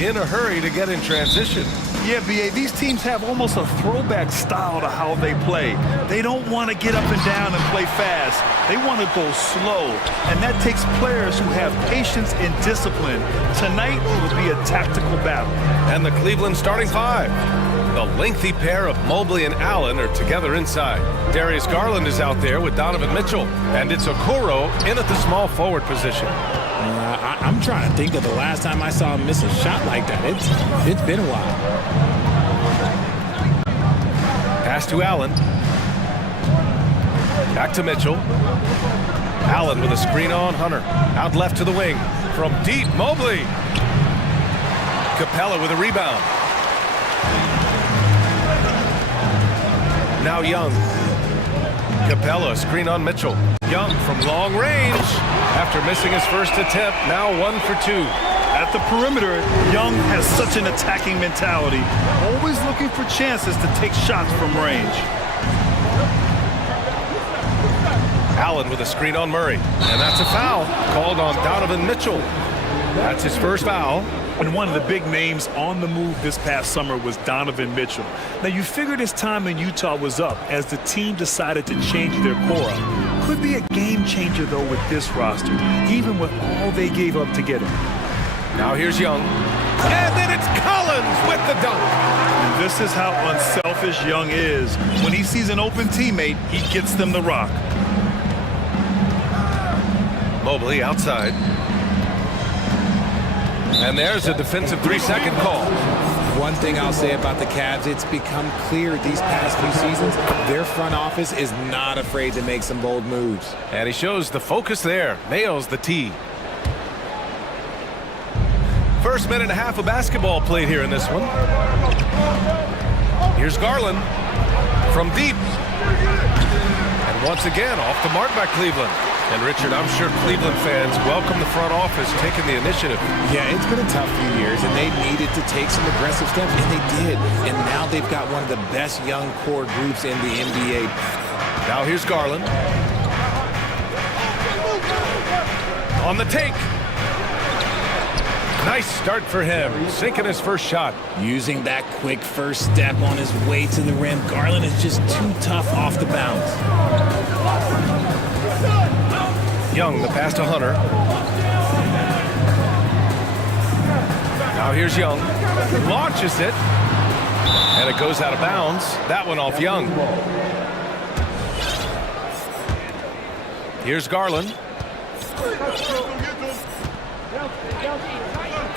in a hurry to get in transition. Yeah, B.A., these teams have almost a throwback style to how they play. They don't want to get up and down and play fast. They want to go slow, and that takes players who have patience and discipline. Tonight will be a tactical battle. And the Cleveland starting five. The lengthy pair of Mobley and Allen are together inside. Darius Garland is out there with Donovan Mitchell, and it's Okoro in at the small forward position. I'm trying to think of the last time I saw him miss a shot like that. It's been a while. Pass to Allen. Back to Mitchell. Allen with a screen on Hunter. Out left to the wing. From deep, Mobley. Capella with a rebound. Now Young. Capella, screen on Mitchell. Young from long range. After missing his first attempt, now 1 for 2. At the perimeter, Young has such an attacking mentality, always looking for chances to take shots from range. Allen with a screen on Murray. And that's a foul called on Donovan Mitchell. That's his first foul. And one of the big names on the move this past summer was Donovan Mitchell. Now, you figured his time in Utah was up as the team decided to change their core up. Could be a game changer, though, with this roster, even with all they gave up to get him. Now here's Young. And then it's Collins with the dunk. And this is how unselfish Young is. When he sees an open teammate, he gets them the rock. Mobley outside. And there's a defensive 3-second call. One thing I'll say about the Cavs, it's become clear these past few seasons, their front office is not afraid to make some bold moves. And he shows the focus there. Nails the tee. First minute and a half of basketball played here in this one. Here's Garland from deep. And once again, off the mark by Cleveland. And Richard, I'm sure Cleveland fans welcome the front office taking the initiative. Yeah, it's been a tough few years, and they needed to take some aggressive steps, and they did. And now they've got one of the best young core groups in the NBA. Now here's Garland. On the take. Nice start for him, sinking his first shot. Using that quick first step on his way to the rim, Garland is just too tough off the bounce. Young, the pass to Hunter. Now here's Young. Launches it. And it goes out of bounds. That one off Young. Here's Garland.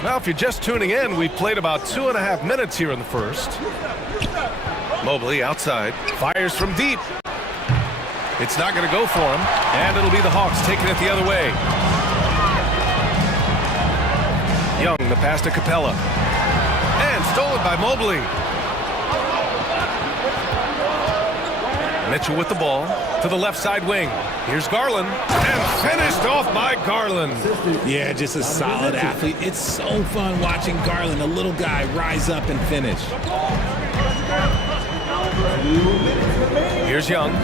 Now, if you're just tuning in, we've played about 2.5 minutes here in the first. Mobley outside. Fires from deep. It's not going to go for him, and it'll be the Hawks taking it the other way. Young, the pass to Capella. And stolen by Mobley. Mitchell with the ball to the left side wing. Here's Garland, and finished off by Garland. Yeah, just a solid athlete. It's so fun watching Garland, a little guy, rise up and finish. Here's Young.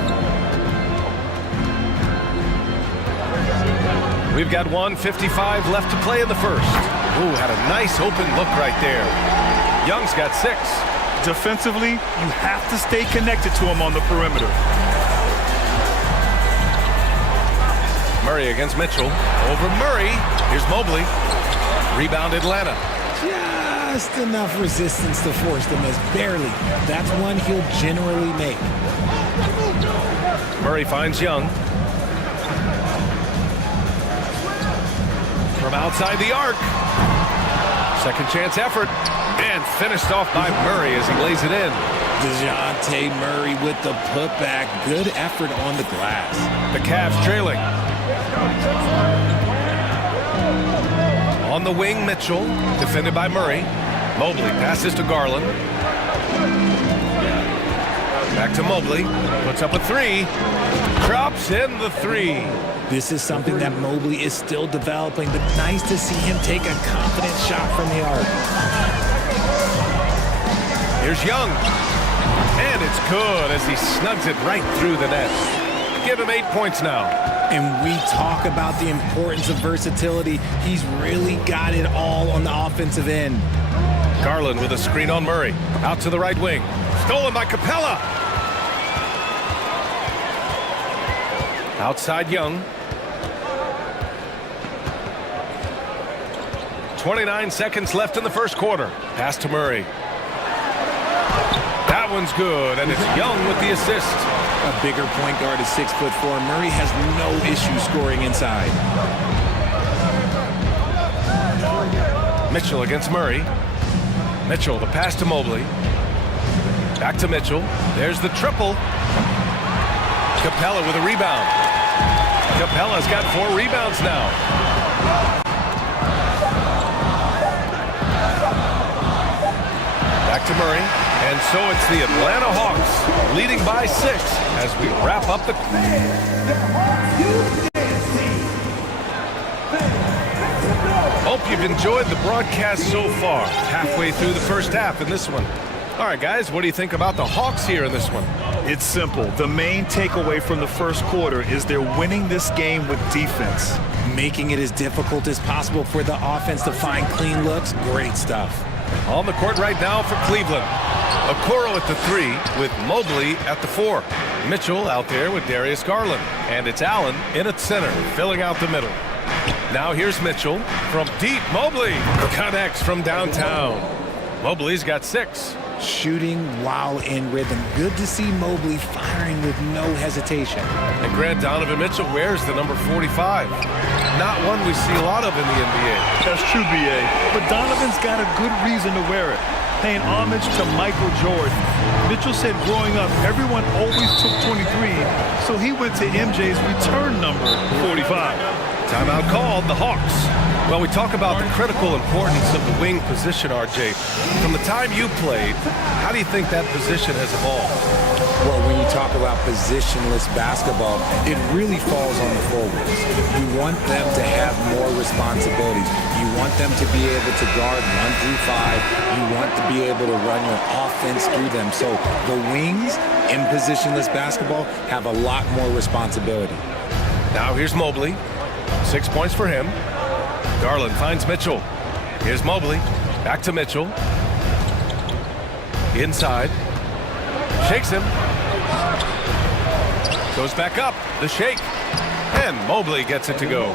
We've got 1:55 left to play in the first. Ooh, had a nice open look right there. Young's got 6. Defensively, you have to stay connected to him on the perimeter. Murray against Mitchell. Over Murray. Here's Mobley. Rebound Atlanta. Just enough resistance to force the miss. Barely. That's one he'll generally make. Murray finds Young. From outside the arc. Second chance effort. And finished off by Murray as he lays it in. DeJounte Murray with the putback. Good effort on the glass. The Cavs trailing. On the wing, Mitchell. Defended by Murray. Mobley passes to Garland. Back to Mobley. Puts up a 3. Drops in the 3. This is something that Mobley is still developing, but nice to see him take a confident shot from the arc. Here's Young. And it's good as he snugs it right through the net. give him 8 points now. And we talk about the importance of versatility. He's really got it all on the offensive end. Garland with a screen on Murray. Out to the right wing. Stolen by Capella. Outside Young. 29 seconds left in the first quarter. Pass to Murray. That one's good, and it's Young with the assist. A bigger point guard is 6'4". Murray has no issue scoring inside. Mitchell against Murray. Mitchell, the pass to Mobley. Back to Mitchell. There's the triple. Capella with a rebound. Capella's got 4 rebounds now. Back to Murray. And so it's the Atlanta Hawks leading by 6 as we wrap up the... Hope you've enjoyed the broadcast so far. Halfway through the first half in this one. All right, guys, what do you think about the Hawks here in this one? It's simple. The main takeaway from the first quarter is they're winning this game with defense. Making it as difficult as possible for the offense to find clean looks. Great stuff. On the court right now for Cleveland. Okoro at the 3 with Mobley at the 4. Mitchell out there with Darius Garland. And it's Allen in at center, filling out the middle. Now here's Mitchell from deep. Mobley connects from downtown. Mobley's got 6. Shooting while in rhythm. Good to see Mobley firing with no hesitation. And Grant Donovan Mitchell wears the number 45. Not one we see a lot of in the NBA. That's true, B.A. But Donovan's got a good reason to wear it. Paying homage to Michael Jordan. Mitchell said growing up, everyone always took 23, so he went to MJ's return number, 45. Timeout called, the Hawks. Well, we talk about the critical importance of the wing position, RJ. From the time you played, how do you think that position has evolved? Well, when you talk about positionless basketball, it really falls on the forwards. You want them to have more responsibilities. You want them to be able to guard 1 through 5. You want to be able to run your offense through them. So the wings in positionless basketball have a lot more responsibility. Now here's Mobley. 6 points for him. Garland finds Mitchell. Here's Mobley. Back to Mitchell. Inside. Shakes him. Goes back up. The shake. And Mobley gets it to go.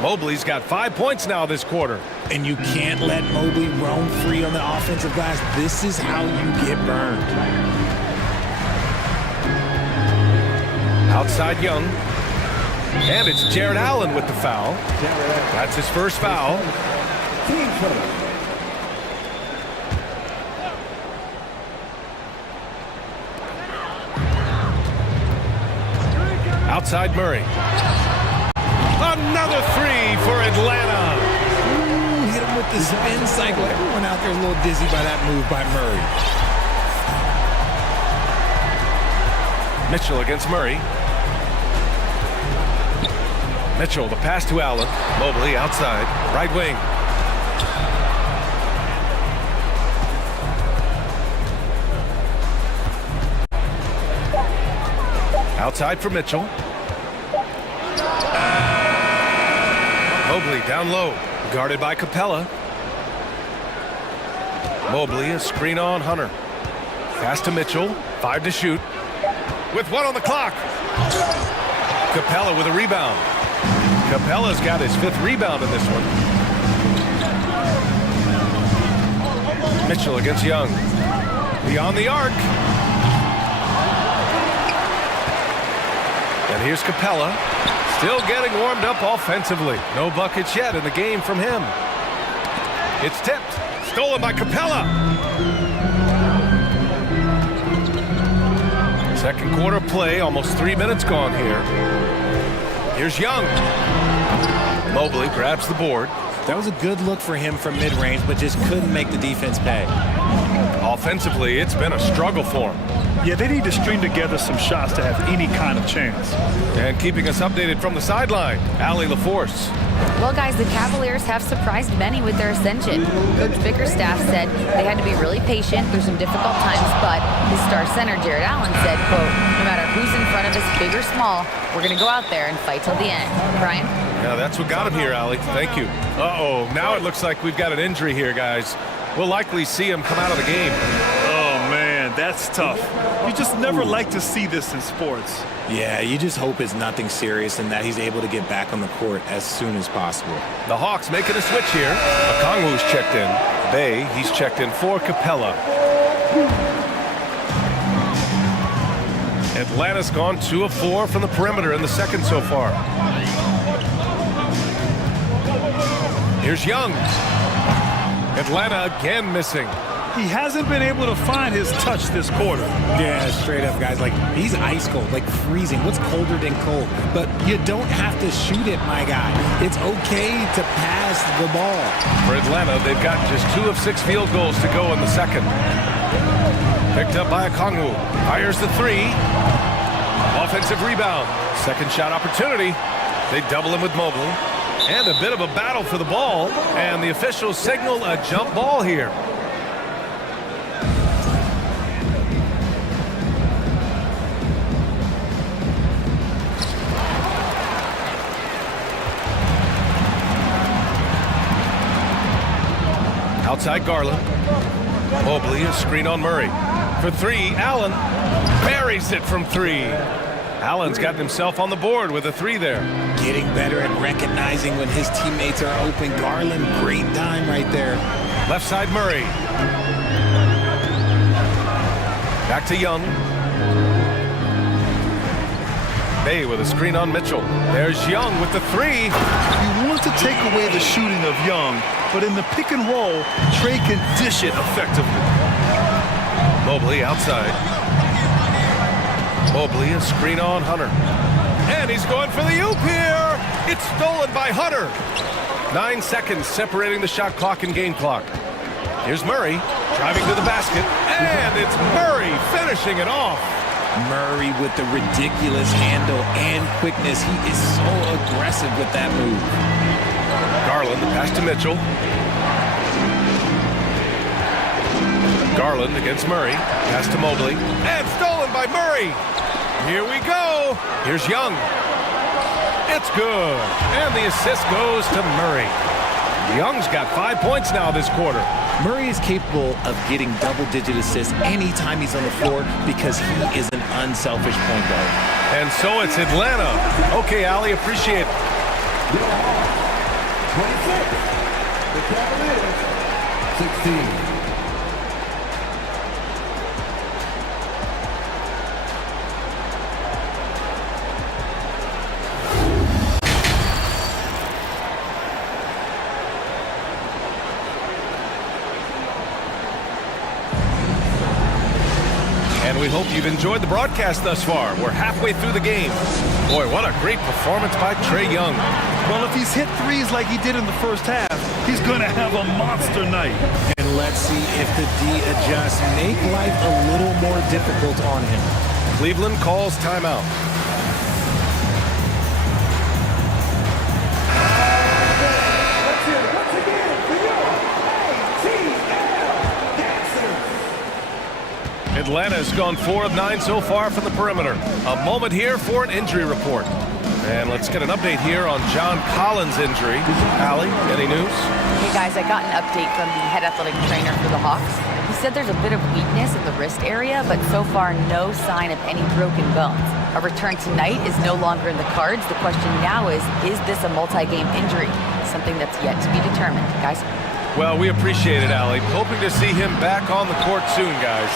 Mobley's got 5 points now this quarter. And you can't let Mobley roam free on the offensive glass. This is how you get burned. Outside Young. And it's Jared Allen with the foul. That's his first foul. Outside Murray. Another 3 for Atlanta. Ooh, hit him with the spin cycle. Everyone out there is a little dizzy by that move by Murray. Mitchell against Murray. Mitchell, the pass to Allen. Mobley outside. Right wing. Outside for Mitchell. Mobley down low. Guarded by Capella. Mobley, a screen on Hunter. Pass to Mitchell. 5 to shoot. With 1 on the clock. Capella with a rebound. Capella's got his 5th rebound in this one. Mitchell against Young. Beyond the arc. And here's Capella. Still getting warmed up offensively. No buckets yet in the game from him. It's tipped. Stolen by Capella. Second quarter play. Almost 3 minutes gone here. Here's Young. Mobley grabs the board. That was a good look for him from mid-range, but just couldn't make the defense pay. Offensively, it's been a struggle for them. Yeah, they need to string together some shots to have any kind of chance. And keeping us updated from the sideline, Allie LaForce. Well, guys, the Cavaliers have surprised many with their ascension. Coach Bickerstaff said they had to be really patient through some difficult times, but his star center, Jared Allen, said, quote, no matter who's in front of us, big or small, we're going to go out there and fight till the end. Brian? Yeah, that's what got him here, Allie. Thank you. Uh-oh, now it looks like we've got an injury here, guys. We'll likely see him come out of the game. Oh, man, that's tough. You just never like to see this in sports. Yeah, you just hope it's nothing serious and that he's able to get back on the court as soon as possible. The Hawks making a switch here. Okongwu's checked in. Bay, he's checked in for Capella. Atlanta's gone 2 of 4 from the perimeter in the second so far. Here's Young. Atlanta again missing. He hasn't been able to find his touch this quarter. Yeah, straight up, guys. Like, he's ice cold, like freezing. What's colder than cold? But you don't have to shoot it, my guy. It's okay to pass the ball. For Atlanta, they've got just 2 of 6 field goals to go in the second. Picked up by Okongwu. Fires the 3. Offensive rebound. Second shot opportunity. They double him with Mobley. And a bit of a battle for the ball. And the officials signal a jump ball here. Outside Garland. Mobley, a screen on Murray. For 3, Allen buries it from 3. Allen's gotten himself on the board with a 3 there. Getting better at recognizing when his teammates are open. Garland, great time right there. Left side Murray. Back to Young. Bay with a screen on Mitchell. There's Young with the 3. You want to take away the shooting of Young, but in the pick and roll, Trey can dish it effectively. Mobley outside. Mobley, a screen on Hunter. And he's going for the oop here. It's stolen by Hunter. 9 seconds separating the shot clock and game clock. Here's Murray driving to the basket. And it's Murray finishing it off. Murray with the ridiculous handle and quickness. He is so aggressive with that move. Garland, the pass to Mitchell. Garland against Murray. Pass to Mobley. And stolen by Murray. Here we go. Here's Young. It's good. And the assist goes to Murray. Young's got 5 points now this quarter. Murray is capable of getting double-digit assists anytime he's on the floor because he is an unselfish point guard. And so it's Atlanta. Okay, Allie, appreciate it. 26. The Cavaliers, 16. And we hope you've enjoyed the broadcast thus far. We're halfway through the game. Boy, what a great performance by Trae Young. Well, if he's hit threes like he did in the first half, he's going to have a monster night. And let's see if the D adjusts, make life a little more difficult on him. Cleveland calls timeout. Atlanta has gone 4 of 9 so far from the perimeter. A moment here for an injury report. And let's get an update here on John Collins' injury. Allie, any news? Hey guys, I got an update from the head athletic trainer for the Hawks. He said there's a bit of weakness in the wrist area, but so far no sign of any broken bones. A return tonight is no longer in the cards. The question now is this a multi-game injury? Something that's yet to be determined. Guys? Well, we appreciate it, Allie. Hoping to see him back on the court soon, guys.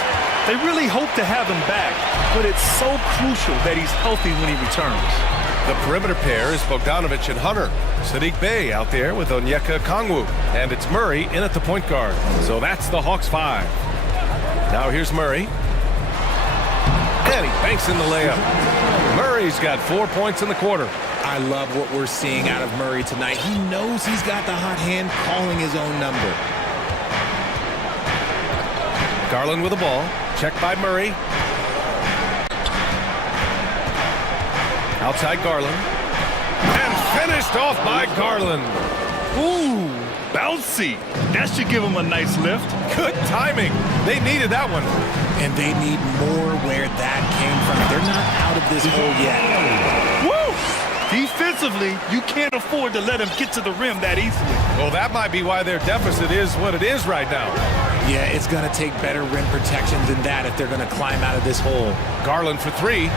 They really hope to have him back, but it's so crucial that he's healthy when he returns. The perimeter pair is Bogdanovic and Hunter. Sadiq Bey out there with Onyeka Okongwu. And it's Murray in at the point guard. So that's the Hawks 5. Now here's Murray. And he banks in the layup. Murray's got 4 points in the quarter. I love what we're seeing out of Murray tonight. He knows he's got the hot hand calling his own number. Garland with the ball. Checked by Murray. Outside Garland. And finished off by Garland. Ooh, bouncy. That should give him a nice lift. Good timing. They needed that one. And they need more where that came from. They're not out of this hole yet. Woo! Defensively, you can't afford to let him get to the rim that easily. Well, that might be why their deficit is what it is right now. Yeah, it's going to take better rim protection than that if they're going to climb out of this hole. Garland for three.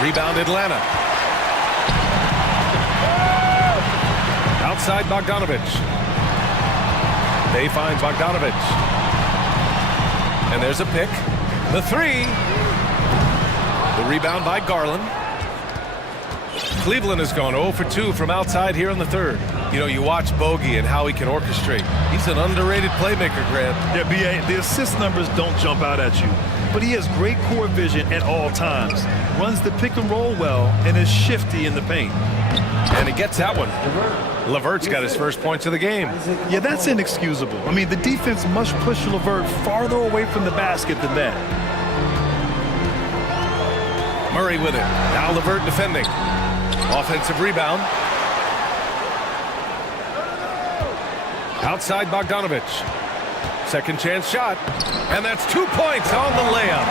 Rebound Atlanta. Outside Bogdanovich. They find Bogdanovich. And there's a pick. The three. The rebound by Garland. Cleveland has gone 0 for 2 from outside here in the third. You know, you watch Bogey and how he can orchestrate. He's an underrated playmaker, Grant. Yeah, B.A., the assist numbers don't jump out at you, but he has great core vision at all times, runs the pick and roll well, and is shifty in the paint. And he gets that one. LeVert's got his first points of the game. Yeah, that's inexcusable. I mean, the defense must push LeVert farther away from the basket than that. Murray with it. Now LeVert defending. Offensive rebound. Outside Bogdanovich. Second chance shot. And that's 2 points on the layup.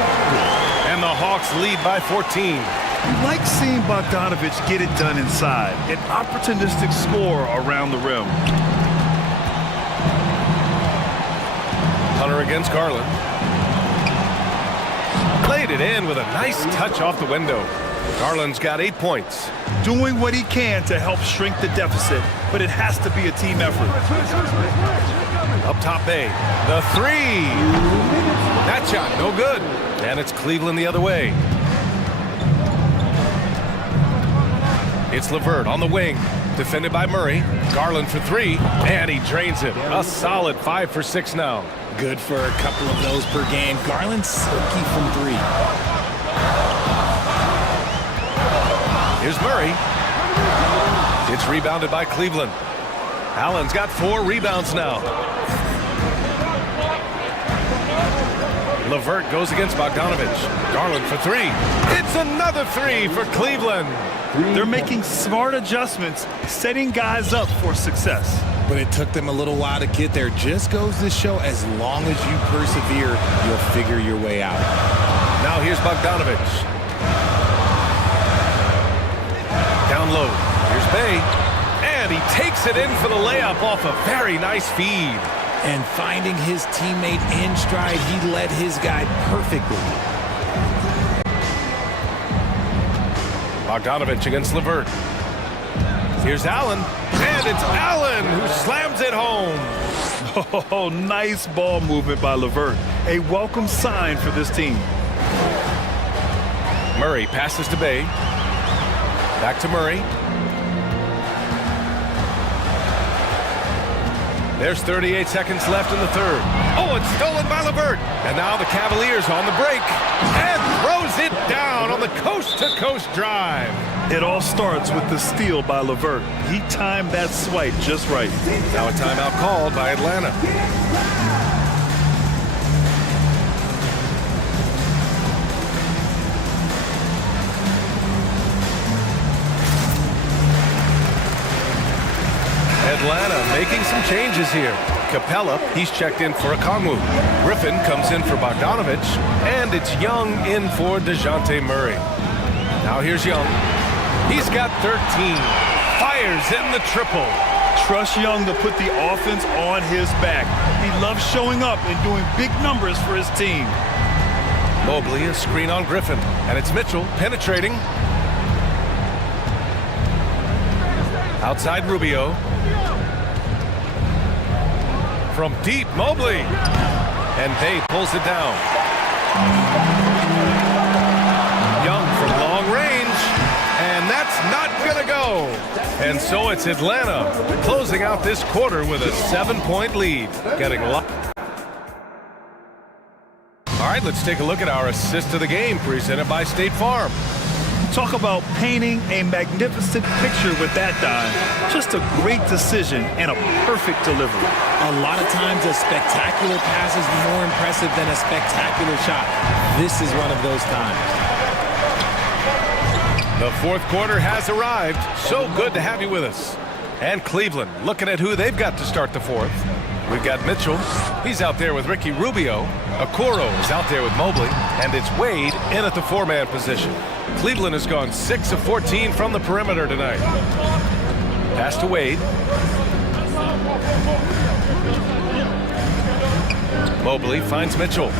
And the Hawks lead by 14. You like seeing Bogdanovich get it done inside. An opportunistic score around the rim. Hunter against Garland. Played it in with a nice touch off the window. Garland's got 8 points. Doing what he can to help shrink the deficit, but it has to be a team effort. Up top Bay. The three. That shot, no good. And it's Cleveland the other way. It's LeVert on the wing. Defended by Murray. Garland for three. And he drains it. A solid 5 for 6 now. Good for a couple of those per game. Garland's silky from three. Here's Murray. It's rebounded by Cleveland. Allen's got 4 rebounds now. LeVert goes against Bogdanovich. Garland for three. It's another three for Cleveland. They're making smart adjustments, setting guys up for success. But it took them a little while to get there. Just goes to show as long as you persevere, you'll figure your way out. Now here's Bogdanovich. Down low. Here's Bay. And he takes it in for the layup off a very nice feed. And finding his teammate in stride, he led his guy perfectly. Bogdanovich against LeVert. Here's Allen. And it's Allen who slams it home. Oh, nice ball movement by LeVert. A welcome sign for this team. Murray passes to Bay. Back to Murray. There's 38 seconds left in the third. Oh, it's stolen by LeVert. And now the Cavaliers on the break. And throws it down on the coast-to-coast drive. It all starts with the steal by LeVert. He timed that swipe just right. Now a timeout called by Atlanta. Atlanta making some changes here. Capella, he's checked in for Okongwu. Griffin comes in for Bogdanovich. And it's Young in for DeJounte Murray. Now here's Young. He's got 13. Fires in the triple. Trust Young to put the offense on his back. He loves showing up and doing big numbers for his team. Mobley, a screen on Griffin. And it's Mitchell penetrating. Outside Rubio. From deep, Mobley. And Bay pulls it down. Young from long range. And that's not going to go. And so it's Atlanta closing out this quarter with a 7-point lead. Getting a lot. All right, let's take a look at our assist of the game presented by State Farm. Talk about painting a magnificent picture with that dive. Just a great decision and a perfect delivery. A lot of times a spectacular pass is more impressive than a spectacular shot. This is one of those times. The fourth quarter has arrived. So good to have you with us. And Cleveland looking at who they've got to start the fourth. We've got Mitchell. He's out there with Ricky Rubio. Okoro is out there with Mobley. And it's Wade in at the four-man position. Cleveland has gone 6 of 14 from the perimeter tonight. Pass to Wade. Mobley finds Mitchell.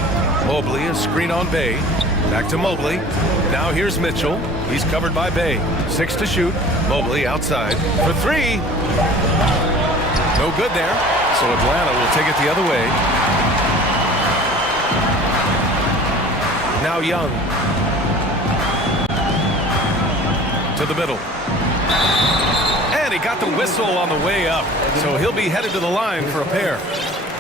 Mobley, a screen on Bay. Back to Mobley. Now here's Mitchell. He's covered by Bay. 6 to shoot. Mobley outside for 3. No good there. So Atlanta will take it the other way. Now Young. To the middle. And he got the whistle on the way up. So he'll be headed to the line for a pair.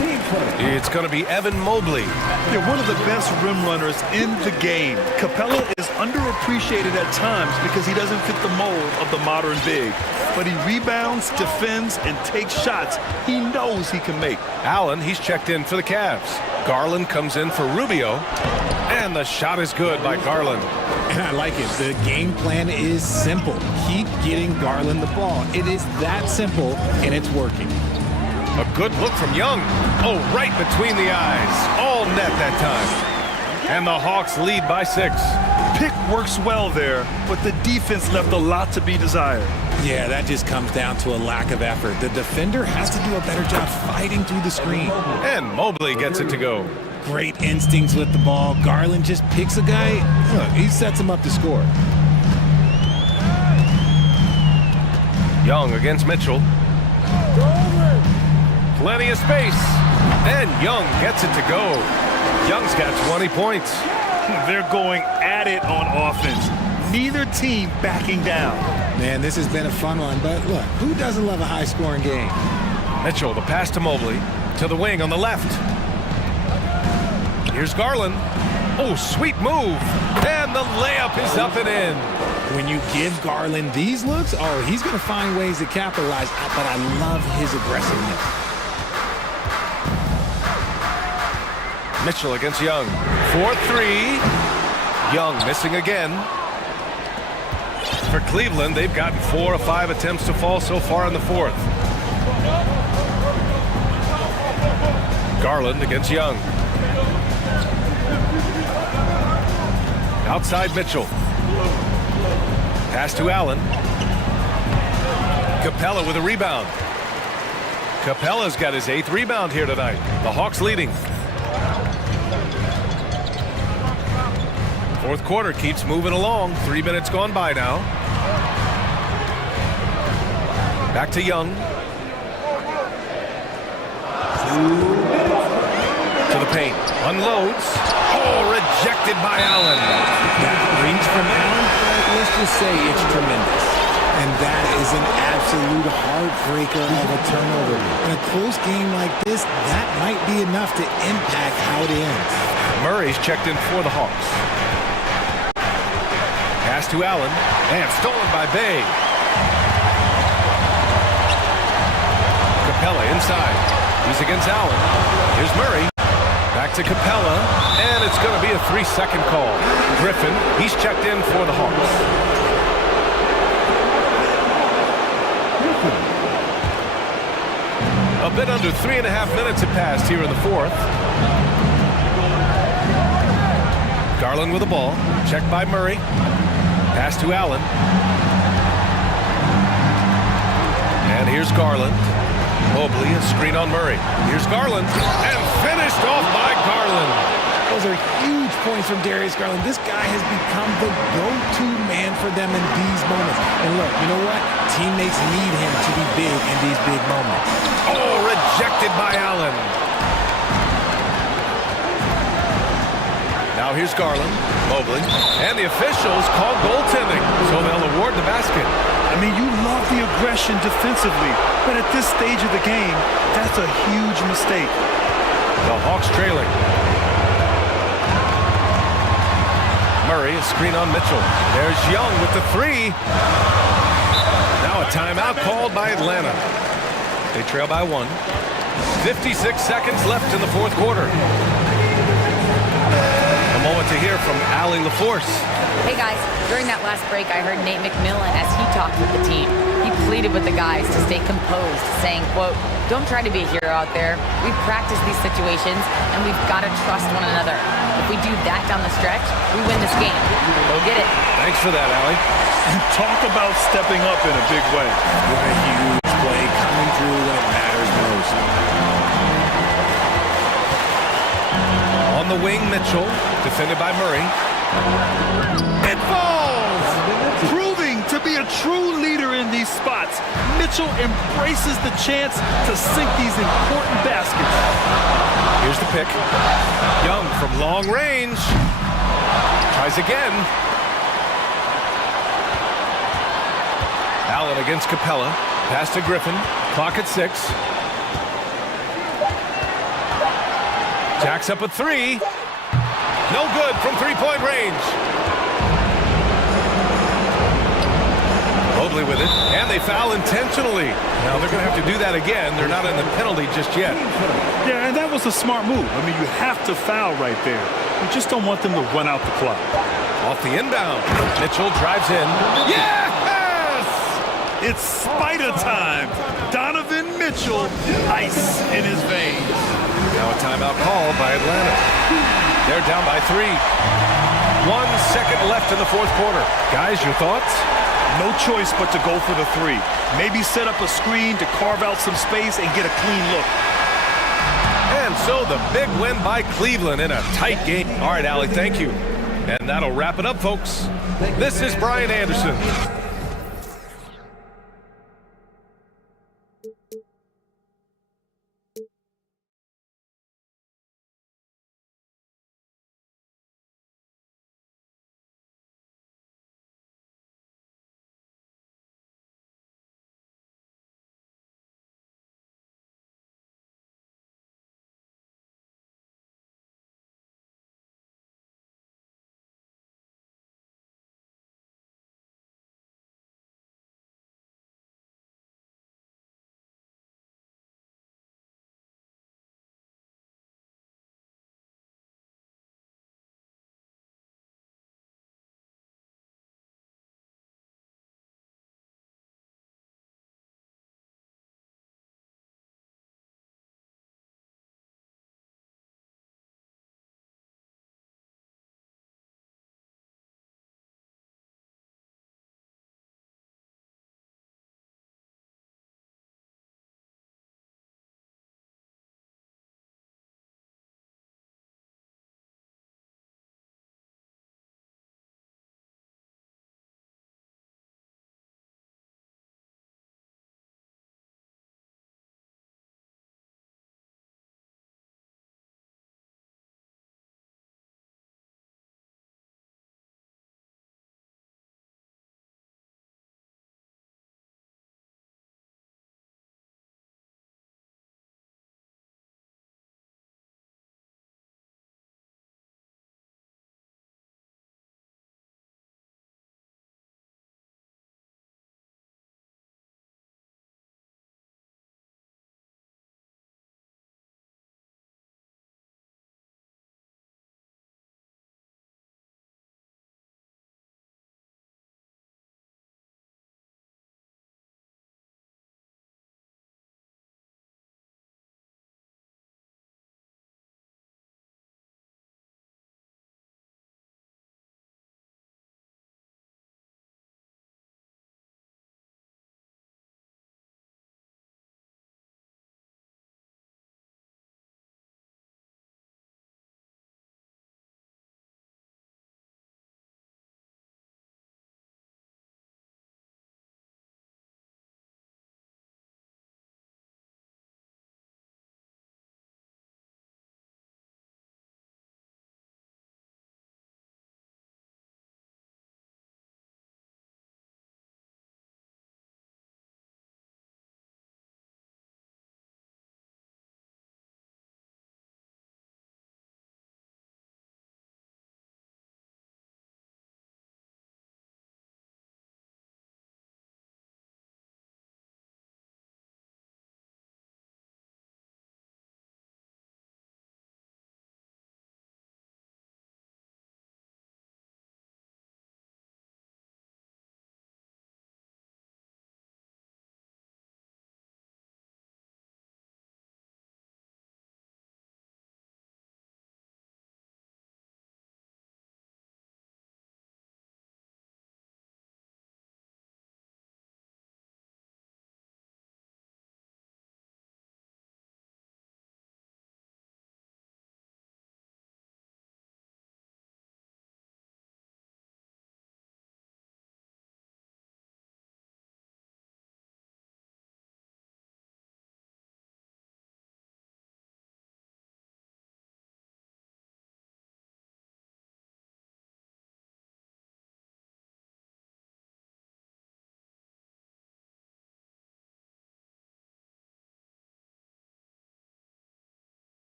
It's going to be Evan Mobley. They're one of the best rim runners in the game. Capella is underappreciated at times because he doesn't fit the mold of the modern big. But he rebounds, defends, and takes shots he knows he can make. Allen, he's checked in for the Cavs. Garland comes in for Rubio. And the shot is good by Garland. And I like it. The game plan is simple. Keep getting Garland the ball. It is that simple, and it's working. A good look from Young. Oh, right between the eyes. All net that time. And the Hawks lead by 6. Pick works well there, but the defense left a lot to be desired. Yeah, that just comes down to a lack of effort. The defender has to do a better job fighting through the screen. And Mobley gets it to go. Great instincts with the ball. Garland just picks a guy. Look, he sets him up to score. Young against Mitchell. Plenty of space. And Young gets it to go. Young's got 20 points. They're going at it on offense. Neither team backing down. Man, this has been a fun one, but look, who doesn't love a high-scoring game? Mitchell, the pass to Mobley. To the wing on the left. Here's Garland. Oh, sweet move. And the layup is up and in. When you give Garland these looks, oh, he's going to find ways to capitalize, but I love his aggressiveness. Mitchell against Young. 4-3. Young missing again. For Cleveland, they've gotten 4 of 5 attempts to fall so far in the fourth. Garland against Young. Outside Mitchell. Pass to Allen. Capella with a rebound. Capella's got his 8th rebound here tonight. The Hawks leading. Fourth quarter keeps moving along. 3 minutes gone by now. Back to Young. To the paint. Unloads. Oh, rejected by Allen. That reach from Allen, let's just say it's tremendous. And that is an absolute heartbreaker of a turnover. In a close game like this, that might be enough to impact how it ends. Murray's checked in for the Hawks. Pass to Allen, and stolen by Bay. Capella inside. He's against Allen. Here's Murray. Back to Capella, and it's going to be a 3-second call. Griffin, he's checked in for the Hawks. A bit under 3.5 minutes have passed here in the fourth. Garland with the ball. Checked by Murray. Pass to Allen. And here's Garland. Mobley, a screen on Murray. Here's Garland. And finished off by Garland. Those are huge points from Darius Garland. This guy has become the go-to man for them in these moments. And look, you know what? Teammates need him to be big in these big moments. Oh, rejected by Allen. Now here's Garland, Mobley, and the officials call goaltending, so they'll award the basket. I mean, you love the aggression defensively, but at this stage of the game, that's a huge mistake. The Hawks trailing. Murray, a screen on Mitchell. There's Young with the three. Now a timeout called by Atlanta. They trail by 1. 56 seconds left in the fourth quarter. A moment to hear from Allie LaForce. Hey guys, during that last break, I heard Nate McMillan as he talked with the team. He pleaded with the guys to stay composed, saying, quote, "Don't try to be a hero out there. We've practiced these situations, and we've got to trust one another. If we do that down the stretch, we win this game. Go get it." Thanks for that, Allie. And talk about stepping up in a big way. What a huge play coming through when it matters most. On the wing, Mitchell, defended by Murray. It falls! Proving to be a true leader in these spots, Mitchell embraces the chance to sink these important baskets. Here's the pick. Young from long range. Tries again. Allen against Capella. Pass to Griffin. Clock at 6. Jacks up a 3. No good from three-point range. Mobley with it, and they foul intentionally. Now they're going to have to do that again. They're not in the penalty just yet. Yeah, and that was a smart move. I mean, you have to foul right there. You just don't want them to run out the clock. Off the inbound. Mitchell drives in. Yes! It's Spider time. Donovan Mitchell, ice in his veins. Now a timeout called by Atlanta. They're down by 3. 1 second left in the fourth quarter. Guys, your thoughts? No choice but to go for the 3. Maybe set up a screen to carve out some space and get a clean look. And so the big win by Cleveland in a tight game. All right, Allie, thank you. And that'll wrap it up, folks. This is Brian Anderson.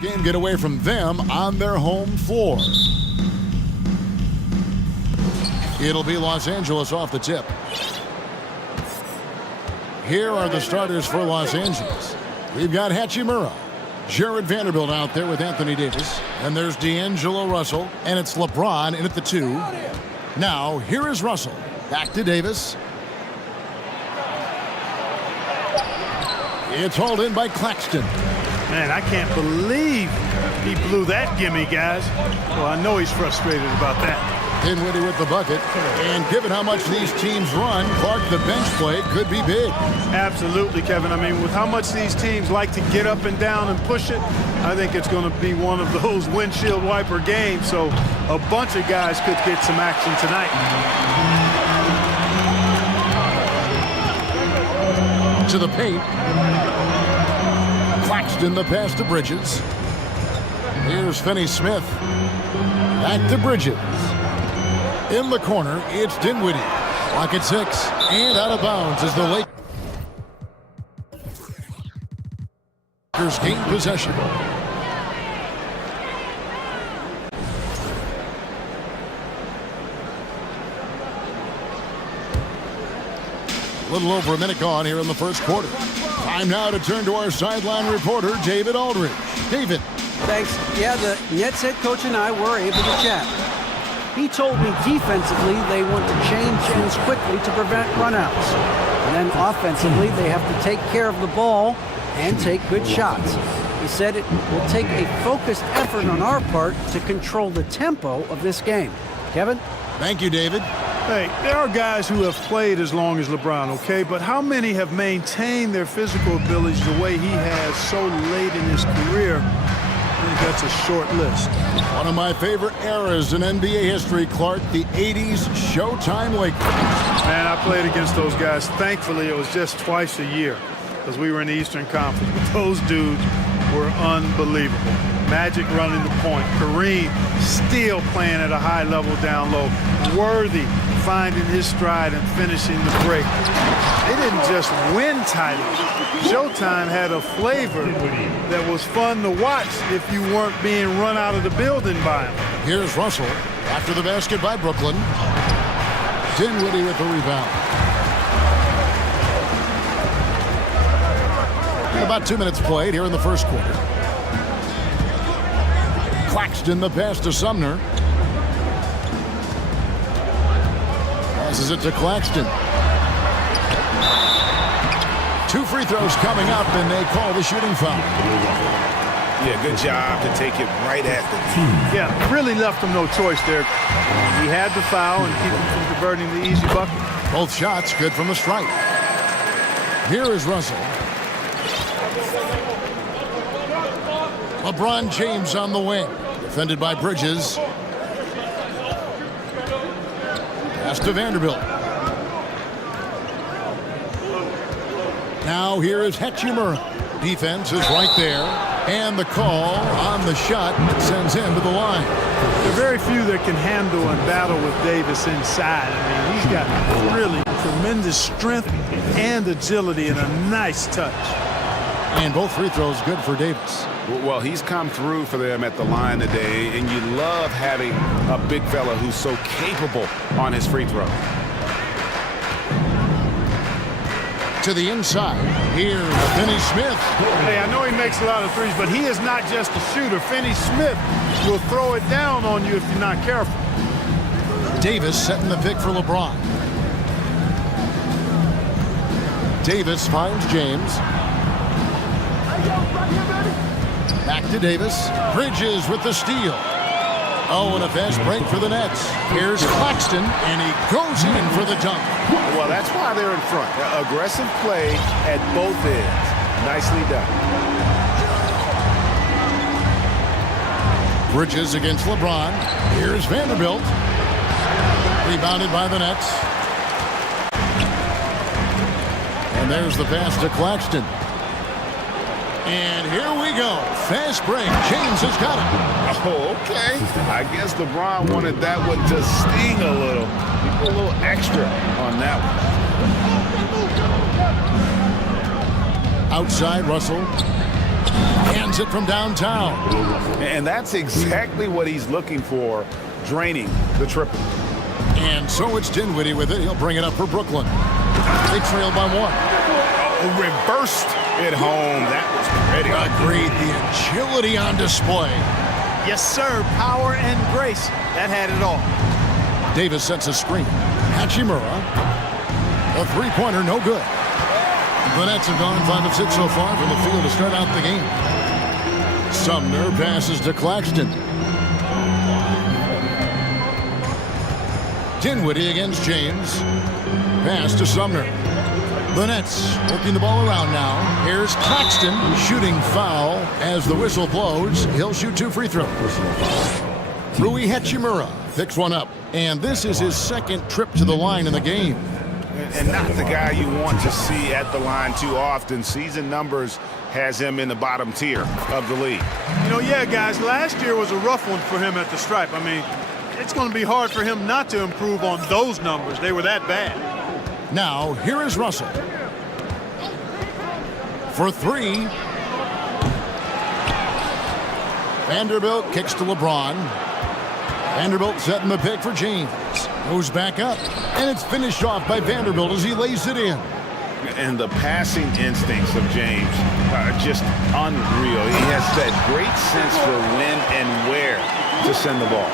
Game get away from them on their home floor. It'll be Los Angeles off the tip. Here are the starters for Los Angeles. We've got Hachimura, Jared Vanderbilt out there with Anthony Davis. And there's D'Angelo Russell, and it's LeBron in at the 2. Now, here is Russell. Back to Davis. It's hauled in by Claxton. Man, I can't believe he blew that gimme, guys. Well, I know he's frustrated about that. Dinwiddie with the bucket. And given how much these teams run, Clark, the bench play could be big. Absolutely, Kevin. I mean, with how much these teams like to get up and down and push it, I think it's going to be one of those windshield wiper games. So a bunch of guys could get some action tonight. To the paint. Claxton the pass to Bridges. Here's Finney Smith. Back to Bridges. In the corner, it's Dinwiddie. Clock at 6. And out of bounds as the Lakers gain possession. A little over a minute gone here in the first quarter. Time now to turn to our sideline reporter, David Aldridge. David. Thanks. Yeah, the Nets head coach and I were able to chat. He told me defensively they want to change things quickly to prevent runouts. And then offensively they have to take care of the ball and take good shots. He said it will take a focused effort on our part to control the tempo of this game. Kevin? Thank you, David. Hey, there are guys who have played as long as LeBron, okay? But how many have maintained their physical abilities the way he has so late in his career? I think that's a short list. One of my favorite eras in NBA history, Clark, the 80s Showtime Lakers. Man, I played against those guys. Thankfully, it was just twice a year because we were in the Eastern Conference. But those dudes were unbelievable. Magic running the point. Kareem still playing at a high level down low. Worthy finding his stride and finishing the break. They didn't just win titles. Showtime had a flavor that was fun to watch if you weren't being run out of the building by him. Here's Russell after the basket by Brooklyn. Dinwiddie with the rebound. About 2 minutes played here in the first quarter. Claxton the pass to Sumner. Passes it to Claxton. 2 free throws coming up, and they call the shooting foul. Yeah, good job to take it right at the tee. Yeah, really left him no choice there. He had the foul and keep him from converting the easy bucket. Both shots good from the stripe. Here is Russell. LeBron James on the wing. Defended by Bridges. Pass to Vanderbilt. Now here is Hachimura. Defense is right there. And the call on the shot sends him to the line. There are very few that can handle and battle with Davis inside. I mean, he's got really tremendous strength and agility and a nice touch. And both free throws good for Davis. Well, he's come through for them at the line today, and you love having a big fella who's so capable on his free throw. To the inside. Here's Finney Smith. Hey, I know he makes a lot of threes, but he is not just a shooter. Finney Smith will throw it down on you if you're not careful. Davis setting the pick for LeBron. Davis finds James. Back to Davis. Bridges with the steal. Oh, and a fast break for the Nets. Here's Claxton, and he goes in for the dunk. Well, that's why they're in front. Aggressive play at both ends. Nicely done. Bridges against LeBron. Here's Vanderbilt. Rebounded by the Nets. And there's the pass to Claxton. And here we go. Fast break. James has got it. Oh, okay. I guess LeBron wanted that one to sting a little. He put a little extra on that one. Outside, Russell. Hands it from downtown. And that's exactly what he's looking for, draining the triple. And so it's Dinwiddie with it. He'll bring it up for Brooklyn. They trail by 1. Reversed it home. That was pretty. Agreed. The agility on display. Yes, sir. Power and grace. That had it all. Davis sets a screen. Hachimura. A three-pointer, no good. The Nets have gone 5 of 6 so far from the field to start out the game. Sumner passes to Claxton. Dinwiddie against James. Pass to Sumner. The Nets working the ball around now. Here's Claxton shooting foul as the whistle blows. He'll shoot 2 free throws. Rui Hachimura picks one up. And this is his second trip to the line in the game. And not the guy you want to see at the line too often. Season numbers has him in the bottom tier of the league. You know, yeah, guys, last year was a rough one for him at the stripe. I mean, it's going to be hard for him not to improve on those numbers. They were that bad. Now, here is Russell. For 3. Vanderbilt kicks to LeBron. Vanderbilt setting the pick for James. Goes back up, and it's finished off by Vanderbilt as he lays it in. And the passing instincts of James are just unreal. He has that great sense for when and where to send the ball.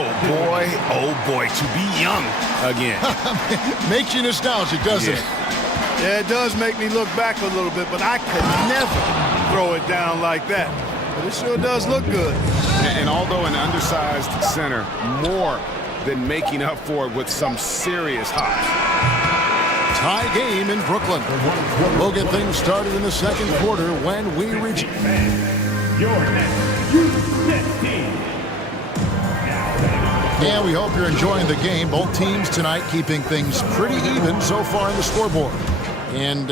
Oh boy, to be young again. Makes you nostalgic, doesn't it? Yeah, it does make me look back a little bit, but I could never throw it down like that. But it sure does look good. And although an undersized center, more than making up for it with some serious hops. Tie game in Brooklyn. We'll get things started in the second quarter when we reach. Yeah, we hope you're enjoying the game. Both teams tonight keeping things pretty even so far in the scoreboard. And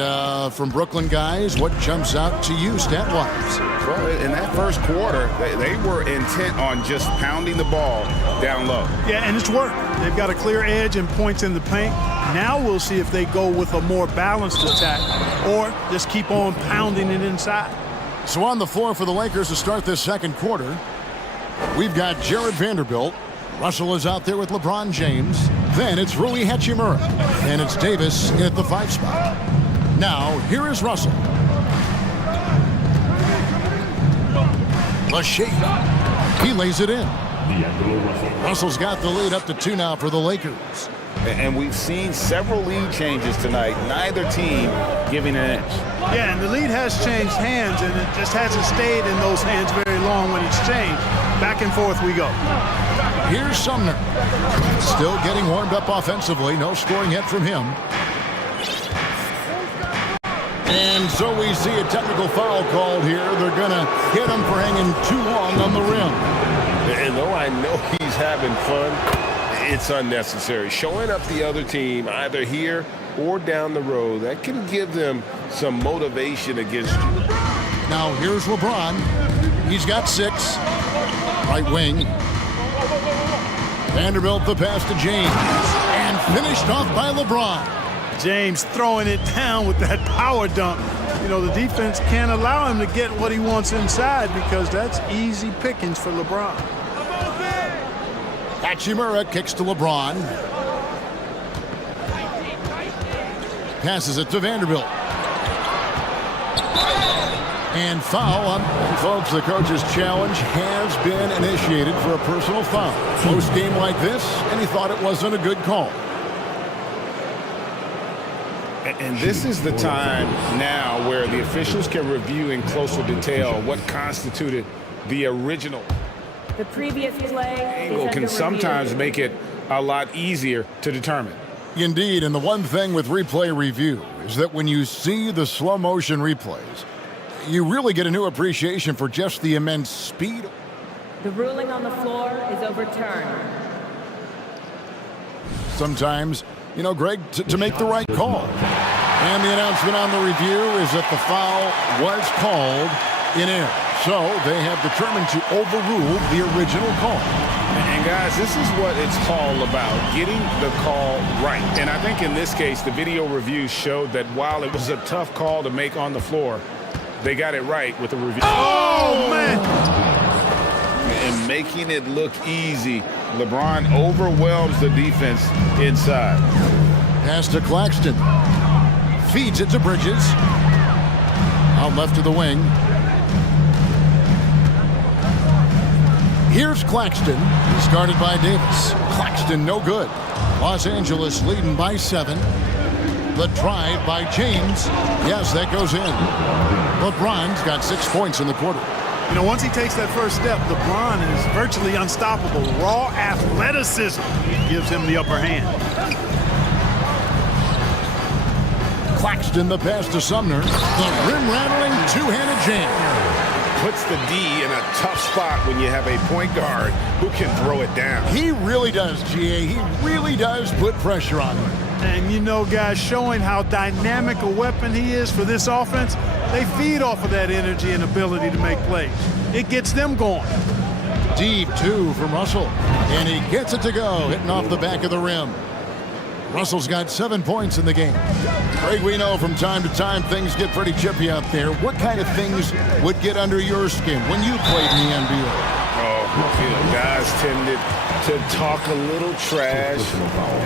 from Brooklyn guys, what jumps out to you stat-wise? Well, in that first quarter, they were intent on just pounding the ball down low. Yeah, and it's worked. They've got a clear edge and points in the paint. Now we'll see if they go with a more balanced attack or just keep on pounding it inside. So on the floor for the Lakers to start this second quarter, we've got Jared Vanderbilt. Russell is out there with LeBron James. Then it's Rui Hachimura. And it's Davis in at the 5 spot. Now, here is Russell. Lachey. He lays it in. Russell's got the lead up to 2 now for the Lakers. And we've seen several lead changes tonight. Neither team giving an inch. Yeah, and the lead has changed hands, and it just hasn't stayed in those hands very long when it's changed. Back and forth we go. Here's Sumner. Still getting warmed up offensively. No scoring yet from him. And so we see a technical foul called here. They're going to hit him for hanging too long on the rim. And though I know he's having fun, it's unnecessary. Showing up the other team, either here or down the road, that can give them some motivation against you. Now here's LeBron. He's got 6. Right wing. Vanderbilt the pass to James. And finished off by LeBron. James throwing it down with that power dunk. You know, the defense can't allow him to get what he wants inside because that's easy pickings for LeBron. Hachimura kicks to LeBron. Passes it to Vanderbilt. And foul on. Folks, the coach's challenge has been initiated for a personal foul. Close game like this, and he thought it wasn't a good call. And this is the time now where the officials can review in closer detail what constituted the original. The previous play Angle can sometimes make it a lot easier to determine. Indeed, and the one thing with replay review is that when you see the slow motion replays, you really get a new appreciation for just the immense speed. The ruling on the floor is overturned. Sometimes, you know, Greg, to make the right call. And the announcement on the review is that the foul was called in error. So they have determined to overrule the original call. And guys, this is what it's all about, getting the call right. And I think in this case, the video review showed that while it was a tough call to make on the floor, They got it right with the review. Oh, man! And making it look easy. LeBron overwhelms the defense inside. Pass to Claxton. Feeds it to Bridges. Out left of the wing. Here's Claxton. He's guarded by Davis. Claxton no good. Los Angeles leading by 7. The drive by James. Yes, that goes in. LeBron's got 6 points in the quarter. You know, once he takes that first step, LeBron is virtually unstoppable. Raw athleticism gives him the upper hand. Claxton the pass to Sumner. The rim-rattling two-handed jam. Puts the D in a tough spot when you have a point guard who can throw it down. He really does, GA. He really does put pressure on him. And you know, guys, showing how dynamic a weapon he is for this offense, they feed off of that energy and ability to make plays. It gets them going. Deep 2 from Russell. And he gets it to go, hitting off the back of the rim. Russell's got 7 points in the game. Greg, we know from time to time things get pretty chippy out there. What kind of things would get under your skin when you played in the NBA? Oh, you know, guys tended to talk a little trash,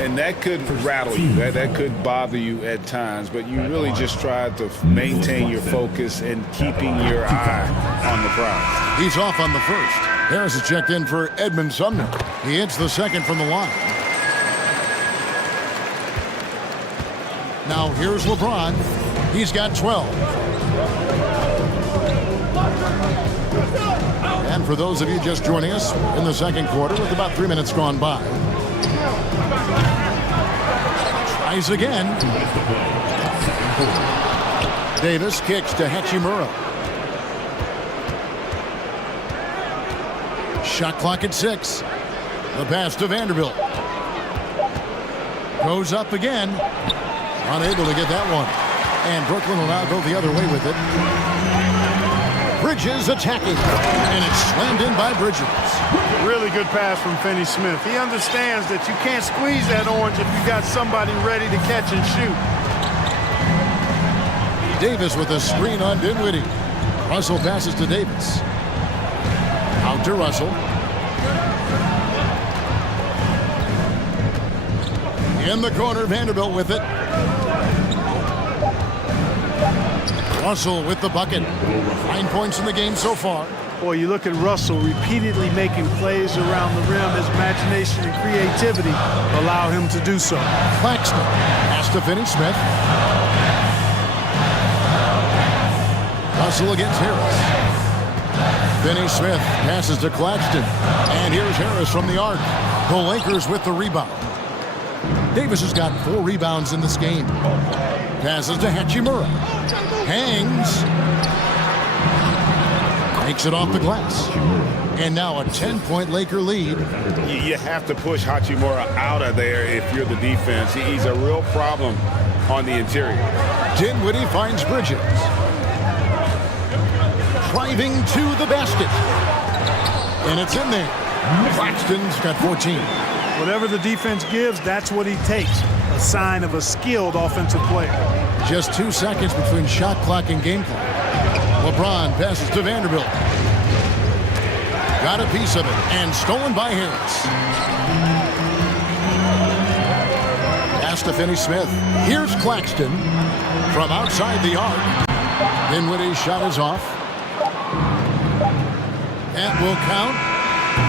and that could rattle you. That could bother you at times, but you really just try to maintain your focus and keeping your eye on the prize. He's off on the first. Harris is checked in for Edmund Sumner. He hits the second from the line. Now here's LeBron. He's got 12. And for those of you just joining us in the second quarter with about 3 minutes gone by. Tries again. Davis kicks to Hachimura. Shot clock at 6. The pass to Vanderbilt. Goes up again. Unable to get that one. And Brooklyn will now go the other way with it. Bridges attacking. And it's slammed in by Bridges. Really good pass from Finney-Smith. He understands that you can't squeeze that orange if you got somebody ready to catch and shoot. Davis with a screen on Dinwiddie. Russell passes to Davis. Out to Russell. In the corner, Vanderbilt with it. Russell with the bucket. 9 points in the game so far. Boy, you look at Russell repeatedly making plays around the rim. His imagination and creativity allow him to do so. Claxton pass to Finney-Smith. Russell against Harris. Finney-Smith passes to Claxton. And here's Harris from the arc. The Lakers with the rebound. Davis has got 4 rebounds in this game. Passes to Hachimura. Hangs. Makes it off the glass. And now a 10-point Laker lead. You have to push Hachimura out of there if you're the defense. He's a real problem on the interior. Dinwiddie finds Bridges. Driving to the basket. And it's in there. Claxton's got 14. Whatever the defense gives, that's what he takes. A sign of a skilled offensive player. Just 2 seconds between shot clock and game clock. LeBron passes to Vanderbilt. Got a piece of it and stolen by Harris. Pass to Finney-Smith. Here's Claxton from outside the arc. Dinwiddie's shot is off. That will count.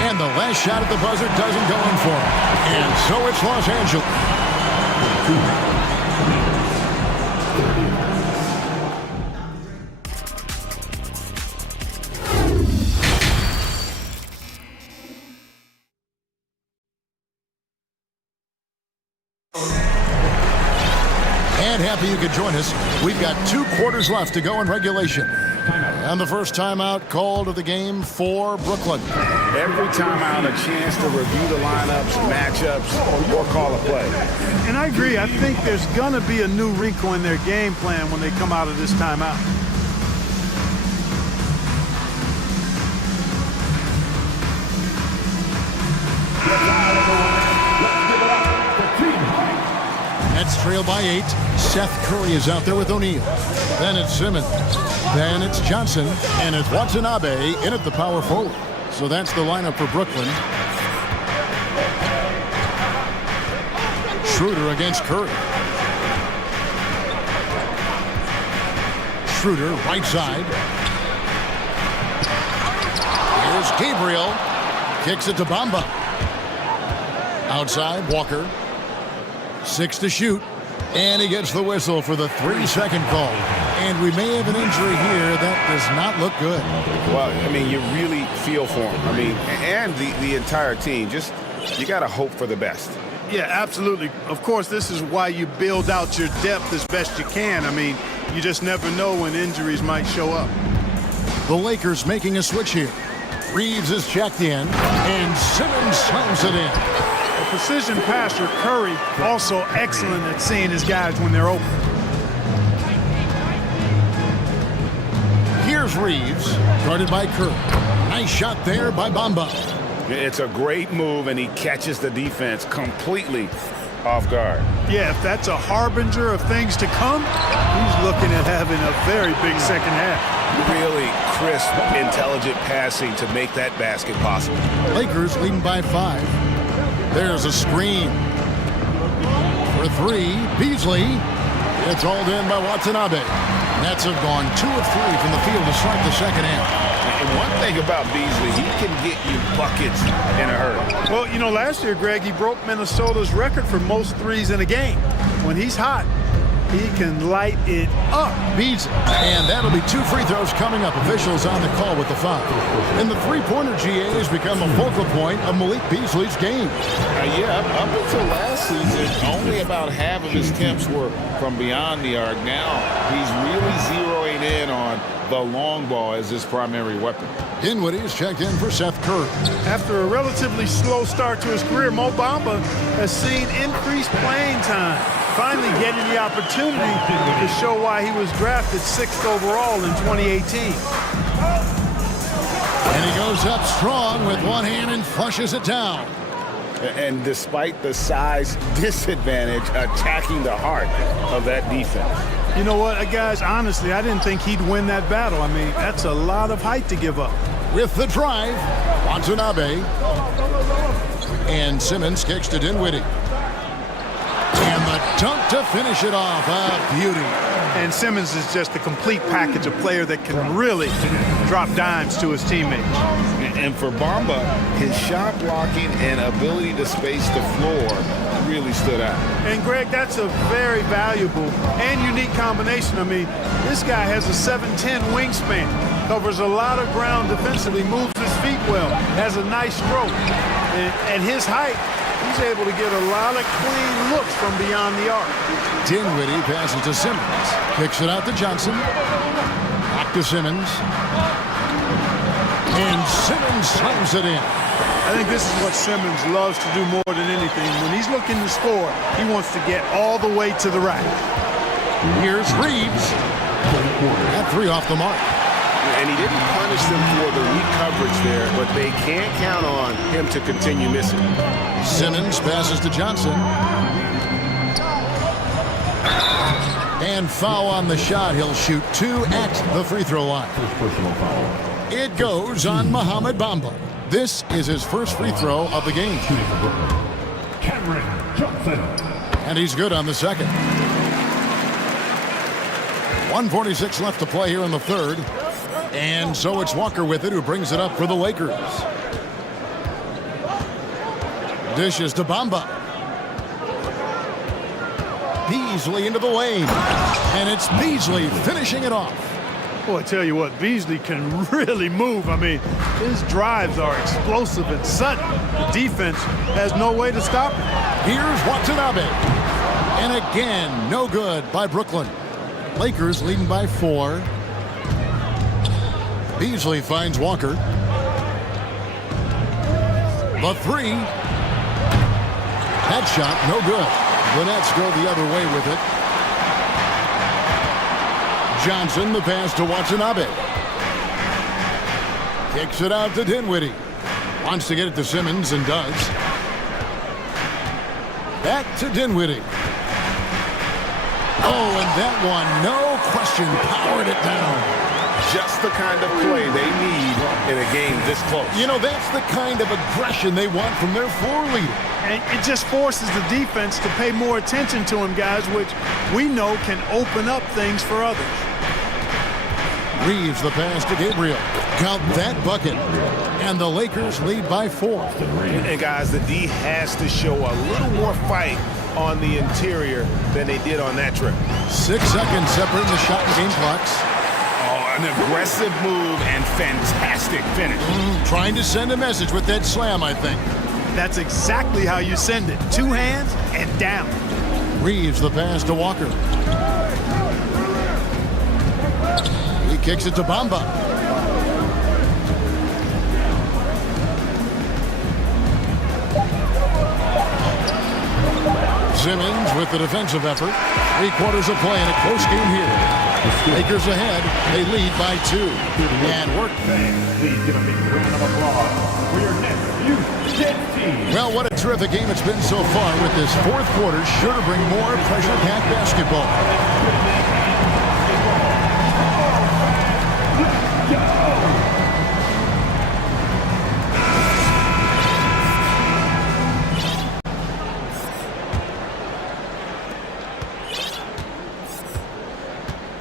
And the last shot at the buzzer doesn't go in for him. And so it's Los Angeles. And happy you could join us. We've got 2 quarters left to go in regulation. And the first timeout called of the game for Brooklyn. Every timeout, a chance to review the lineups, matchups, or call a play. And I agree. I think there's going to be a new wrinkle in their game plan when they come out of this timeout. That's trail by 8. Seth Curry is out there with O'Neal. Then it's Simmons. Then it's Johnson. And it's Watanabe in at the power forward. So that's the lineup for Brooklyn. Schroeder against Curry. Schroeder, right side. Here's Gabriel. Kicks it to Bamba. Outside, Walker. 6 to shoot. And he gets the whistle for the 3-second call. And we may have an injury here that does not look good. Well, I mean, you really feel for him. I mean, and the entire team. Just, you got to hope for the best. Yeah, absolutely. Of course, this is why you build out your depth as best you can. I mean, you just never know when injuries might show up. The Lakers making a switch here. Reeves is checked in, and Simmons slams it in. A precision passer, Curry, also excellent at seeing his guys when they're open. Here's Reeves, guarded by Curry. Nice shot there by Bamba. It's a great move, and he catches the defense completely off guard. Yeah, if that's a harbinger of things to come, he's looking at having a very big second half. Really crisp, intelligent passing to make that basket possible. Lakers leading by 5. There's a screen. For 3, Beasley. It's hauled in by Watanabe. Nets have gone 2 of 3 from the field to start the second half. And one thing about Beasley, he can get you buckets in a hurry. Well, you know, last year, Greg, he broke Minnesota's record for most threes in a game. When he's hot, he can light it up. Beasley. And that'll be 2 free throws coming up. Officials on the call with the foul. And the three-pointer GA has become a focal point of Malik Beasley's game. Yeah, up until last season, only about half of his attempts were from beyond the arc. Now he's really zeroing in on the long ball as his primary weapon. Dinwiddie is checked in for Seth Curry. After a relatively slow start to his career, Mo Bamba has seen increased playing time, finally getting the opportunity to show why he was drafted 6th overall in 2018. And he goes up strong with one hand and flushes it down. And despite the size disadvantage, attacking the heart of that defense. You know what, guys, honestly, I didn't think he'd win that battle. I mean, that's a lot of height to give up. With the drive, Watanabe. And Simmons kicks to Dinwiddie. And the dunk to finish it off. A beauty. And Simmons is just a complete package, a player that can really drop dimes to his teammates. And for Bamba, his shot blocking and ability to space the floor really stood out. And Greg, that's a very valuable and unique combination. I mean, this guy has a 7'10" wingspan, covers a lot of ground defensively, moves his feet well, has a nice stroke. And at his height, he's able to get a lot of clean looks from beyond the arc. Dinwiddie passes to Simmons. Kicks it out to Johnson. Back to Simmons. And Simmons slams it in. I think this is what Simmons loves to do more than anything. When he's looking to score, he wants to get all the way to the rack. Here's Reeves. That 3 off the mark. And he didn't punish them for the weak coverage there, but they can't count on him to continue missing. Simmons passes to Johnson. And foul on the shot. He'll shoot 2 at the free throw line. It goes on Mohamed Bamba. This is his first free throw of the game. And he's good on the second. 1:46 left to play here in the third. And so it's Walker with it, who brings it up for the Lakers. Dishes to Bamba. Beasley into the lane. And it's Beasley finishing it off. Boy, I tell you what, Beasley can really move. I mean, his drives are explosive and sudden. The defense has no way to stop him. Here's Watanabe. And again, no good by Brooklyn. Lakers leading by 4. Beasley finds Walker. The 3. That shot, no good. The Nets go the other way with it. Johnson, the pass to Watanabe. Kicks it out to Dinwiddie. Wants to get it to Simmons and does. Back to Dinwiddie. Oh, and that one, no question, powered it down. Just the kind of play they need in a game this close. You know, that's the kind of aggression they want from their floor leader. And it just forces the defense to pay more attention to him, guys, which we know can open up things for others. Reeves the pass to Gabriel. Count that bucket. And the Lakers lead by 4. And guys, the D has to show a little more fight on the interior than they did on that trip. 6 seconds separating the shot and game clocks. Oh, an aggressive move and fantastic finish. Trying to send a message with that slam, I think. That's exactly how you send it. 2 hands and down. Reeves the pass to Walker. He kicks it to Bamba. Simmons with the defensive effort. 3 quarters of play in a close game here. Lakers ahead. They lead by 2. And work. Please give a big round of applause for your next team. Well, what a terrific game it's been so far with this 4th quarter. Sure to bring more pressure-packed basketball.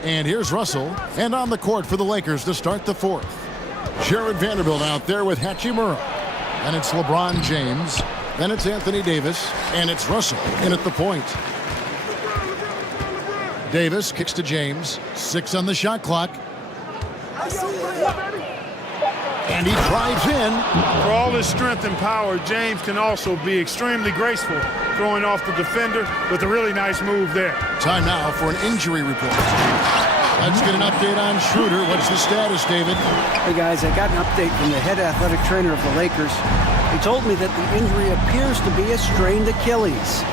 And here's Russell, and on the court for the Lakers to start the 4th. Jared Vanderbilt out there with Hachimura. And it's LeBron James. Then it's Anthony Davis, and it's Russell in at the point. Davis kicks to James. 6 on the shot clock. And he drives in. For all his strength and power, James can also be extremely graceful, throwing off the defender with a really nice move there. Time now for an injury report. Let's get an update on Schroeder. What's the status, David? Hey guys, I got an update from the head athletic trainer of the Lakers. He told me that the injury appears to be a strained Achilles.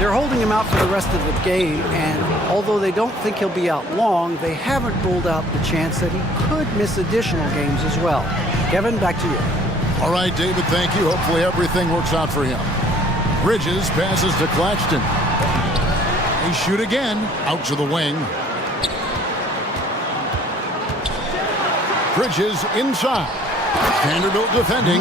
They're holding him out for the rest of the game, and although they don't think he'll be out long, they haven't ruled out the chance that he could miss additional games as well. Kevin, back to you. All right, David, thank you. Hopefully everything works out for him. Bridges passes to Claxton. They shoot again, out to the wing. Bridges inside. Vanderbilt defending.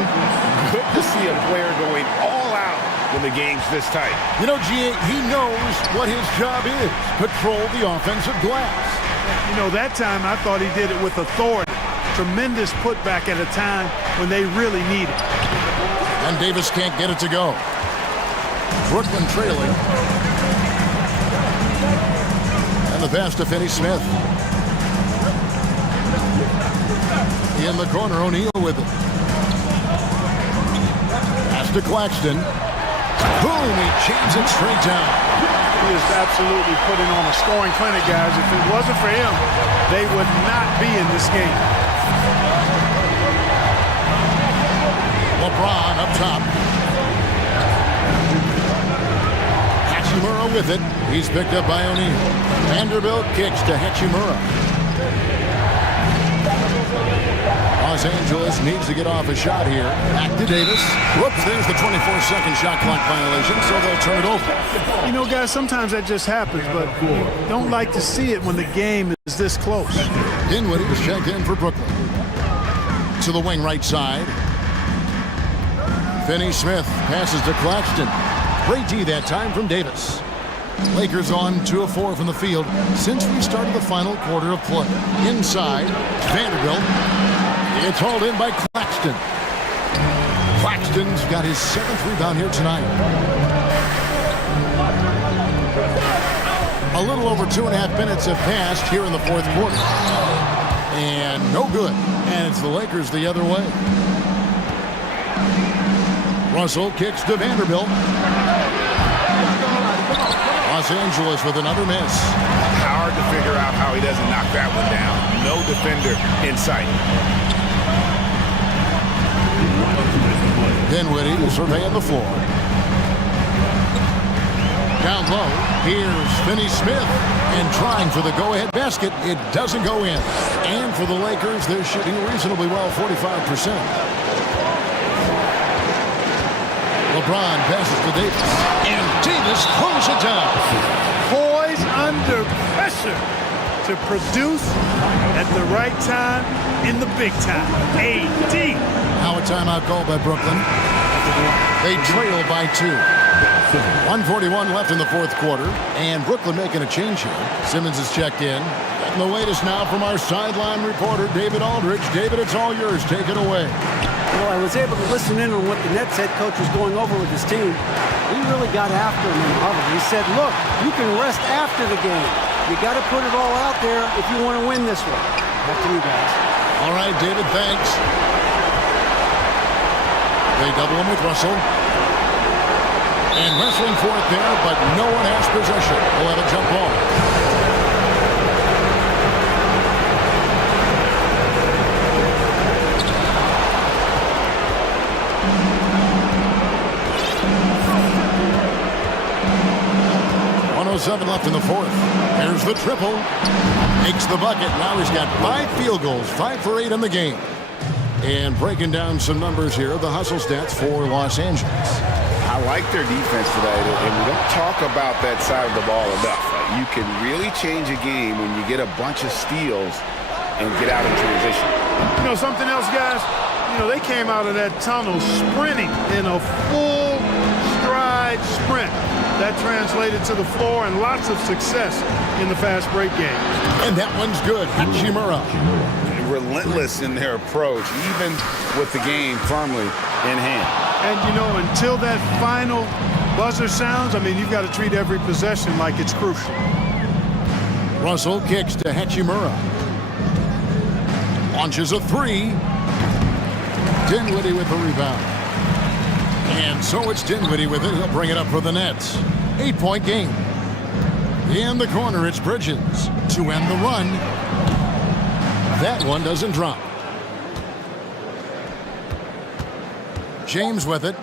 Good to see a player going all out when the game's this tight. You know, G.A., he knows what his job is. Control the offensive glass. You know, that time I thought he did it with authority. Tremendous putback at a time when they really need it. And Davis can't get it to go. Brooklyn trailing. And the pass to Finney-Smith. In the corner, O'Neal with it. Pass to Claxton. Boom, he jams it straight down. He is absolutely putting on a scoring clinic, guys. If it wasn't for him, they would not be in this game. LeBron up top. Hachimura with it. He's picked up by O'Neal. Vanderbilt kicks to Hachimura. Los Angeles needs to get off a shot here. Back to Davis. Whoops, there's the 24-second shot clock violation, so they'll turn it over. You know, guys, sometimes that just happens, but you don't like to see it when the game is this close. Dinwiddie was checked in for Brooklyn. To the wing right side. Finney-Smith passes to Claxton. Great D that time from Davis. Lakers on 2 of 4 from the field since we started the final quarter of play. Inside, Vanderbilt. It's hauled in by Claxton. Claxton's got his 7th rebound here tonight. A little over 2.5 minutes have passed here in the 4th quarter. And no good. And it's the Lakers the other way. Russell kicks to Vanderbilt. Los Angeles with another miss. Hard to figure out how he doesn't knock that one down. No defender in sight. Dinwiddie surveying the floor. Down low, here's Finney-Smith. And trying for the go-ahead basket. It doesn't go in. And for the Lakers, they're shooting reasonably well, 45%. LeBron passes to Davis. And Davis pulls it down. Poise, under pressure to produce at the right time in the big time. AD. Now a timeout call by Brooklyn. They trail by 2. 1:41 left in the fourth quarter, and Brooklyn making a change here. Simmons is checked in. And the latest now from our sideline reporter, David Aldridge. David, it's all yours. Take it away. Well, I was able to listen in on what the Nets head coach was going over with his team. He really got after him in the huddle. He said, look, you can rest after the game. You got to put it all out there if you want to win this one. Back to you guys. All right, David, thanks. They double him with Russell. And wrestling for it there, but no one has possession. We'll have a jump ball. .107 left in the fourth. There's the triple. Makes the bucket. Now he's got 5 field goals, 5 for 8 in the game. And breaking down some numbers here, the hustle stats for Los Angeles. I like their defense today, and we don't talk about that side of the ball enough. You can really change a game when you get a bunch of steals and get out in transition. You know, something else, guys? You know, they came out of that tunnel sprinting in a full stride sprint. That translated to the floor and lots of success in the fast break game. And that one's good. Hachimura. Relentless in their approach, even with the game firmly in hand. And, you know, until that final buzzer sounds, I mean, you've got to treat every possession like it's crucial. Russell kicks to Hachimura. Launches a 3. Dinwiddie with the rebound. And so it's Dinwiddie with it. He'll bring it up for the Nets. 8-point game. In the corner, it's Bridges to end the run. That one doesn't drop. James with it.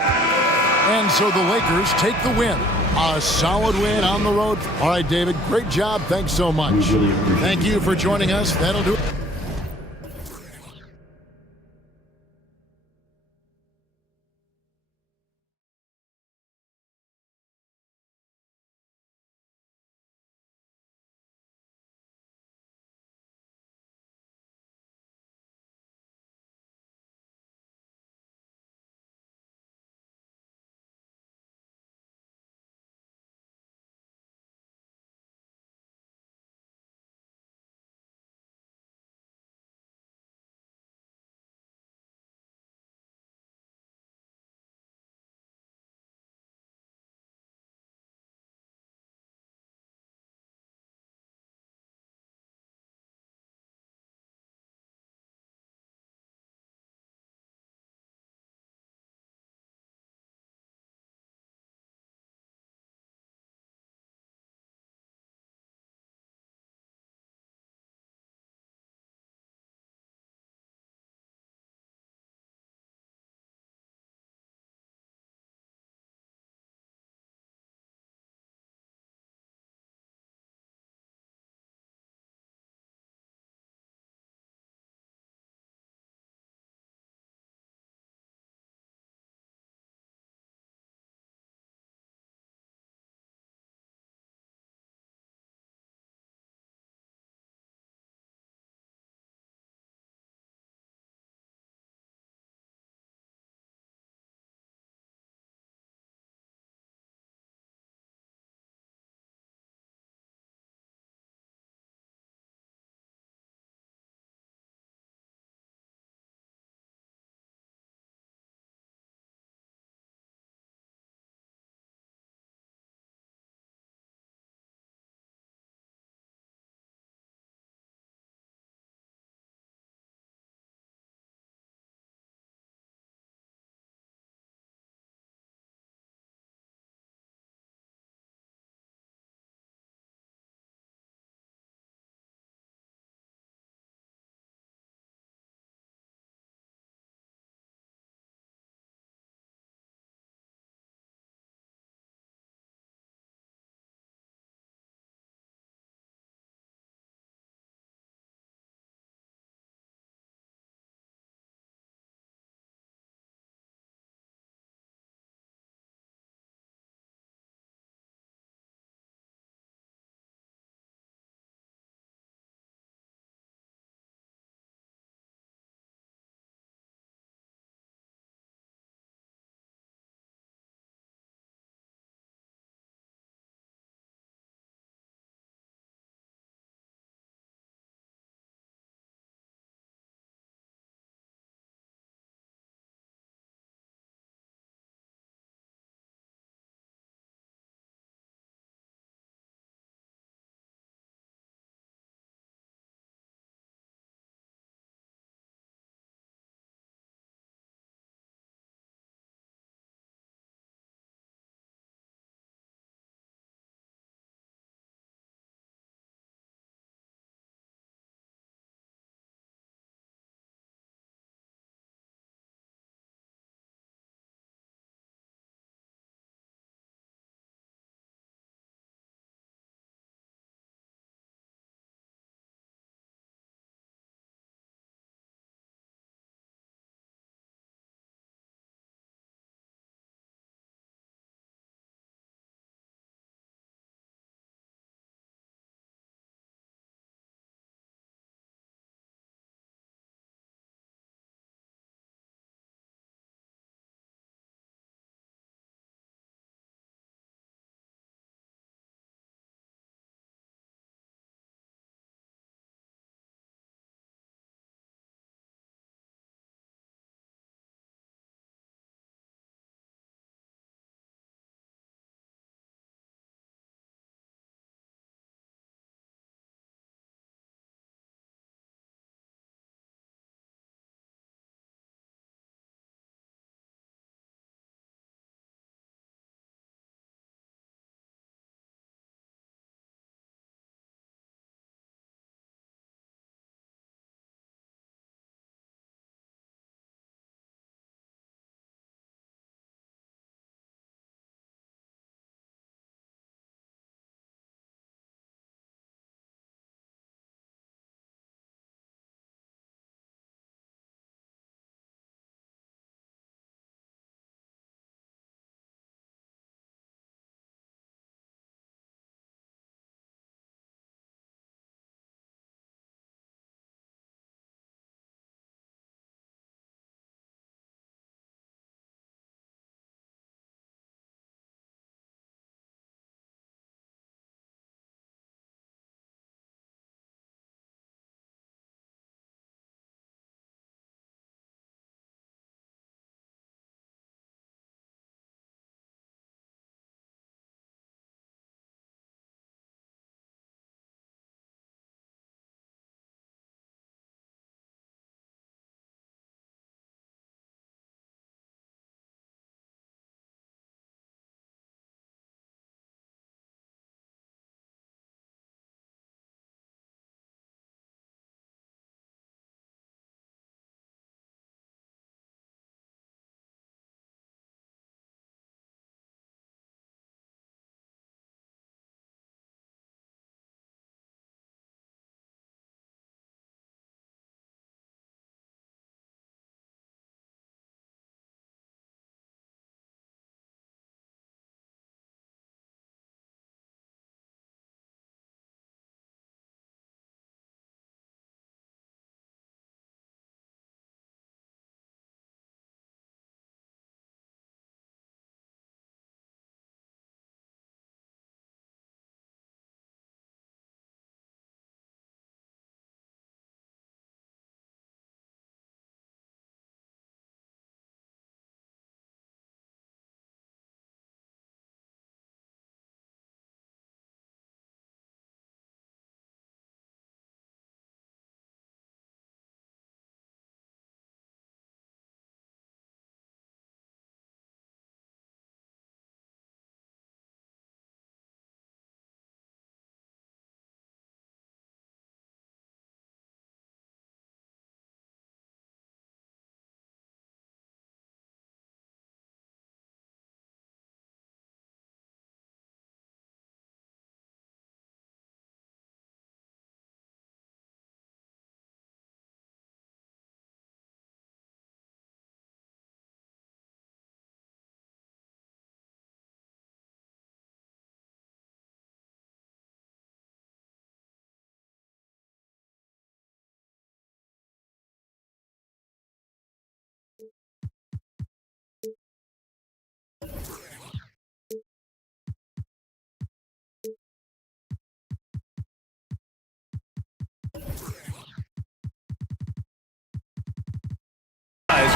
And so the Lakers take the win. A solid win on the road. All right, David, great job. Thanks so much. Thank you for joining us. That'll do it.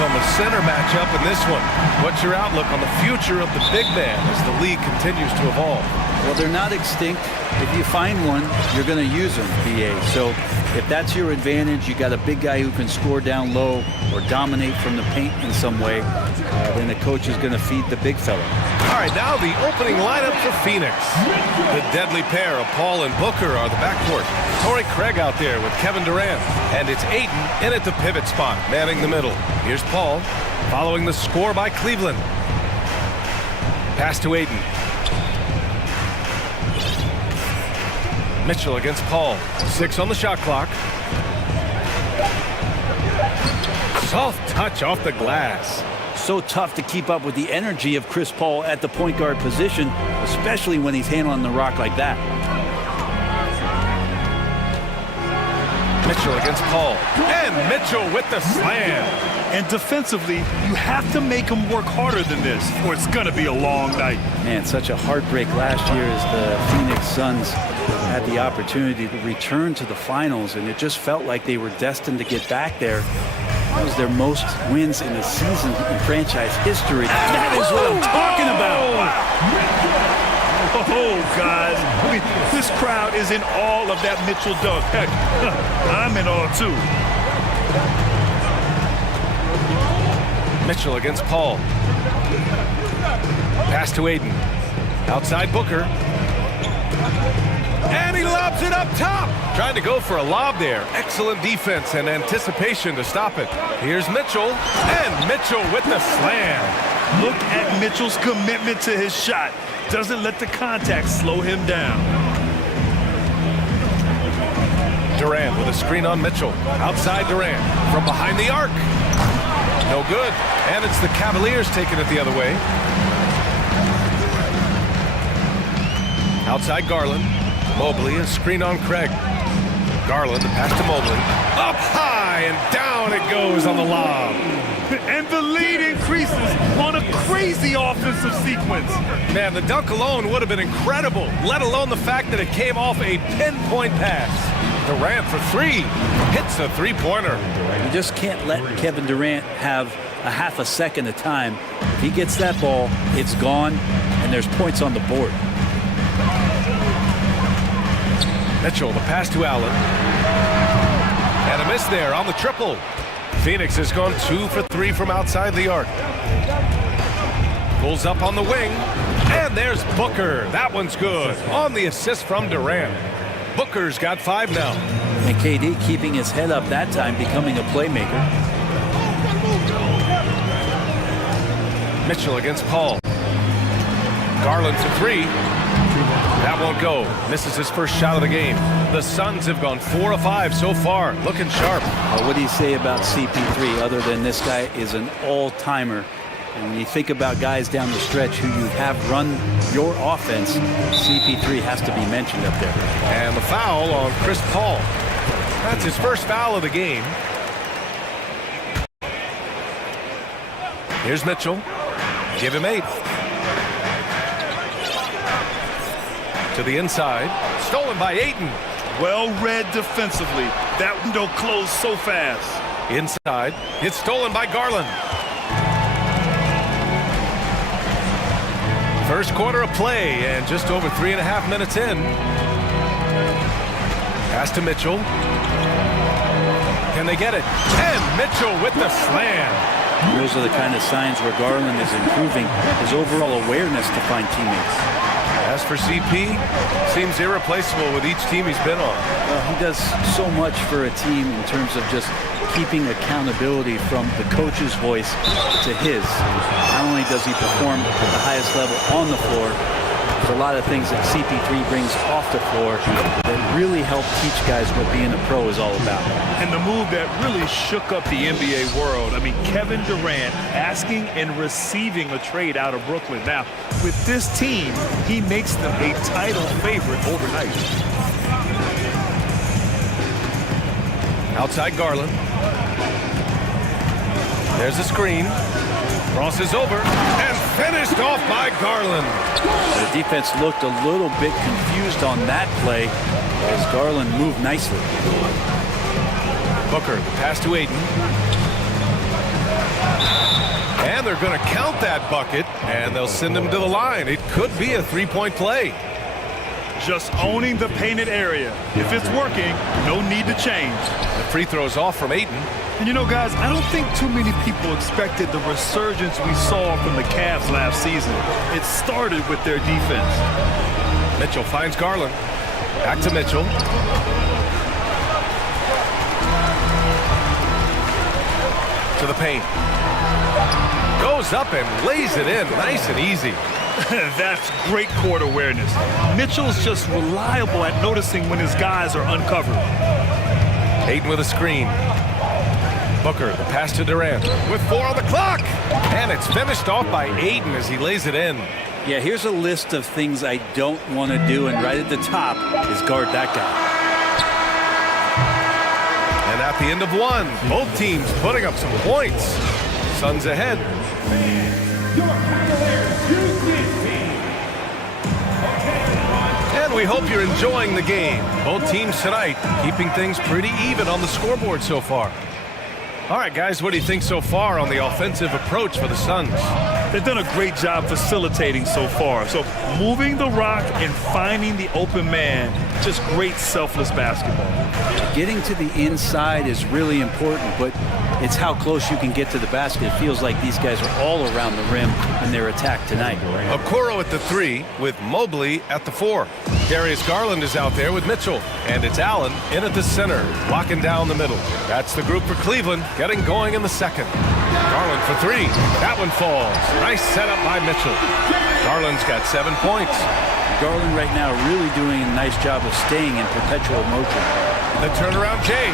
on the center matchup in this one. What's your outlook on the future of the big man as the league continues to evolve? Well, they're not extinct. If you find one, you're going to use them, BA. So if that's your advantage, you got a big guy who can score down low or dominate from the paint in some way, then the coach is going to feed the big fella. All right, now the opening lineup for Phoenix. The deadly pair of Paul and Booker are the backcourt. Torrey Craig out there with Kevin Durant. And it's Ayton in at the pivot spot, manning the middle. Here's Paul, following the score by Cleveland. Pass to Ayton. Mitchell against Paul. 6 on the shot clock. Soft touch off the glass. So tough to keep up with the energy of Chris Paul at the point guard position, especially when he's handling the rock like that. Mitchell against Paul. And Mitchell with the slam. And defensively, you have to make them work harder than this, or it's going to be a long night. Man, such a heartbreak last year as the Phoenix Suns had the opportunity to return to the finals, and it just felt like they were destined to get back there. That was their most wins in a season in franchise history. That is what I'm talking about. Oh, God. I mean, this crowd is in awe of that Mitchell dunk. Heck, I'm in awe, too. Mitchell against Paul. Pass to Ayton. Outside Booker. And he lobs it up top. Trying to go for a lob there. Excellent defense and anticipation to stop it. Here's Mitchell. And Mitchell with the slam. Look at Mitchell's commitment to his shot. Doesn't let the contact slow him down. Durant with a screen on Mitchell. Outside Durant. From behind the arc. No good. And it's the Cavaliers taking it the other way. Outside Garland. Mobley, a screen on Craig. Garland, the pass to Mobley. Up high and down it goes on the lob. And the lead increases on a crazy offensive sequence. Man, the dunk alone would have been incredible, let alone the fact that it came off a pinpoint pass. Durant for 3. Hits a three-pointer. You just can't let Kevin Durant have a half a second of time. If he gets that ball, it's gone, and there's points on the board. Mitchell, the pass to Allen. And a miss there on the triple. Phoenix has gone 2 for 3 from outside the arc. Pulls up on the wing. And there's Booker. That one's good. On the assist from Durant. Booker's got 5 now. And KD keeping his head up that time, becoming a playmaker. Mitchell against Paul. Garland for 3. That won't go. Misses his first shot of the game. The Suns have gone 4 of 5 so far. Looking sharp. What do you say about CP3 other than this guy is an all-timer? And when you think about guys down the stretch who you have run your offense, CP3 has to be mentioned up there. And the foul on Chris Paul. That's his first foul of the game. Here's Mitchell. Give him 8. To the inside. Stolen by Ayton. Well read defensively. That window closed so fast. Inside. It's stolen by Garland. First quarter of play and just over 3.5 minutes in. Pass to Mitchell. Can they get it? And Mitchell with the slam. Those are the kind of signs where Garland is improving his overall awareness to find teammates. As for CP, seems irreplaceable with each team he's been on. Well, he does so much for a team in terms of just keeping accountability from the coach's voice to his. Not only does he perform at the highest level on the floor, there's a lot of things that CP3 brings off the floor that really help teach guys what being a pro is all about. And the move that really shook up the NBA world. I mean, Kevin Durant asking and receiving a trade out of Brooklyn. Now, with this team, he makes them a title favorite overnight. Outside Garland. There's a screen. Crosses over and finished off by Garland. The defense looked a little bit confused on that play as Garland moved nicely. Booker, the pass to Ayton. And they're going to count that bucket, and they'll send him to the line. It could be a three-point play. Just owning the painted area. If it's working, no need to change. The free throw's off from Ayton. And you know, guys, I don't think too many people expected the resurgence we saw from the Cavs last season. It started with their defense. Mitchell finds Garland. Back to Mitchell. To the paint. Goes up and lays it in nice and easy. That's great court awareness. Mitchell's just reliable at noticing when his guys are uncovered. Ayton with a screen. Booker, the pass to Durant with 4 on the clock. And it's finished off by Ayton as he lays it in. Yeah, here's a list of things I don't want to do, and right at the top is guard that guy. And at the end of one, both teams putting up some points. Suns ahead. And we hope you're enjoying the game. Both teams tonight keeping things pretty even on the scoreboard so far. All right, guys, what do you think so far on the offensive approach for the Suns? They've done a great job facilitating so far. So moving the rock and finding the open man, just great selfless basketball. Getting to the inside is really important, but it's how close you can get to the basket. It feels like these guys are all around the rim in their attack tonight. Okoro at the 3 with Mobley at the 4. Darius Garland is out there with Mitchell. And it's Allen in at the center, locking down the middle. That's the group for Cleveland, getting going in the second. Garland for 3. That one falls. Nice setup by Mitchell. Garland's got 7 points. Garland right now really doing a nice job of staying in perpetual motion. The turnaround Jay.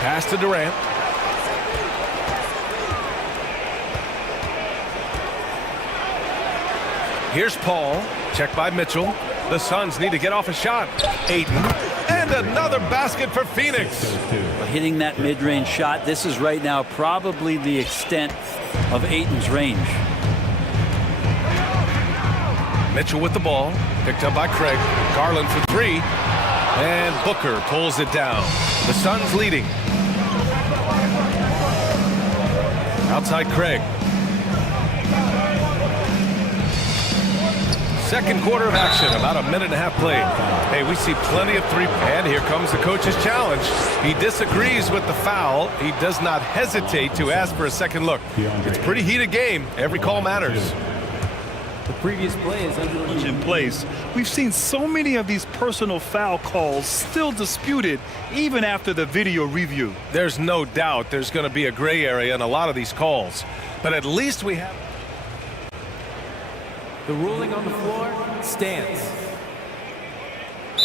Pass to Durant. Here's Paul. Check by Mitchell. The Suns need to get off a shot. Ayton. And another basket for Phoenix. Hitting that mid-range shot, this is right now probably the extent of Ayton's range. Mitchell with the ball. Picked up by Craig. Garland for 3. And Booker pulls it down. The Suns leading. Outside Craig. Second quarter of action, about a minute and a half played. Hey, we see plenty of 3. And here comes the coach's challenge. He disagrees with the foul. He does not hesitate to ask for a second look. It's a pretty heated game. Every call matters. The previous play is in place. We've seen so many of these personal foul calls still disputed even after the video review. There's no doubt there's going to be a gray area in a lot of these calls. But at least we have... The ruling on the floor stands.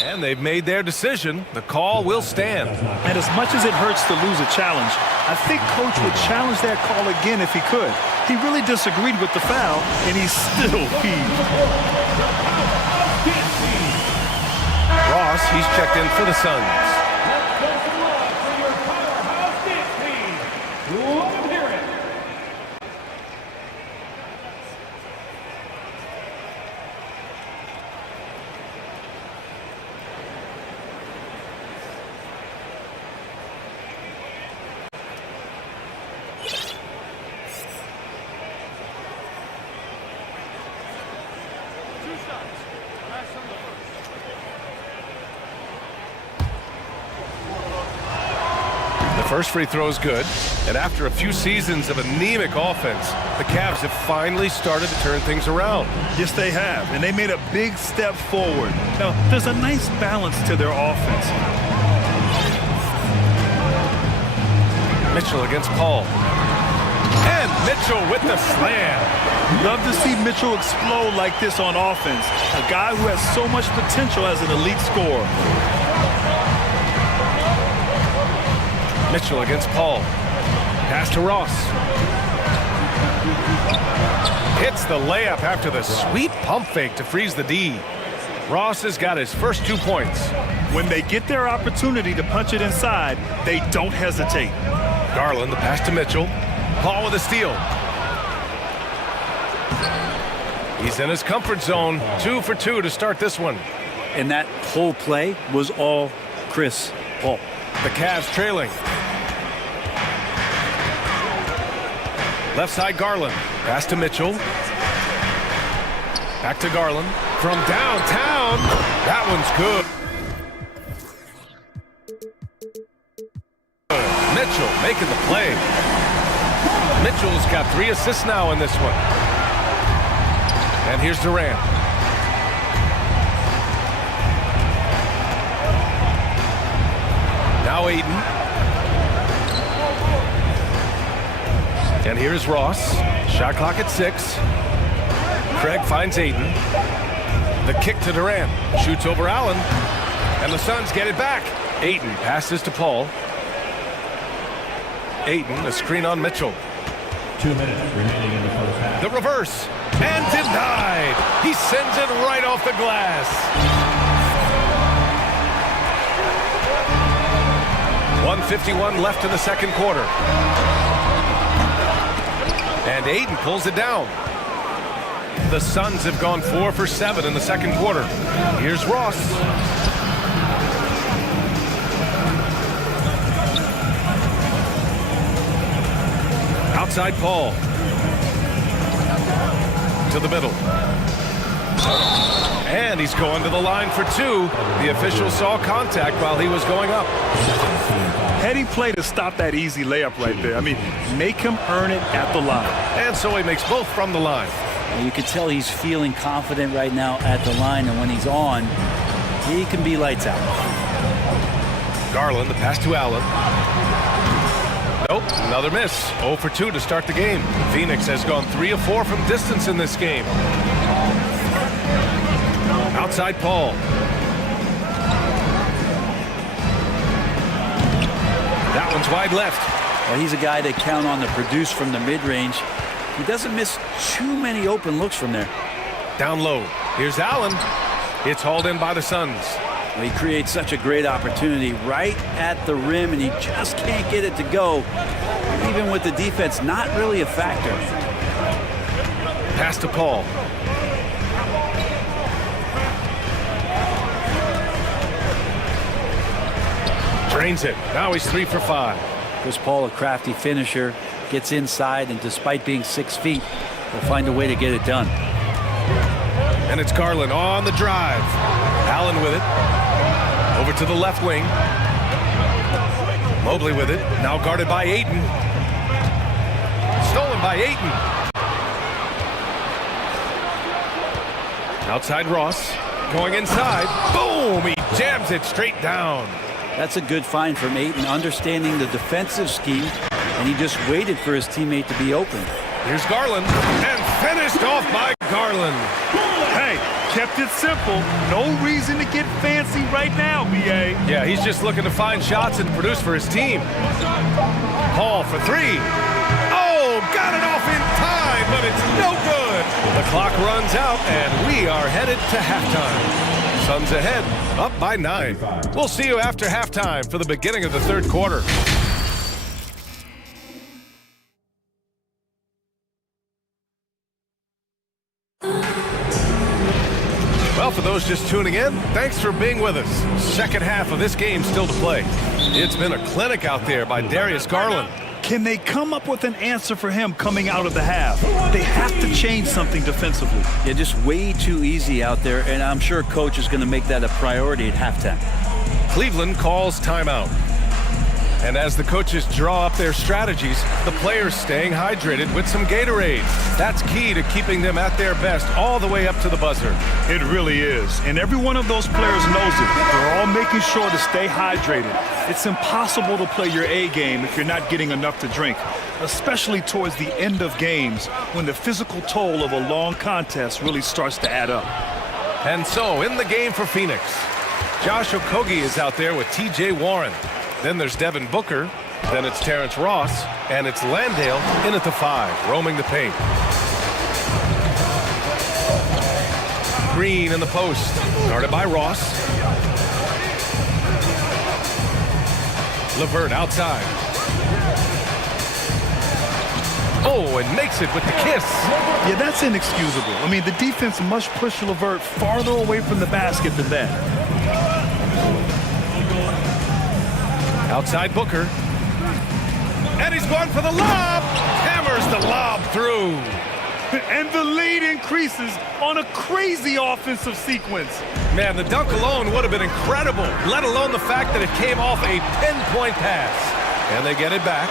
And they've made their decision. The call will stand. And as much as it hurts to lose a challenge, I think Coach would challenge that call again if he could. He really disagreed with the foul, and he still heaved. Ross, he's checked in for the Suns. First free throw is good, and after a few seasons of anemic offense, the Cavs have finally started to turn things around. Yes, they have, and they made a big step forward. Now, there's a nice balance to their offense. Mitchell against Paul. And Mitchell with the slam. Love to see Mitchell explode like this on offense. A guy who has so much potential as an elite scorer. Mitchell against Paul. Pass to Ross. Hits the layup after the sweet pump fake to freeze the D. Ross has got his first 2 points. When they get their opportunity to punch it inside, they don't hesitate. Garland, the pass to Mitchell. Paul with a steal. He's in his comfort zone. 2 for 2 to start this one. And that whole play was all Chris Paul. The Cavs trailing. Left side, Garland. Pass to Mitchell. Back to Garland. From downtown. That one's good. Mitchell making the play. Mitchell's got 3 assists now in this one. And here's Durant. Now Aiden. And here's Ross. Shot clock at 6. Craig finds Aiden. The kick to Durant. Shoots over Allen. And the Suns get it back. Aiden passes to Paul. Aiden, a screen on Mitchell. 2 minutes remaining in the first half. The reverse. And denied. He sends it right off the glass. 1:51 left in the second quarter. And Aiden pulls it down. The Suns have gone 4 for 7 in the second quarter. Here's Ross. Outside Paul. To the middle. And he's going to the line for 2. The official saw contact while he was going up. Heady play to stop that easy layup right there. I mean, make him earn it at the line. And so he makes both from the line. You can tell he's feeling confident right now at the line, and when he's on, he can be lights out. Garland, the pass to Allen. Nope, another miss. 0 for 2 to start the game. Phoenix has gone 3 of 4 from distance in this game. Outside Paul. That one's wide left. Well, he's a guy they count on to produce from the mid-range. He doesn't miss too many open looks from there. Down low. Here's Allen. It's hauled in by the Suns. Well, he creates such a great opportunity right at the rim, and he just can't get it to go. Even with the defense not really a factor. Pass to Paul. Drains it. Now he's 3 for 5. Chris Paul, a crafty finisher, gets inside, and despite being 6 feet, will find a way to get it done. And it's Garland on the drive. Allen with it. Over to the left wing. Mobley with it. Now guarded by Aiden. Stolen by Aiden. Outside Ross. Going inside. Boom! He jams it straight down. That's a good find from Aiden, understanding the defensive scheme, and he just waited for his teammate to be open. Here's Garland. And finished off by Garland. Hey, kept it simple. No reason to get fancy right now, B.A. Yeah, he's just looking to find shots and produce for his team. Paul for 3. Oh, got it off in time, but it's no good. The clock runs out, and we are headed to halftime. Suns ahead, up by 9. We'll see you after halftime for the beginning of the third quarter. Well, for those just tuning in, thanks for being with us. Second half of this game still to play. It's been a clinic out there by Darius Garland. Can they come up with an answer for him coming out of the half? They have to change something defensively. Yeah, just way too easy out there, and I'm sure coach is going to make that a priority at halftime. Cleveland calls timeout. And as the coaches draw up their strategies, the players staying hydrated with some Gatorade. That's key to keeping them at their best all the way up to the buzzer. It really is. And every one of those players knows it. They're all making sure to stay hydrated. It's impossible to play your A game if you're not getting enough to drink, especially towards the end of games when the physical toll of a long contest really starts to add up. And so, in the game for Phoenix, Josh Okogie is out there with T.J. Warren. Then there's Devin Booker. Then it's Terrence Ross. And it's Landale in at the 5, roaming the paint. Green in the post, guarded by Ross. LeVert outside. Oh, and makes it with the kiss. Yeah, that's inexcusable. I mean, the defense must push LeVert farther away from the basket than that. Outside Booker. And he's going for the lob. Hammer hammers the lob through. And the lead increases on a crazy offensive sequence. Man, the dunk alone would have been incredible, let alone the fact that it came off a pinpoint pass. And they get it back.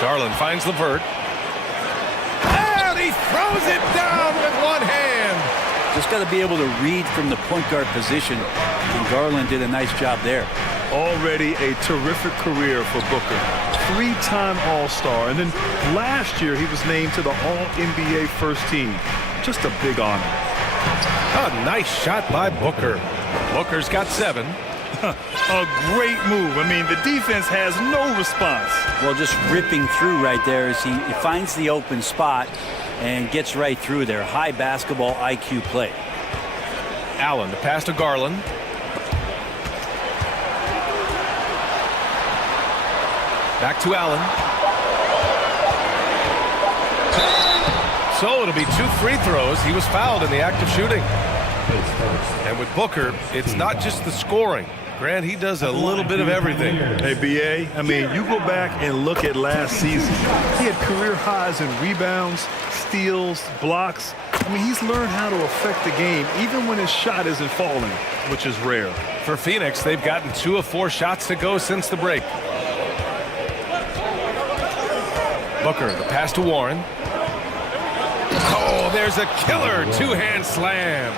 Garland finds LeVert. And he throws it down with one hand. Just got to be able to read from the point guard position, and Garland did a nice job there. Already a terrific career for Booker. 3-time All-Star, and then last year he was named to the All-NBA first team. Just a big honor. A nice shot by Booker. Booker's got 7. A great move. I mean, the defense has no response. Well, just ripping through right there as he finds the open spot and gets right through there. High basketball IQ play. Allen, the pass to Garland. Back to Allen. So it'll be 2 free throws. He was fouled in the act of shooting. And with Booker, it's not just the scoring. Grant, he does a little bit of everything. Hey, B.A., I mean, you go back and look at last season. He had career highs in rebounds, steals, blocks. I mean, he's learned how to affect the game, even when his shot isn't falling, which is rare. For Phoenix, they've gotten 2 of 4 shots to go since the break. Booker, the pass to Warren. Oh, there's a killer 2-hand slam.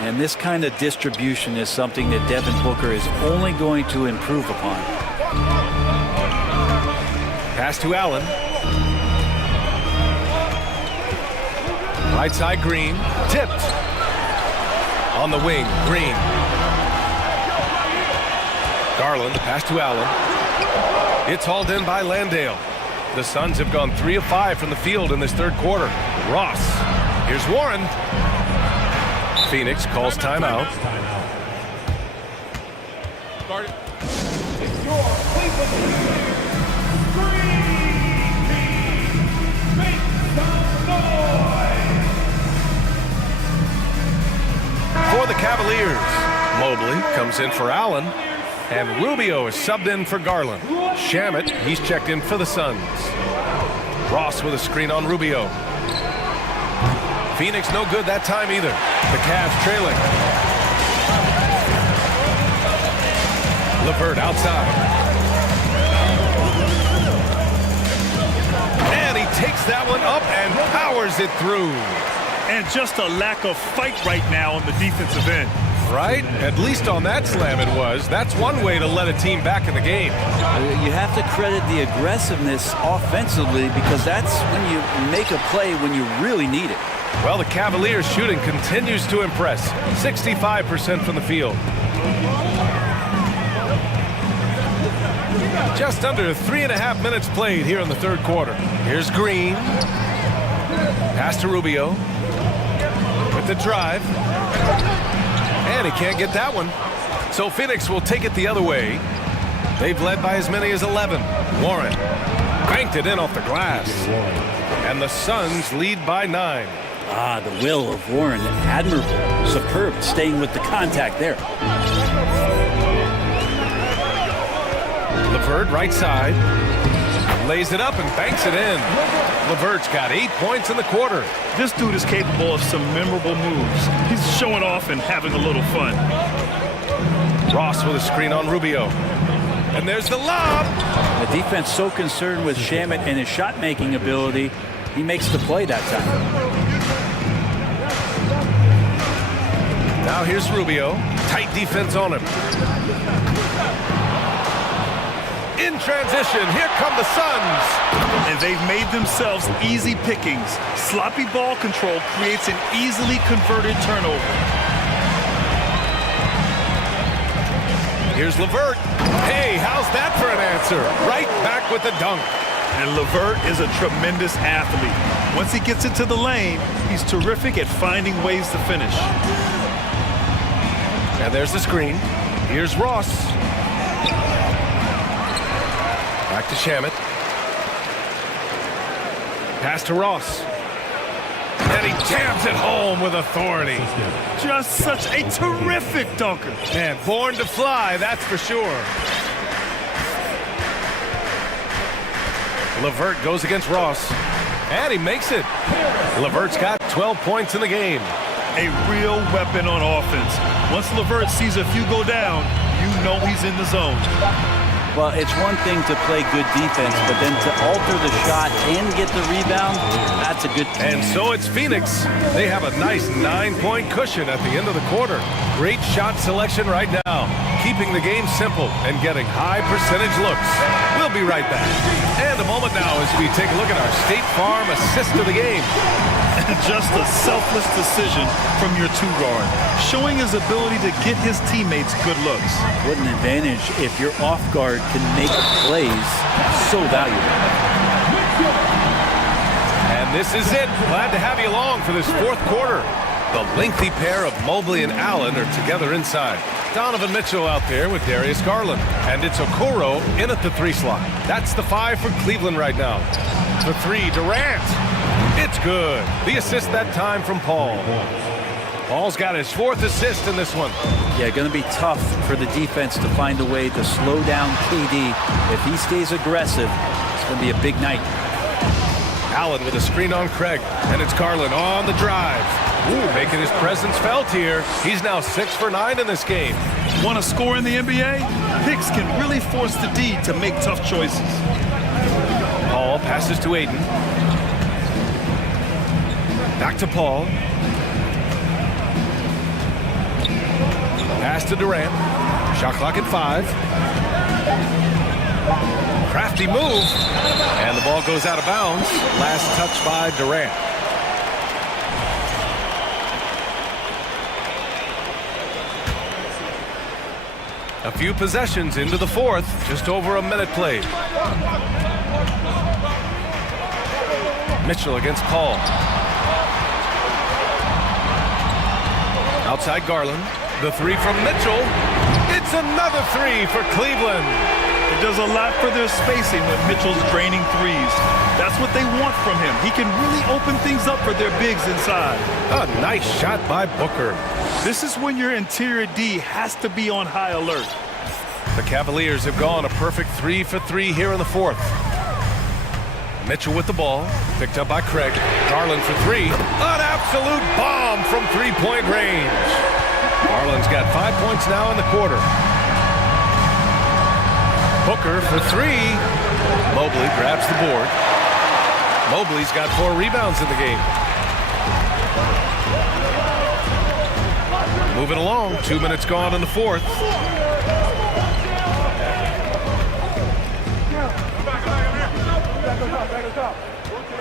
And this kind of distribution is something that Devin Booker is only going to improve upon. Pass to Allen. Right side, Green. Tipped. On the wing, Green. Garland, the pass to Allen. It's hauled in by Landale. The Suns have gone 3 of 5 from the field in this third quarter. Ross. Here's Warren. Phoenix calls timeout. For the Cavaliers, Mobley comes in for Allen, and Rubio is subbed in for Garland. Shamet, he's checked in for the Suns. Ross with a screen on Rubio. Phoenix no good that time either. The Cavs trailing. LeVert outside. And he takes that one up and powers it through. And just a lack of fight right now on the defensive end. Right? At least on that slam it was. That's one way to let a team back in the game. You have to credit the aggressiveness offensively, because that's when you make a play when you really need it. Well, the Cavaliers shooting continues to impress. 65% from the field. Just under 3.5 minutes played here in the third quarter. Here's Green. Pass to Rubio. With the drive. And he can't get that one. So Phoenix will take it the other way. They've led by as many as 11. Warren banked it in off the glass. And the Suns lead by 9. Ah, the will of Warren, admirable, superb, staying with the contact there. LeVert right side. Lays it up and banks it in. LeVert's got 8 points in the quarter. This dude is capable of some memorable moves. He's showing off and having a little fun. Ross with a screen on Rubio. And there's the lob. The defense so concerned with Shamet and his shot-making ability, he makes the play that time. Now here's Rubio. Tight defense on him. In transition, here come the Suns. And they've made themselves easy pickings. Sloppy ball control creates an easily converted turnover. Here's LeVert. Hey, how's that for an answer? Right back with the dunk. And LeVert is a tremendous athlete. Once he gets into the lane, he's terrific at finding ways to finish. And there's the screen. Here's Ross. Back to Shamet. Pass to Ross. And he jams it home with authority. Just such a terrific dunker. Man, born to fly, that's for sure. LeVert goes against Ross. And he makes it. LeVert's got 12 points in the game. A real weapon on offense. Once LeVert sees a few go down, you know he's in the zone. Well, it's one thing to play good defense, but then to alter the shot and get the rebound, that's a good thing. And so it's Phoenix. They have a nice 9-point cushion at the end of the quarter. Great shot selection right now, keeping the game simple and getting high percentage looks. We'll be right back. And a moment now as we take a look at our State Farm assist of the game. Just a selfless decision from your two-guard, showing his ability to get his teammates good looks. What an advantage if your off-guard can make plays so valuable. And this is it. Glad to have you along for this fourth quarter. The lengthy pair of Mobley and Allen are together inside. Donovan Mitchell out there with Darius Garland. And it's Okoro in at the 3 slot. That's the 5 for Cleveland right now. The 3, Durant. It's good. The assist that time from Paul. Paul's got his 4th assist in this one. Yeah, going to be tough for the defense to find a way to slow down KD. If he stays aggressive, it's going to be a big night. Allen with a screen on Craig, and it's Garland on the drive. Ooh, making his presence felt here. He's now 6 for 9 in this game. Want to score in the NBA? Hicks can really force the D to make tough choices. Paul passes to Aiden. Back to Paul. Pass to Durant. Shot clock at 5. Crafty move. And the ball goes out of bounds. Last touch by Durant. A few possessions into the 4th. Just over a minute played. Mitchell against Paul. Outside Garland. The 3 from Mitchell. It's another 3 for Cleveland. It does a lot for their spacing when Mitchell's draining threes. That's what they want from him. He can really open things up for their bigs inside. A nice shot by Booker. This is when your interior D has to be on high alert. The Cavaliers have gone a perfect 3 for 3 here in the 4th. Mitchell with the ball, picked up by Craig. Garland for 3. An absolute bomb from 3-point range. Garland's got 5 points now in the quarter. Booker for 3. Mobley grabs the board. Mobley's got 4 rebounds in the game. Moving along, 2 minutes gone in the 4th.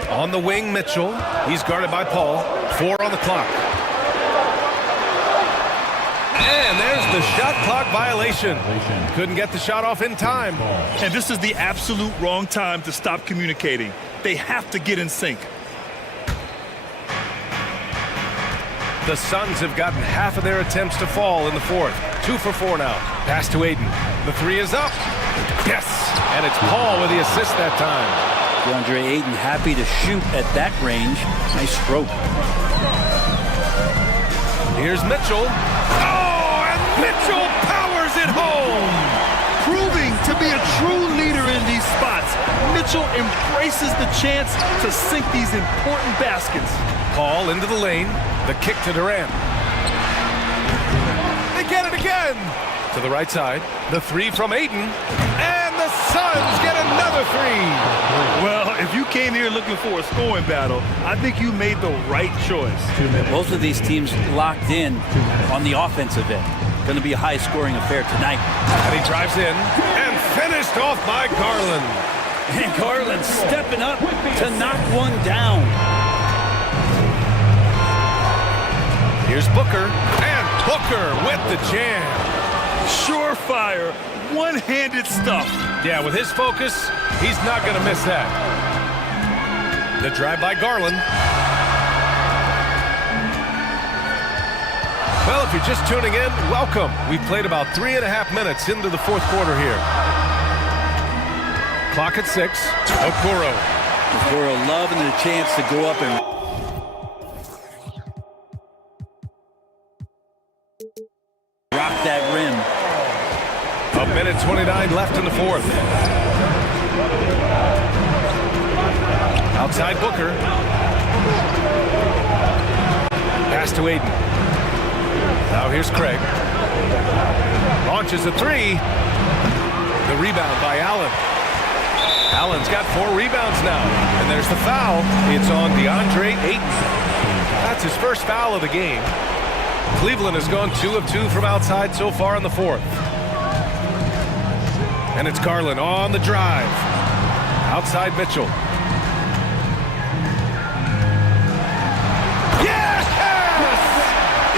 On the wing, Mitchell. He's guarded by Paul. 4 on the clock. And there's the shot clock violation. Couldn't get the shot off in time. And this is the absolute wrong time to stop communicating. They have to get in sync. The Suns have gotten half of their attempts to fall in the 4th. 2 for 4 now. Pass to Aiden. The 3 is up. Yes! And it's Paul with the assist that time. DeAndre Ayton happy to shoot at that range. Nice stroke. Here's Mitchell. Oh, and Mitchell powers it home. Proving to be a true leader in these spots. Mitchell embraces the chance to sink these important baskets. Paul into the lane. The kick to Durant. They get it again. To the right side. The 3 from Ayton. And the Suns get another 3. Well, if you came here looking for a scoring battle, I think you made the right choice. Both of these teams locked in on the offensive end. Going to be a high-scoring affair tonight. And he drives in and finished off by Garland. And Garland stepping up to knock one down. Here's Booker, and Booker with the jam. Surefire, one-handed stuff. Yeah, with his focus, he's not going to miss that. The drive by Garland. Well, if you're just tuning in, welcome. We've played about 3.5 minutes into the 4th quarter here. Clock at 6. Okoro. Okoro loving the chance to go up and rock that rim. 1:29 left in the 4th. Outside Booker. Pass to Aiden. Now here's Craig. Launches a three. The rebound by Allen. Allen's got 4 rebounds now. And there's the foul. It's on DeAndre Ayton. That's his first foul of the game. Cleveland has gone 2 of 2 from outside so far in the fourth. And it's Garland on the drive. Outside Mitchell. Yes!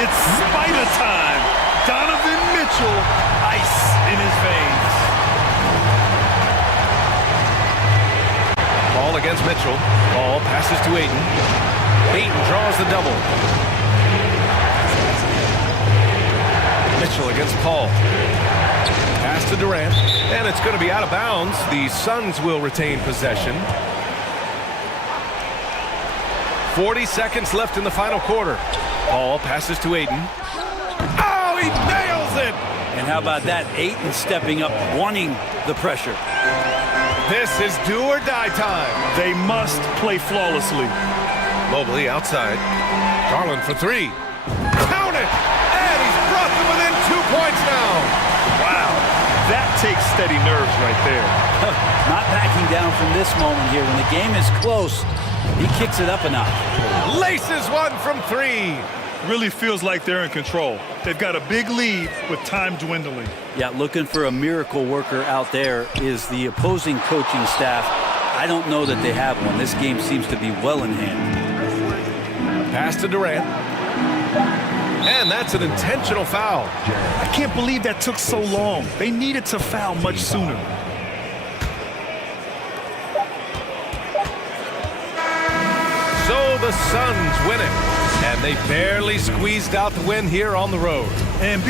It's spider time. Donovan Mitchell, ice in his veins. Ball against Mitchell. Ball passes to Ayton. Ayton draws the double. Mitchell against Paul. Pass to Durant. And it's going to be out of bounds. The Suns will retain possession. 40 seconds left in the final quarter. Paul passes to Ayton. Oh, he nails it! And how about that? Ayton stepping up, wanting the pressure. This is do or die time. They must play flawlessly. Mobley outside. Garland for 3. Count it! And he's brought them within 2 points now. Wow. That takes steady nerves right there. Not backing down from this moment here. When the game is close, he kicks it up a notch. Laces one from 3. Really feels like they're in control. They've got a big lead with time dwindling. Yeah, looking for a miracle worker out there is the opposing coaching staff. I don't know that they have one. This game seems to be well in hand. Pass to Durant. And that's an intentional foul. I can't believe that took so long. They needed to foul much sooner. So the Suns win it. And they barely squeezed out the win here on the road. And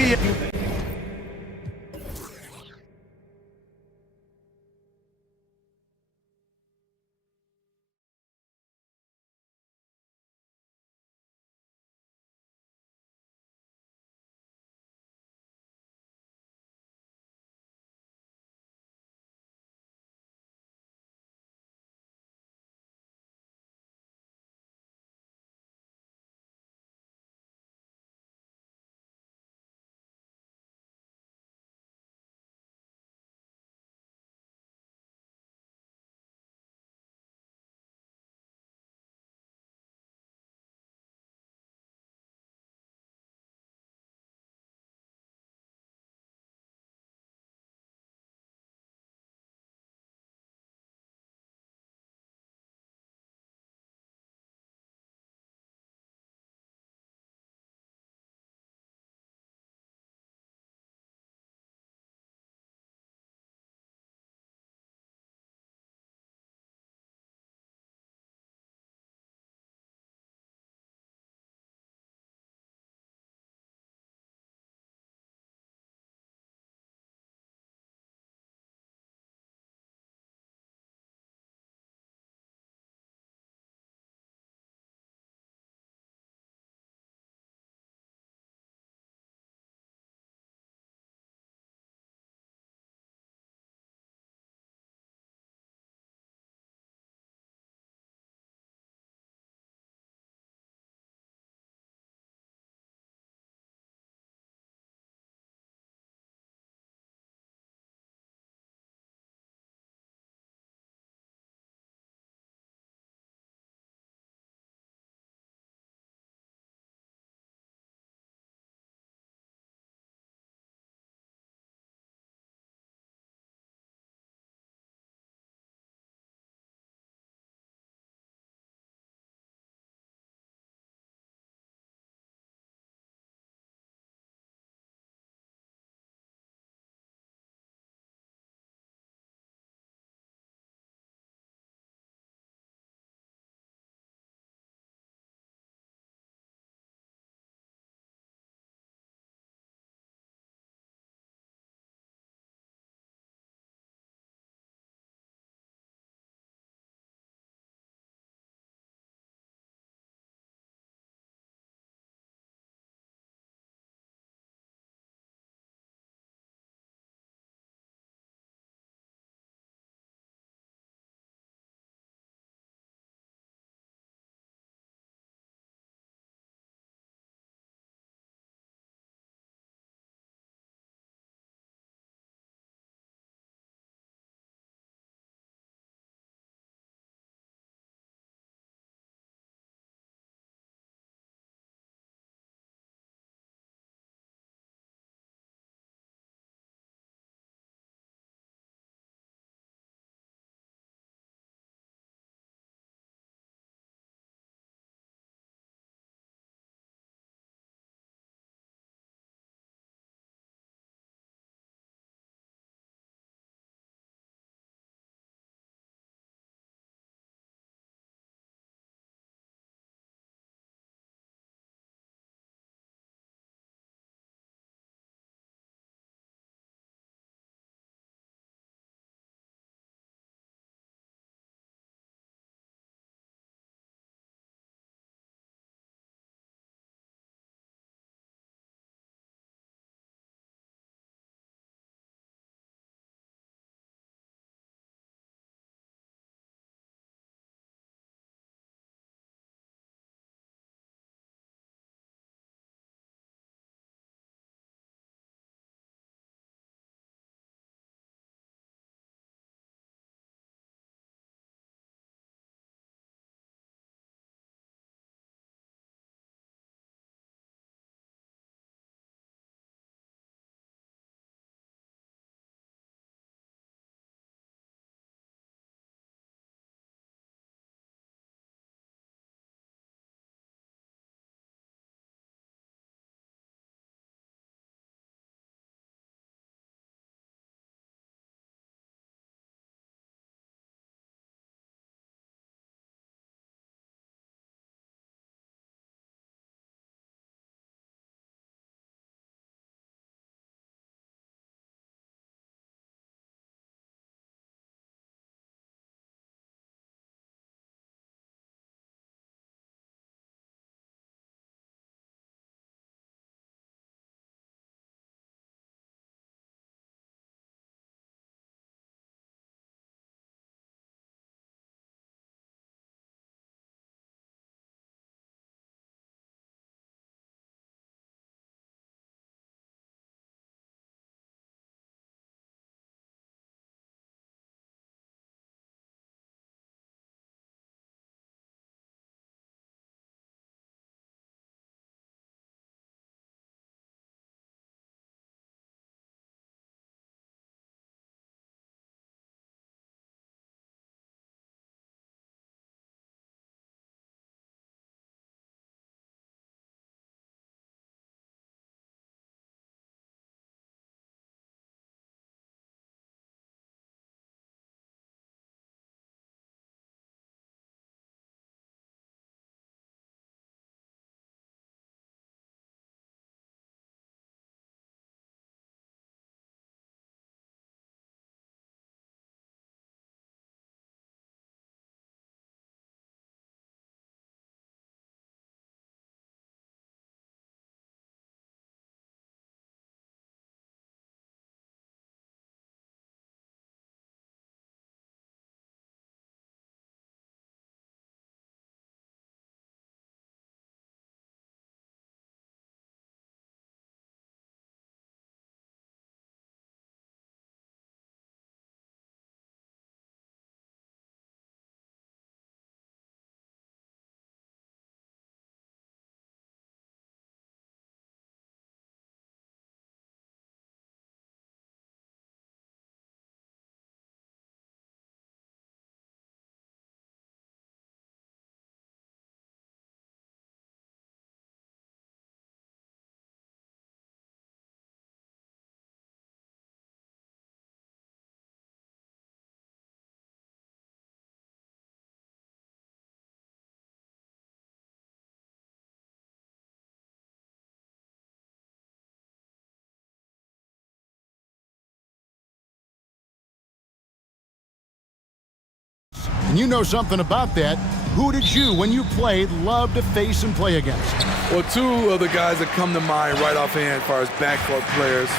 And you know something about that. Who did you, when you played, love to face and play against? Well, two of the guys that come to mind right offhand as far as backcourt players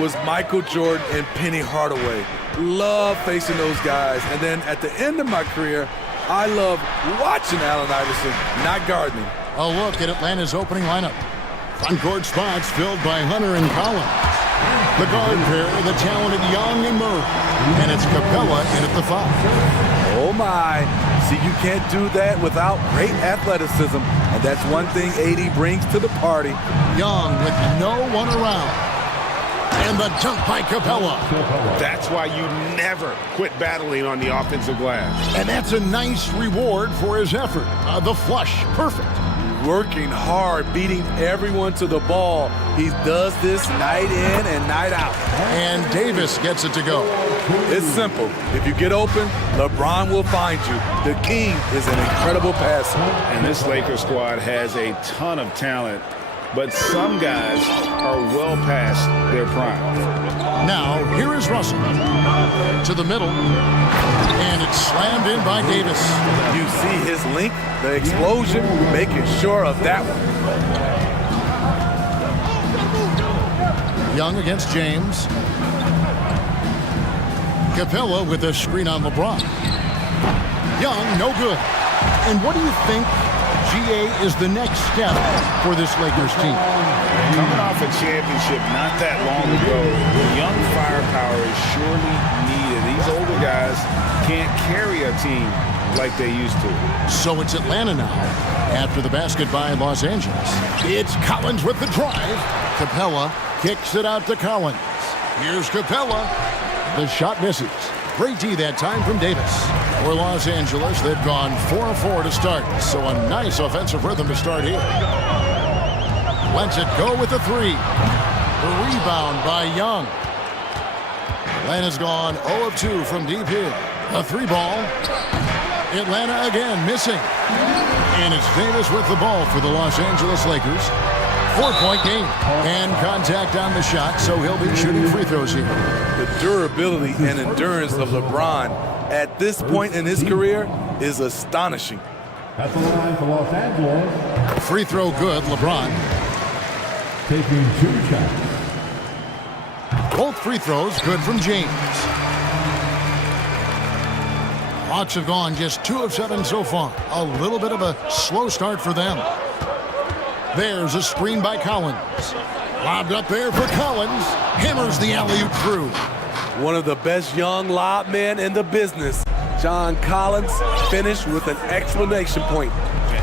was Michael Jordan and Penny Hardaway. Love facing those guys. And then at the end of my career, I love watching Allen Iverson, not guarding him. A look at Atlanta's opening lineup. Front-court spots filled by Hunter and Collins. The guard pair, the talented Young and Murray. And it's Capella in at the 5. Oh, my. See, you can't do that without great athleticism. And that's one thing AD brings to the party. Young with no one around. And the dunk by Capella. That's why you never quit battling on the offensive glass. And that's a nice reward for his effort. The flush, perfect. Working hard, beating everyone to the ball. He does this night in and night out. And Davis gets it to go. It's simple. If you get open, LeBron will find you. The king is an incredible passer. And this Lakers squad has a ton of talent, but some guys are well past their prime. Now, here is Russell. To the middle. And it's slammed in by Davis. You see his length, the explosion, making sure of that one. Young against James. Capella with a screen on LeBron. Young, no good. And what do you think, GA, is the next step for this Lakers team? Coming off a championship not that long ago, young firepower is surely needed. These older guys can't carry a team like they used to. So it's Atlanta now. After the basket by Los Angeles. It's Collins with the drive. Capella kicks it out to Collins. Here's Capella. The shot misses. Great D that time from Davis. For Los Angeles, they've gone 4-4 to start. So a nice offensive rhythm to start here. Lets it go with the 3. The rebound by Young. Atlanta's gone 0 of 2 from deep here. A 3 ball. Atlanta again missing. And it's Davis with the ball for the Los Angeles Lakers. 4-point game. And contact on the shot, so he'll be shooting free throws here. The durability and endurance of LeBron at this point in his career is astonishing. At the line for Los Angeles. Free throw good, LeBron. Taking 2 shots. Both free throws good from James. Hawks have gone just 2 of 7 so far. A little bit of a slow start for them. There's a screen by Collins. Lobbed up there for Collins. Hammers the alley-oop through. One of the best young lob men in the business. John Collins finished with an exclamation point.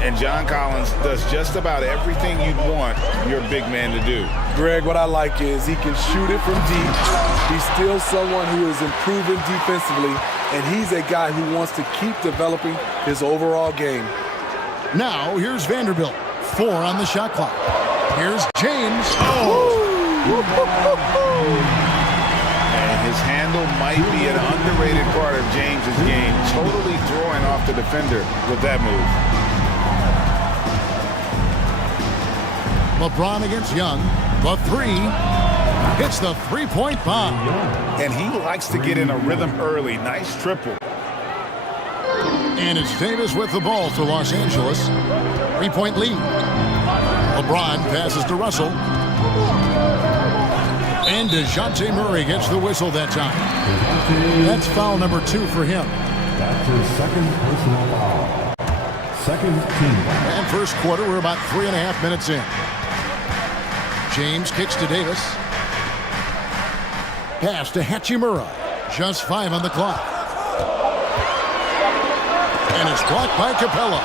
And John Collins does just about everything you'd want your big man to do. Greg, what I like is he can shoot it from deep. He's still someone who is improving defensively, and he's a guy who wants to keep developing his overall game. Now, here's Vanderbilt. 4 on the shot clock. Here's James. And his handle might be an underrated part of James's game. Totally throwing off the defender with that move. LeBron against Young. The 3. Hits the 3-point bomb. And he likes to get in a rhythm early. Nice triple. And it's Davis with the ball for Los Angeles. 3-point lead. LeBron passes to Russell. And DeJounte Murray gets the whistle that time. That's foul number 2 for him. That's his second personal foul. Second team. And first quarter, we're about 3.5 minutes in. James kicks to Davis. Pass to Hachimura. Just 5 on the clock. And it's blocked by Capella.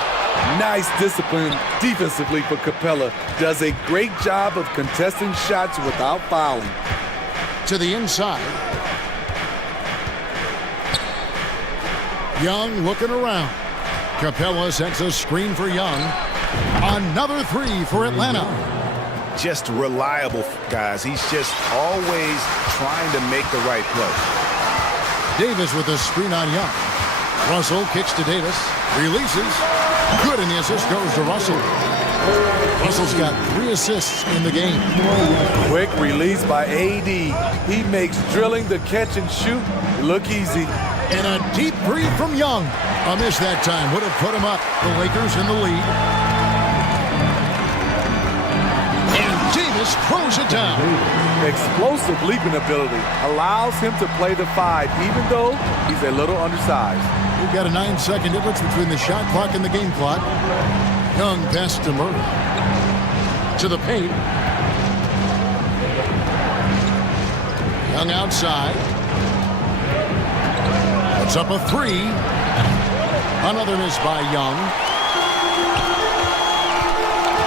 Nice discipline defensively for Capella. Does a great job of contesting shots without fouling. To the inside. Young looking around. Capella sets a screen for Young. Another 3 for Atlanta. Just reliable, guys. He's just always trying to make the right play. Davis with a screen on Young. Russell kicks to Davis. Releases. Good, and the assist goes to Russell. Russell's got 3 assists in the game. Quick release by AD. He makes drilling the catch and shoot look easy. And a deep three from Young. A miss that time would have put him up. The Lakers in the lead. And Davis throws it down. Explosive leaping ability allows him to play the 5, even though he's a little undersized. We've got a 9-second difference between the shot clock and the game clock. Young pass to Murray. To the paint. Young outside. It's up a 3. Another miss by Young.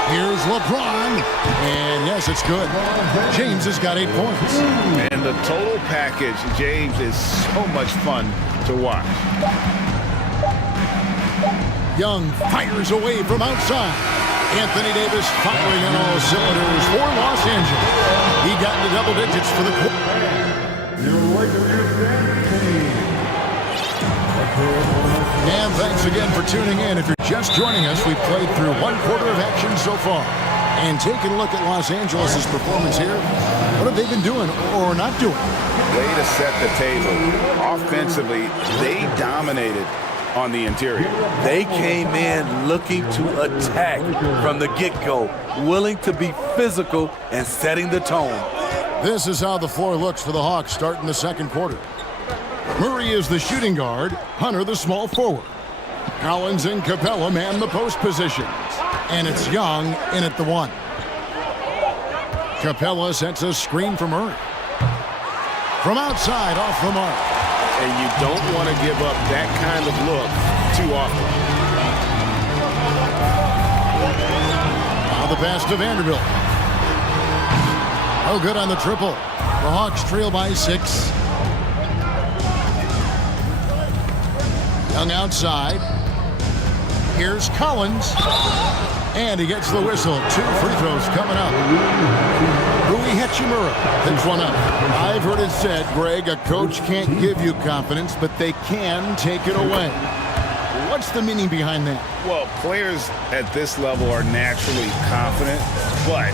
Here's LeBron. And yes, it's good. James has got 8 points. And the total package, James, is so much fun to watch. Young fires away from outside. Anthony Davis firing on all cylinders for Los Angeles. He got into double digits for the quarter. And thanks again for tuning in. If you're just joining us, we've played through 1 quarter of action so far. And taking a look at Los Angeles' performance here, what have they been doing or not doing? Way to set the table. Offensively, they dominated on the interior. They came in looking to attack from the get-go, willing to be physical and setting the tone. This is how the floor looks for the Hawks starting the second quarter. Murray is the shooting guard, Hunter the small forward. Collins and Capella man the post positions. And it's Young in at the 1. Capella sets a screen for Murray. From outside, off the mark. And you don't want to give up that kind of look too often. Now the pass to Vanderbilt. Oh, good on the triple. The Hawks trail by 6. Young outside. Here's Collins. And he gets the whistle. 2 free throws coming up. Rui Hachimura picks one up. I've heard it said, Greg, a coach can't give you confidence, but they can take it away. What's the meaning behind that? Well, players at this level are naturally confident, but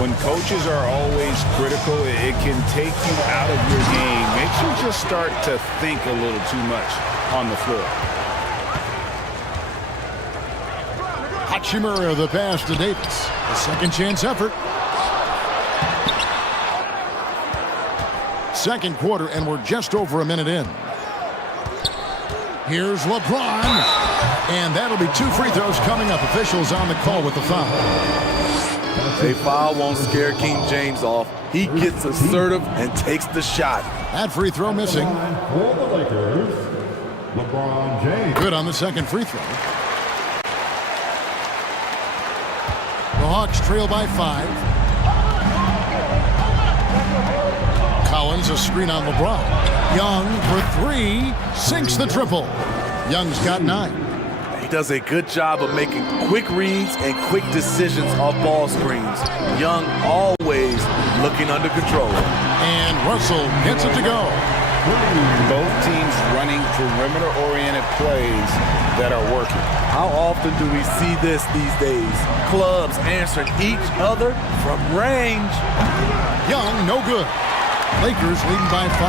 when coaches are always critical, it can take you out of your game. Makes you just start to think a little too much on the floor. Hachimura the pass to Davis. A second chance effort. Second quarter, and we're just over a minute in. Here's LeBron. And that'll be 2 free throws coming up. Officials on the call with the foul. A foul won't scare King James off. He gets assertive and takes the shot. That free throw missing. For the Lakers, LeBron James. Good on the second free throw. The Hawks trail by 5. Collins a screen on LeBron. Young for 3. Sinks the triple. Young's got 9. He does a good job of making quick reads and quick decisions off ball screens. Young always looking under control. And Russell gets it to go. Both teams running perimeter-oriented plays that are working. How often do we see this these days? Clubs answering each other from range. Young, no good. Lakers leading by 5.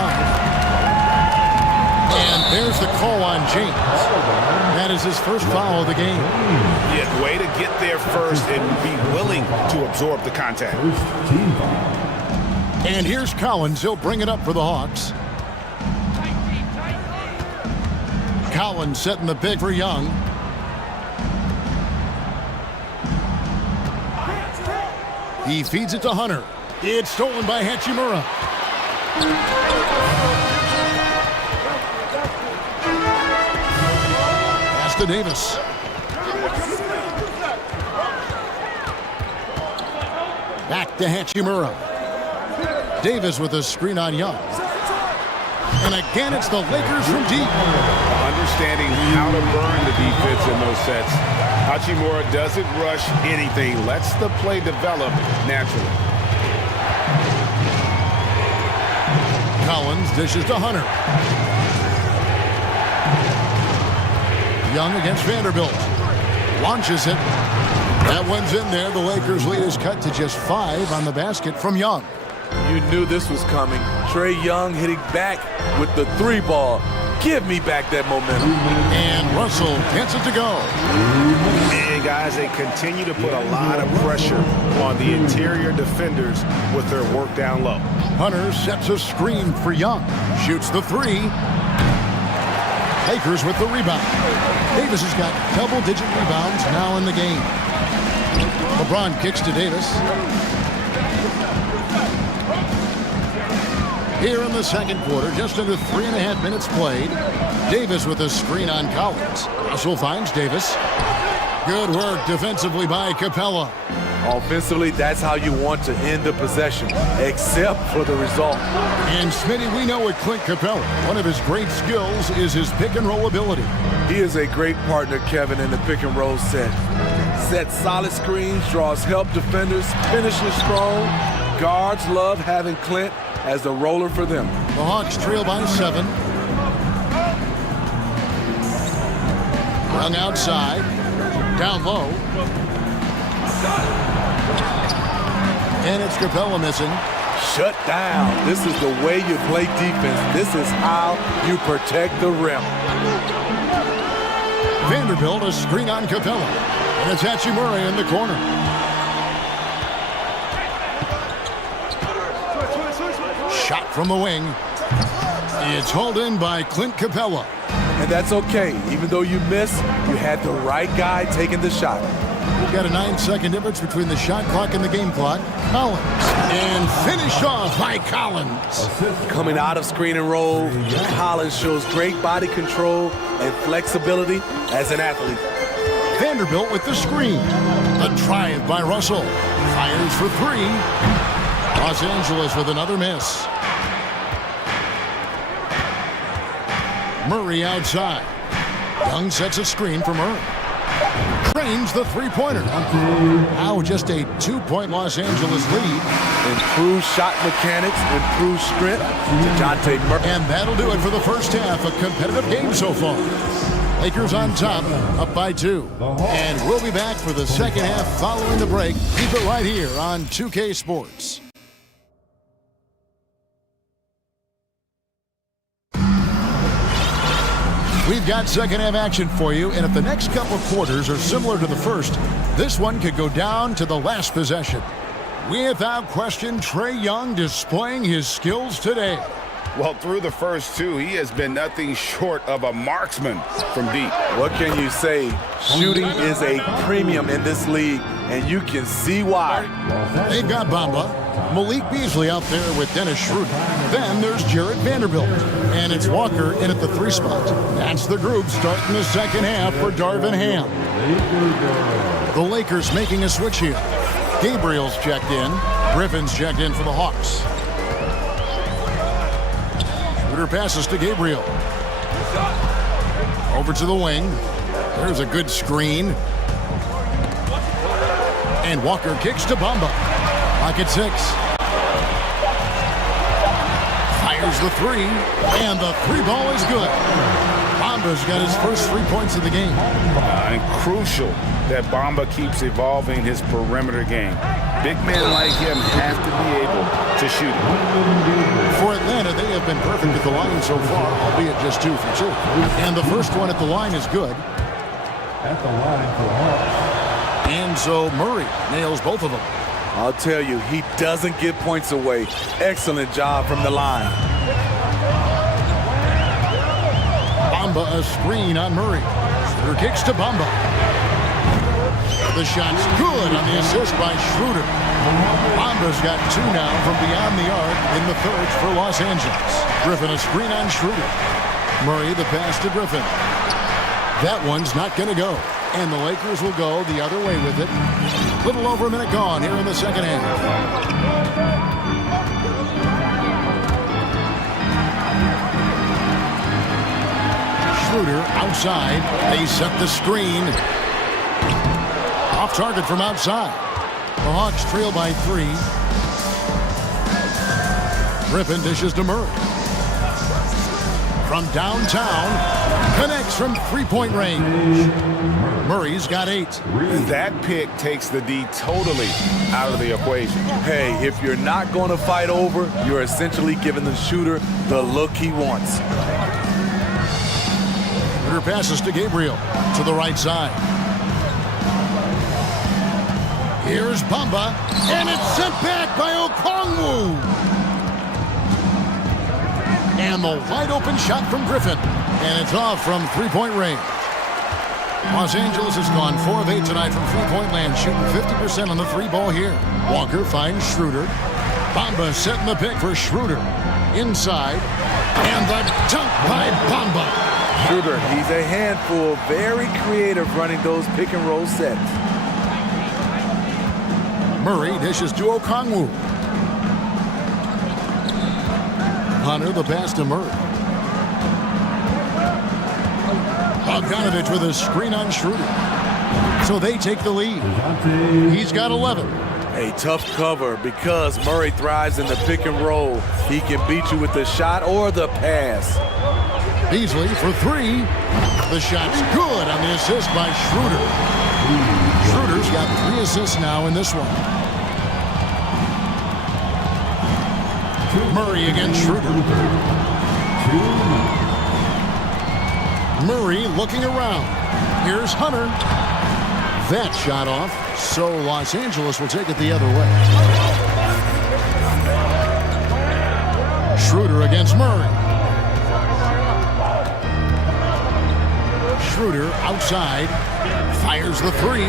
And there's the call on James. That is his first foul of the game. Yeah, way to get there first and be willing to absorb the contact. And here's Collins. He'll bring it up for the Hawks. Collins setting the big for Young. He feeds it to Hunter. It's stolen by Hachimura. Pass to Davis. Back to Hachimura. Davis with a screen on Young. And again, it's the Lakers from deep. Understanding how to burn the defense in those sets. Hachimura doesn't rush anything. Lets the play develop naturally. Collins dishes to Hunter. Young against Vanderbilt. Launches it. That one's in there. The Lakers' lead is cut to just 5 on the basket from Young. You knew this was coming. Trae Young hitting back with the 3 ball. Give me back that momentum. And Russell gets it to go. And guys, they continue to put a lot of pressure on the interior defenders with their work down low. Hunter sets a screen for Young. Shoots the 3. Lakers with the rebound. Davis has got double-digit rebounds now in the game. LeBron kicks to Davis. Here in the second quarter, just under 3.5 minutes played. Davis with a screen on Collins. Russell finds Davis. Good work defensively by Capella. Offensively, that's how you want to end the possession, except for the result. And Smitty, we know with Clint Capella, one of his great skills is his pick-and-roll ability. He is a great partner, Kevin, in the pick-and-roll set. Sets solid screens, draws help defenders, finishes strong. Guards love having Clint as the roller for them. The Hawks trail by 7. Young outside. Down low. And it's Capella missing. Shut down. This is the way you play defense. This is how you protect the rim. Vanderbilt, a screen on Capella. And it's Hachimura in the corner. Shot from the wing. It's hauled in by Clint Capella. And that's okay. Even though you miss, you had the right guy taking the shot. We've got a 9-second difference between the shot clock and the game clock. Collins. And finished off by Collins. Coming out of screen and roll, Collins shows great body control and flexibility as an athlete. Vanderbilt with the screen. A drive by Russell. Fires for 3. Los Angeles with another miss. Murray outside. Young sets a screen for Murray. Trains the 3-pointer. Now just a 2-point Los Angeles lead. Improved shot mechanics, improved strength. DeJounte Murray. And that'll do it for the first half. A competitive game so far. Lakers on top, up by 2. And we'll be back for the second half following the break. Keep it right here on 2K Sports. We've got second half action for you, and if the next couple quarters are similar to the first, this one could go down to the last possession. Without question, Trae Young displaying his skills today. Well, through the first 2, he has been nothing short of a marksman from deep. What can you say? Shooting is a premium in this league, and you can see why. They've got Bamba, Malik Beasley out there with Dennis Schroeder. Then there's Jarrett Vanderbilt, and it's Walker in at the 3 spot. That's the group starting the second half for Darvin Ham. The Lakers making a switch here. Gabriel's checked in. Griffin's checked in for the Hawks. Schroeder passes to Gabriel. Over to the wing. There's a good screen. And Walker kicks to Bamba. Lock at 6. Fires the 3. And the 3 ball is good. Bamba's got his first 3 points of the game. And crucial that Bamba keeps evolving his perimeter game. Big men like him have to be able to shoot it. For Atlanta, they have been perfect at the line so far, albeit just 2 for 2. And the first one at the line is good. At the line for Hawks. And so Murray nails both of them. I'll tell you, he doesn't give points away. Excellent job from the line. Bamba a screen on Murray. Schroeder kicks to Bamba. The shot's good on the assist by Schroeder. Bamba's got 2 now from beyond the arc in the third for Los Angeles. Griffin a screen on Schroeder. Murray the pass to Griffin. That one's not going to go. And the Lakers will go the other way with it. Little over a minute gone here in the second half. Schroeder outside. They set the screen. Off target from outside. The Hawks trail by 3. Griffin dishes to Murray. from downtown. Connects from three-point range. Murray's got 8. That pick takes the D totally out of the equation. Hey, if you're not going to fight over, you're essentially giving the shooter the look he wants. Shooter passes to Gabriel to the right side. Here's Bamba, and it's sent back by Okongwu. And the wide-open shot from Griffin, and it's off from three-point range. Los Angeles has gone 4 of 8 tonight from three-point land, shooting 50% on the three ball here. Walker finds Schroeder. Bamba setting the pick for Schroeder. Inside, and the dunk by Bamba. Schroeder, he's a handful, very creative running those pick-and-roll sets. Murray dishes to Okongwu. Hunter the pass to Murray. Bogdanovich with a screen on Schroeder. So they take the lead. He's got 11. A tough cover because Murray thrives in the pick and roll. He can beat you with the shot or the pass. Beasley for 3. The shot's good on the assist by Schroeder. Schroeder's got 3 assists now in this one. Murray against Schroeder. Murray looking around. Here's Hunter. That shot off, so Los Angeles will take it the other way. Schroeder against Murray. Schroeder outside. Fires the 3.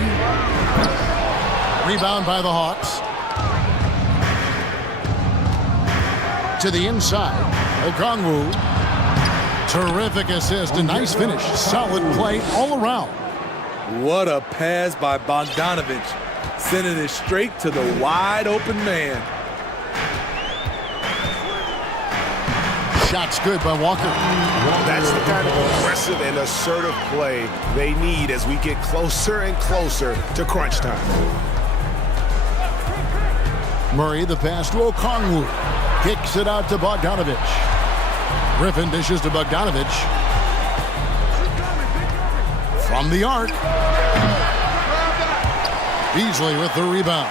Rebound by the Hawks. To the inside. Okongwu. Terrific assist. A nice finish. Solid play all around. What a pass by Bogdanovich. Sending it straight to the wide open man. Shot's good by Walker. That's the kind of aggressive and assertive play they need as we get closer and closer to crunch time. Murray the pass to Okongwu. Kicks it out to Bogdanovich. Griffin dishes to Bogdanovich. From the arc. Beasley with the rebound.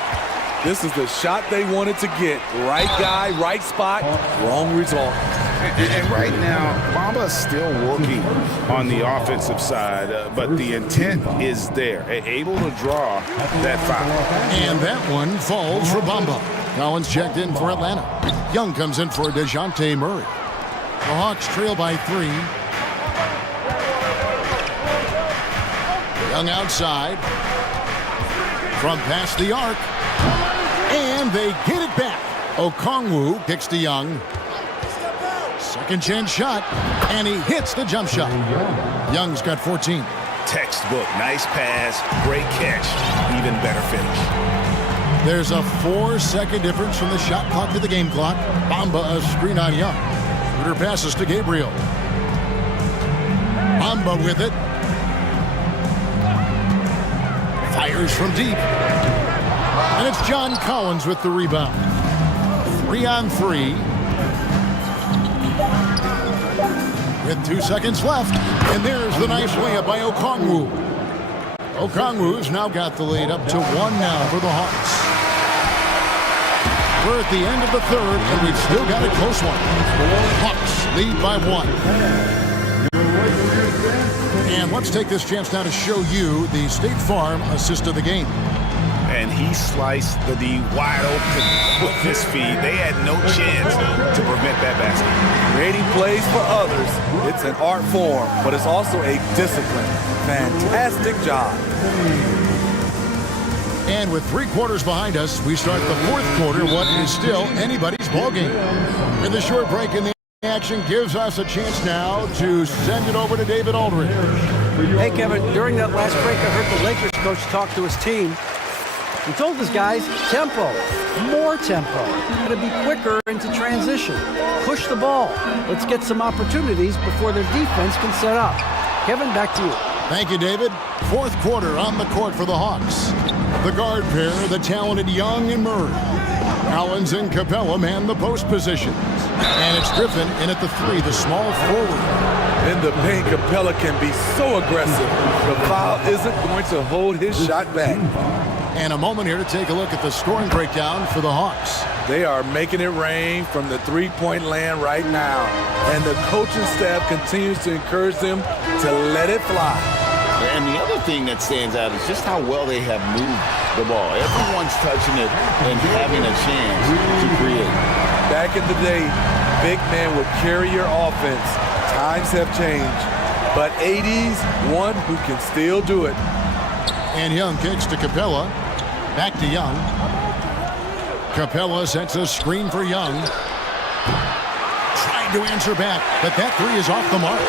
This is the shot they wanted to get. Right guy, right spot, wrong result. And right now, Bamba is still working on the offensive side, but the intent is there, able to draw that foul. And that one falls for Bamba. Collins checked in for Atlanta. Young comes in for DeJounte Murray. The Hawks trail by 3. Young outside. From past the arc. And they get it back. Okongwu kicks to Young. Second chance shot. And he hits the jump shot. Young's got 14. Textbook. Nice pass. Great catch. Even better finish. There's a 4-second difference from the shot clock to the game clock. Bamba a screen on Young. Schroeder passes to Gabriel. Bamba with it. Fires from deep. And it's John Collins with the rebound. 3-on-3. With 2 seconds left. And there's the nice layup by Okongwu. Okongwu's now got the lead up to 1 now for the Hawks. We're at the end of the third, and we've still got a close one. Hawks lead by 1. And let's take this chance now to show you the State Farm assist of the game. And he sliced the D wide open with his feed. They had no chance to prevent that basket. Creating plays for others, it's an art form, but it's also a discipline. Fantastic job. And with 3 quarters behind us, we start the 4th quarter, what is still anybody's ballgame. And the short break in the action gives us a chance now to send it over to David Aldridge. Hey, Kevin, during that last break, I heard the Lakers coach talk to his team. He told his guys, tempo, more tempo. Got to be quicker into transition. Push the ball. Let's get some opportunities before their defense can set up. Kevin, back to you. Thank you, David. 4th quarter on the court for the Hawks. The guard pair, the talented Young and Murray. Collins and Capella man the post positions. And it's Griffin in at the 3, the small forward. In the paint, Capella can be so aggressive. The foul isn't going to hold his shot back. And a moment here to take a look at the scoring breakdown for the Hawks. They are making it rain from the three-point land right now. And the coaching staff continues to encourage them to let it fly. And the other thing that stands out is just how well they have moved the ball. Everyone's touching it and having a chance to create. Back in the day, big men would carry your offense. Times have changed. But 80's one who can still do it. And Young kicks to Capella. Back to Young. Capella sets a screen for Young. Trying to answer back, but that three is off the mark.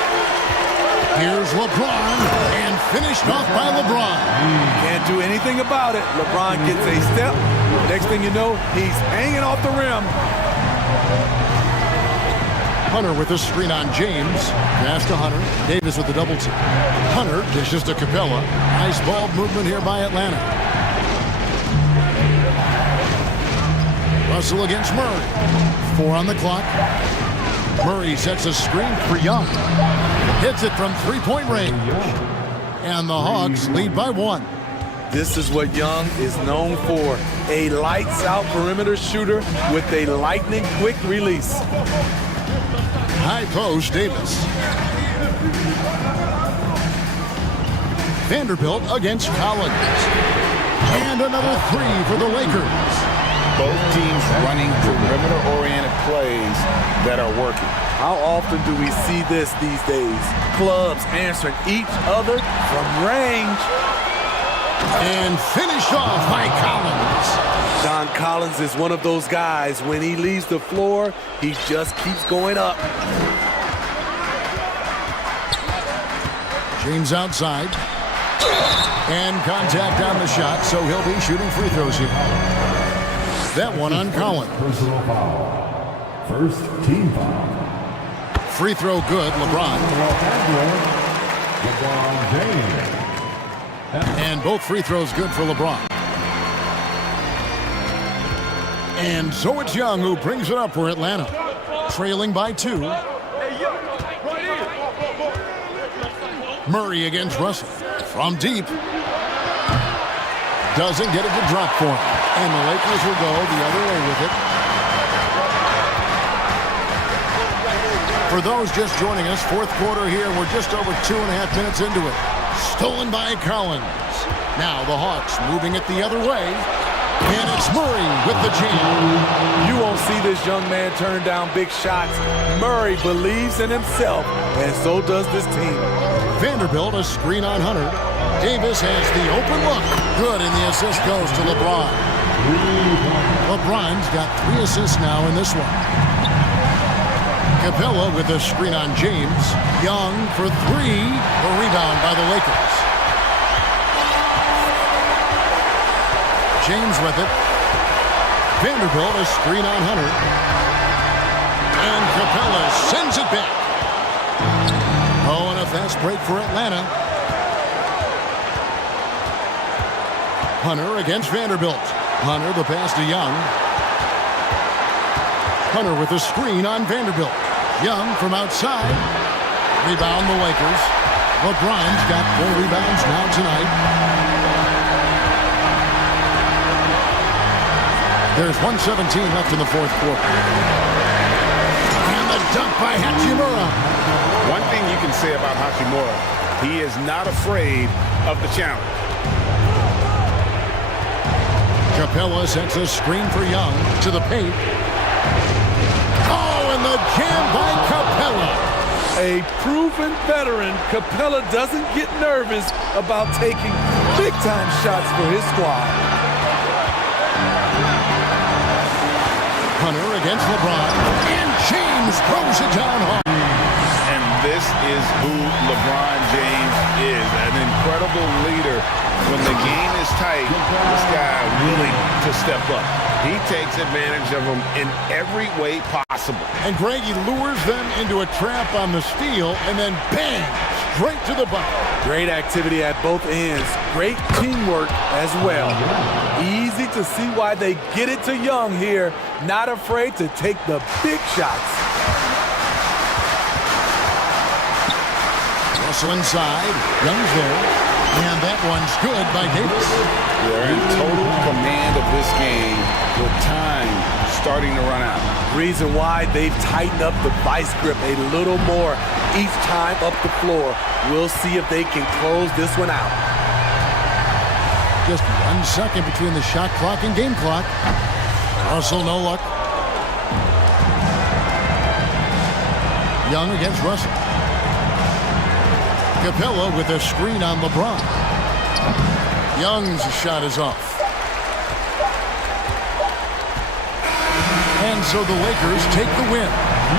Here's LeBron, and finished off by LeBron. Can't do anything about it. LeBron gets a step. Next thing you know, he's hanging off the rim. Hunter with a screen on James. Pass to Hunter. Davis with the double team. Hunter dishes to Capella. Nice ball movement here by Atlanta. Russell against Murray. 4 on the clock. Murray sets a screen for Young. Hits it from three-point range. And the Hawks lead by 1. This is what Young is known for. A lights-out perimeter shooter with a lightning-quick release. High post, Davis. Vanderbilt against Collins. And another three for the Lakers. Both teams running perimeter-oriented plays that are working. How often do we see this these days? Clubs answering each other from range. And finished off by Collins. John Collins is one of those guys. When he leaves the floor, he just keeps going up. James outside. And contact on the shot, so he'll be shooting free throws here. That one on Collins. Personal foul. First team foul. Free throw good, LeBron. LeBron James. And both free throws good for LeBron. And so it's Young who brings it up for Atlanta. Trailing by 2. Murray against Russell. From deep. Doesn't get it to drop for him. And the Lakers will go the other way with it. For those just joining us, fourth quarter here. We're just over 2.5 minutes into it. Stolen by Collins. Now the Hawks moving it the other way. And it's Murray with the jam. You won't see this young man turn down big shots. Murray believes in himself, and so does this team. Vanderbilt, a screen on Hunter. Davis has the open look. Good, and the assist goes to LeBron. LeBron's got 3 assists now in this one. Capella with a screen on James. Young for 3. A rebound by the Lakers. James with it. Vanderbilt a screen on Hunter. And Capella sends it back. Oh, and a fast break for Atlanta. Hunter against Vanderbilt. Hunter the pass to Young. Hunter with a screen on Vanderbilt. Young from outside. Rebound the Lakers. LeBron's got 4 rebounds now tonight. There's 1:17 left in the fourth quarter. And the dunk by Hachimura. One thing you can say about Hachimura, he is not afraid of the challenge. Capella sets a screen for Young to the paint. Oh, and the jam by Capella. A proven veteran, Capella doesn't get nervous about taking big-time shots for his squad. Hunter against LeBron. And James throws it down hard. And this is who LeBron James is, an incredible leader. When the game is tight, this guy willing to step up. He takes advantage of them in every way possible. And Greg, he lures them into a trap on the steal, and then bang, straight to the bucket. Great activity at both ends. Great teamwork as well. Easy to see why they get it to Young here. Not afraid to take the big shots. Russell inside. Young's there. And that one's good by Davis. They're in total command of this game with time starting to run out. Reason why they've tightened up the vice grip a little more each time up the floor. We'll see if they can close this one out. Just 1 second between the shot clock and game clock. Russell, no luck. Young against Russell. Capella with a screen on LeBron. Young's shot is off. And so the Lakers take the win.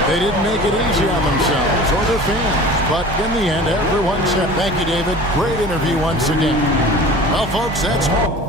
They didn't make it easy on themselves or their fans. But in the end, everyone said, thank you, David. Great interview once again. Well, folks, that's all.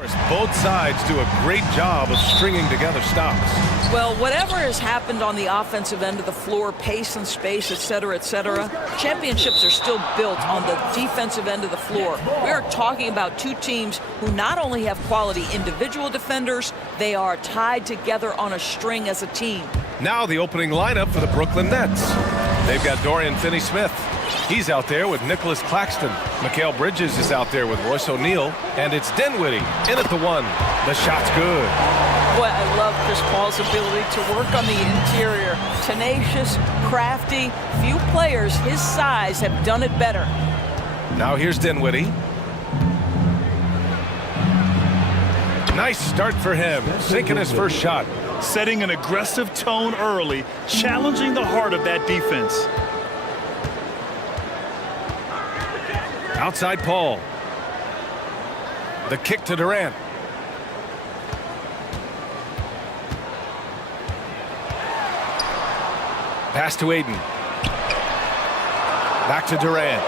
Both sides do a great job of stringing together stops. Well, whatever has happened on the offensive end of the floor, pace and space, et cetera, championships are still built on the defensive end of the floor. We are talking about two teams who not only have quality individual defenders, they are tied together on a string as a team. Now the opening lineup for the Brooklyn Nets. They've got Dorian Finney-Smith. He's out there with Nicholas Claxton. Mikal Bridges is out there with Royce O'Neal. And it's Dinwiddie in at the one. The shot's good. Boy, I love Chris Paul's ability to work on the interior. Tenacious, crafty. Few players his size have done it better. Now here's Dinwiddie. Nice start for him, sinking his first shot. Setting an aggressive tone early, challenging the heart of that defense. Outside Paul. The kick to Durant. Pass to Aiden. Back to Durant.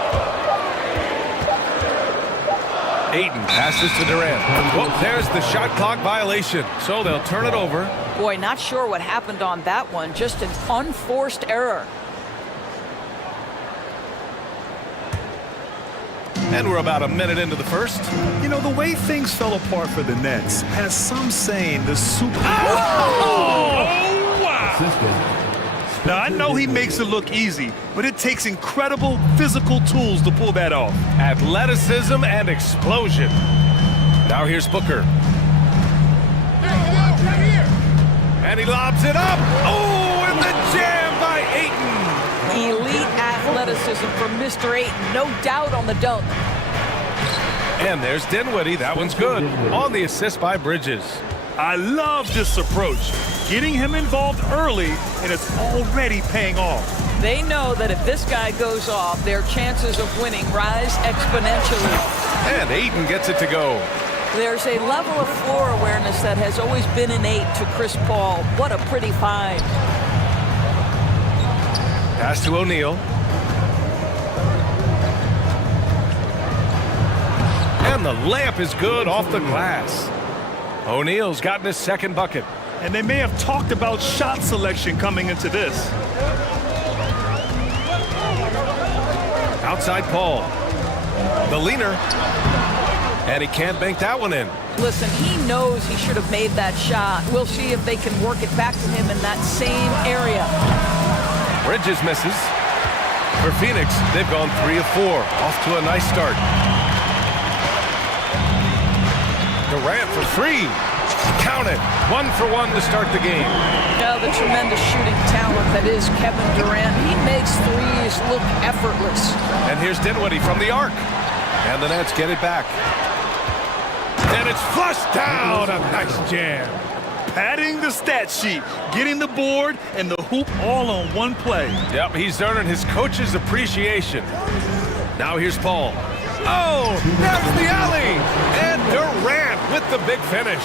Aiden passes to Durant. Well, there's the shot clock violation, so they'll turn it over. Boy, not sure what happened on that one. Just an unforced error. And we're about a minute into the first. You know, the way things fell apart for the Nets has some saying the super... Oh, wow! Now, I know he makes it look easy, but it takes incredible physical tools to pull that off. Athleticism and explosion. Now here's Booker. And he lobs it up. Oh, and the jam by Ayton. Elite athleticism from Mr. Ayton, no doubt on the dunk. And there's Dinwiddie. That one's good. On the assist by Bridges. I love this approach. Getting him involved early, and it's already paying off. They know that if this guy goes off, their chances of winning rise exponentially. And Ayton gets it to go. There's a level of floor awareness that has always been innate to Chris Paul. What a pretty find. Pass to O'Neal. And the layup is good off the glass. O'Neal's gotten his second bucket. And they may have talked about shot selection coming into this. Outside Paul. The leaner. And he can't bank that one in. Listen, he knows he should have made that shot. We'll see if they can work it back to him in that same area. Bridges misses. For Phoenix, they've gone 3 of 4. Off to a nice start. Durant for 3. Count it. 1 for 1 to start the game. Now the tremendous shooting talent that is Kevin Durant. He makes threes look effortless. And here's Dinwiddie from the arc. And the Nets get it back. And it's flushed down. A nice jam. Padding the stat sheet, getting the board and the hoop all on one play. Yep, he's earning his coach's appreciation. Now here's Paul. Oh, there's the alley. And Durant with the big finish.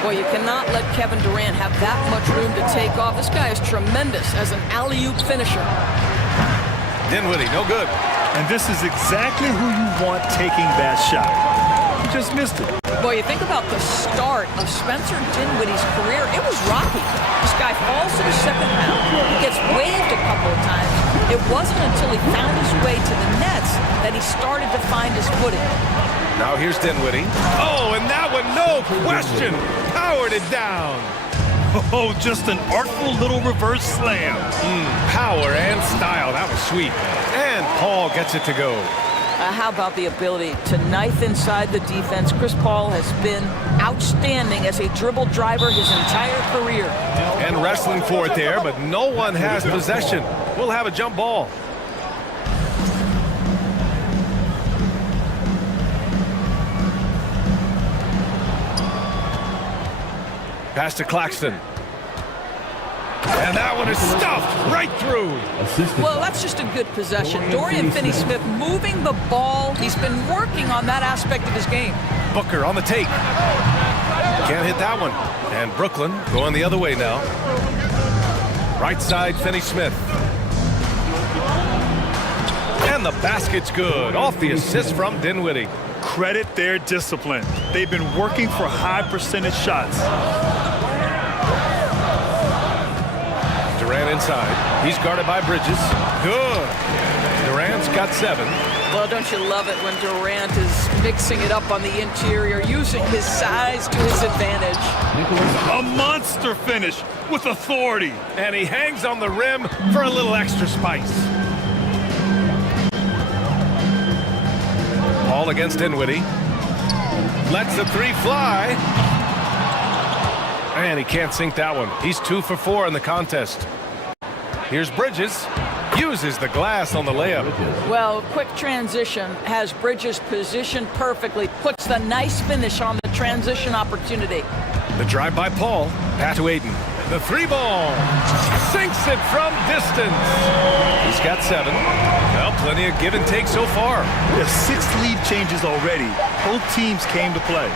Well, you cannot let Kevin Durant have that much room to take off. This guy is tremendous as an alley-oop finisher. Dinwiddie, no good. And this is exactly who you want taking that shot. He just missed it. Boy, you think about the start of Spencer Dinwiddie's career. It was rocky. This guy falls to the second round. He gets waived a couple of times. It wasn't until he found his way to the Nets that he started to find his footing. Now here's Dinwiddie. Oh, and that one, no question, powered it down. Oh, just an artful little reverse slam. Power and style. That was sweet. And Paul gets it to go. How about the ability to knife inside the defense? Chris Paul has been outstanding as a dribble driver his entire career. And wrestling for it there, but no one has possession. We'll have a jump ball. Pass to Claxton. And that one is stuffed right through. Well, that's just a good possession. Dorian Finney-Smith moving the ball. He's been working on that aspect of his game. Booker on the take. Can't hit that one. And Brooklyn going the other way now. Right side, Finney-Smith. And the basket's good. Off the assist from Dinwiddie. credit their discipline. They've been working for high percentage shots. Durant inside. He's guarded by Bridges. Good. Durant's got 7. Well, don't you love it when Durant is mixing it up on the interior, using his size to his advantage. A monster finish with authority. And he hangs on the rim for a little extra spice. Ball against Dinwiddie. Lets the 3 fly. And he can't sink that one. He's 2 for 4 in the contest. Here's Bridges. Uses the glass on the layup. Well, quick transition has Bridges positioned perfectly. Puts the nice finish on the transition opportunity. The drive by Paul. Pass to Aiden. The 3 ball. Sinks it from distance. He's got 7. Well, plenty of give and take so far. There's 6 lead changes already. Both teams came to play.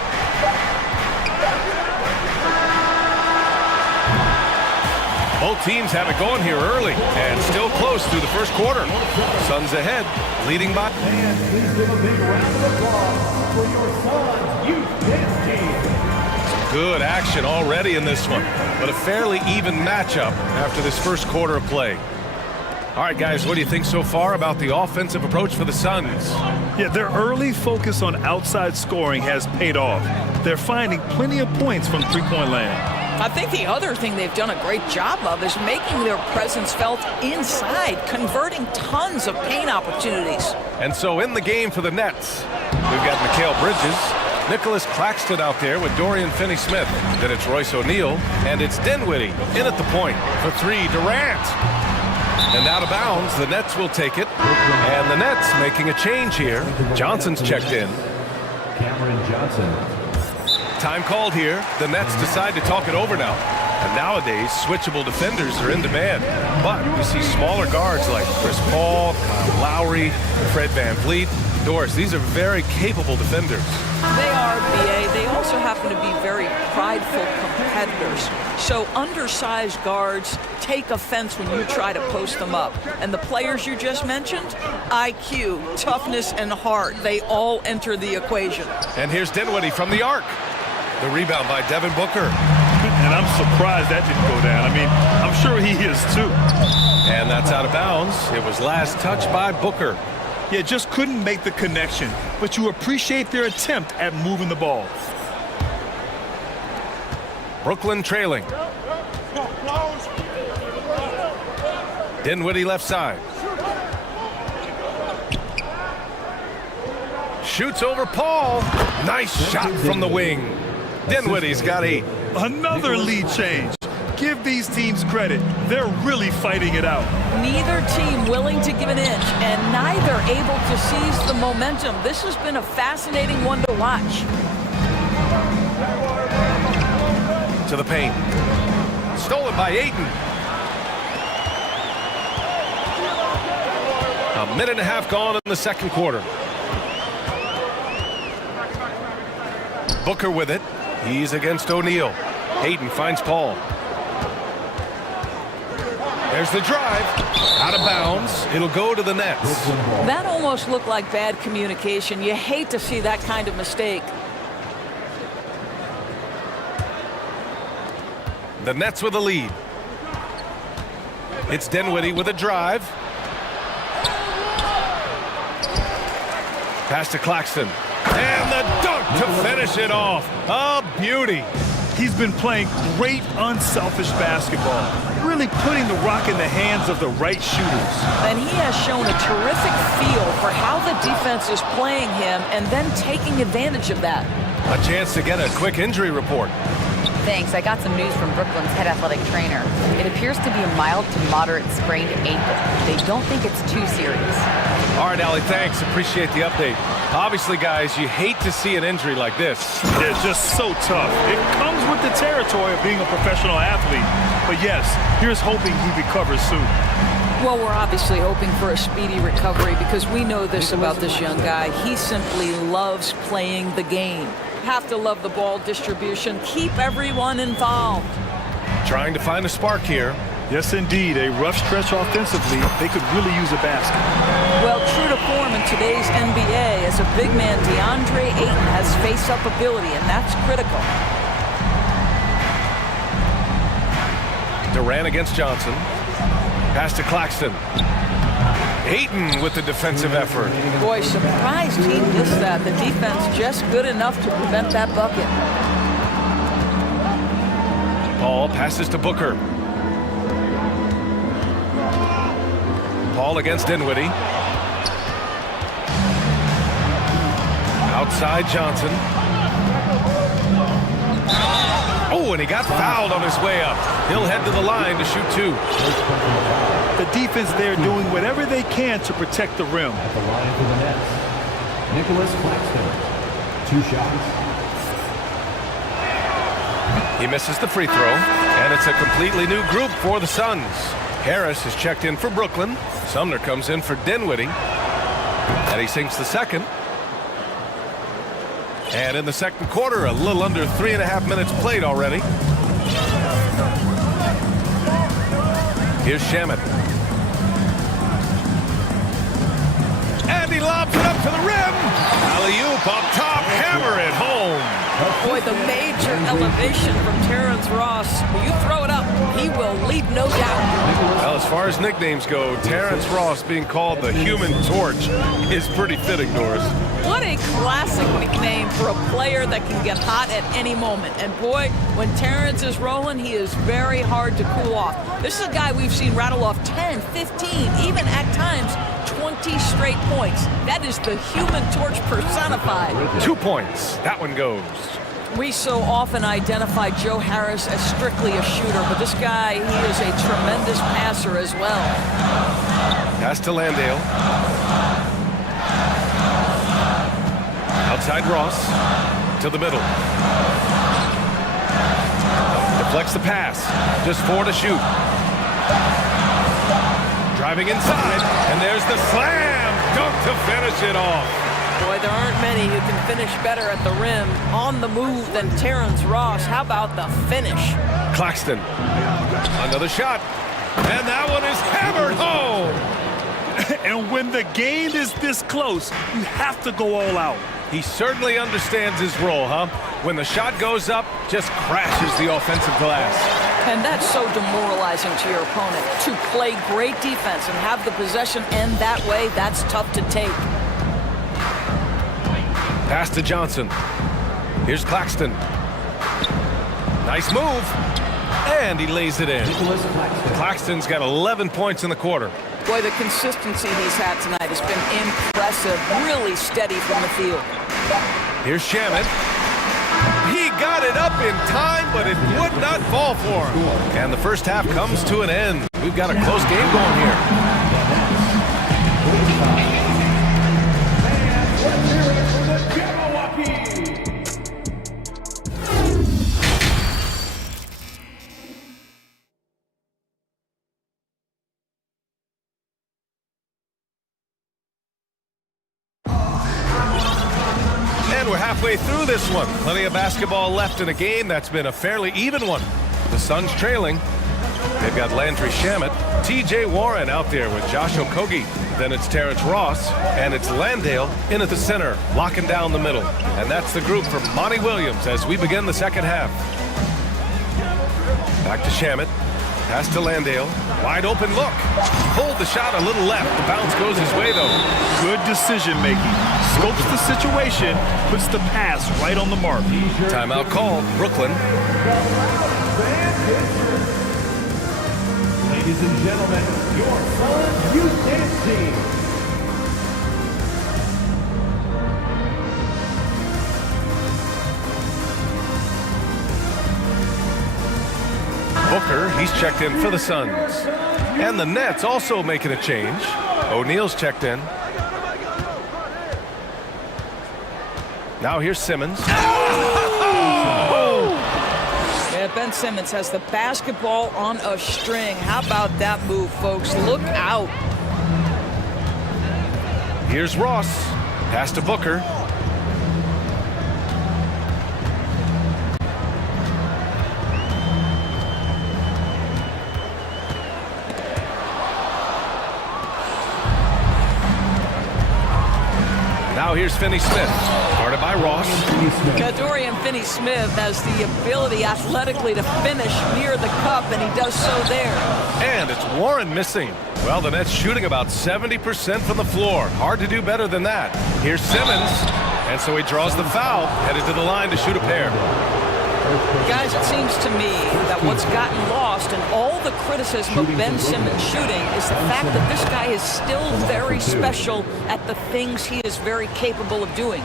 Both teams have it going here early and still close through the first quarter. Suns ahead, leading by. And please give a big round of applause for your Suns Youth Dance Team. Good action already in this one, but a fairly even matchup after this first quarter of play. All right, guys, what do you think so far about the offensive approach for the Suns? Yeah, their early focus on outside scoring has paid off. They're finding plenty of points from three-point land. I think the other thing they've done a great job of is making their presence felt inside, converting tons of paint opportunities. And so in the game for the Nets, we've got Mikal Bridges, Nicholas Claxton out there with Dorian Finney-Smith. Then it's Royce O'Neal, and it's Dinwiddie in at the point. For 3, Durant. And out of bounds, the Nets will take it. And the Nets making a change here. Johnson's checked in. Cameron Johnson. Time called here. The Nets decide to talk it over now. And nowadays, switchable defenders are in demand. But you see smaller guards like Chris Paul, Kyle Lowry, Fred VanVleet. Doris, these are very capable defenders. They are, BA. They also happen to be very prideful competitors. So undersized guards take offense when you try to post them up. And the players you just mentioned, IQ, toughness, and heart, they all enter the equation. And here's Dinwiddie from the arc. The rebound by Devin Booker. And I'm surprised that didn't go down. I mean, I'm sure he is too. And that's out of bounds. It was last touched by Booker. Yeah, just couldn't make the connection. But you appreciate their attempt at moving the ball. Brooklyn trailing. Dinwiddie left side. Shoots over Paul. Nice shot from the wing. Dinwiddie's got 8. Another lead change. Give these teams credit. They're really fighting it out. Neither team willing to give an inch, and neither able to seize the momentum. This has been a fascinating one to watch. To the paint. Stolen by Ayton. A minute and a half gone in the second quarter. Booker with it. He's against O'Neal. Hayden finds Paul. There's the drive. Out of bounds. It'll go to the Nets. That almost looked like bad communication. You hate to see that kind of mistake. The Nets with a lead. It's Dinwiddie with a drive. Pass to Claxton. And the dunk to finish it off. A beauty. He's been playing great, unselfish basketball, really putting the rock in the hands of the right shooters. And he has shown a terrific feel for how the defense is playing him and then taking advantage of that. A chance to get a quick injury report. Thanks. I got some news from Brooklyn's head athletic trainer. It appears to be a mild to moderate sprained ankle. They don't think it's too serious. All right, Allie, thanks. Appreciate the update. Obviously, guys, you hate to see an injury like this. They're just so tough. It comes with the territory of being a professional athlete. But yes, here's hoping he recovers soon. Well, we're obviously hoping for a speedy recovery because we know this about this young guy. He simply loves playing the game. Have to love the ball distribution. Keep everyone involved. Trying to find a spark here. Yes, indeed. A rough stretch offensively. They could really use a basket. Well, true to form in today's NBA, a As a big man, DeAndre Ayton has face-up ability, and that's critical. Durant against Johnson. Pass to Claxton. Ayton with the defensive effort. Boy, surprised he missed that. The defense just good enough to prevent that bucket. Paul passes to Booker. Paul against Dinwiddie. Outside Johnson. Oh, and he got fouled on his way up. He'll head to the line to shoot two. The defense there doing whatever they can to protect the rim. At the line for the Nets, Nicholas Claxton. 2 shots. He misses the free throw, and it's a completely new group for the Suns. Harris is checked in for Brooklyn. Sumner comes in for Dinwiddie. And he sinks the second. And in the second quarter, a little under 3.5 minutes played already. Here's Shamet. And he lobs it up to the rim. Alley-oop up top, hammer it home. Boy, the major elevation from Terrence Ross. When you throw it up, he will leave, no doubt. Well, as far as nicknames go, Terrence Ross being called the Human Torch is pretty fitting, Doris. What a classic nickname for a player that can get hot at any moment. And boy, when Terrence is rolling, he is very hard to cool off. This is a guy we've seen rattle off 10, 15, even at times 20 straight points. That is the Human Torch personified. 2 points. That one goes. We so often identify Joe Harris as strictly a shooter, but this guy, he is a tremendous passer as well. Pass to Landale. Outside Ross. To the middle. Deflects the pass. Just 4 to shoot. Driving inside, and there's the slam dunk to finish it off. Boy, there aren't many who can finish better at the rim on the move than Terrence Ross. How about the finish? Claxton. Another shot. And that one is hammered home. And when the game is this close, you have to go all out. He certainly understands his role, huh? When the shot goes up, just crashes the offensive glass. And that's so demoralizing to your opponent. To play great defense and have the possession end that way, that's tough to take. Pass to Johnson. Here's Claxton. Nice move. And he lays it in. Claxton's got 11 points in the quarter. Boy, the consistency he's had tonight has been impressive. Really steady from the field. Here's Shamet. He got it up in time, but it would not fall for him. And the first half comes to an end. We've got a close game going here. We're halfway through this one. Plenty of basketball left in a game that's been a fairly even one. The Suns trailing. They've got Landry Shamet, TJ Warren out there with Josh Okogie. Then it's Terrence Ross, and it's Landale in at the center, locking down the middle. And that's the group for Monty Williams as we begin the second half. Back to Shamet. Pass to Landale. Wide open look. Pulled the shot a little left. The bounce goes his way, though. Good decision making. Scopes the situation, puts the pass right on the mark. Timeout called. Brooklyn. Ladies and gentlemen, your Suns Youth Dance Team. Booker, he's checked in for the Suns. And the Nets also making a change. O'Neal's checked in. Now here's Simmons. Yeah, Ben Simmons has the basketball on a string. How about that move, folks? Look out. Here's Ross. Pass to Booker. Now here's Finney-Smith, guarded by Ross. Dorian Finney-Smith has the ability athletically to finish near the cup, and he does so there. And it's Warren missing. Well, the Nets shooting about 70% from the floor. Hard to do better than that. Here's Simmons, and so he draws the foul, headed to the line to shoot a pair. Guys, it seems to me that what's gotten lost in all the criticism of Ben Simmons shooting is the fact that this guy is still very special at the things he is very capable of doing.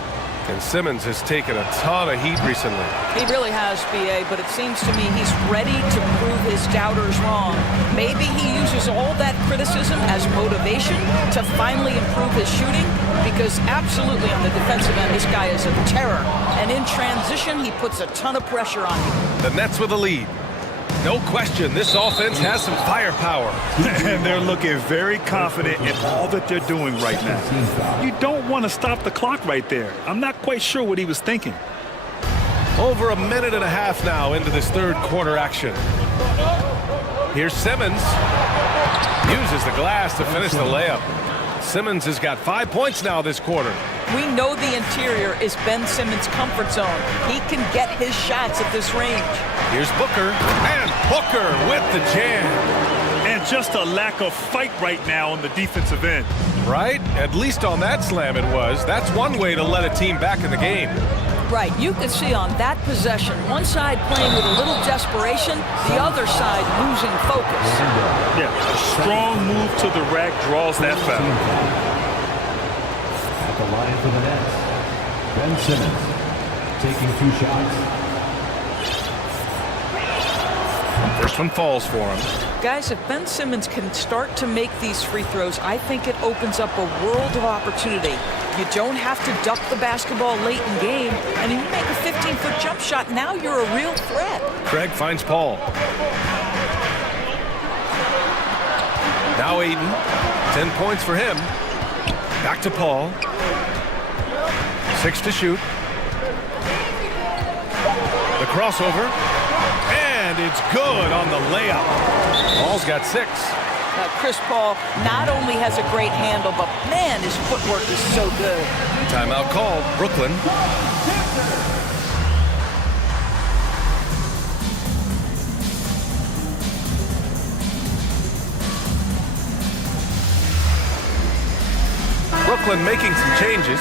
And Simmons has taken a ton of heat recently. He really has, B.A., but it seems to me he's ready to prove his doubters wrong. Maybe he uses all that criticism as motivation to finally improve his shooting, because absolutely on the defensive end, this guy is a terror. And in transition, he puts a ton of pressure on you. The Nets with a lead. No question, this offense has some firepower. And they're looking very confident in all that they're doing right now. You don't want to stop the clock right there. I'm not quite sure what he was thinking. Over a minute and a half now into this third quarter action. Here's Simmons. Uses the glass to finish the layup. Simmons has got 5 points now this quarter. We know the interior is Ben Simmons' comfort zone. He can get his shots at this range. Here's Booker, and Booker with the jam. And just a lack of fight right now on the defensive end. Right? At least on that slam it was. That's one way to let a team back in the game. Right, you can see on that possession, one side playing with a little desperation, the other side losing focus. Yeah, a strong move to the rack draws that foul. At the line for the Nets, Ben Simmons taking 2 shots. First one falls for him. Guys, if Ben Simmons can start to make these free throws, I think it opens up a world of opportunity. You don't have to duck the basketball late in game, and if you make a 15-foot jump shot, now you're a real threat. Craig finds Paul. Now Aiden, 10 points for him. Back to Paul. 6 to shoot. The crossover. And it's good on the layup. Paul's got 6. Chris Paul not only has a great handle, but man, his footwork is so good. Timeout called, Brooklyn. Brooklyn making some changes.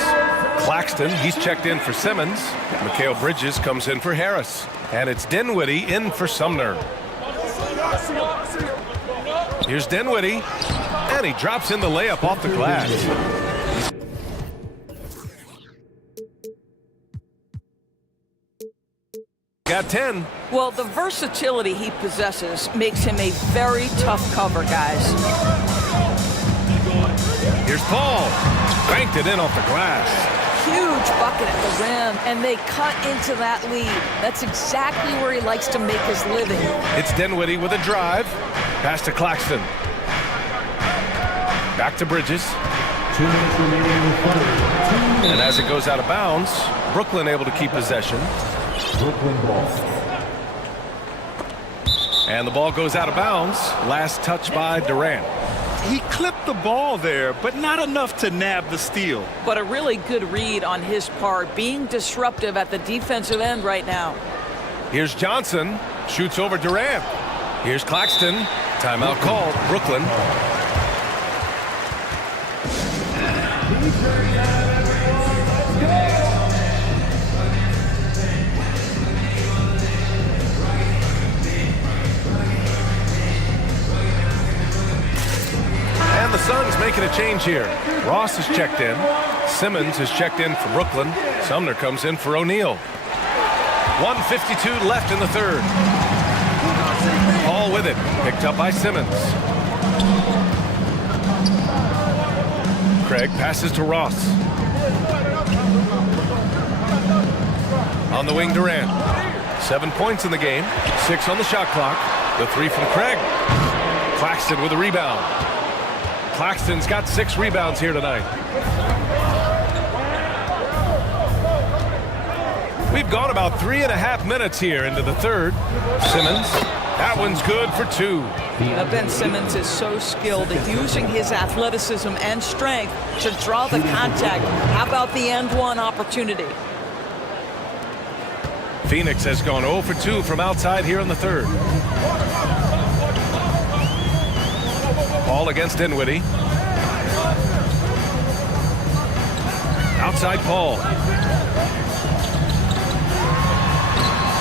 Claxton, he's checked in for Simmons. Mikal Bridges comes in for Harris. And it's Dinwiddie in for Sumner. Here's Dinwiddie, and he drops in the layup off the glass. Got 10. Well, the versatility he possesses makes him a very tough cover, guys. Here's Paul. Banked it in off the glass. Huge bucket at the rim, and they cut into that lead. That's exactly where he likes to make his living. It's Dinwiddie with a drive. Pass to Claxton. Back to Bridges. 2 minutes remaining in the third. And as it goes out of bounds, Brooklyn able to keep possession. Brooklyn ball. And the ball goes out of bounds. Last touch by Durant. He clipped the ball there, but not enough to nab the steal. But a really good read on his part, being disruptive at the defensive end right now. Here's Johnson. Shoots over Durant. Here's Claxton. Timeout called. Brooklyn. And the Suns making a change here. Ross has checked in. Simmons has checked in for Brooklyn. Sumner comes in for O'Neal. 1:52 left in the third. Paul with it. Picked up by Simmons. Craig passes to Ross. On the wing, Durant. 7 points in the game. 6 on the shot clock. The 3 from Craig. Claxton with a rebound. Claxton's got 6 rebounds here tonight. We've gone about 3.5 minutes here into the third. Simmons That one's good for 2. Now, Ben Simmons is so skilled at using his athleticism and strength to draw the contact. How about the end one opportunity? Phoenix has gone 0 for 2 from outside here in the third. Ball against Dinwiddie. Outside Paul.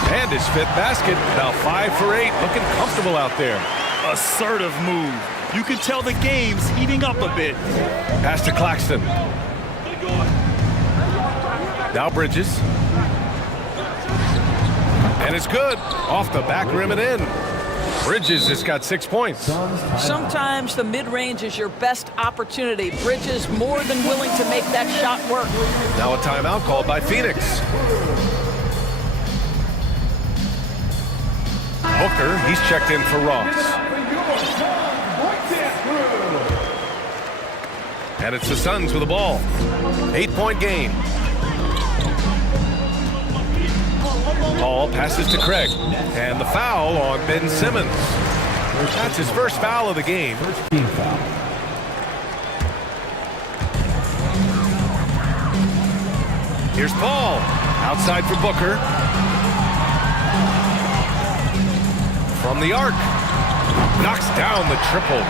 And his 5th basket. Now 5 for 8. Looking comfortable out there. Assertive move. You can tell the game's heating up a bit. Pass to Claxton. Now Bridges. And it's good. Off the back rim and in. Bridges has got 6 points. Sometimes the mid-range is your best opportunity. Bridges more than willing to make that shot work. Now a timeout called by Phoenix. Booker, he's checked in for Ross. And it's the Suns with the ball. 8-point game. Paul passes to Craig. And the foul on Ben Simmons. That's his first foul of the game. Here's Paul. Outside for Booker. From the arc. Knocks down the triple.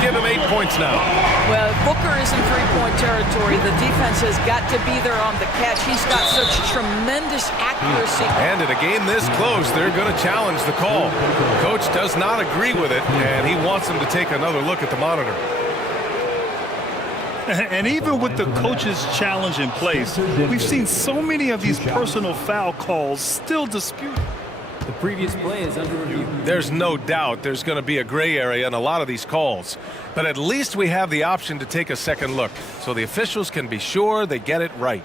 Give him 8 points now. Well, Booker is in three-point territory. The defense has got to be there on the catch. He's got such tremendous accuracy. And in a game this close, they're going to challenge the call. Coach does not agree with it, and he wants them to take another look at the monitor. And even with the coach's challenge in place, we've seen so many of these personal foul calls still disputed. The previous play is under review. There's no doubt there's going to be a gray area in a lot of these calls. But at least we have the option to take a second look, so the officials can be sure they get it right.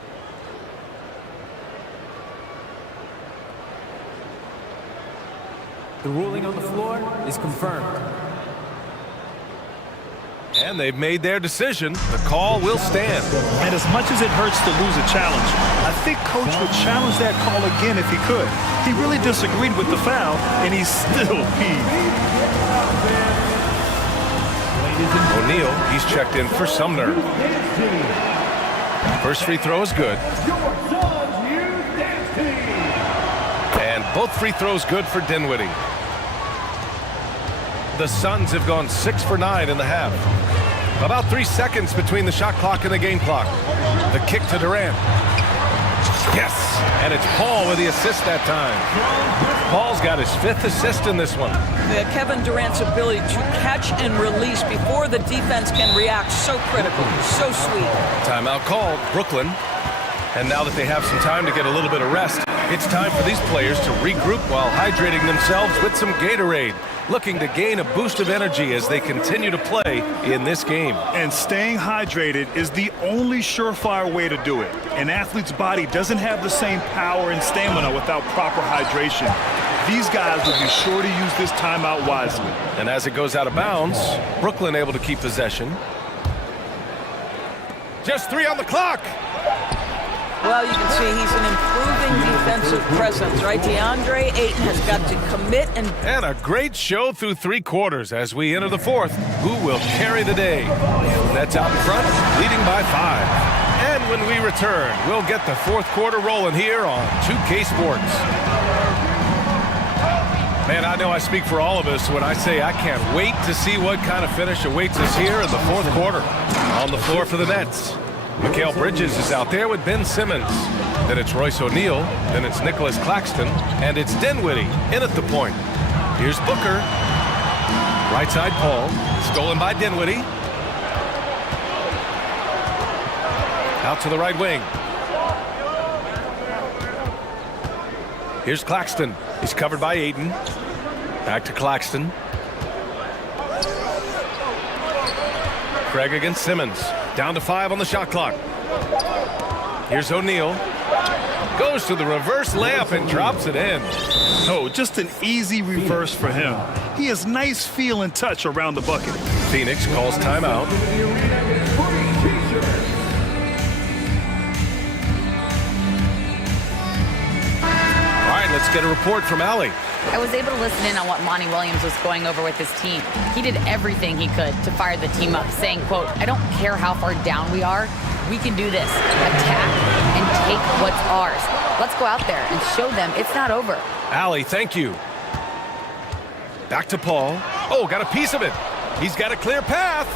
The ruling on the floor is confirmed. And they've made their decision. The call will stand. And as much as it hurts to lose a challenge, I think Coach would challenge that call again if he could. He really disagreed with the foul, and he's still peeved. O'Neal, he's checked in for Sumner. First free throw is good. And both free throws good for Dinwiddie. The Suns have gone 6 for 9 in the half. About 3 seconds between the shot clock and the game clock. The kick to Durant. Yes, and it's Paul with the assist that time. Paul's got his 5th assist in this one. Yeah, Kevin Durant's ability to catch and release before the defense can react, so critical, so sweet. Timeout called, Brooklyn. And now that they have some time to get a little bit of rest, it's time for these players to regroup while hydrating themselves with some Gatorade, looking to gain a boost of energy as they continue to play in this game. And staying hydrated is the only surefire way to do it. An athlete's body doesn't have the same power and stamina without proper hydration. These guys will be sure to use this timeout wisely. And as it goes out of bounds, Brooklyn able to keep possession. Just 3 on the clock. Well, you can see he's an improving defensive presence, right? DeAndre Ayton has got to commit and a great show through 3 quarters as we enter the 4th. Who will carry the day? Nets out in front, leading by 5. And when we return, we'll get the 4th quarter rolling here on 2K Sports. Man, I know I speak for all of us when I say I can't wait to see what kind of finish awaits us here in the 4th quarter. On the floor for the Nets, Mikal Bridges is out there with Ben Simmons. Then it's Royce O'Neal. Then it's Nicholas Claxton. And it's Dinwiddie in at the point. Here's Booker. Right side Paul. Stolen by Dinwiddie. Out to the right wing. Here's Claxton. He's covered by Ayton. Back to Claxton. Craig against Simmons. Down to 5 on the shot clock. Here's O'Neal. Goes to the reverse layup and drops it in. Oh, just an easy reverse for him. He has nice feel and touch around the bucket. Phoenix calls timeout. All right, Let's get a report from Allie. I was able to listen in on what Monty Williams was going over with his team. He did everything he could to fire the team up, saying, quote, "I don't care how far down we are. We can do this. Attack and take what's ours. Let's go out there and show them it's not over." Allie, thank you. Back to Paul. Oh, got a piece of it. He's got a clear path.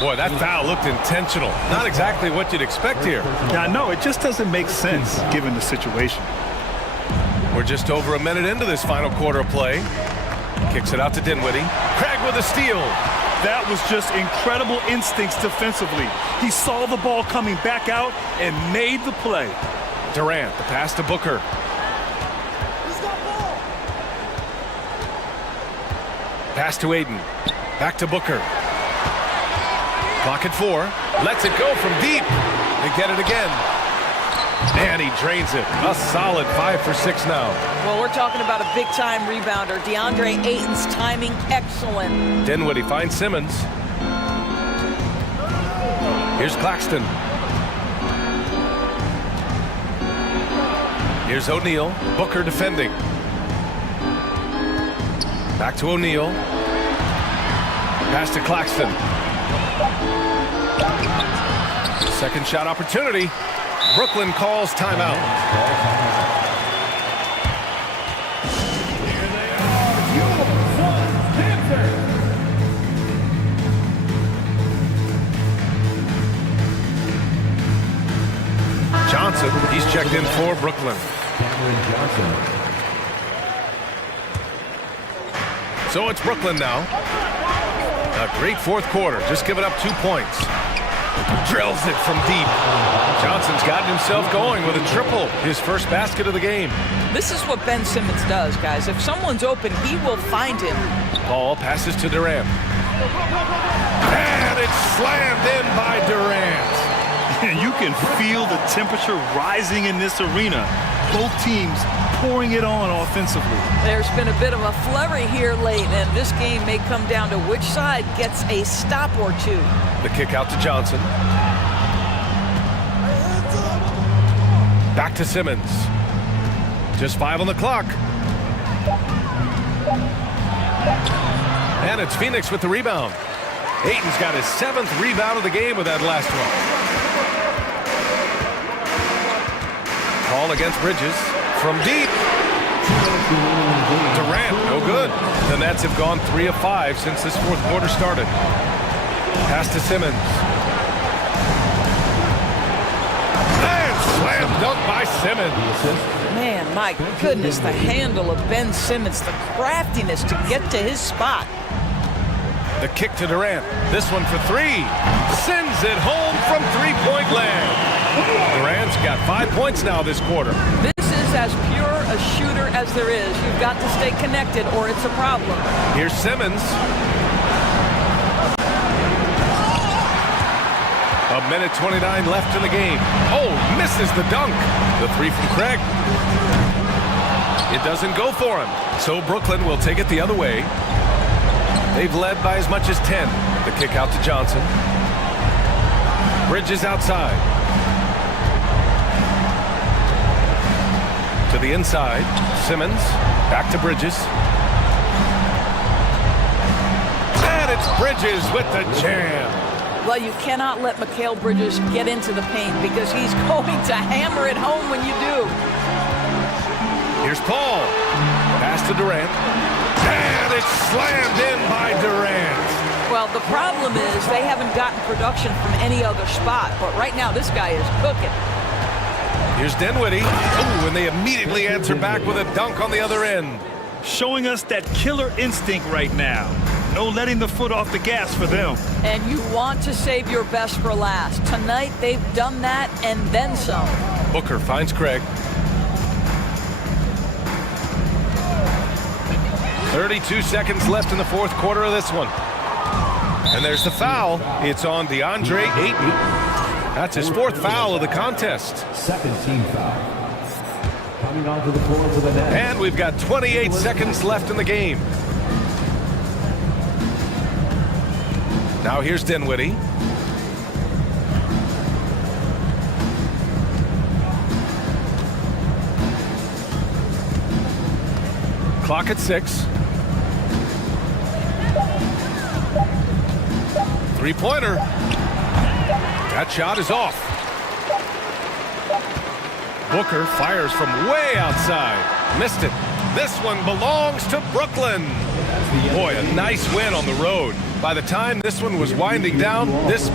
Boy, that foul looked intentional. Not exactly what you'd expect here. Yeah, no, it just doesn't make sense given the situation. We're just over a minute into this final quarter of play. Kicks it out to Dinwiddie. Craig with a steal. That was just incredible instincts defensively. He saw the ball coming back out and made the play. Durant, the pass to Booker. Pass to Aiden. Back to Booker. Clock at 4. Lets it go from deep. They get it again. And he drains it. A solid 5 for 6 now. Well, we're talking about a big-time rebounder. DeAndre Ayton's timing excellent. Dinwiddie finds Simmons. Here's Claxton. Here's O'Neal. Booker defending. Back to O'Neal. Pass to Claxton. Second shot opportunity. Brooklyn calls timeout. Johnson, he's checked in for Brooklyn. So it's Brooklyn now. A great fourth quarter, just giving up 2 points. Drills it from deep. Johnson's gotten himself going with a triple, his first basket of the game. This is what Ben Simmons does, guys. If someone's open, he will find him. Ball passes to Durant. And it's slammed in by Durant. And you can feel the temperature rising in this arena. Both teams pouring it on offensively. There's been a bit of a flurry here late, and this game may come down to which side gets a stop or two. The kick out to Johnson. Back to Simmons. Just 5 on the clock. And it's Phoenix with the rebound. Ayton's got his 7th rebound of the game with that last one. Ball against Bridges. From deep. Durant, no good. The Nets have gone 3 of 5 since this fourth quarter started. Pass to Simmons. And slam dunk by Simmons. Man, my goodness, the handle of Ben Simmons, the craftiness to get to his spot. The kick to Durant. This one for 3. Sends it home from three-point land. Durant's got 5 points now this quarter. This is as pure a shooter as there is. You've got to stay connected or it's a problem. Here's Simmons. A minute 29 left in the game. Oh, misses the dunk. The 3 from Craig. It doesn't go for him. So Brooklyn will take it the other way. They've led by as much as 10. The kick out to Johnson. Bridges outside. To the inside. Simmons. Back to Bridges. And it's Bridges with the jam. Well, you cannot let Mikal Bridges get into the paint because he's going to hammer it home when you do. Here's Paul. Pass to Durant. And it's slammed in by Durant. Well, the problem is they haven't gotten production from any other spot, but right now this guy is cooking. Here's Dinwiddie. Ooh, and they immediately answer back with a dunk on the other end. Showing us that killer instinct right now. No letting the foot off the gas for them. And you want to save your best for last. Tonight they've done that and then some. Booker finds Craig. 32 seconds left in the fourth quarter of this one. And there's the foul. It's on DeAndre Ayton. That's his 4th foul of the contest. Second team foul. Coming onto the floor for the Nets. And we've got 28 seconds left in the game. Now here's Dinwiddie. Clock at 6. Three-pointer. That shot is off. Booker fires from way outside. Missed it. This one belongs to Brooklyn. Boy, a nice win on the road. By the time this one was winding down, this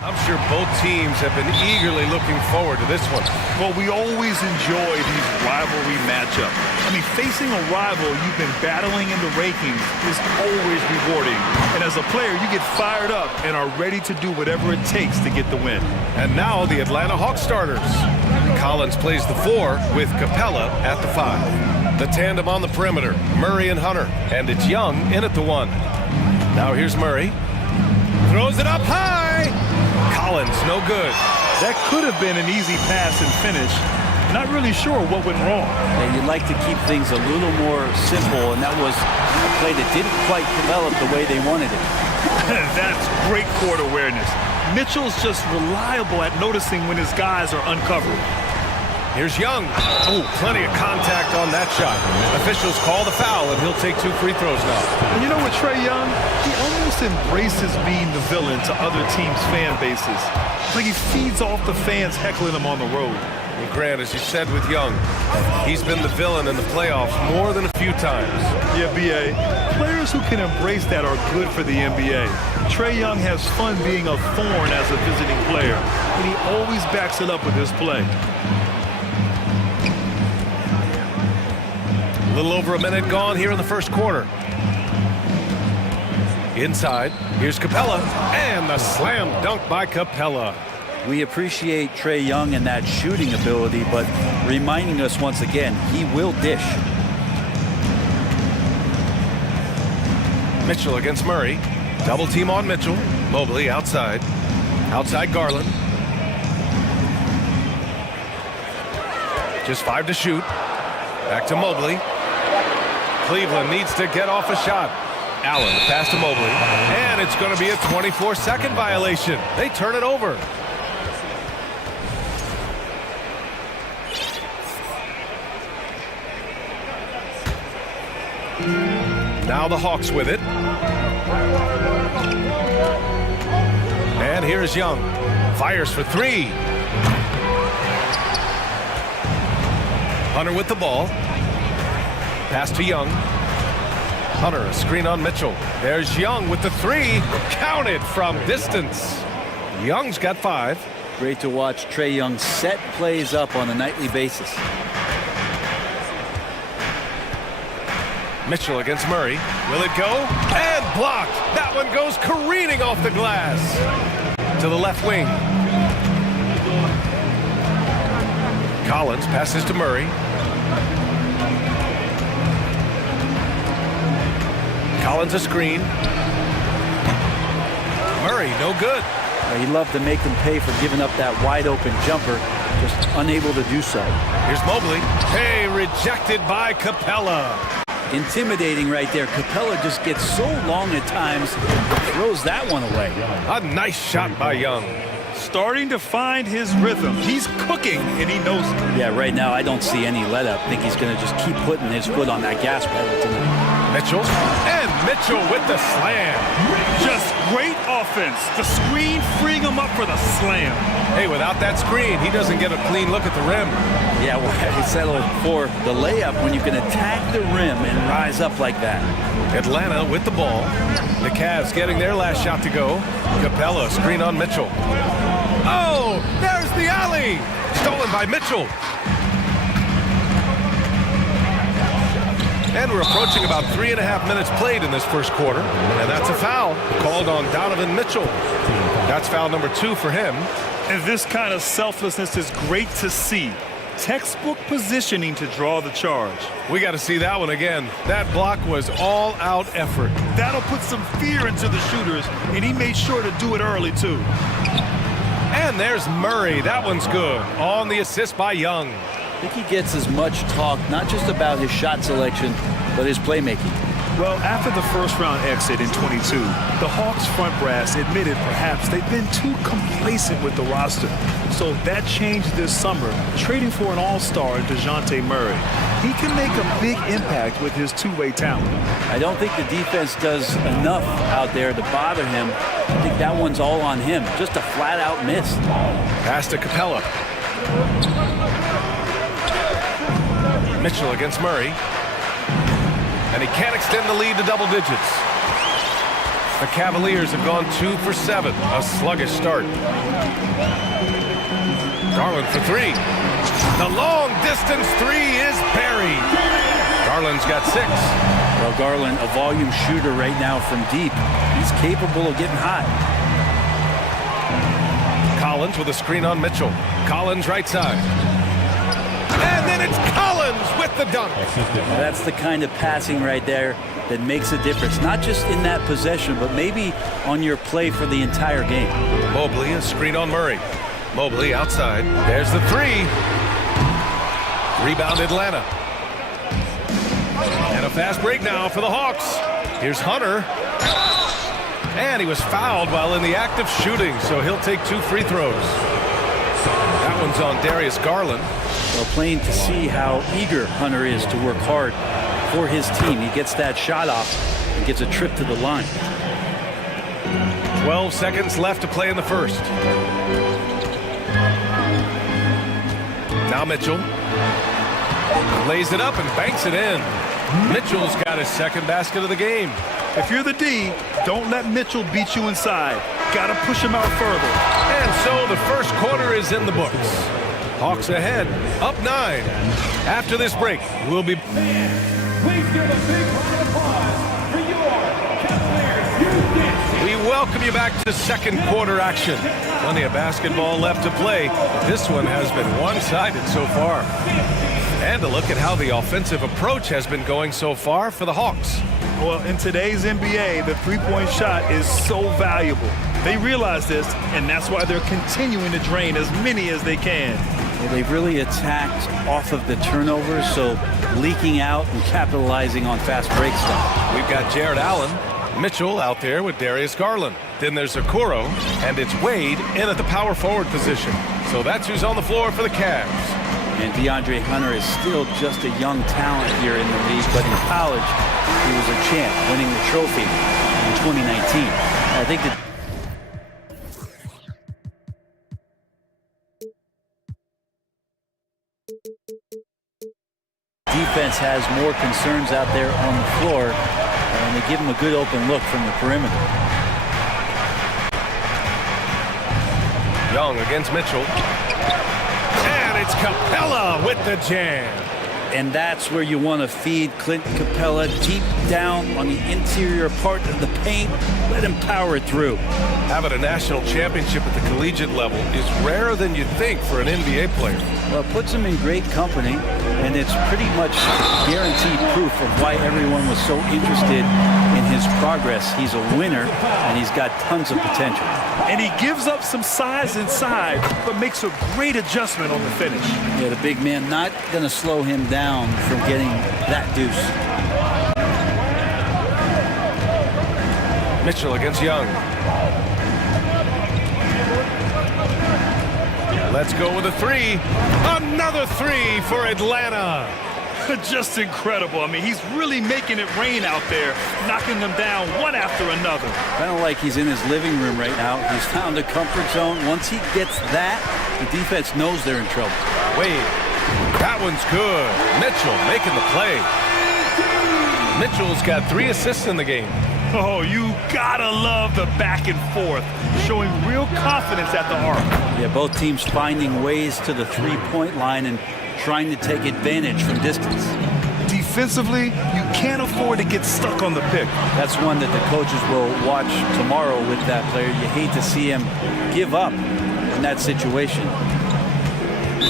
I'm sure both teams have been eagerly looking forward to this one. Well, we always enjoy these rivalry matchups. I mean, facing a rival you've been battling in the rankings is always rewarding. And as a player, you get fired up and are ready to do whatever it takes to get the win. And now the Atlanta Hawks starters. Collins plays the 4 with Capella at the 5. The tandem on the perimeter, Murray and Hunter. And it's Young in at the 1. Now here's Murray. Throws it up high. Collins, no good. That could have been an easy pass and finish. Not really sure what went wrong. And you'd like to keep things a little more simple, and that was a play that didn't quite develop the way they wanted it. That's great court awareness. Mitchell's just reliable at noticing when his guys are uncovered. Here's Young. Oh, plenty of contact on that shot. Officials call the foul, and he'll take 2 free throws now. And you know what, Trae Young? He almost embraces being the villain to other teams' fan bases. It's like he feeds off the fans heckling him on the road. Well, Grant, as you said with Young, he's been the villain in the playoffs more than a few times. Yeah, B.A. Players who can embrace that are good for the NBA. Trae Young has fun being a thorn as a visiting player, and he always backs it up with his play. A little over a minute gone here in the first quarter. Inside, here's Capella, and the slam dunk by Capella. We appreciate Trae Young and that shooting ability, but reminding us once again, he will dish. Mitchell against Murray. Double team on Mitchell. Mobley outside. Outside Garland. Just 5 to shoot. Back to Mobley. Cleveland needs to get off a shot. Allen, the pass to Mobley. And it's going to be a 24-second violation. They turn it over. Now the Hawks with it. And here's Young. Fires for 3. Hunter with the ball. Pass to Young. Hunter, a screen on Mitchell. There's Young with the 3. Counted from distance. Young's got 5. Great to watch Trae Young set plays up on a nightly basis. Mitchell against Murray. Will it go? And blocked. That one goes careening off the glass. To the left wing. Collins passes to Murray. Collins a screen. Murray, no good. He loved to make them pay for giving up that wide open jumper, just unable to do so. Here's Mobley. Hey, rejected by Capella. Intimidating right there. Capella just gets so long at times, throws that one away. A nice shot by Young. Starting to find his rhythm. He's cooking, and he knows it. Yeah, right now I don't see any let up. I think he's going to just keep putting his foot on that gas pedal tonight. Mitchell, and Mitchell with the slam. Just great offense. The screen freeing him up for the slam. Hey, without that screen, he doesn't get a clean look at the rim. Yeah, well, he settled for the layup when you can attack the rim and rise up like that. Atlanta with the ball. The Cavs getting their last shot to go. Capella, screen on Mitchell. Oh, there's the alley. Stolen by Mitchell. And we're approaching about 3.5 minutes played in this first quarter. And that's a foul called on Donovan Mitchell. That's foul number 2 for him. And this kind of selflessness is great to see. Textbook positioning to draw the charge. We got to see that one again. That block was all-out effort. That'll put some fear into the shooters, and he made sure to do it early, too. And there's Murray. That one's good. On the assist by Young. I think he gets as much talk, not just about his shot selection, but his playmaking. Well, after the first-round exit in 22, the Hawks front brass admitted perhaps they've been too complacent with the roster. So that changed this summer, trading for an all-star in DeJounte Murray. He can make a big impact with his two-way talent. I don't think the defense does enough out there to bother him. I think that one's all on him. Just a flat-out miss. Pass to Capella. Mitchell against Murray. And he can't extend the lead to double digits. The Cavaliers have gone 2 for 7, a sluggish start. Garland for 3. The long distance 3 is buried. Garland's got 6. Well, Garland, a volume shooter right now from deep. He's capable of getting hot. Collins with a screen on Mitchell. Collins right side. And then it's Collins with the dunk. That's the kind of passing right there that makes a difference, not just in that possession, but maybe on your play for the entire game. Mobley, a screen on Murray. Mobley outside. There's the 3. Rebound Atlanta. And a fast break now for the Hawks. Here's Hunter. And he was fouled while in the act of shooting, so he'll take 2 free throws. That one's on Darius Garland. Well, plain to see how eager Hunter is to work hard for his team. He gets that shot off and gets a trip to the line. 12 seconds left to play in the first. Now Mitchell lays it up and banks it in. Mitchell's got his second basket of the game. If you're the D, don't let Mitchell beat you inside. Gotta push him out further. And so the first quarter is in the books. Hawks ahead, up 9. After this break, we'll be... Please give a big round of applause for your Cavaliers. We welcome you back to second quarter action. Plenty of basketball left to play. This one has been one-sided so far. And a look at how the offensive approach has been going so far for the Hawks. Well, in today's NBA, the three-point shot is so valuable. They realize this, and that's why they're continuing to drain as many as they can. Well, they've really attacked off of the turnovers, so leaking out and capitalizing on fast break stuff. We've got Jared Allen, Mitchell out there with Darius Garland. Then there's Okoro, and it's Wade in at the power forward position. So that's who's on the floor for the Cavs. And DeAndre Hunter is still just a young talent here in the league, but in college, he was a champ, winning the trophy in 2019. I think that defense has more concerns out there on the floor, and they give him a good open look from the perimeter. Young against Mitchell. And it's Capella with the jam. And that's where you want to feed Clint Capella, deep down on the interior part of the paint. Let him power it through. Having a national championship at the collegiate level is rarer than you'd think for an NBA player. Well, it puts him in great company, and it's pretty much guaranteed proof of why everyone was so interested in his progress. He's a winner, and he's got tons of potential. And he gives up some size inside, but makes a great adjustment on the finish. Yeah, the big man not going to slow him down from getting that deuce. Mitchell against Young. Let's go with a 3. Another 3 for Atlanta. Just incredible. I mean, he's really making it rain out there, knocking them down one after another. Kind of like he's in his living room right now. He's found a comfort zone. Once he gets that, the defense knows they're in trouble. Wade, that one's good. Mitchell making the play. Mitchell's got 3 assists in the game. Oh, you gotta love the back and forth, showing real confidence at the arc. Yeah, both teams finding ways to the three-point line and trying to take advantage from distance. Defensively, you can't afford to get stuck on the pick. That's one that the coaches will watch tomorrow with that player. You hate to see him give up in that situation.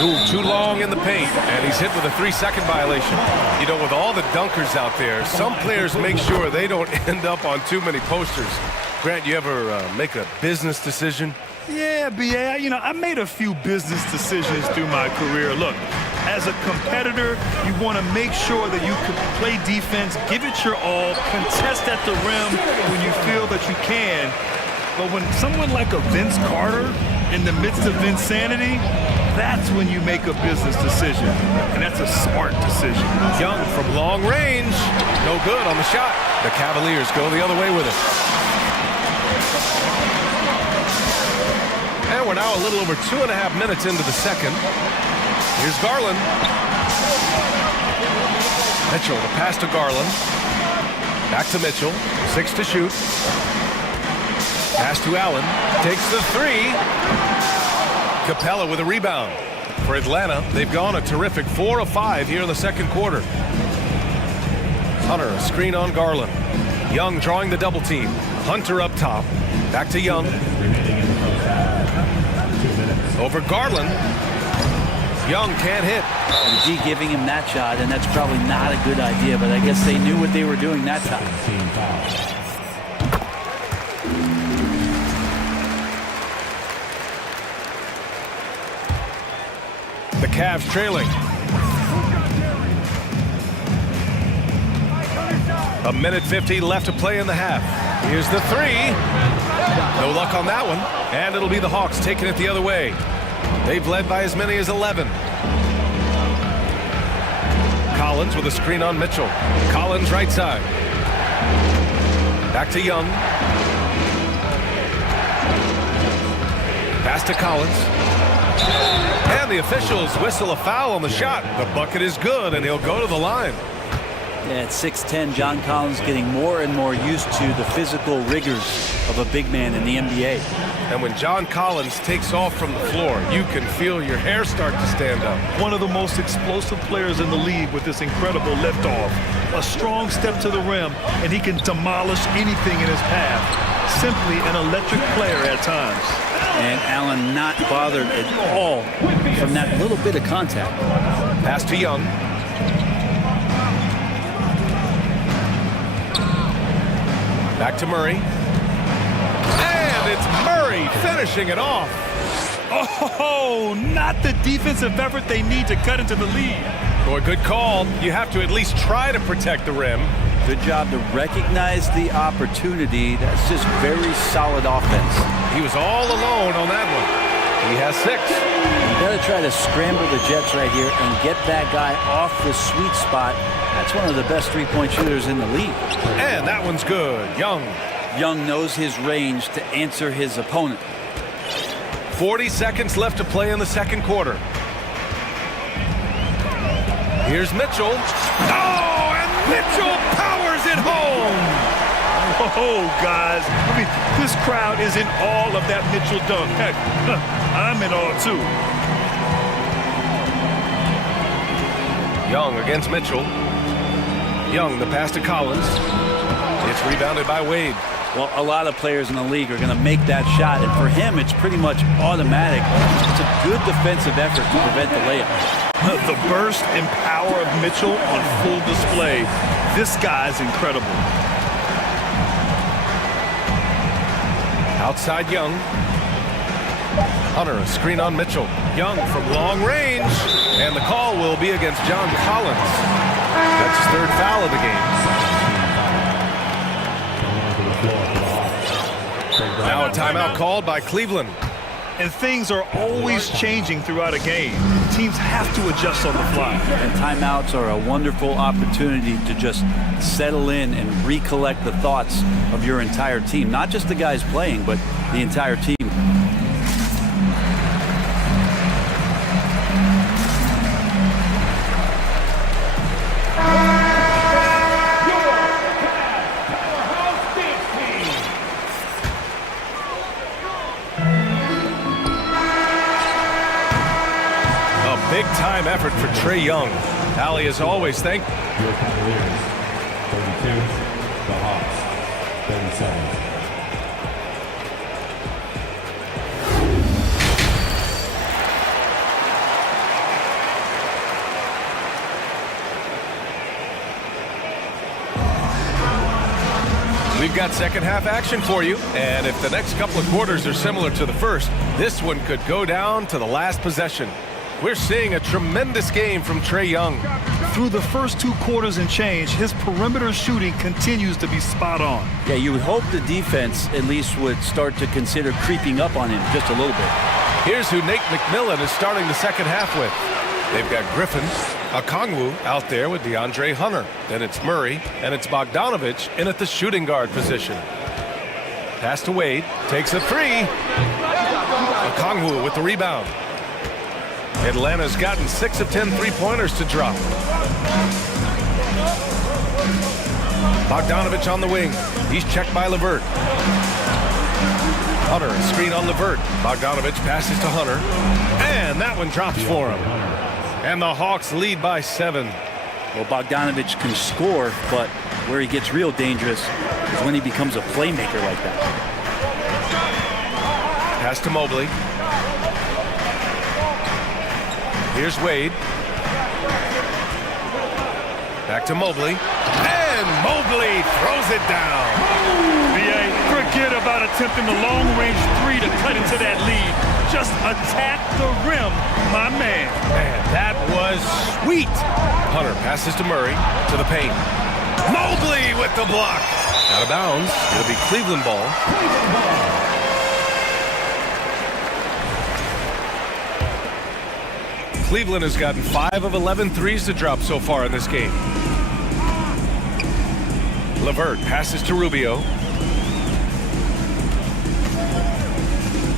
Ooh, too long in the paint, and he's hit with a 3-second violation. You know, with all the dunkers out there, some players make sure they don't end up on too many posters. Grant, you ever make a business decision? Yeah, B.A., you know, I made a few business decisions through my career. Look, as a competitor, you want to make sure that you can play defense, give it your all, contest at the rim when you feel that you can. But when someone like a Vince Carter in the midst of insanity, that's when you make a business decision. And that's a smart decision. Young from long range. No good on the shot. The Cavaliers go the other way with it. And we're now a little over 2.5 minutes into the second. Here's Garland. Mitchell, the pass to Garland. Back to Mitchell. 6 to shoot. Pass to Allen. Takes the three. Capella with a rebound. For Atlanta, they've gone a terrific 4 of 5 here in the second quarter. Hunter, a screen on Garland. Young drawing the double team. Hunter up top. Back to Young. Over Garland. Young can't hit. And D giving him that shot, and that's probably not a good idea, but I guess they knew what they were doing that time. The Cavs trailing. A minute 50 left to play in the half. Here's the three. No luck on that one. And it'll be the Hawks taking it the other way. They've led by as many as 11. Collins with a screen on Mitchell. Collins right side. Back to Young. Pass to Collins. And the officials whistle a foul on the shot. The bucket is good, and he'll go to the line. Yeah, at 6'10", John Collins getting more and more used to the physical rigors of a big man in the NBA. And when John Collins takes off from the floor, you can feel your hair start to stand up. One of the most explosive players in the league with this incredible liftoff. A strong step to the rim, and he can demolish anything in his path. Simply an electric player at times. And Allen not bothered at all from that little bit of contact. Pass to Young. Back to Murray. And it's Murray finishing it off. Oh, not the defensive effort they need to cut into the lead. Boy, good call. You have to at least try to protect the rim. Good job to recognize the opportunity. That's just very solid offense. He was all alone on that one. He has 6. You got to try to scramble the Jets right here and get that guy off the sweet spot. That's one of the best three-point shooters in the league. And that one's good. Young. Young knows his range to answer his opponent. 40 seconds left to play in the second quarter. Here's Mitchell. Oh, and Mitchell powers it home. Oh, guys. I mean, this crowd is in awe of that Mitchell dunk. Heck, I'm in awe, too. Young against Mitchell. Young, the pass to Collins. It's rebounded by Wade. Well, a lot of players in the league are going to make that shot, and for him, it's pretty much automatic. It's a good defensive effort to prevent the layup. The burst and power of Mitchell on full display. This guy's incredible. Outside Young. Hunter, a screen on Mitchell. Young from long range. And the call will be against John Collins. That's his 3rd foul of the game. Now a timeout called by Cleveland. And things are always changing throughout a game. Teams have to adjust on the fly. And timeouts are a wonderful opportunity to just settle in and recollect the thoughts of your entire team. Not just the guys playing, but the entire team. Big-time effort for Trae Young. Allie, as always, thank you. 32, the Hawks, 37. We've got second half action for you, and if the next couple of quarters are similar to the first, this one could go down to the last possession. We're seeing a tremendous game from Trae Young. Through the first 2 quarters and change, his perimeter shooting continues to be spot on. Yeah, you would hope the defense at least would start to consider creeping up on him just a little bit. Here's who Nate McMillan is starting the second half with. They've got Griffin, Okongwu out there with DeAndre Hunter. Then it's Murray, and it's Bogdanovich in at the shooting guard position. Pass to Wade, takes a 3. Okongwu with the rebound. Atlanta's gotten 6 of 10 three-pointers to drop. Bogdanovich on the wing. He's checked by LeVert. Hunter, a screen on Levert. Bogdanovich passes to Hunter. And that one drops for him. And the Hawks lead by 7. Well, Bogdanovich can score, but where he gets real dangerous is when he becomes a playmaker like that. Pass to Mobley. Here's Wade. Back to Mobley. And Mobley throws it down. B.A., forget about attempting the long-range three to cut into that lead. Just attack the rim, my man. Man, that was sweet. Hunter passes to Murray, to the paint. Mobley with the block. Out of bounds. It'll be Cleveland ball. Cleveland has gotten 5 of 11 threes to drop so far in this game. Levert passes to Rubio.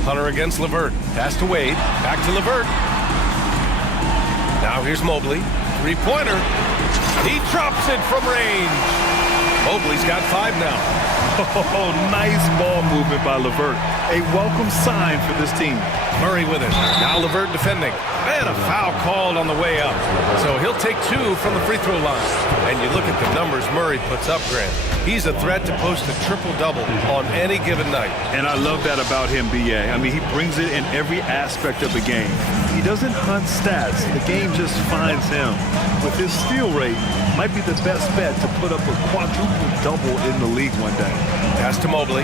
Hunter against Levert. Pass to Wade. Back to Levert. Now here's Mobley. Three-pointer. He drops it from range. Mobley's got 5 now. Oh, nice ball movement by Levert. A welcome sign for this team. Murray with it. Now Levert defending. And a foul called on the way up. So he'll take 2 from the free throw line. And you look at the numbers Murray puts up, Grant. He's a threat to post a triple-double on any given night. And I love that about him, B.A. I mean, he brings it in every aspect of the game. He doesn't hunt stats. The game just finds him. With his steal rate, might be the best bet to put up a quadruple-double in the league one day. Pass to Mobley.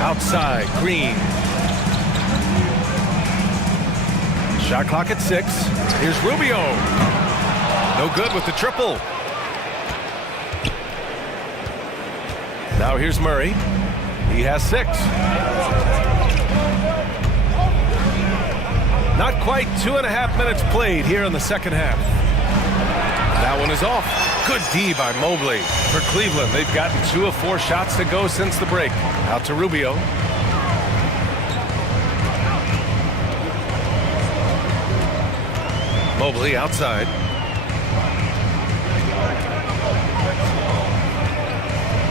Outside, Green. Shot clock at 6. Here's Rubio. No good with the triple. Now here's Murray. He has 6. Not quite 2.5 minutes played here in the second half. That one is off. Good D by Mobley. For Cleveland, they've gotten 2 of 4 shots to go since the break. Out to Rubio. Mobley outside.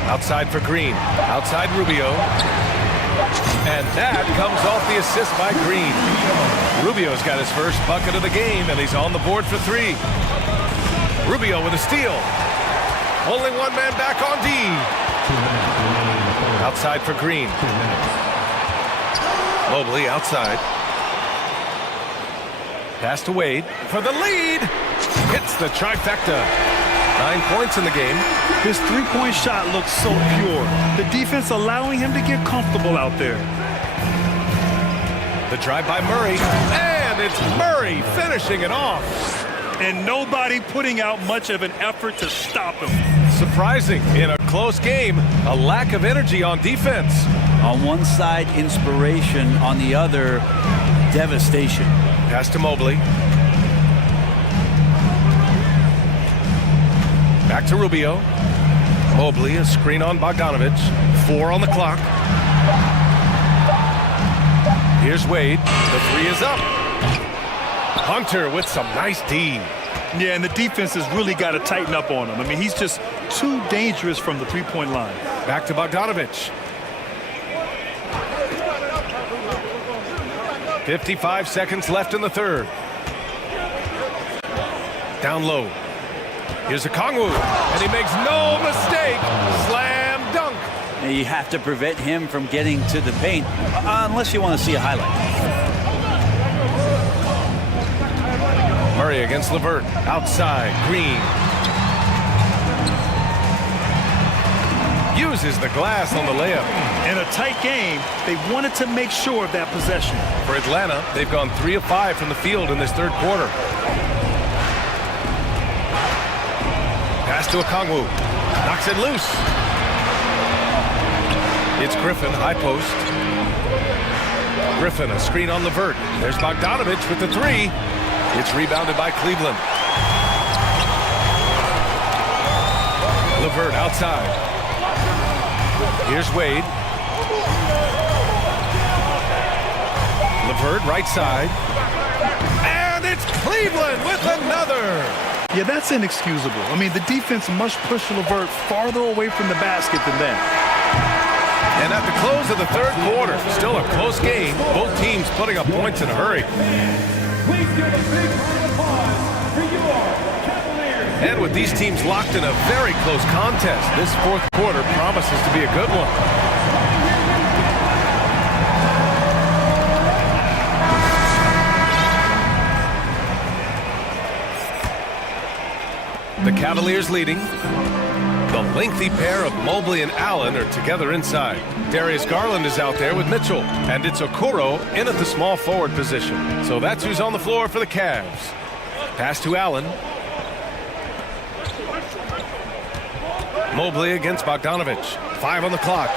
Outside for Green. Outside Rubio. And that comes off the assist by Green. Rubio's got his first bucket of the game, and he's on the board for 3. Rubio with a steal. Only one man back on D. Outside for Green. Mobley outside. Pass to Wade for the lead. Hits the trifecta. 9 points in the game. His three-point shot looks so pure. The defense allowing him to get comfortable out there. The drive by Murray. And it's Murray finishing it off. And nobody putting out much of an effort to stop him. Surprising in a close game, a lack of energy on defense. On one side, inspiration. On the other, devastation. Pass to Mobley. Back to Rubio. Mobley, a screen on Bogdanovich. 4 on the clock. Here's Wade. The 3 is up. Hunter with some nice D. Yeah, and the defense has really got to tighten up on him. I mean, he's just too dangerous from the three-point line. Back to Bogdanovich. 55 seconds left in the third. Down low. Here's Okongwu, and he makes no mistake. Slam dunk. And you have to prevent him from getting to the paint, unless you want to see a highlight. Murray against Levert. Outside, Green. Uses the glass on the layup. In a tight game, they wanted to make sure of that possession. For Atlanta, they've gone 3 of 5 from the field in this third quarter. Pass to Okongwu. Knocks it loose. It's Griffin, high post. Griffin, a screen on Levert. There's Bogdanovich with the 3. It's rebounded by Cleveland. Levert outside. Here's Wade. Levert right side. And it's Cleveland with another. Yeah, that's inexcusable. I mean, the defense must push Levert farther away from the basket than that. And at the close of the third quarter, still a close game. Both teams putting up points in a hurry. Please give a big round of applause for your Cavaliers. And with these teams locked in a very close contest, this fourth quarter promises to be a good one. The Cavaliers leading. The lengthy pair of Mobley and Allen are together inside. Darius Garland is out there with Mitchell, and it's Okoro in at the small forward position. So that's who's on the floor for the Cavs. Pass to Allen. Mobley against Bogdanovich. 5 on the clock.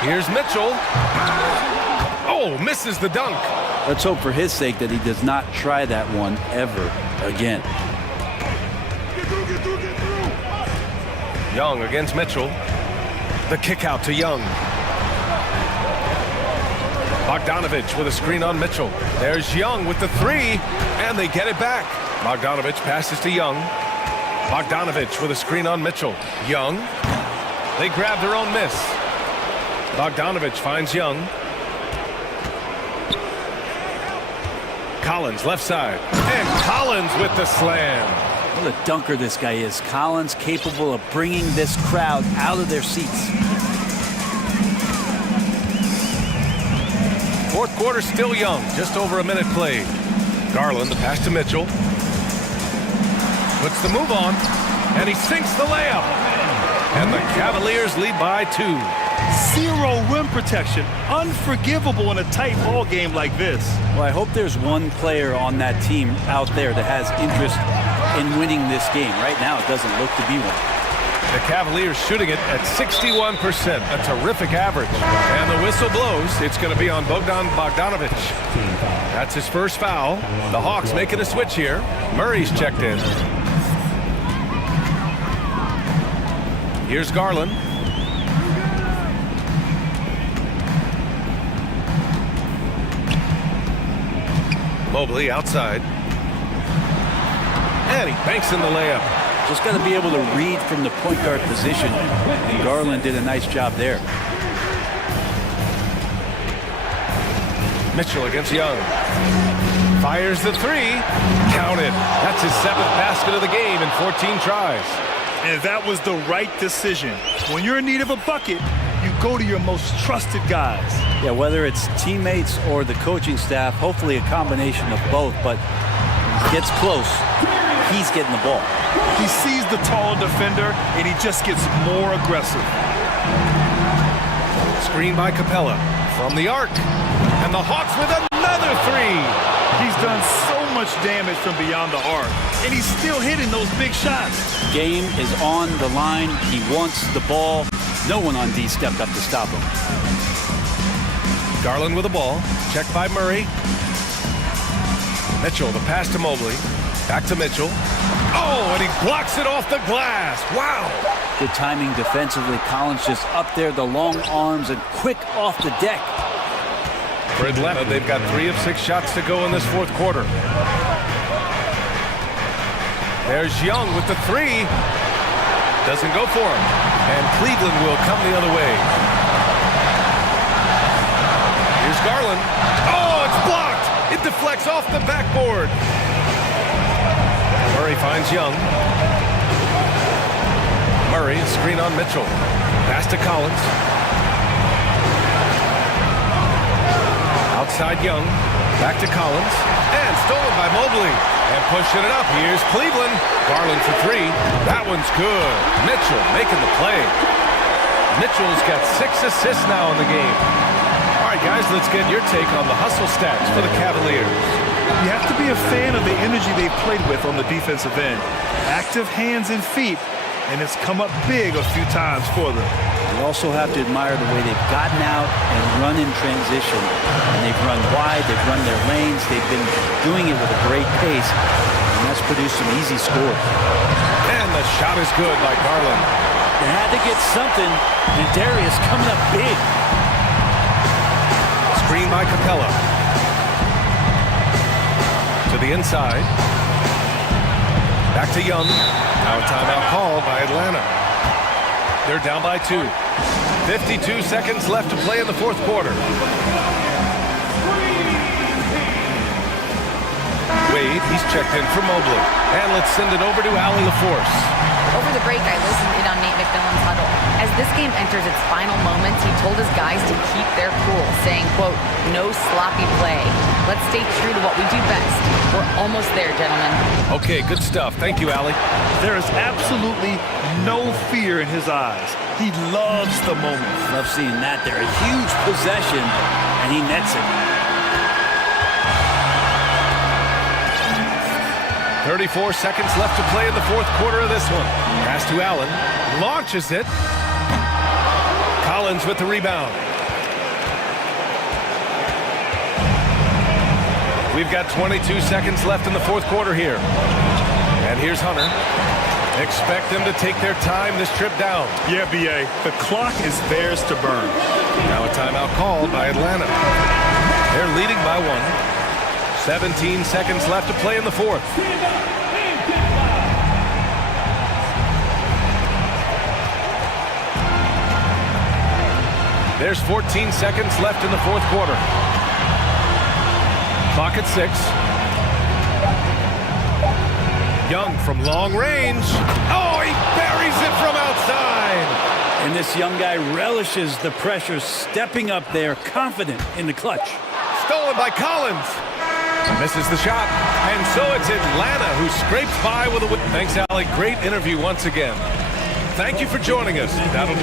Here's Mitchell. Oh, misses the dunk. Let's hope for his sake that he does not try that one ever again. Young against Mitchell. The kick out to Young. Bogdanovich with a screen on Mitchell. There's Young with the three, and they get it back. Bogdanovich passes to Young. Bogdanovich with a screen on Mitchell. Young. They grab their own miss. Bogdanovich finds Young. Collins left side. And Collins with the slam. What a dunker this guy is. Collins capable of bringing this crowd out of their seats. Fourth quarter still young. Just over a minute played. Garland, the pass to Mitchell. Puts the move on. And he sinks the layup. And the Cavaliers lead by 2. Zero rim protection. Unforgivable in a tight ball game like this. Well, I hope there's one player on that team out there that has interest in winning this game. Right now, it doesn't look to be one. The Cavaliers shooting it at 61%, a terrific average. And the whistle blows. It's going to be on Bogdanovich. That's his first foul. The Hawks making a switch here. Murray's checked in. Here's Garland. Mobley outside. And he banks in the layup. Just got to be able to read from the point guard position. And Garland did a nice job there. Mitchell against Young. Fires the three. Counted. That's his 7th basket of the game in 14 tries. And that was the right decision. When you're in need of a bucket, you go to your most trusted guys. Yeah, whether it's teammates or the coaching staff, hopefully a combination of both, but gets close. He's getting the ball. He sees the tall defender, and he just gets more aggressive. Screen by Capella from the arc. And the Hawks with another three. He's done so much damage from beyond the arc, and he's still hitting those big shots. Game is on the line. He wants the ball. No one on D stepped up to stop him. Garland with the ball. Checked by Murray. Mitchell, the pass to Mobley. Back to Mitchell. Oh, and he blocks it off the glass. Wow. Good timing defensively. Collins just up there, the long arms, and quick off the deck. For Atlanta, they've got 3 of 6 shots to go in this fourth quarter. There's Young with the three. Doesn't go for him. And Cleveland will come the other way. Here's Garland. Oh, it's blocked. It deflects off the backboard. Murray finds Young. Murray, screen on Mitchell. Pass to Collins. Outside Young. Back to Collins. And stolen by Mobley. And pushing it up. Here's Cleveland. Garland for three. That one's good. Mitchell making the play. Mitchell's got 6 assists now in the game. All right, guys, let's get your take on the hustle stats for the Cavaliers. You have to be a fan of the energy they've played with on the defensive end. Active hands and feet, and it's come up big a few times for them. You also have to admire the way they've gotten out and run in transition. And they've run wide, they've run their lanes, they've been doing it with a great pace, and that's produced some easy scores. And the shot is good by Garland. They had to get something, and Darius coming up big. Screen by Capella. To the inside. Back to Young. Now a timeout called by Atlanta. They're down by 2. 52 seconds left to play in the fourth quarter. Wade, he's checked in for Mobley. And let's send it over to Allie LaForce. Over the break, I listened in on Nate McMillan's huddle. As this game enters its final moments, he told his guys to keep their cool, saying, quote, no sloppy play. Let's stay true to what we do best. We're almost there, gentlemen. Okay, good stuff. Thank you, Allie. There is absolutely no fear in his eyes. He loves the moment. Love seeing that there. A huge possession, and he nets it. 34 seconds left to play in the fourth quarter of this one. Pass to Allen. Launches it. Collins with the rebound. We've got 22 seconds left in the fourth quarter here. And here's Hunter. Expect them to take their time this trip down. Yeah, B.A. The clock is theirs to burn. Now a timeout called by Atlanta. They're leading by 1. 17 seconds left to play in the fourth. There's 14 seconds left in the fourth quarter. Clock at 6. Young from long range. Oh, he buries it from outside. And this young guy relishes the pressure, stepping up there, confident in the clutch. Stolen by Collins. Misses the shot. And so it's Atlanta who scrapes by with a win. Thanks, Allie. Great interview once again. Thank you for joining us. That'll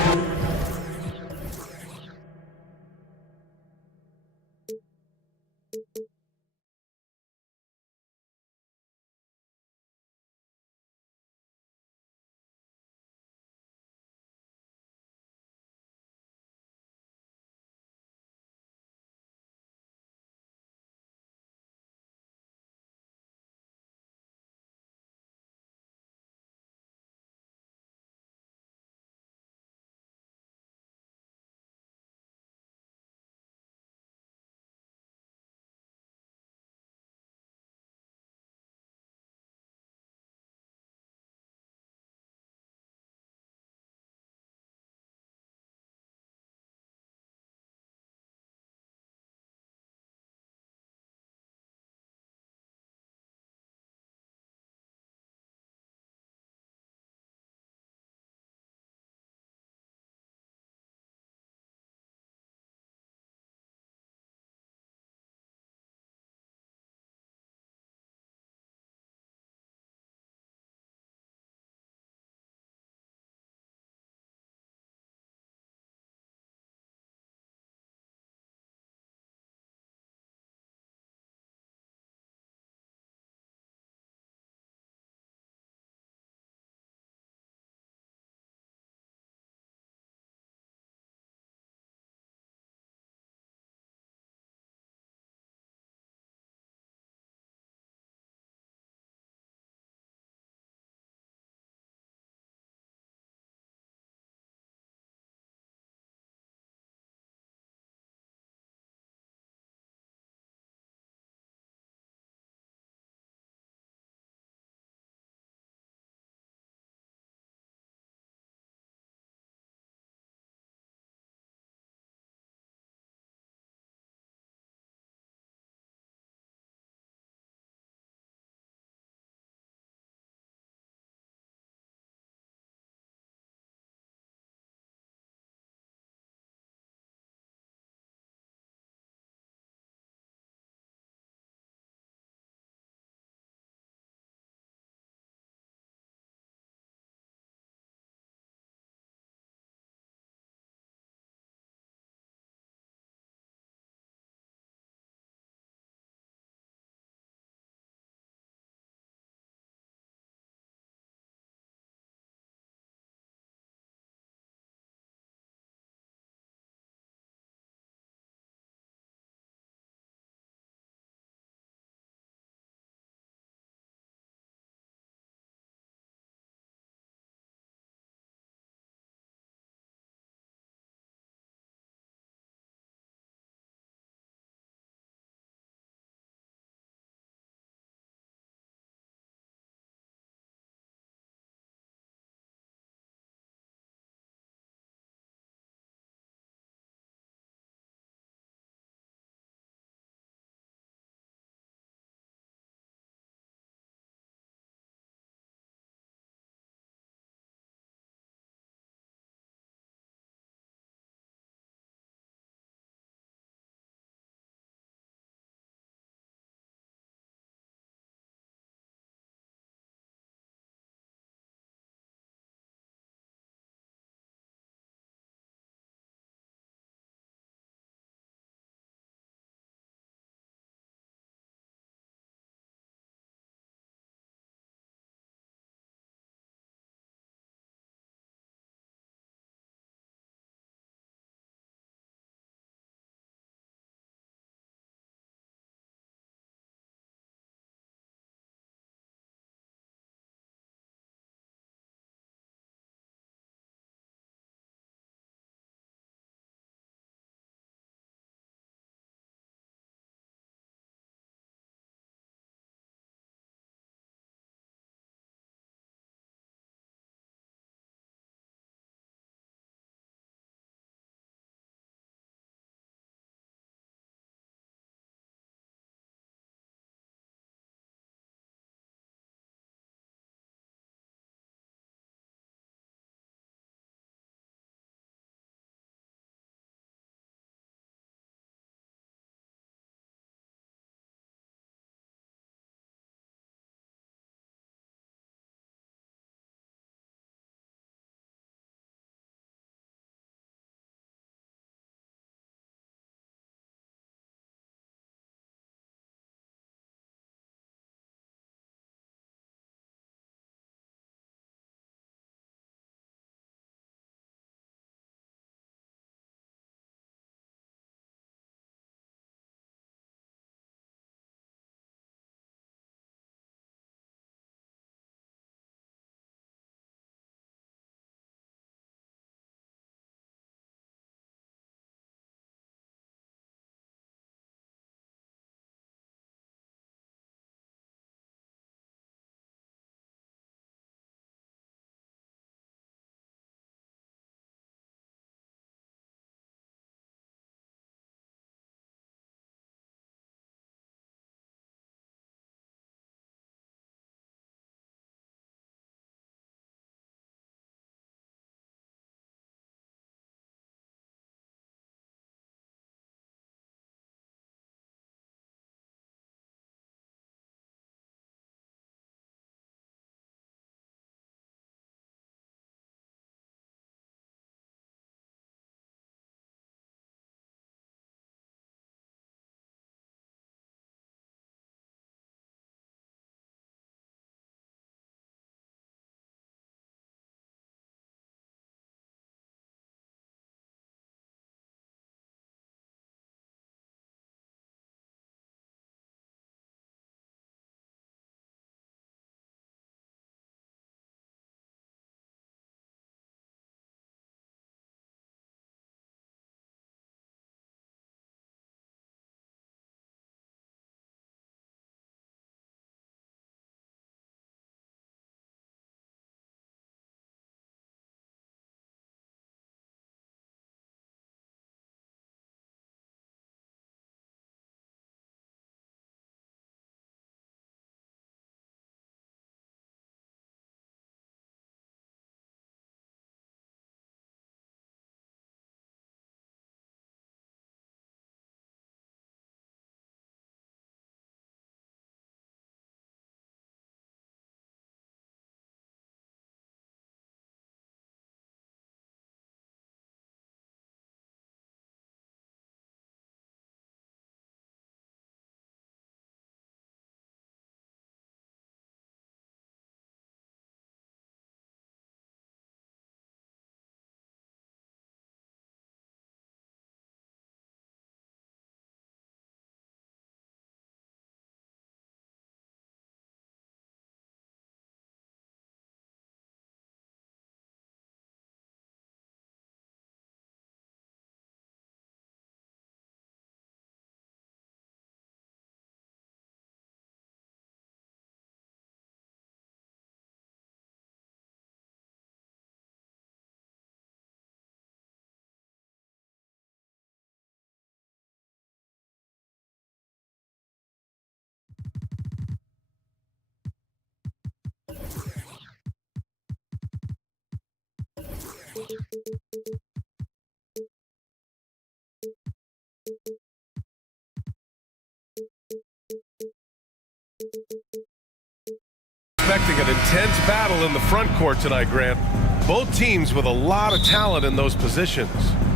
Expecting an intense battle in the front court tonight, Grant. Both teams with a lot of talent in those positions.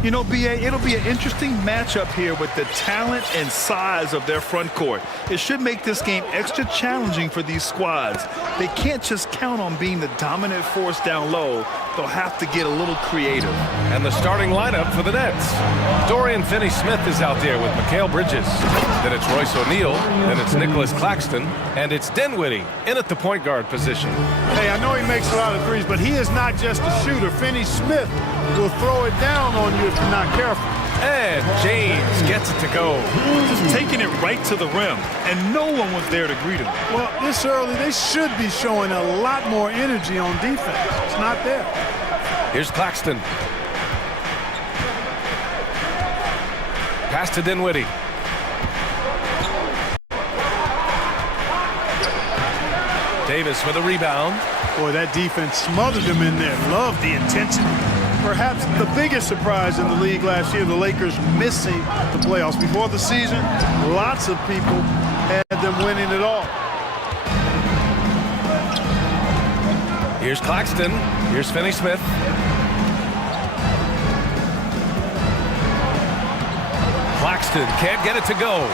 You know, B.A., it'll be an interesting matchup here with the talent and size of their front court. It should make this game extra challenging for these squads. They can't just count on being the dominant force down low. They'll have to get a little creative. And the starting lineup for the Nets. Dorian Finney-Smith is out there with Mikal Bridges. Then it's Royce O'Neal. Then it's Nicholas Claxton. And it's Dinwiddie in at the point guard position. Hey, I know he makes a lot of threes, but he is not just a shooter. Finney-Smith will throw it down on you if you're not careful. And James gets it to go. Just taking it right to the rim, and no one was there to greet him. Well, this early, they should be showing a lot more energy on defense. It's not there. Here's Claxton. Pass to Dinwiddie. Davis with a rebound. Boy, that defense smothered him in there. Love the intensity. Perhaps the biggest surprise in the league last year, the Lakers missing the playoffs. Before the season, lots of people had them winning it all. Here's Claxton. Here's Finney-Smith. Claxton can't get it to go.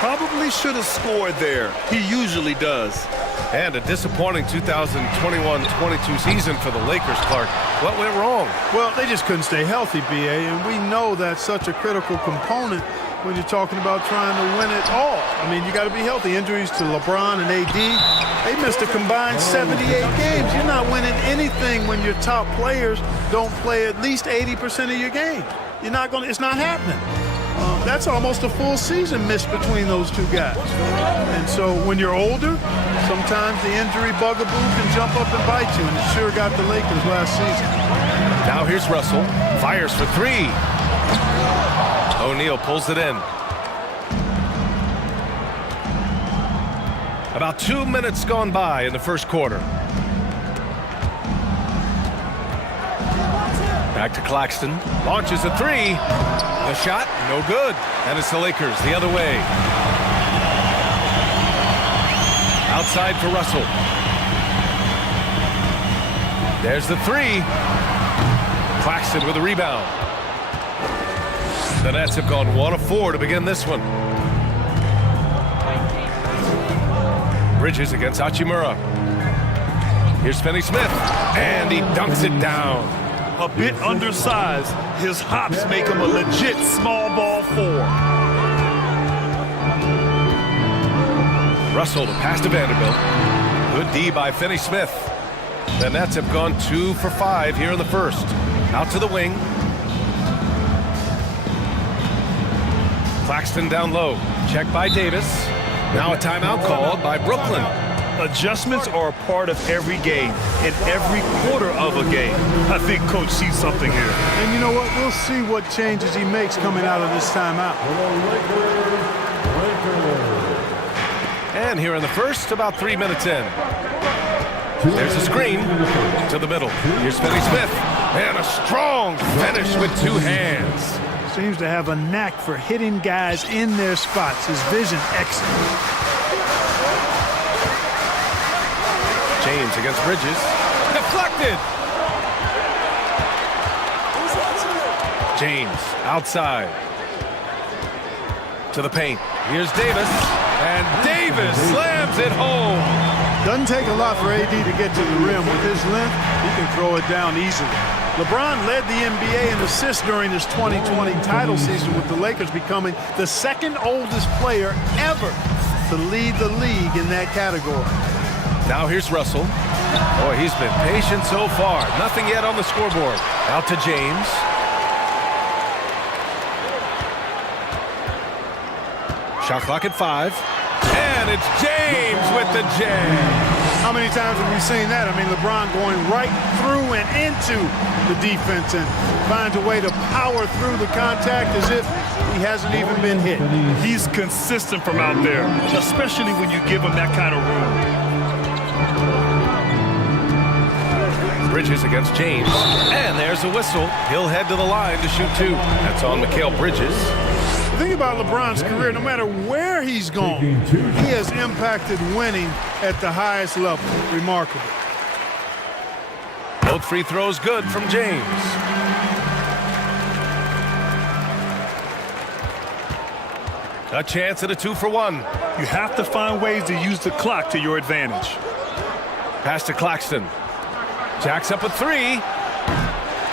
Probably should have scored there. He usually does. And a disappointing 2021-22 season for the Lakers, Clark. What went wrong? Well, they just couldn't stay healthy, B.A., and we know that's such a critical component when you're talking about trying to win it all. I mean, you got to be healthy. Injuries to LeBron and AD, they missed a combined 78 games. You're not winning anything when your top players don't play at least 80% of your game. You're not going to, it's not happening. That's almost a full season missed between those two guys. And so when you're older, sometimes the injury bugaboo can jump up and bite you, and it sure got the Lakers last season. Now here's Russell. Fires for three. O'Neal pulls it in. About 2 minutes gone by in the first quarter. Back to Claxton. Launches a three. The shot, no good. And it's the Lakers the other way. Outside for Russell. There's the three. Claxton with a rebound. The Nets have gone 1 of 4 to begin this one. Bridges against Hachimura. Here's Finney-Smith. And he dunks it down. A bit undersized, his hops make him a legit small ball four. Russell to pass to Vanderbilt. Good D by Finney-Smith. The Nets have gone 2 for 5 here in the first. Out to the wing. Claxton down low. Checked by Davis. Now a timeout called by Brooklyn. Adjustments are a part of every game, in every quarter of a game. I think Coach sees something here. And you know what? We'll see what changes he makes coming out of this timeout. And here in the first, about 3 minutes in. There's a screen to the middle. Here's Finney-Smith. And a strong finish with 2 hands. Seems to have a knack for hitting guys in their spots. His vision excellent. James against Bridges. Deflected! James outside. To the paint. Here's Davis. And Davis slams it home. Doesn't take a lot for AD to get to the rim. With his length, he can throw it down easily. LeBron led the NBA in assists during his 2020 title season, with the Lakers becoming the second oldest player ever to lead the league in that category. Now here's Russell. Boy, he's been patient so far. Nothing yet on the scoreboard. Out to James. Shot clock at 5. And it's James with the jam. How many times have we seen that? I mean, LeBron going right through and into the defense and finds a way to power through the contact as if he hasn't even been hit. He's consistent from out there, especially when you give him that kind of room. Bridges against James. And there's a whistle. He'll head to the line to shoot 2. That's on Mikal Bridges. The thing about LeBron's career, no matter where he's gone, he has impacted winning at the highest level. Remarkable. Both free throws good from James. A chance at a 2-for-1. You have to find ways to use the clock to your advantage. Pass to Claxton. Jacks up a 3.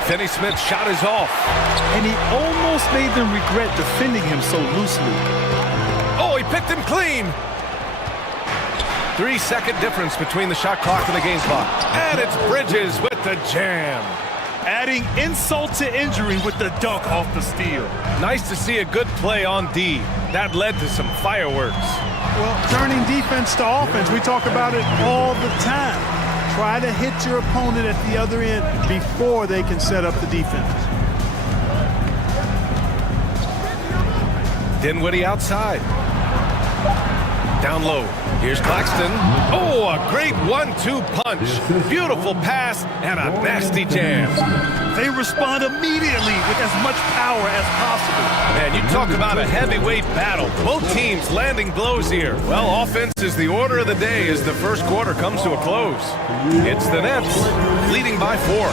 Finney-Smith's shot is off. And he almost made them regret defending him so loosely. Oh, he picked him clean. 3-second difference between the shot clock and the game clock. And it's Bridges with the jam. Adding insult to injury with the dunk off the steal. Nice to see a good play on D. That led to some fireworks. Well, turning defense to offense, we talk about it all the time. Try to hit your opponent at the other end before they can set up the defense. Dinwiddie outside. Down low. Here's Claxton. Oh, a great 1-2 punch. Beautiful pass and a nasty jam. They respond immediately with as much power as possible. Man, you talk about a heavyweight battle. Both teams landing blows here. Well, offense is the order of the day as the first quarter comes to a close. It's the Nets leading by 4.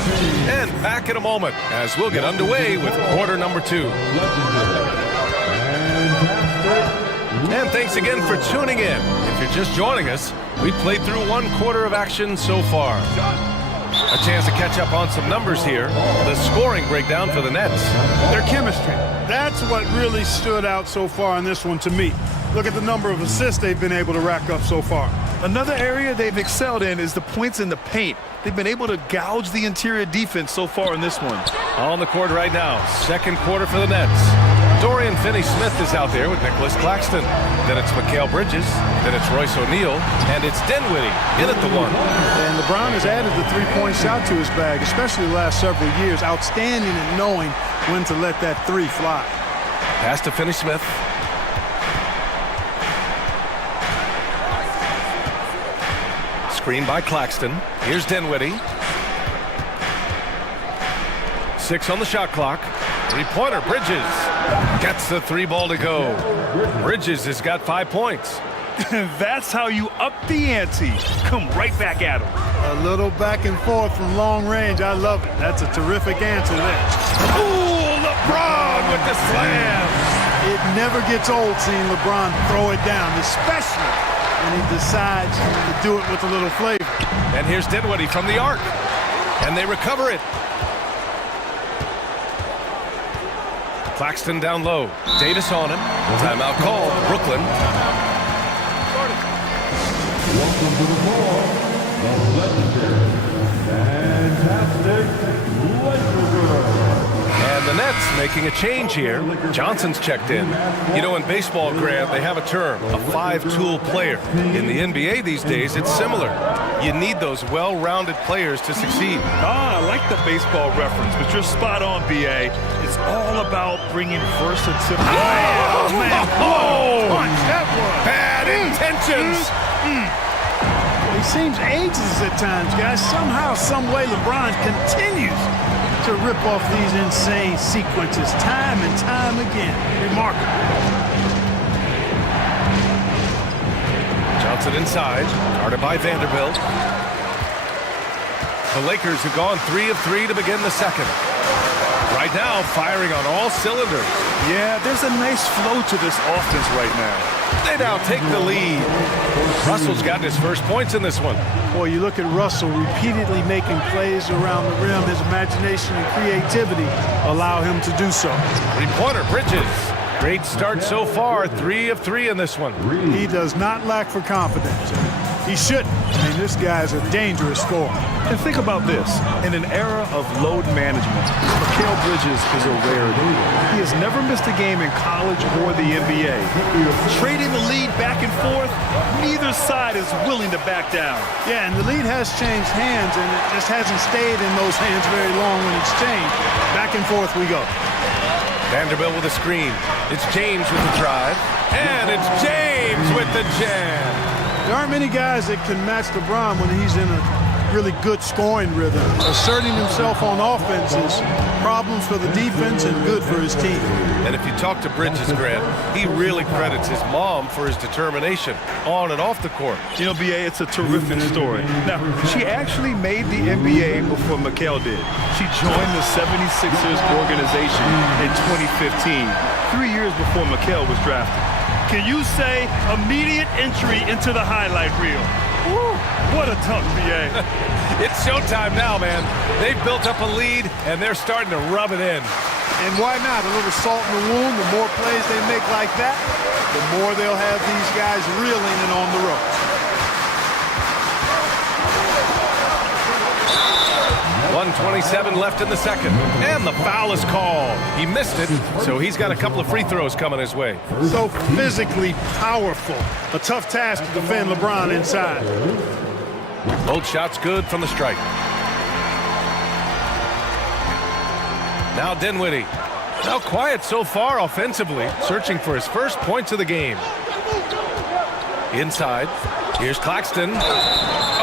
And back in a moment as we'll get underway with quarter number 2. And thanks again for tuning in. If you're just joining us, we've played through 1 quarter of action so far. A chance to catch up on some numbers here. The scoring breakdown for the Nets. Their chemistry. That's what really stood out so far in this one to me. Look at the number of assists they've been able to rack up so far. Another area they've excelled in is the points in the paint. They've been able to gouge the interior defense so far in this one. On the court right now, second quarter for the Nets. Dorian Finney-Smith is out there with Nicholas Claxton. Then it's Mikal Bridges. Then it's Royce O'Neal. And it's Dinwiddie in at the 1. And LeBron has added the three-point shot to his bag, especially the last several years. Outstanding at knowing when to let that 3 fly. Pass to Finney-Smith. Screen by Claxton. Here's Dinwiddie. 6 on the shot clock. 3-pointer, Bridges. Gets the 3 ball to go. Bridges has got 5 points. That's how you up the ante. Come right back at him. A little back and forth from long range. I love it. That's a terrific answer there. Ooh, LeBron with the slam. It never gets old seeing LeBron throw it down, especially when he decides to do it with a little flavor. And here's Dinwiddie from the arc. And they recover it. Claxton down low. Davis on him. Timeout called. Brooklyn. Welcome to the floor, the legendary, fantastic And the Nets making a change here. Johnson's checked in. You know, in baseball, Grant, they have a term, a 5-tool player. In the NBA these days, it's similar. You need those well-rounded players to succeed. I like the baseball reference, but you're spot on, B.A. It's all about bringing versatility. Oh, man. Oh, punch, that was. Bad intentions. He seems ageless at times, guys. Somehow, some way, LeBron continues to rip off these insane sequences time and time again. Remarkable. Johnson inside, guarded by Vanderbilt. The Lakers have gone 3 of 3 to begin the second. Right now, firing on all cylinders. Yeah, there's a nice flow to this offense right now. They now take the lead. Russell's gotten his first points in this one. Boy, you look at Russell repeatedly making plays around the rim. His imagination and creativity allow him to do so. 3-pointer, Bridges. Great start so far. 3 of 3 in this one. He does not lack for confidence. He shouldn't. I mean, this guy's a dangerous scorer. And think about this. In an era of load management, Mikal Bridges is a rarity. He has never missed a game in college or the NBA. Trading the lead back and forth, neither side is willing to back down. Yeah, and the lead has changed hands, and it just hasn't stayed in those hands very long when it's changed. Back and forth we go. Vanderbilt with a screen. It's James with the drive. And it's James with the jam. There aren't many guys that can match LeBron when he's in a really good scoring rhythm. Asserting himself on offense is problems for the defense and good for his team. And if you talk to Bridges, Grant, he really credits his mom for his determination on and off the court. You know, B.A., it's a terrific story. Now, she actually made the NBA before Mikal did. She joined the 76ers organization in 2015, 3 years before Mikal was drafted. Can you say immediate entry into the highlight reel? Woo, what a tough B.A. It's showtime now, man. They've built up a lead, and they're starting to rub it in. And why not? A little salt in the wound. The more plays they make like that, the more they'll have these guys reeling and on the ropes. 1:27 left in the second, and the foul is called. He missed it, so he's got a couple of free throws coming his way. So physically powerful. A tough task to defend LeBron inside. Both shots good from the stripe. Now Dinwiddie. Now quiet so far offensively, searching for his first points of the game. Inside, here's Claxton.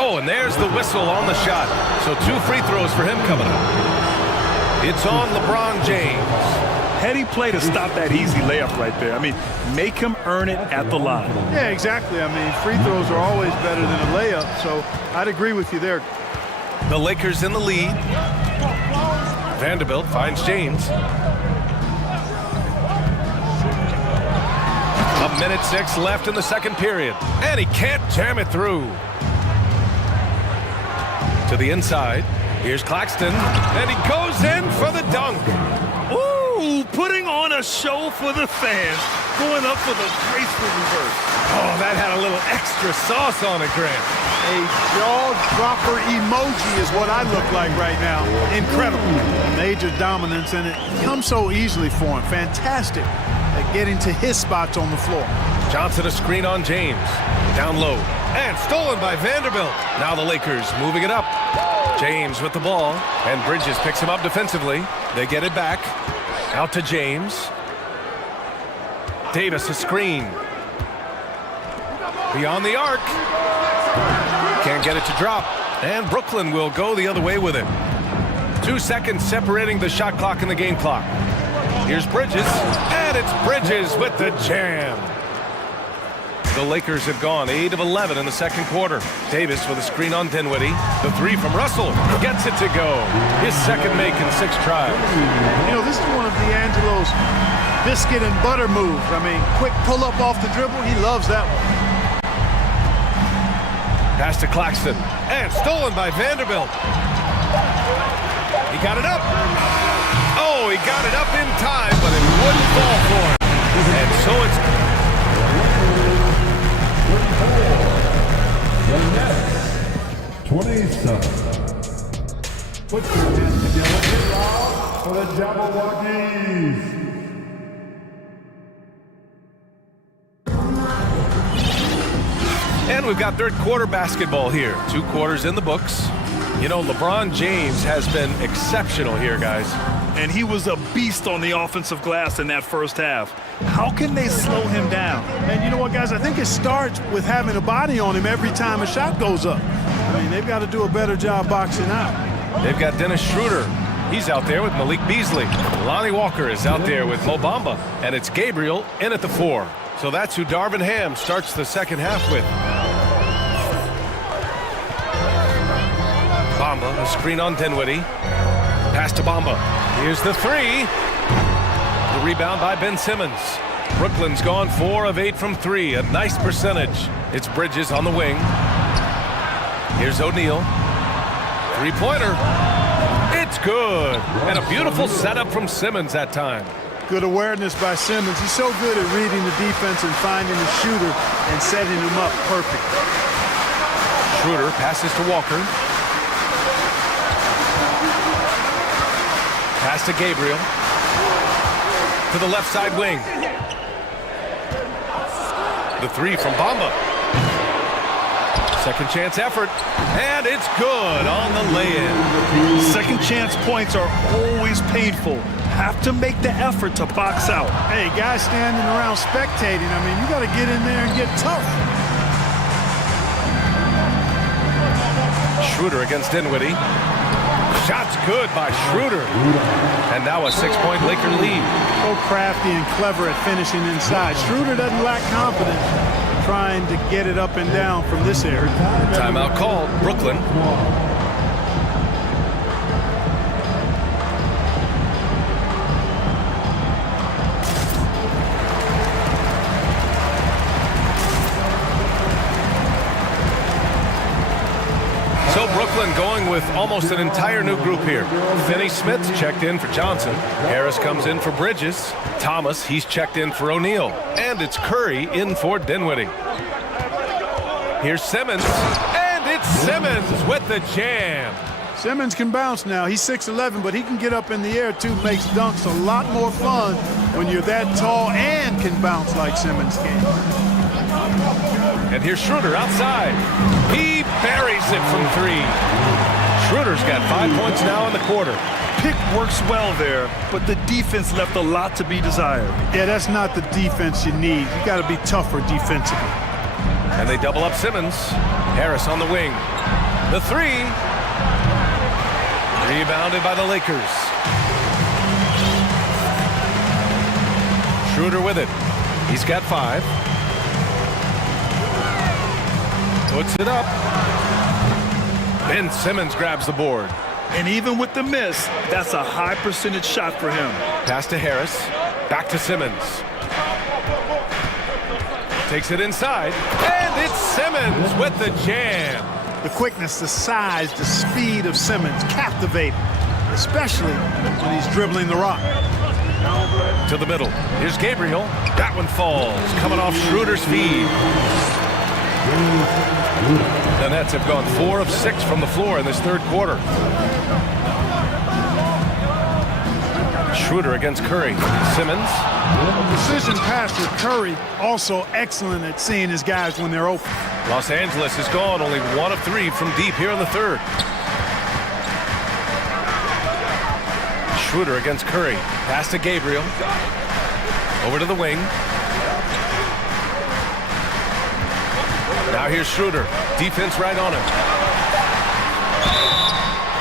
Oh, and there's the whistle on the shot. So 2 free throws for him coming up. It's on LeBron James. Heady play to stop that easy layup right there. I mean, make him earn it at the line. Yeah, exactly. I mean, free throws are always better than a layup, so I'd agree with you there. The Lakers in the lead. Vanderbilt finds James. 1:06 left in the second period. And he can't jam it through. To the inside. Here's Claxton. And he goes in for the dunk. Ooh, putting on a show for the fans. Going up for the graceful reverse. Oh, that had a little extra sauce on it, Grant. A jaw-dropper emoji is what I look like right now. Incredible. Major dominance, and it comes so easily for him. Fantastic at getting to his spots on the floor. Johnson a screen on James. Down low. And stolen by Vanderbilt. Now the Lakers moving it up. James with the ball. And Bridges picks him up defensively. They get it back. Out to James. Davis a screen. Beyond the arc. Can't get it to drop. And Brooklyn will go the other way with it. 2 seconds separating the shot clock and the game clock. Here's Bridges. And it's Bridges with the jam. The Lakers have gone 8 of 11 in the second quarter. Davis with a screen on Dinwiddie. The 3 from Russell gets it to go. His second make in 6 tries. You know, this is one of D'Angelo's biscuit and butter moves. I mean, quick pull-up off the dribble. He loves that one. Pass to Claxton. And stolen by Vanderbilt. He got it up. Oh, he got it up in time, but it wouldn't fall for him. And so it's... The next 27. Put your hands together for the Jabberwockies. And we've got third quarter basketball here. 2 quarters in the books. You know, LeBron James has been exceptional here, guys. And he was a beast on the offensive glass in that first half. How can they slow him down? And you know what, guys? I think it starts with having a body on him every time a shot goes up. I mean, they've got to do a better job boxing out. They've got Dennis Schroeder. He's out there with Malik Beasley. Lonnie Walker is out there with Mo Bamba. And it's Gabriel in at the 4. So that's who Darvin Ham starts the second half with. Bamba, a screen on Dinwiddie. Pass to Bamba. Here's the 3. The rebound by Ben Simmons. Brooklyn's gone 4 of 8 from 3. A nice percentage. It's Bridges on the wing. Here's O'Neal. 3-pointer. It's good. And a beautiful setup from Simmons that time. Good awareness by Simmons. He's so good at reading the defense and finding the shooter and setting him up perfect. Schroeder passes to Walker. Pass to Gabriel. To the left side wing. The 3 from Bamba. Second chance effort. And it's good on the lay-in. Second chance points are always painful. Have to make the effort to box out. Hey, guys standing around spectating, I mean, you got to get in there and get tough. Schroeder against Dinwiddie. Shot's good by Schroeder. And now a 6-point Laker lead. So crafty and clever at finishing inside. Schroeder doesn't lack confidence trying to get it up and down from this area. Timeout called. Brooklyn. So Brooklyn going with almost an entire new group here. Finney-Smith's checked in for Johnson. Harris comes in for Bridges. Thomas, he's checked in for O'Neal. And it's Curry in for Dinwiddie. Here's Simmons. And it's Simmons with the jam. Simmons can bounce now. He's 6'11", but he can get up in the air too. Makes dunks a lot more fun when you're that tall and can bounce like Simmons can. And here's Schroeder outside. He buries it from 3. Schroeder's got 5 points now in the quarter. Pick works well there, but the defense left a lot to be desired. Yeah, that's not the defense you need. You got to be tougher defensively. And they double up Simmons. Harris on the wing. The 3. Rebounded by the Lakers. Schroeder with it. He's got 5. Puts it up. Ben Simmons grabs the board. And even with the miss, that's a high percentage shot for him. Pass to Harris. Back to Simmons. Takes it inside. And it's Simmons with the jam. The quickness, the size, the speed of Simmons captivating, especially when he's dribbling the rock. To the middle. Here's Gabriel. That one falls. Coming off Schroeder's feed. The Nets have gone 4 of 6 from the floor in this third quarter. Schroeder against Curry. Simmons. Precision passer Curry, also excellent at seeing his guys when they're open. Los Angeles is gone only 1 of 3 from deep here in the third. Schroeder against Curry. Pass to Gabriel. Over to the wing. Now here's Schroeder. Defense right on him.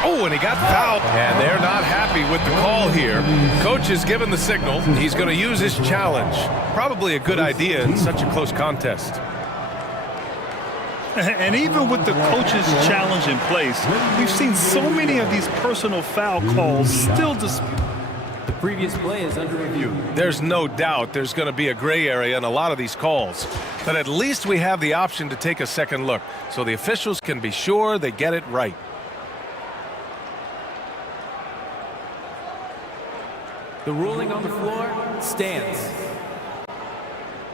Oh, and he got fouled. And they're not happy with the call here. Coach has given the signal. He's going to use his challenge. Probably a good idea in such a close contest. And even with the coach's challenge in place, we've seen so many of these personal foul calls still disputed. The previous play is under review. There's no doubt there's going to be a gray area in a lot of these calls. But at least we have the option to take a second look, so the officials can be sure they get it right. The ruling on the floor stands.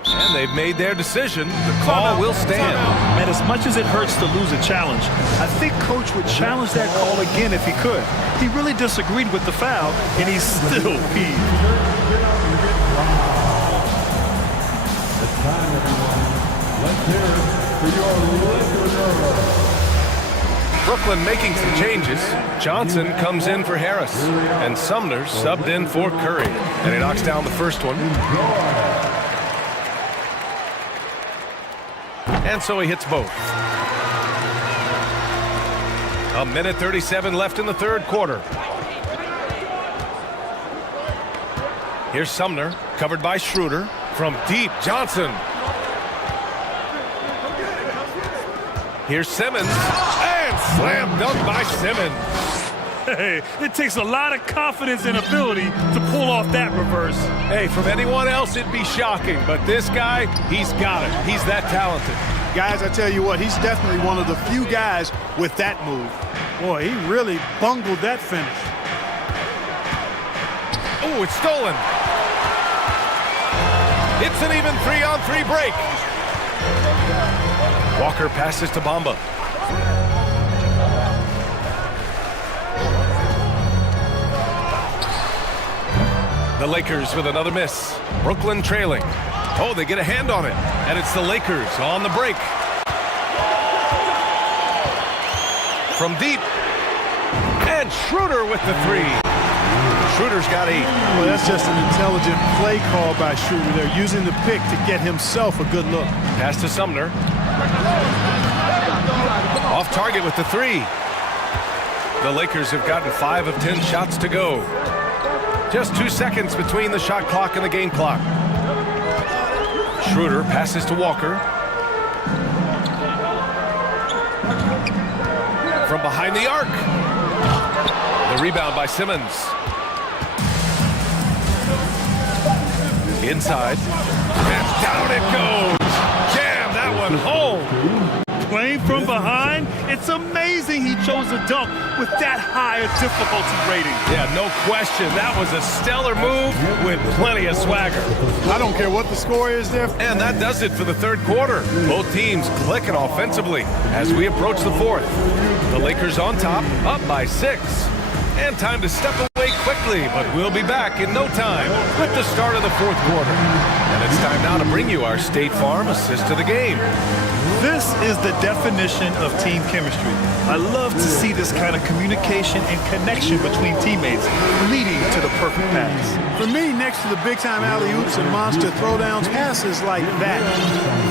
And they've made their decision. The call will stand. And as much as it hurts to lose a challenge, I think Coach would challenge that call again if he could. He really disagreed with the foul, and he's still peeved. It's time, everyone. Let's hear it for your Lakers. Brooklyn making some changes. Johnson comes in for Harris. And Sumner subbed in for Curry. And he knocks down the first one. And so he hits both. 1:37 left in the third quarter. Here's Sumner, covered by Schroeder. From deep, Johnson. Here's Simmons. And slam dunk by Simmons. Hey, it takes a lot of confidence and ability to pull off that reverse. Hey, from anyone else, it'd be shocking. But this guy, he's got it. He's that talented. Guys, I tell you what, he's definitely one of the few guys with that move. Boy, he really bungled that finish. Oh, it's stolen. It's an even 3-on-3 break. Walker passes to Bamba. The Lakers with another miss. Brooklyn trailing. Oh, they get a hand on it. And it's the Lakers on the break. From deep. And Schroeder with the 3. Schroeder's got 8. Well, that's just an intelligent play call by Schroeder. They're using the pick to get himself a good look. Pass to Sumner. Off target with the 3. The Lakers have gotten 5 of 10 shots to go. Just 2 seconds between the shot clock and the game clock. Schroeder passes to Walker. From behind the arc. The rebound by Simmons. Inside. And down it goes. Jam that one home. Playing from behind, it's amazing he chose a dunk with that higher difficulty rating. Yeah, no question. That was a stellar move with plenty of swagger. I don't care what the score is there. And that does it for the third quarter. Both teams clicking offensively as we approach the fourth. The Lakers on top, up by 6. And time to step away quickly, but we'll be back in no time with the start of the fourth quarter. And it's time now to bring you our State Farm assist of the game. This is the definition of team chemistry. I love to see this kind of communication and connection between teammates leading to the perfect pass. For me, next to the big-time alley-oops and monster throwdowns, passes like that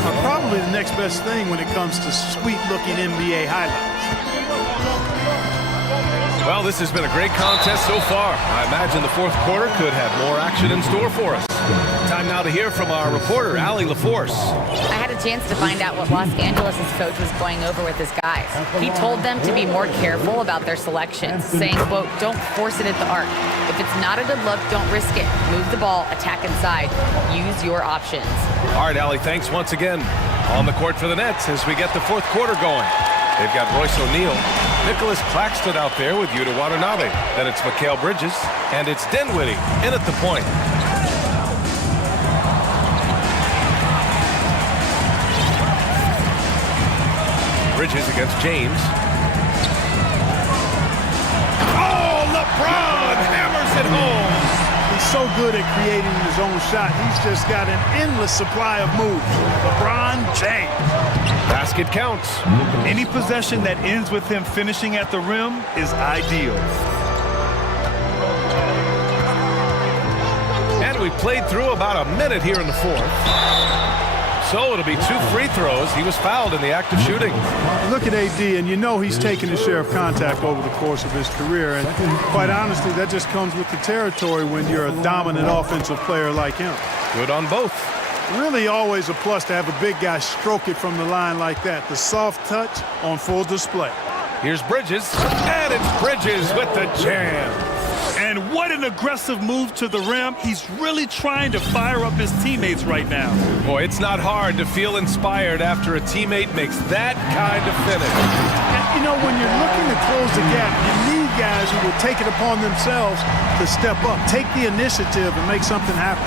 are probably the next best thing when it comes to sweet-looking NBA highlights. Well, this has been a great contest so far. I imagine the fourth quarter could have more action in store for us. Time now to hear from our reporter, Allie LaForce. I had a chance to find out what Los Angeles' coach was going over with his guys. He told them to be more careful about their selections, saying, quote, don't force it at the arc. If it's not a good look, don't risk it. Move the ball, attack inside. Use your options. All right, Allie, thanks once again. On the court for the Nets as we get the fourth quarter going. They've got Royce O'Neal, Nicholas Claxton out there with Yuta Watanabe. Then it's Mikal Bridges, and it's Dinwiddie in at the point. Bridges against James. Oh, LeBron hammers it home. He's so good at creating his own shot. He's just got an endless supply of moves. LeBron James. Basket counts. Any possession that ends with him finishing at the rim is ideal. And we played through about a minute here in the fourth. So it'll be 2 free throws. He was fouled in the act of shooting. Look at AD, and you know he's taken his share of contact over the course of his career. And quite honestly, that just comes with the territory when you're a dominant offensive player like him. Good on both. Really always a plus to have a big guy stroke it from the line like that. The soft touch on full display. Here's Bridges, and it's Bridges with the jam. And what an aggressive move to the rim. He's really trying to fire up his teammates right now. Boy, it's not hard to feel inspired after a teammate makes that kind of finish. And, you know, when you're looking to close the gap, you need guys who will take it upon themselves to step up, take the initiative, and make something happen.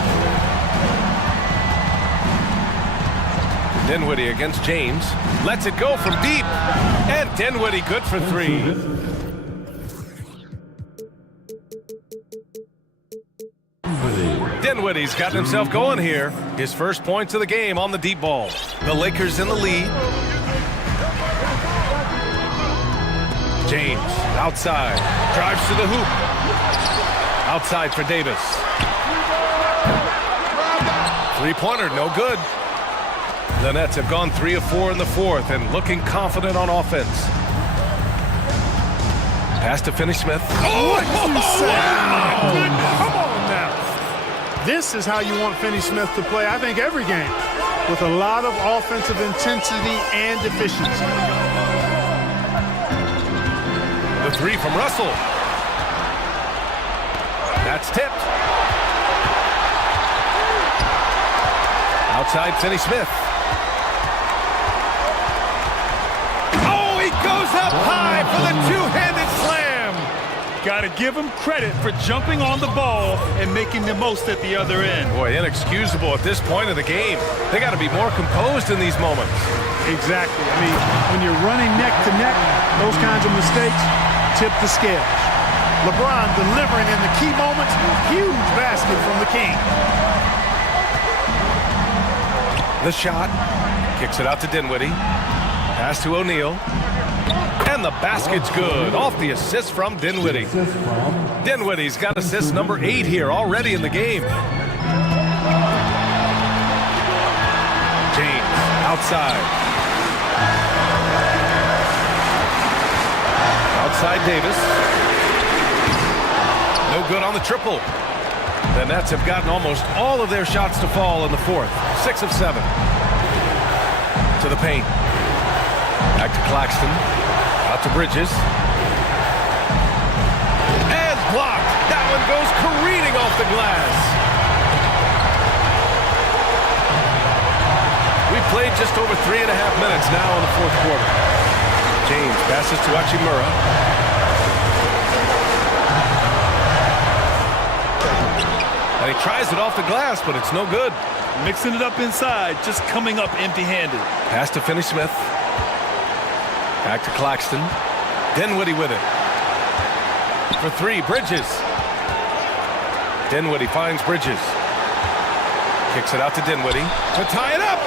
Dinwiddie against James. Lets it go from deep. And Dinwiddie good for 3. Dinwiddie's got himself going here. His first points of the game on the deep ball. The Lakers in the lead. James outside. Drives to the hoop. Outside for Davis. Three-pointer, no good. The Nets have gone 3 of 4 in the fourth and looking confident on offense. Pass to Finney-Smith. Oh, wow. Come on now. This is how you want Finney-Smith to play, I think, every game, with a lot of offensive intensity and efficiency. The 3 from Russell. That's tipped. Outside Finney-Smith. Oh, he goes up high for the two-handed slam. Got to give him credit for jumping on the ball and making the most at the other end. Boy, inexcusable at this point of the game. They got to be more composed in these moments. Exactly. I mean, when you're running neck to neck, those kinds of mistakes tip the scales. LeBron delivering in the key moments. Huge basket from the King. The shot. Kicks it out to Dinwiddie. Pass to O'Neal. And the basket's good. Off the assist from Dinwiddie. Dinwiddie's got assist number 8 here already in the game. James outside. Outside Davis. No good on the triple. The Nets have gotten almost all of their shots to fall in the fourth. 6 of 7. To the paint. Back to Claxton. Out to Bridges. And blocked. That one goes careening off the glass. We played just over 3.5 minutes now in the fourth quarter. James passes to Hachimura. And he tries it off the glass, but it's no good. Mixing it up inside, just coming up empty-handed. Pass to Finney-Smith. Back to Claxton. Dinwiddie with it. For 3, Bridges. Dinwiddie finds Bridges. Kicks it out to Dinwiddie to tie it up.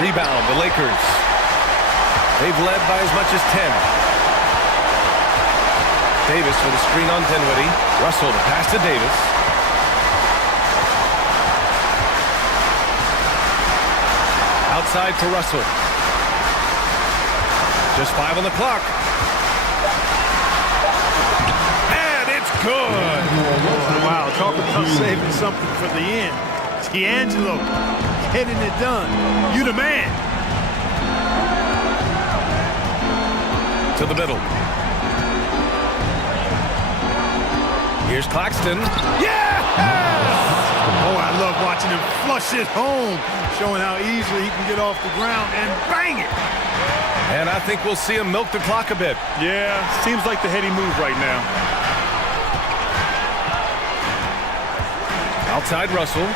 Rebound, the Lakers. They've led by as much as 10. Davis with a screen on Dinwiddie. Russell to pass to Davis. Outside for Russell. Just 5 on the clock. And it's good. Wow, talk about saving something for the end. D'Angelo getting it done. You the man. To the middle. Here's Claxton. Yeah! Oh, I love watching him flush it home, showing how easily he can get off the ground and bang it. And I think we'll see him milk the clock a bit. Yeah, seems like the heady move right now. Outside Russell.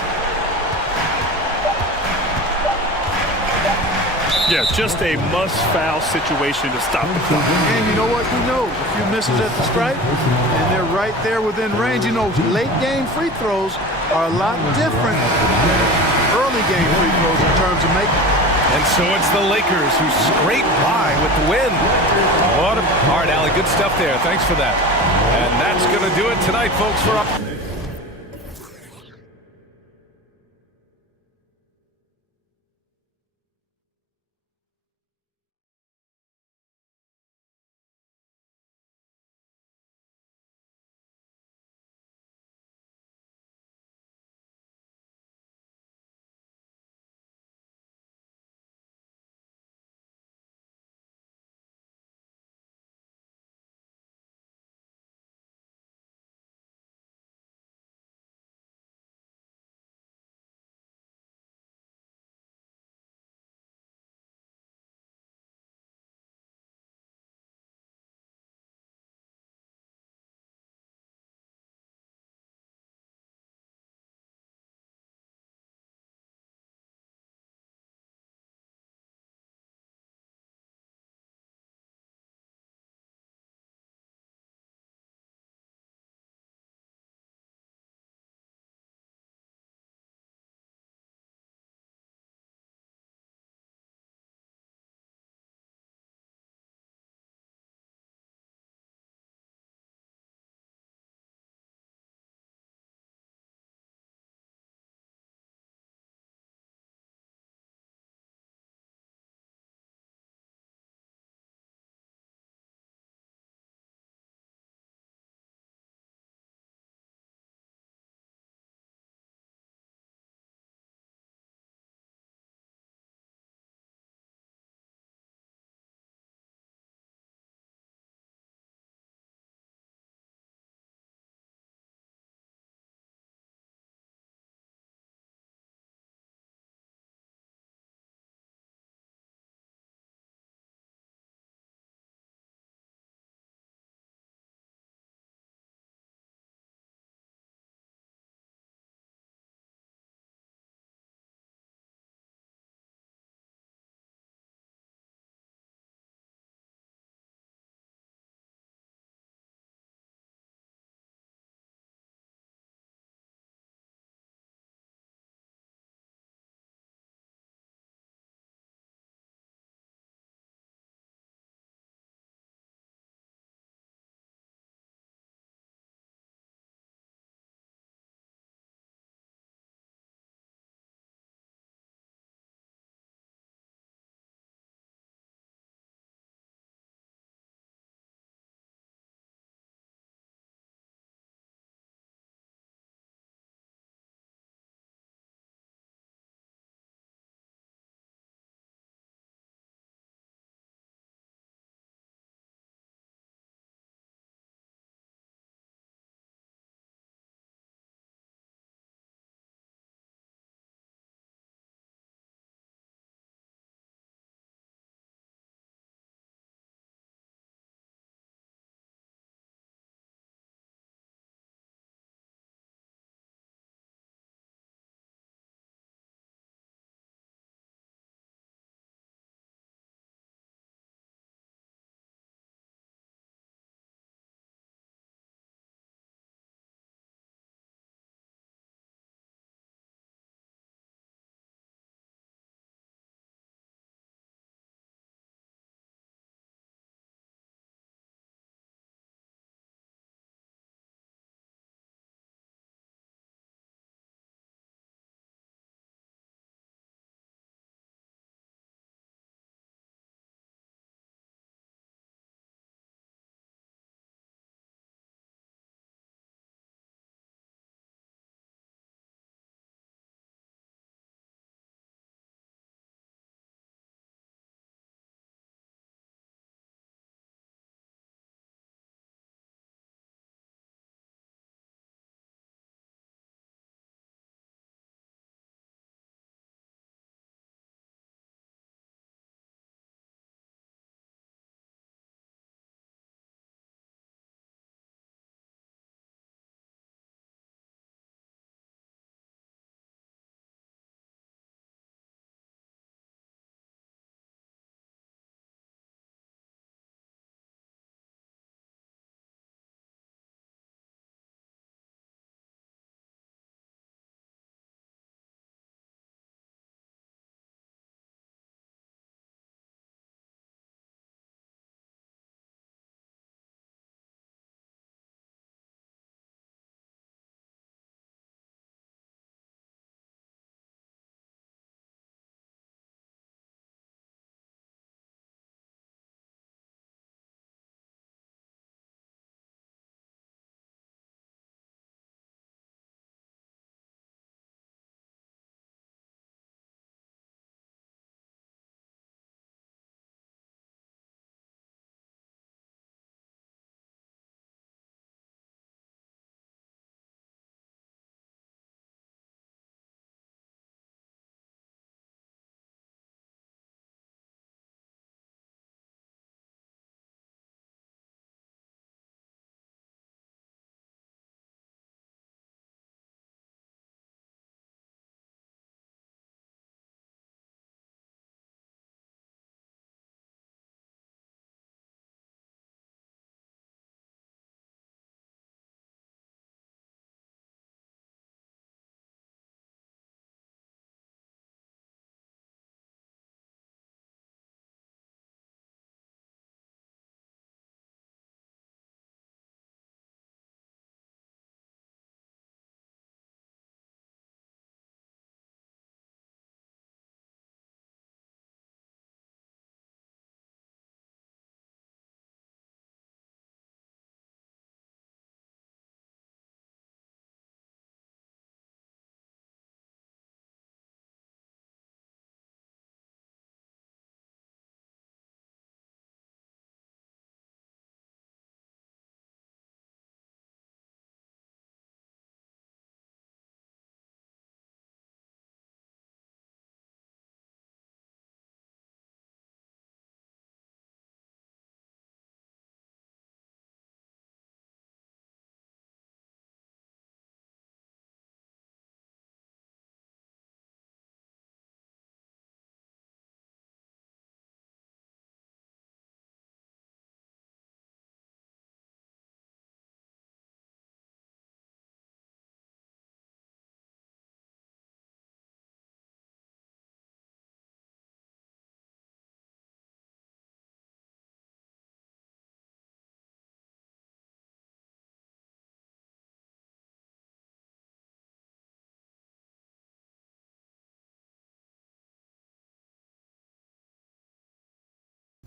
Yeah, just a must-foul situation to stop the clock. And you know what? You know, a few misses at the stripe, and they're right there within range. You know, late-game free throws are a lot different than early-game free throws in terms of making. And so it's the Lakers who scrape by with the win. All right, Allie, good stuff there. Thanks for that. And that's going to do it tonight, folks. We're up.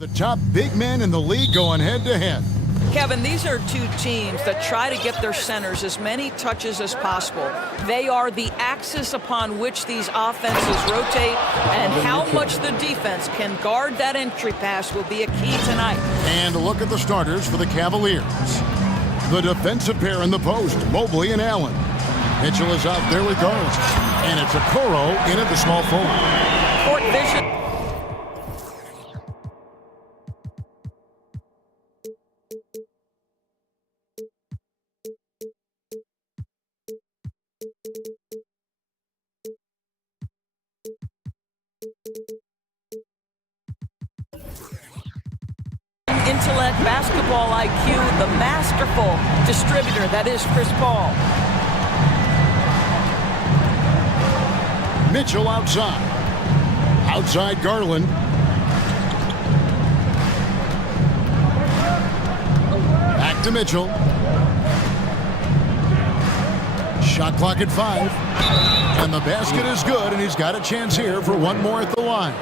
The top big men in the league going head-to-head. Kevin, these are two teams that try to get their centers as many touches as possible. They are the axis upon which these offenses rotate, and how much the defense can guard that entry pass will be a key tonight. And a look at the starters for the Cavaliers. The defensive pair in the post, Mobley and Allen. Mitchell is out there with Garland. And it's Okoro in at the small forward. Court vision. Intellect, basketball IQ, the masterful distributor that is Chris Paul. Mitchell outside. Outside Garland. Back to Mitchell. Shot clock at 5. And the basket is good, and he's got a chance here for one more at the line.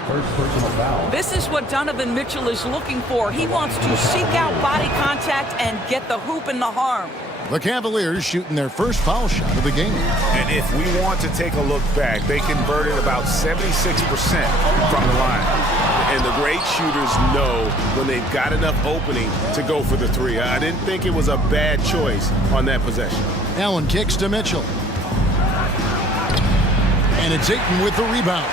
This is what Donovan Mitchell is looking for. He wants to seek out body contact and get the hoop and the harm. The Cavaliers shooting their first foul shot of the game. And if we want to take a look back, they converted about 76% from the line. And the great shooters know when they've got enough opening to go for the three. I didn't think it was a bad choice on that possession. Allen kicks to Mitchell. And it's Ayton with the rebound.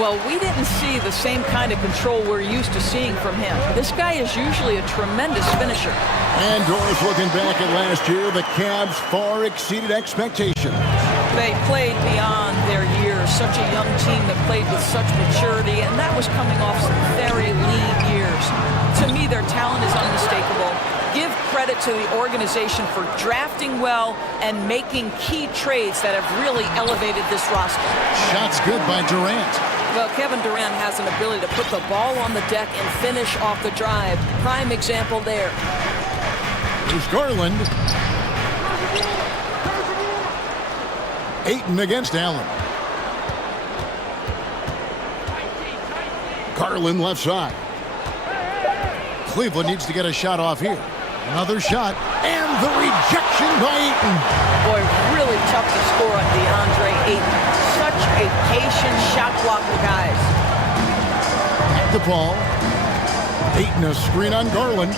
Well, we didn't see the same kind of control we're used to seeing from him. This guy is usually a tremendous finisher. And Doris looking back at last year, the Cavs far exceeded expectations. They played beyond their years. Such a young team that played with such maturity, and that was coming off some very lean years. To me, their talent is unmistakable. Give credit to the organization for drafting well and making key trades that have really elevated this roster. Shots good by Durant. Well, Kevin Durant has an ability to put the ball on the deck and finish off the drive. Prime example there. Here's Garland. Ayton against Allen. Garland left side. Cleveland needs to get a shot off here. Another shot, and the rejection by Ayton. Boy, really tough to score on DeAndre Ayton. Such a patient shot blocker, guys. Back to Paul. Ayton a screen on Garland.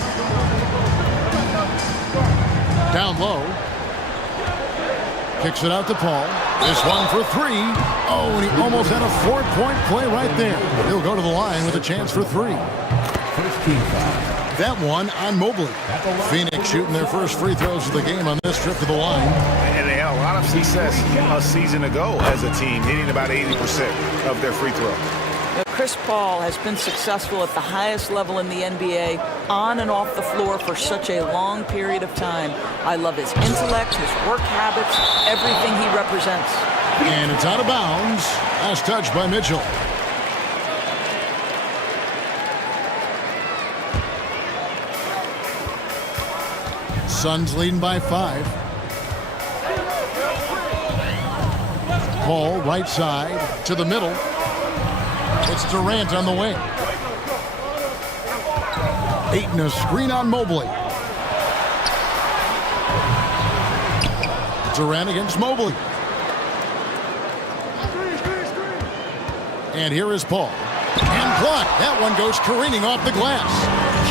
Down low. Kicks it out to Paul. This one for 3. Oh, and he almost had a 4-point play right there. He'll go to the line with a chance for 3. First team foul. That one on Mobley. Phoenix shooting their first free throws of the game on this trip to the line. And they had a lot of success a season ago as a team, hitting about 80% of their free throw. Now, Chris Paul has been successful at the highest level in the NBA, on and off the floor for such a long period of time. I love his intellect, his work habits, everything he represents. And it's out of bounds. Last touch by Mitchell. Suns leading by 5. Paul right side to the middle. It's Durant on the wing. Ayton a screen on Mobley. Durant against Mobley. And here is Paul. And blocked. That one goes careening off the glass.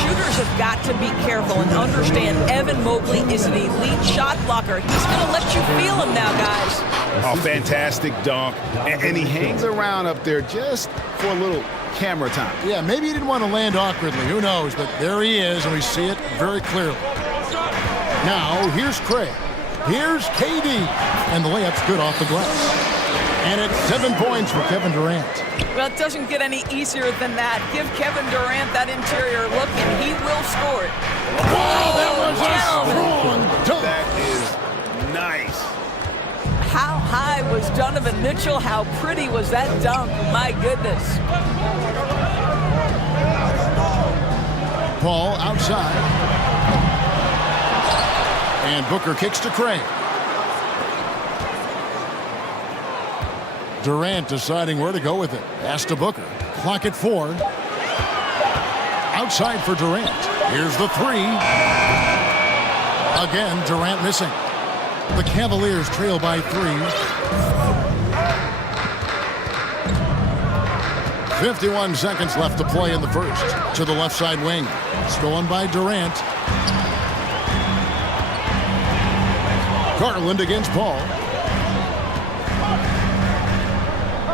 Shooters have got to be careful and understand Evan Mobley is an elite shot blocker. He's going to let you feel him now, guys. A fantastic dunk. And he hangs around up there just for a little camera time. Yeah, maybe he didn't want to land awkwardly. Who knows? But there he is, and we see it very clearly. Now, here's Craig. Here's KD. And the layup's good off the glass. And it's 7 points for Kevin Durant. Well, it doesn't get any easier than that. Give Kevin Durant that interior look, and he will score it. Wow, that was a strong dunk. That is nice. How high was Donovan Mitchell? How pretty was that dunk? My goodness. Paul outside. And Booker kicks to Craig. Durant deciding where to go with it. Pass to Booker. Clock at 4. Outside for Durant. Here's the three. Again, Durant missing. The Cavaliers trail by 3. 51 seconds left to play in the first. To the left side wing. Stolen by Durant. Garland against Paul.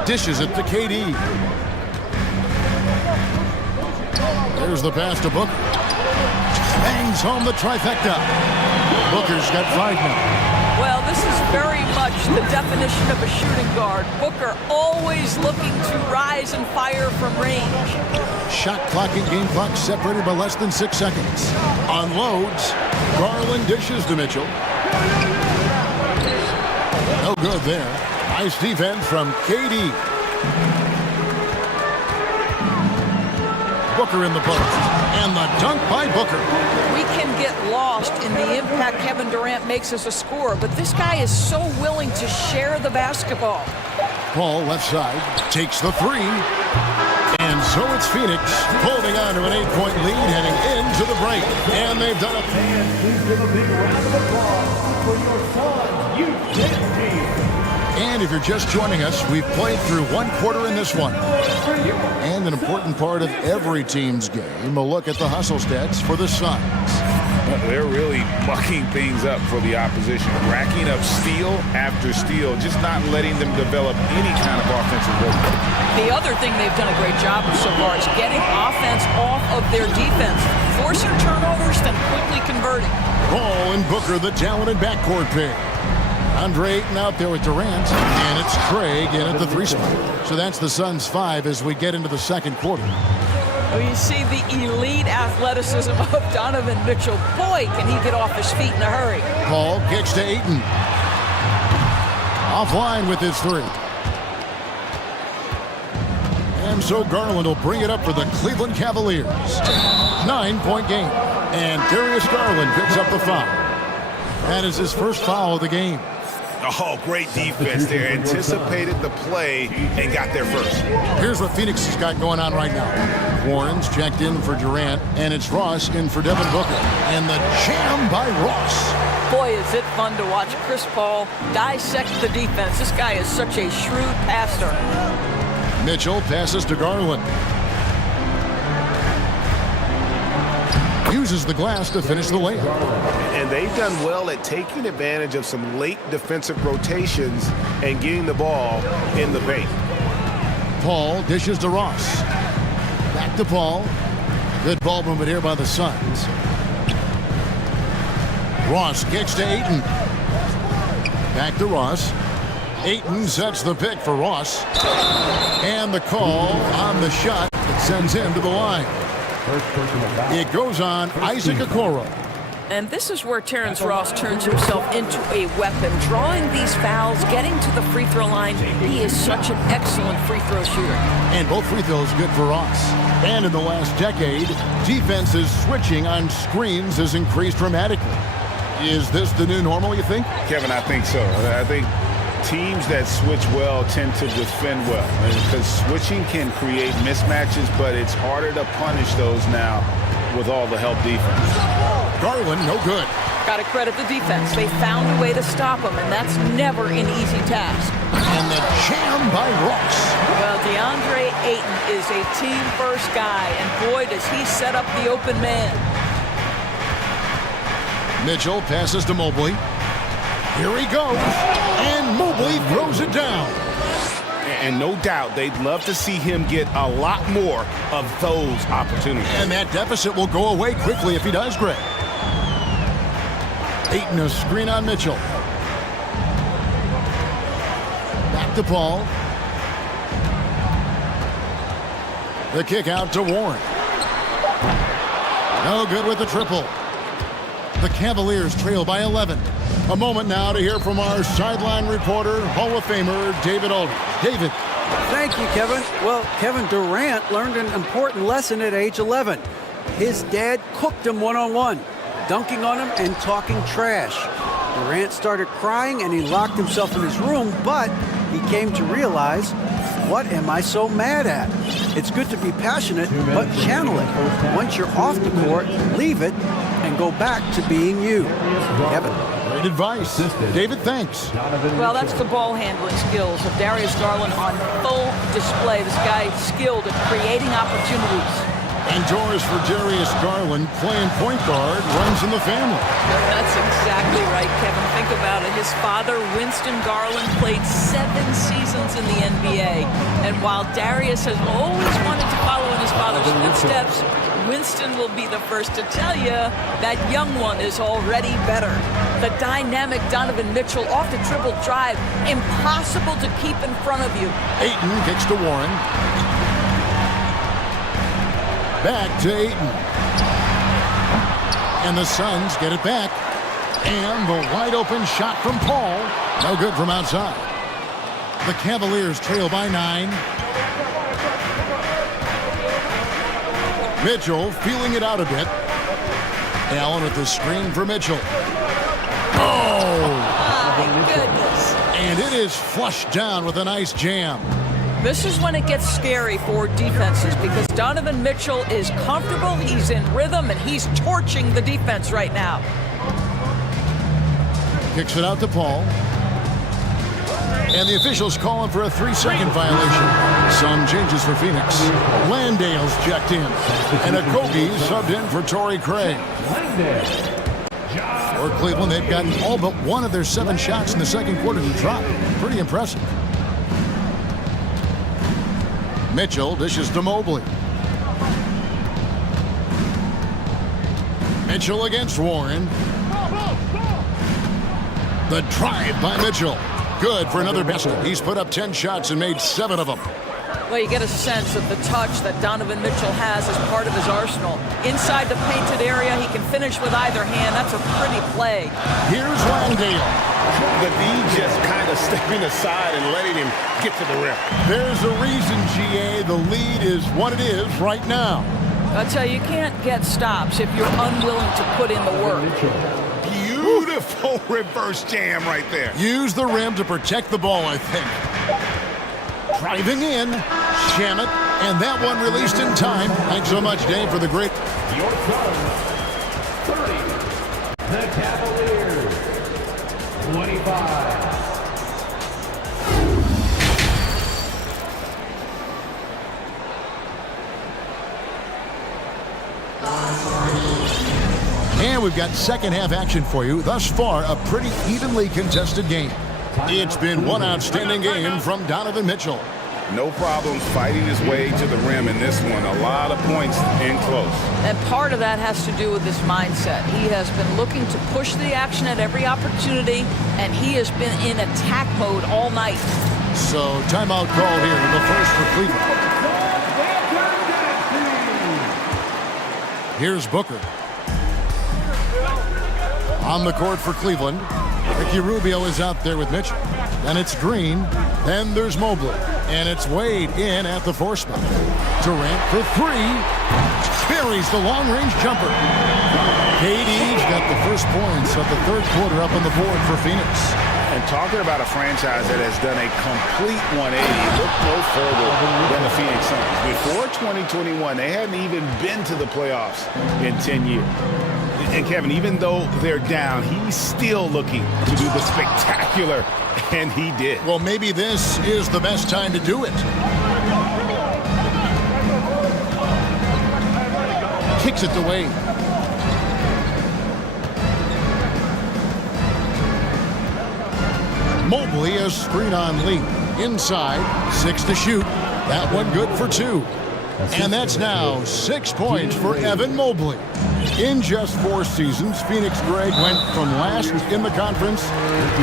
Dishes it to KD. There's the pass to Booker. Bangs home the trifecta. Booker's got 5 now. Well, this is very much the definition of a shooting guard. Booker always looking to rise and fire from range. Shot clock and game clock separated by less than 6 seconds. Unloads. Garland dishes to Mitchell. No good there. Nice defense from KD. Booker in the post. And the dunk by Booker. We can get lost in the impact Kevin Durant makes as a scorer, but this guy is so willing to share the basketball. Paul left side takes the 3. And so it's Phoenix holding on to an 8-point lead heading into the break. And they've done it. Please give a big round of applause for your Suns Youth team. And if you're just joining us, we've played through 1 quarter in this one. And an important part of every team's game, a look at the hustle stats for the Suns. They're really mucking things up for the opposition, racking up steal after steal, just not letting them develop any kind of offensive rhythm. The other thing they've done a great job of so far is getting offense off of their defense, forcing turnovers, then quickly converting. Paul and Booker, the talented backcourt pair. Andre Ayton out there with Durant, and it's Craig in at the 3 spot. So that's the Suns' 5 as we get into the second quarter. Well, you see the elite athleticism of Donovan Mitchell. Boy, can he get off his feet in a hurry. Paul kicks to Ayton. Offline with his 3. And so Garland will bring it up for the Cleveland Cavaliers. 9-point game. And Darius Garland picks up the foul. That is his first foul of the game. Oh, great defense there. Anticipated the play and got there first. Here's what Phoenix has got going on right now. Warren's checked in for Durant, and it's Ross in for Devin Booker. And the jam by Ross. Boy, is it fun to watch Chris Paul dissect the defense. This guy is such a shrewd passer. Mitchell passes to Garland. Uses the glass to finish the layup. And they've done well at taking advantage of some late defensive rotations and getting the ball in the paint. Paul dishes to Ross. Back to Paul. Good ball movement here by the Suns. Ross kicks to Ayton. Back to Ross. Ayton sets the pick for Ross. And the call on the shot that sends him to the line. It goes on Isaac Okoro. And this is where Terrence Ross turns himself into a weapon. Drawing these fouls, getting to the free throw line. He is such an excellent free throw shooter. And both free throws good for Ross. And in the last decade, defenses switching on screens has increased dramatically. Is this the new normal, you think? Kevin, I think so. I think teams that switch well tend to defend well, because switching can create mismatches, but it's harder to punish those now with all the help defense. Garland, no good. Got to credit the defense. They found a way to stop him, and that's never an easy task. And the jam by Ross. Well, DeAndre Ayton is a team-first guy, and boy, does he set up the open man. Mitchell passes to Mobley. Here he goes, and Mobley throws it down. And no doubt they'd love to see him get a lot more of those opportunities. And that deficit will go away quickly if he does, Greg. Ayton a screen on Mitchell. Back to Paul. The kick out to Warren. No good with the triple. The Cavaliers trail by 11. A moment now to hear from our sideline reporter, Hall of Famer, David Aldridge. David. Thank you, Kevin. Well, Kevin Durant learned an important lesson at age 11. His dad cooked him one-on-one, dunking on him and talking trash. Durant started crying and he locked himself in his room, but he came to realize, what am I so mad at? It's good to be passionate, but channel it. Once you're off the court, leave it and go back to being you. Kevin? Great advice. David, thanks. Well, that's the ball handling skills of Darius Garland on full display. This guy is skilled at creating opportunities. And Doris for Darius Garland, playing point guard, runs in the family. That's exactly right, Kevin. Think about it. His father, Winston Garland, played 7 seasons in the NBA. And while Darius has always wanted to follow in his father's footsteps, Winston will be the first to tell you that young one is already better. The dynamic Donovan Mitchell off the dribble drive, impossible to keep in front of you. Ayton kicks to Warren. Back to Ayton. And the Suns get it back. And the wide open shot from Paul. No good from outside. The Cavaliers trail by 9. Mitchell feeling it out a bit. Allen with the screen for Mitchell. Oh! My goodness. And it is flushed down with a nice jam. This is when it gets scary for defenses because Donovan Mitchell is comfortable, he's in rhythm, and he's torching the defense right now. Kicks it out to Paul. And the officials calling for a 3-second violation. Some changes for Phoenix. Landale's checked in. And Okogie subbed in for Torrey Craig. For Cleveland, they've gotten all but one of their 7 shots in the second quarter to drop. Pretty impressive. Mitchell dishes to Mobley. Mitchell against Warren. The drive by Mitchell. Good for another basket. He's put up 10 shots and made 7 of them. Well, you get a sense of the touch that Donovan Mitchell has as part of his arsenal. Inside the painted area, he can finish with either hand. That's a pretty play. Here's Landale. The D just kind of stepping aside and letting him get to the rim. There's a reason, GA. The lead is what it is right now. I'll tell you, you can't get stops if you're unwilling to put in the work. Beautiful reverse jam right there. Use the rim to protect the ball, I think. Driving in, Shannon, and that one released in time. Thanks so much, Dave, for the great. Your turn. 30. The Cavaliers. 25. And we've got second half action for you. Thus far, a pretty evenly contested game. It's been one outstanding game from Donovan Mitchell. No problems fighting his way to the rim in this one. A lot of points in close. And part of that has to do with his mindset. He has been looking to push the action at every opportunity, and he has been in attack mode all night. So timeout call here in the first for Cleveland. Here's Booker. On the court for Cleveland. Ricky Rubio is out there with Mitchell. Then it's Green. Then there's Mobley. And it's Wade in at the 4 spot. Durant for 3. Buries the long-range jumper. KD's got the first points of the third quarter up on the board for Phoenix. And talking about a franchise that has done a complete 180, look no further than the Phoenix Suns. Before 2021, they hadn't even been to the playoffs in 10 years. And Kevin, even though they're down, he's still looking to do the spectacular, and he did. Well, maybe this is the best time to do it. Kicks it to Wade. Mobley a screen on Lee. Inside, 6 to shoot. That one good for 2. And that's now 6 points for Evan Mobley. In just 4 seasons, Phoenix Greg went from last in the conference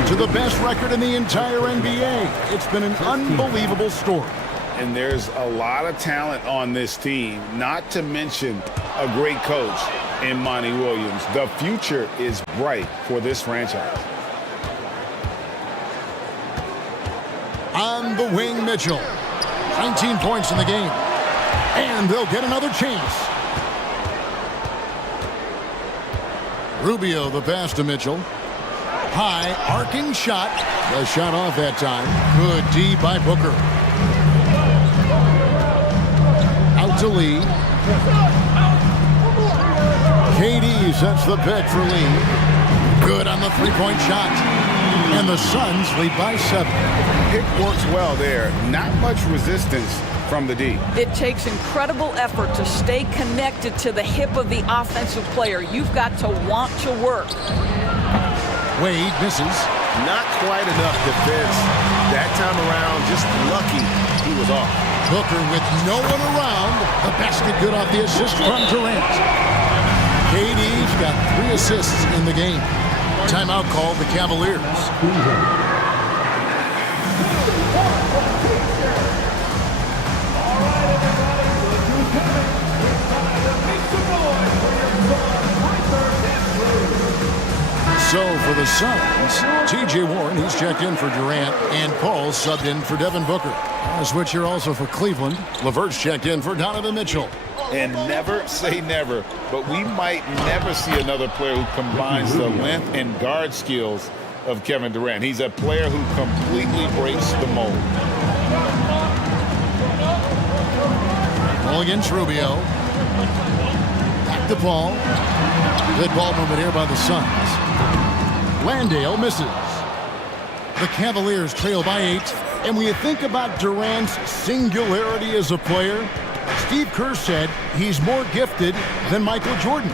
to the best record in the entire NBA. It's been an unbelievable story. And there's a lot of talent on this team, not to mention a great coach in Monty Williams. The future is bright for this franchise. On the wing, Mitchell. 19 points in the game. And they'll get another chance. Rubio the pass to Mitchell. High, arcing shot. The shot off that time. Good D by Booker. to Lee. KD sets the pick for Lee. Good on the three-point shot. And the Suns lead by 7. Pick works well there. Not much resistance from the D. It takes incredible effort to stay connected to the hip of the offensive player. You've got to want to work. Wade misses. Not quite enough defense. That time around, just lucky he was off. Booker with no one around. The basket good off the assist from Durant. KD's got 3 assists in the game. Timeout called the Cavaliers. So for the Suns, T.J. Warren, he's checked in for Durant, and Paul subbed in for Devin Booker. A switch here also for Cleveland. LeVert's checked in for Donovan Mitchell. And never say never, but we might never see another player who combines the length and guard skills of Kevin Durant. He's a player who completely breaks the mold. Ball against Rubio. Back to Paul. Good ball movement here by the Suns. Landale misses. The Cavaliers trail by 8. And when you think about Durant's singularity as a player, Steve Kerr said he's more gifted than Michael Jordan.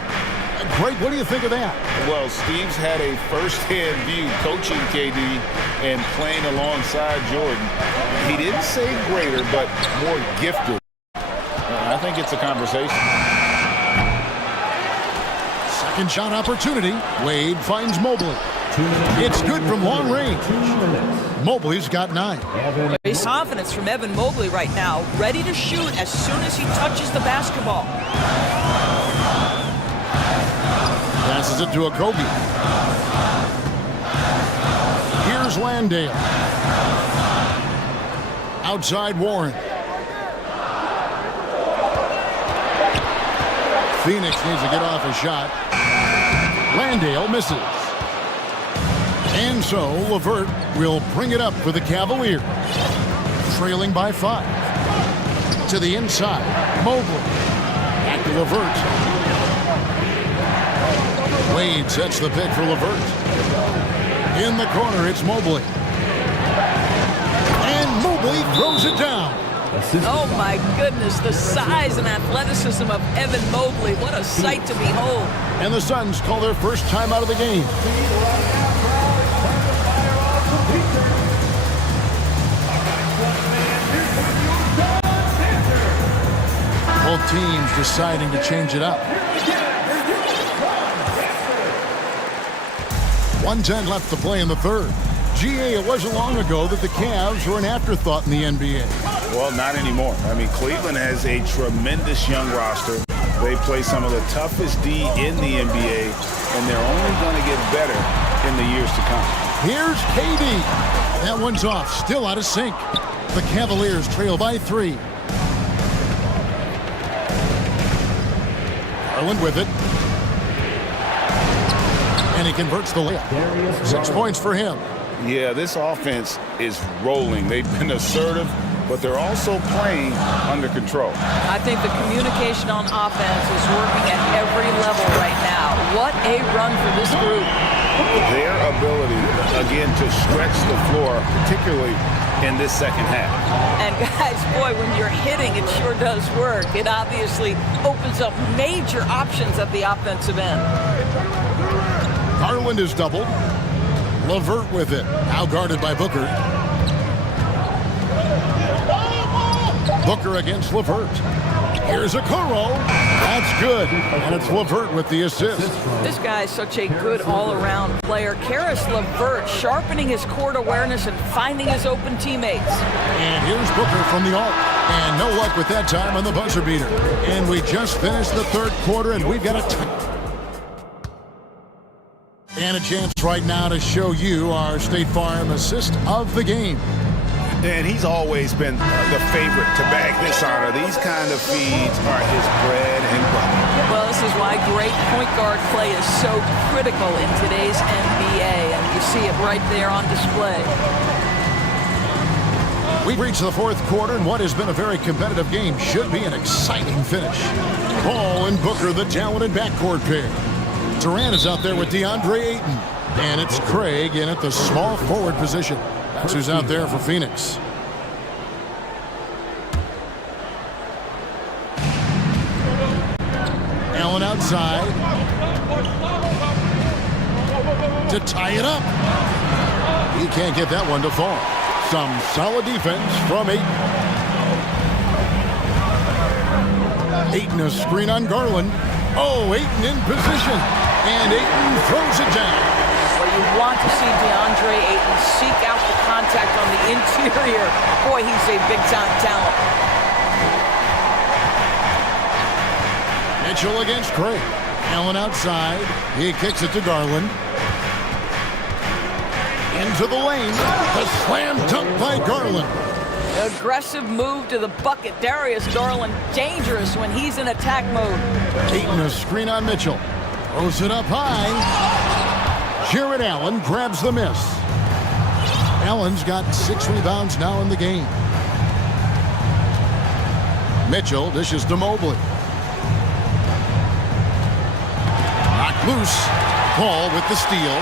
Greg, what do you think of that? Well, Steve's had a first-hand view coaching KD and playing alongside Jordan. He didn't say greater, but more gifted. I think it's a conversation. Second shot opportunity. Wade finds Mobley. It's good from long range. Mobley's got 9. His confidence from Evan Mobley right now, ready to shoot as soon as he touches the basketball. Passes it to Okogie. Here's Landale. Outside Warren. Phoenix needs to get off a shot. Landale misses. And so LeVert will bring it up for the Cavaliers. Trailing by 5. To the inside. Mobley. Back to LeVert. Wade sets the pick for LeVert. In the corner, it's Mobley. And Mobley throws it down. Oh my goodness, the size and athleticism of Evan Mobley. What a sight to behold. And the Suns call their first time out of the game. Both teams deciding to change it up. 1:10 left to play in the third. GA, it wasn't long ago that the Cavs were an afterthought in the NBA. Well, not anymore. I mean, Cleveland has a tremendous young roster. They play some of the toughest D in the NBA, and they're only going to get better in the years to come. Here's KD. That one's off, still out of sync. The Cavaliers trail by 3. Garland with it. And he converts the layup. 6 points for him. Yeah, this offense is rolling. They've been assertive, but they're also playing under control. I think the communication on offense is working at every level right now. What a run for this group. Their ability, again, to stretch the floor, particularly in this second half. And guys, boy, when you're hitting, it sure does work. It obviously opens up major options at the offensive end. Garland is doubled. LeVert with it. Now guarded by Booker. Booker against LeVert. Here's Okoro. That's good. And it's LeVert with the assist. This guy is such a good all-around player. Karis LeVert sharpening his court awareness and finding his open teammates. And here's Booker from the arc. And no luck with that time on the buzzer beater. And we just finished the third quarter, and we've got and a chance right now to show you our State Farm assist of the game. And he's always been the favorite to bag this honor. These kind of feeds are his bread and butter. Well, this is why great point guard play is so critical in today's NBA, and you see it right there on display. We've reached the fourth quarter, and what has been a very competitive game should be an exciting finish. Paul and Booker, the talented backcourt pair. Durant is out there with DeAndre Ayton. And it's Craig in at the small forward position. That's who's out there for Phoenix. Allen outside. To tie it up. He can't get that one to fall. Some solid defense from Ayton. Ayton a screen on Garland. Oh, Ayton in position. And Ayton throws it down. Well, you want to see DeAndre Ayton seek out the contact on the interior. Boy, he's a big-time talent. Mitchell against Craig. Allen outside. He kicks it to Garland. Into the lane. The slam dunk by Garland. Aggressive move to the bucket. Darius Garland, dangerous when he's in attack mode. Ayton a screen on Mitchell. Throws it up high. Jared Allen grabs the miss. Allen's got 6 rebounds now in the game. Mitchell dishes to Mobley. Knocked loose. Paul with the steal.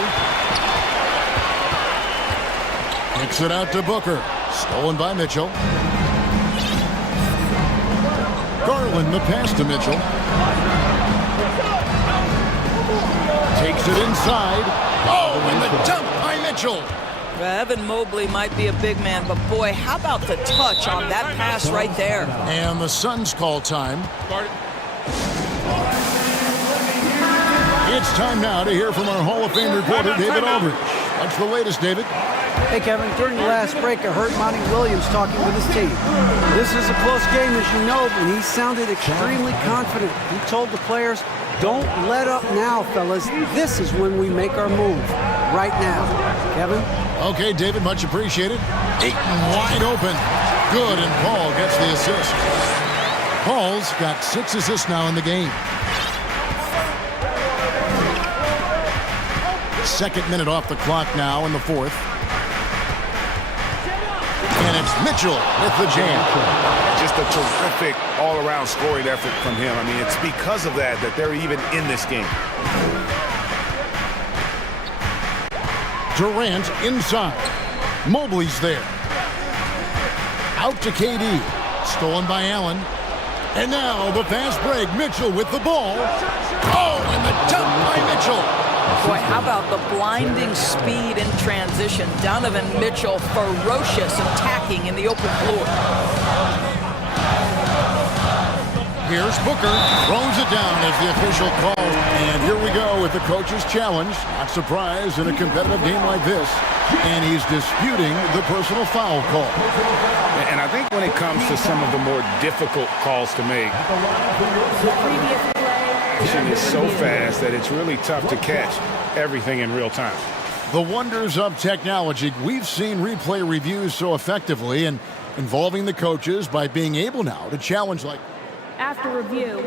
Kicks it out to Booker. Stolen by Mitchell. Garland the pass to Mitchell. Takes it inside. Oh, and the dunk by Mitchell. Evan Mobley might be a big man, but boy, how about the touch on that pass right there? And the Suns call time. It's time now to hear from our Hall of Fame reporter, David Aldridge. What's the latest, David? Hey, Kevin, during the last break, I heard Monty Williams talking with his team. This is a close game, as you know, and he sounded extremely confident. He told the players, don't let up now, fellas. This is when we make our move. Right now. Kevin? Okay, David, much appreciated. Ayton wide open. Good, and Paul gets the assist. Paul's got 6 assists now in the game. Second minute off the clock now in the fourth. And it's Mitchell with the jam. Just a terrific all-around scoring effort from him. I mean, it's because of that they're even in this game. Durant inside. Mobley's there. Out to KD. Stolen by Allen. And now the fast break. Mitchell with the ball. Oh, and the dunk by Mitchell. Boy, how about the blinding speed in transition? Donovan Mitchell, ferocious attacking in the open floor. Here's Booker, throws it down as the official call. And here we go with the coach's challenge. Not surprised in a competitive game like this. And he's disputing the personal foul call. And I think when it comes to some of the more difficult calls to make, it is so fast that it's really tough to catch everything in real time. The wonders of technology. We've seen replay reviews so effectively and involving the coaches by being able now to challenge like. After review,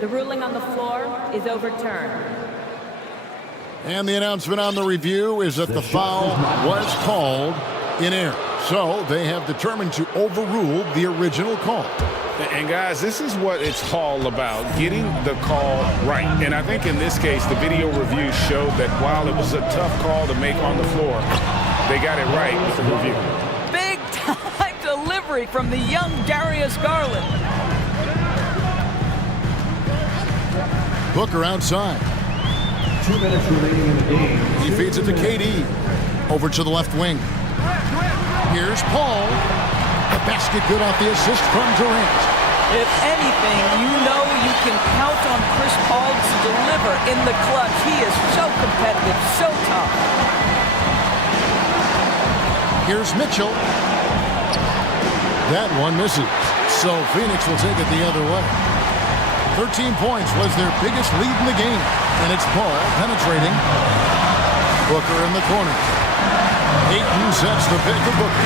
the ruling on the floor is overturned. And the announcement on the review is that the foul was called in error. So they have determined to overrule the original call. And guys, this is what it's all about, getting the call right. And I think in this case, the video review showed that while it was a tough call to make on the floor, they got it right with the review. Big time delivery from the young Darius Garland. Booker outside. 2 minutes remaining in the game. He feeds it to KD. Over to the left wing. Here's Paul. The basket good off the assist from Durant. If anything, you know you can count on Chris Paul to deliver in the clutch. He is so competitive, so tough. Here's Mitchell. That one misses. So Phoenix will take it the other way. 13 points was their biggest lead in the game. And it's Paul penetrating. Booker in the corner. Ayton sets the pick for Booker.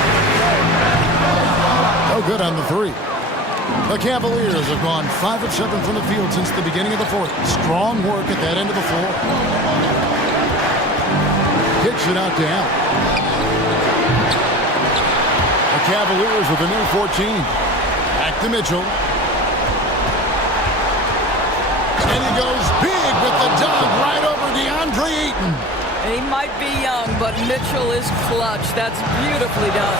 No good on the three. The Cavaliers have gone 5 of 7 from the field since the beginning of the fourth. Strong work at that end of the floor. Kicks it out to Allen. The Cavaliers with a new 14. Back to Mitchell. And he goes big with the dunk right over DeAndre Ayton. He might be young, but Mitchell is clutch. That's beautifully done.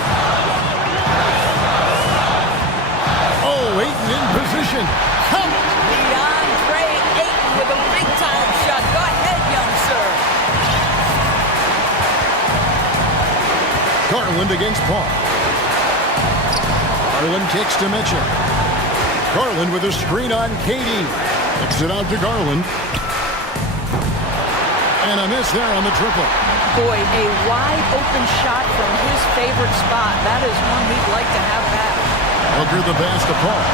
Oh, Ayton in position. Count it. DeAndre Ayton with a big-time shot. Go ahead, young sir. Garland against Paul. Garland kicks to Mitchell. Garland with a screen on KD. Kicks it out to Garland. And a miss there on the triple. Boy, a wide-open shot from his favorite spot. That is one he'd like to have back. Booker the pass to Paul.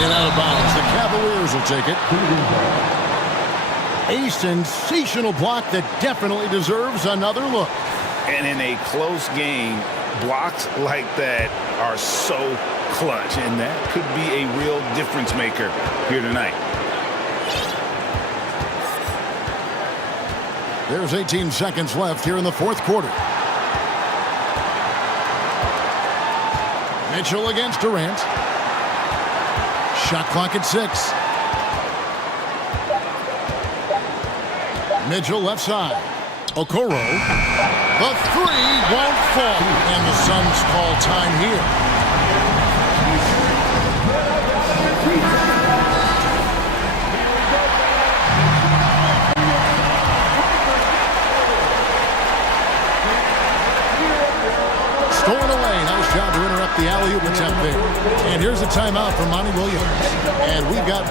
And out of bounds. The Cavaliers will take it. A sensational block that definitely deserves another look. And in a close game, blocks like that are so clutch, and that could be a real difference maker here tonight. There's 18 seconds left here in the fourth quarter. Mitchell against Durant. Shot clock at 6. Mitchell left side. Okoro. The three won't fall. And the Suns call time here. Stolen away. Nice job to interrupt the alley-oop attempt there. And here's a timeout from Monty Williams. And we've got...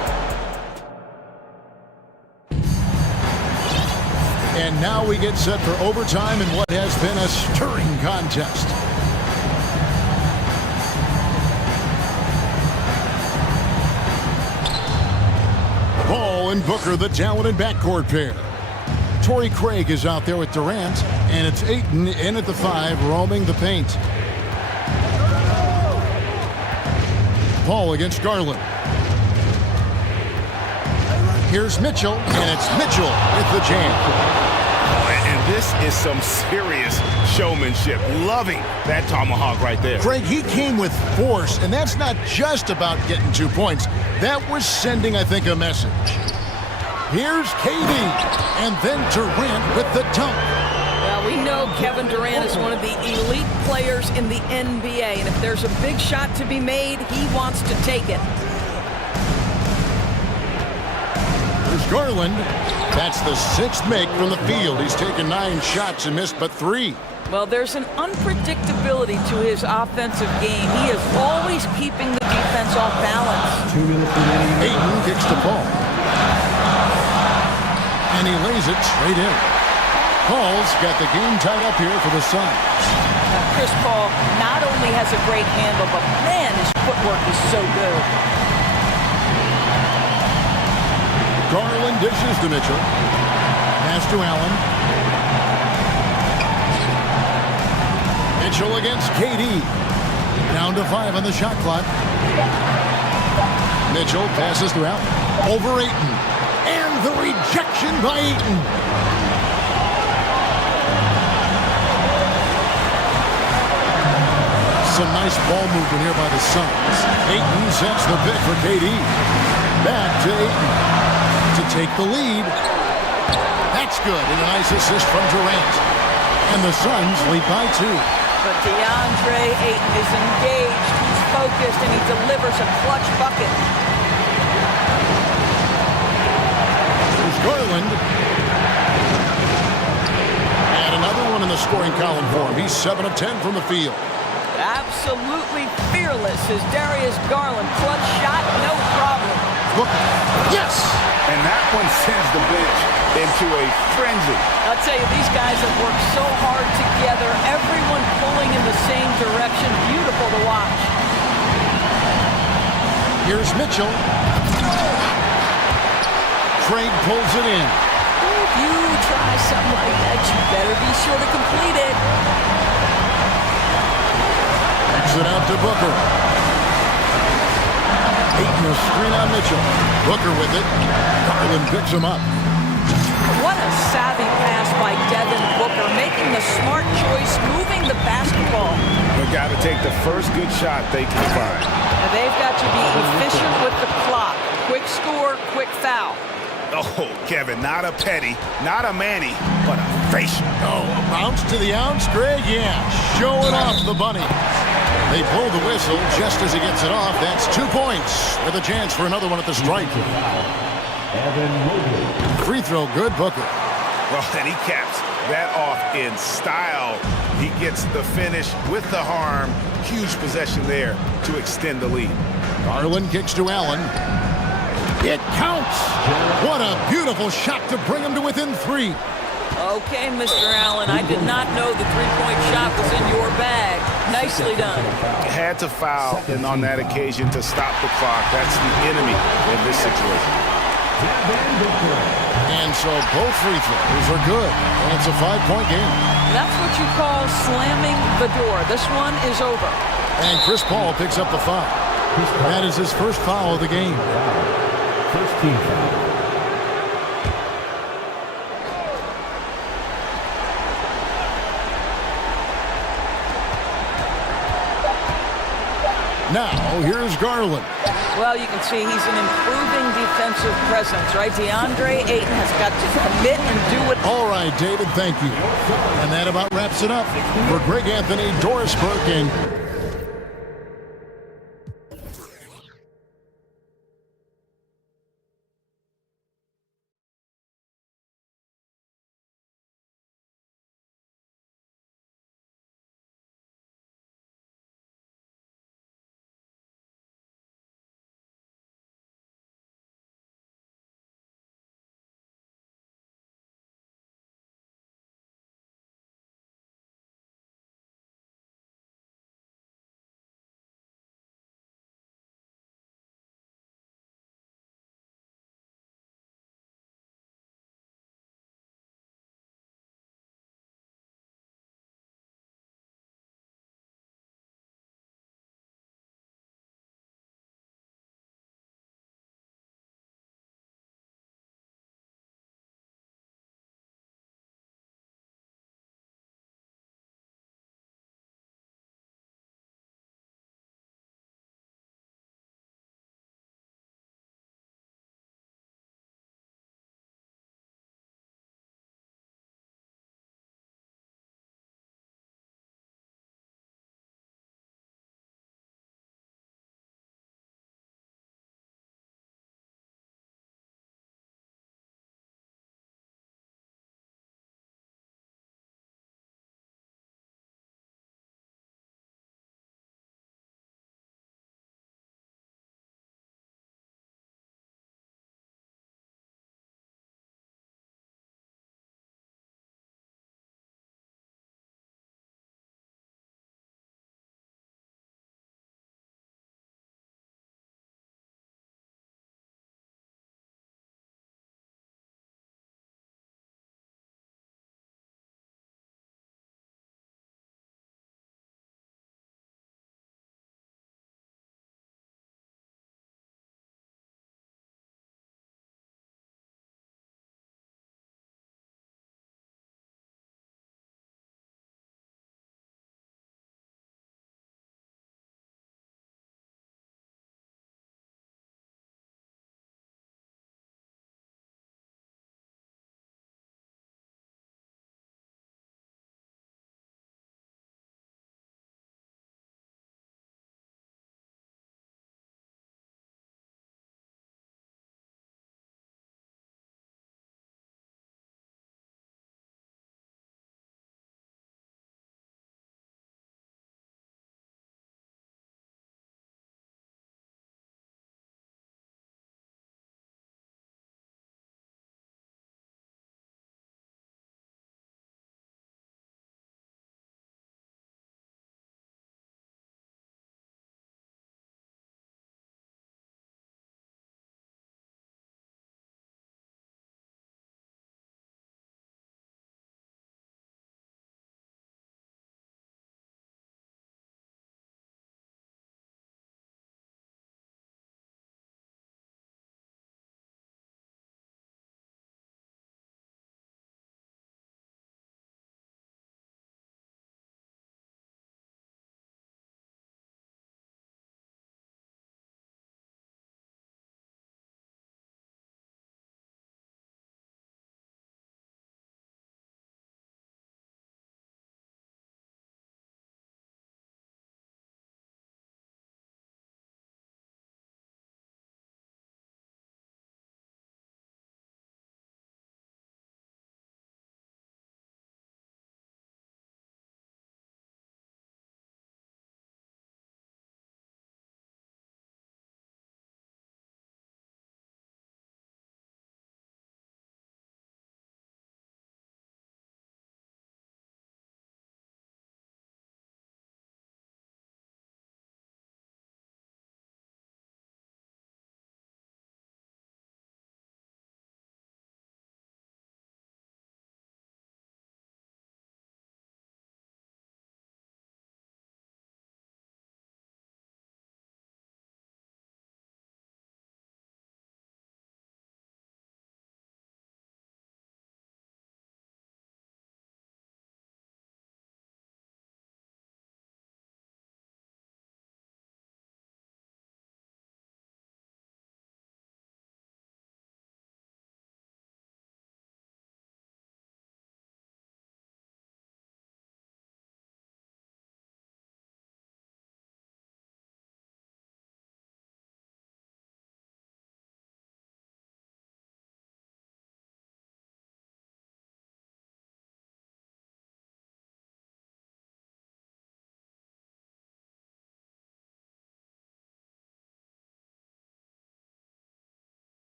And now we get set for overtime in what has been a stirring contest. Ball and Booker, the talented backcourt pair. Torrey Craig is out there with Durant, and it's Ayton in at the 5, roaming the paint. Paul against Garland. Here's Mitchell, and it's Mitchell with the jam. And this is some serious showmanship. Loving that tomahawk right there. Craig, he came with force, and that's not just about getting 2 points. That was sending, I think, a message. Here's KD, and then Durant with the dunk. Well, we know Kevin Durant is one of the elite players in the NBA, and if there's a big shot to be made, he wants to take it. There's Garland. That's the 6th make from the field. He's taken 9 shots and missed but 3. Well, there's an unpredictability to his offensive game. He is always keeping the defense off balance. 2 minutes remaining. Ayton kicks the ball. And he lays it straight in. Paul's got the game tied up here for the Suns. Chris Paul not only has a great handle, but man, his footwork is so good. Garland dishes to Mitchell. Pass to Allen. Mitchell against KD. Down to 5 on the shot clock. Mitchell passes to Allen. Over Ayton. And the rejection by Ayton. Some nice ball movement here by the Suns. Ayton sets the pick for KD. Back to Ayton to take the lead. That's good, and a nice assist from Durant. And the Suns lead by 2. But DeAndre Ayton is engaged, he's focused, and he delivers a clutch bucket. There's Garland. And another one in the scoring column for him. He's 7 of 10 from the field. Absolutely fearless is Darius Garland. Clutch shot, no problem. Yes! And that one sends the bench into a frenzy. I'll tell you, these guys have worked so hard together. Everyone pulling in the same direction. Beautiful to watch. Here's Mitchell. Craig pulls it in. If you try something like that, you better be sure to complete it. Kicks it out to Booker. Ayton a screen on Mitchell. Booker with it. Garland picks him up. What a savvy pass by by Devin Booker, making the smart choice, moving the basketball. They've got to take the first good shot they can find. Now they've got to be efficient with the clock. Quick score, quick foul. Oh, Kevin, not a petty, not a Manny, but a facial. Oh, a bounce to the ounce, Greg? Yeah, showing off the bunny. They blow the whistle just as he gets it off. That's 2 points with a chance for another one at the stripe. Free throw good, Booker. Well, and he caps that off in style. He gets the finish with the harm. Huge possession there to extend the lead. Garland kicks to Allen. It counts. What a beautiful shot to bring him to within 3. Okay, Mr. Allen, I did not know the three-point shot was in your bag. Nicely done. Had to foul and on that occasion to stop the clock. That's the enemy in this situation. And so both free throws are good. And it's a 5-point game. That's what you call slamming the door. This one is over. And Chris Paul picks up the foul. That is his first foul of the game. First team foul. Now, here's Garland. Well, you can see he's an improving defensive presence, right? DeAndre Ayton has got to commit and do it. All right, David, thank you. And that about wraps it up. For Greg Anthony, Doris Burke, and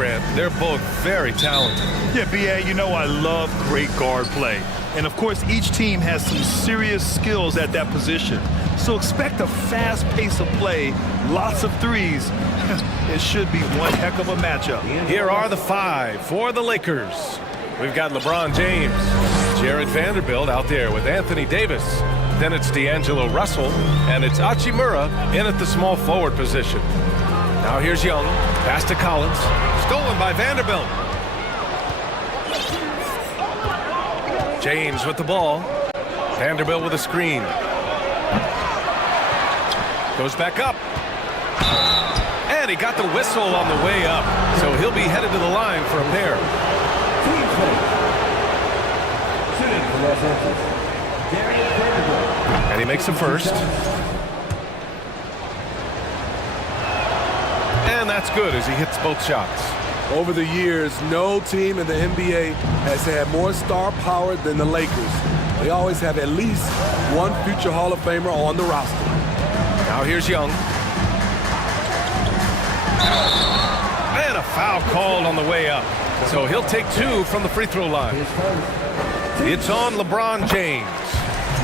Grant. They're both very talented. Yeah, B.A., you know I love great guard play. And, of course, each team has some serious skills at that position. So expect a fast pace of play, lots of threes. It should be one heck of a matchup. Here are the 5 for the Lakers. We've got LeBron James, Jared Vanderbilt out there with Anthony Davis. Then it's D'Angelo Russell, and it's Hachimura in at the small forward position. Now here's Young, pass to Collins, stolen by Vanderbilt. James with the ball. Vanderbilt with a screen. Goes back up. And he got the whistle on the way up. So he'll be headed to the line for a pair. And he makes the first. And that's good as he hits both shots. Over the years, no team in the NBA has had more star power than the Lakers. They always have at least one future Hall of Famer on the roster. Now here's Young. And a foul called on the way up. So he'll take 2 from the free throw line. It's on LeBron James.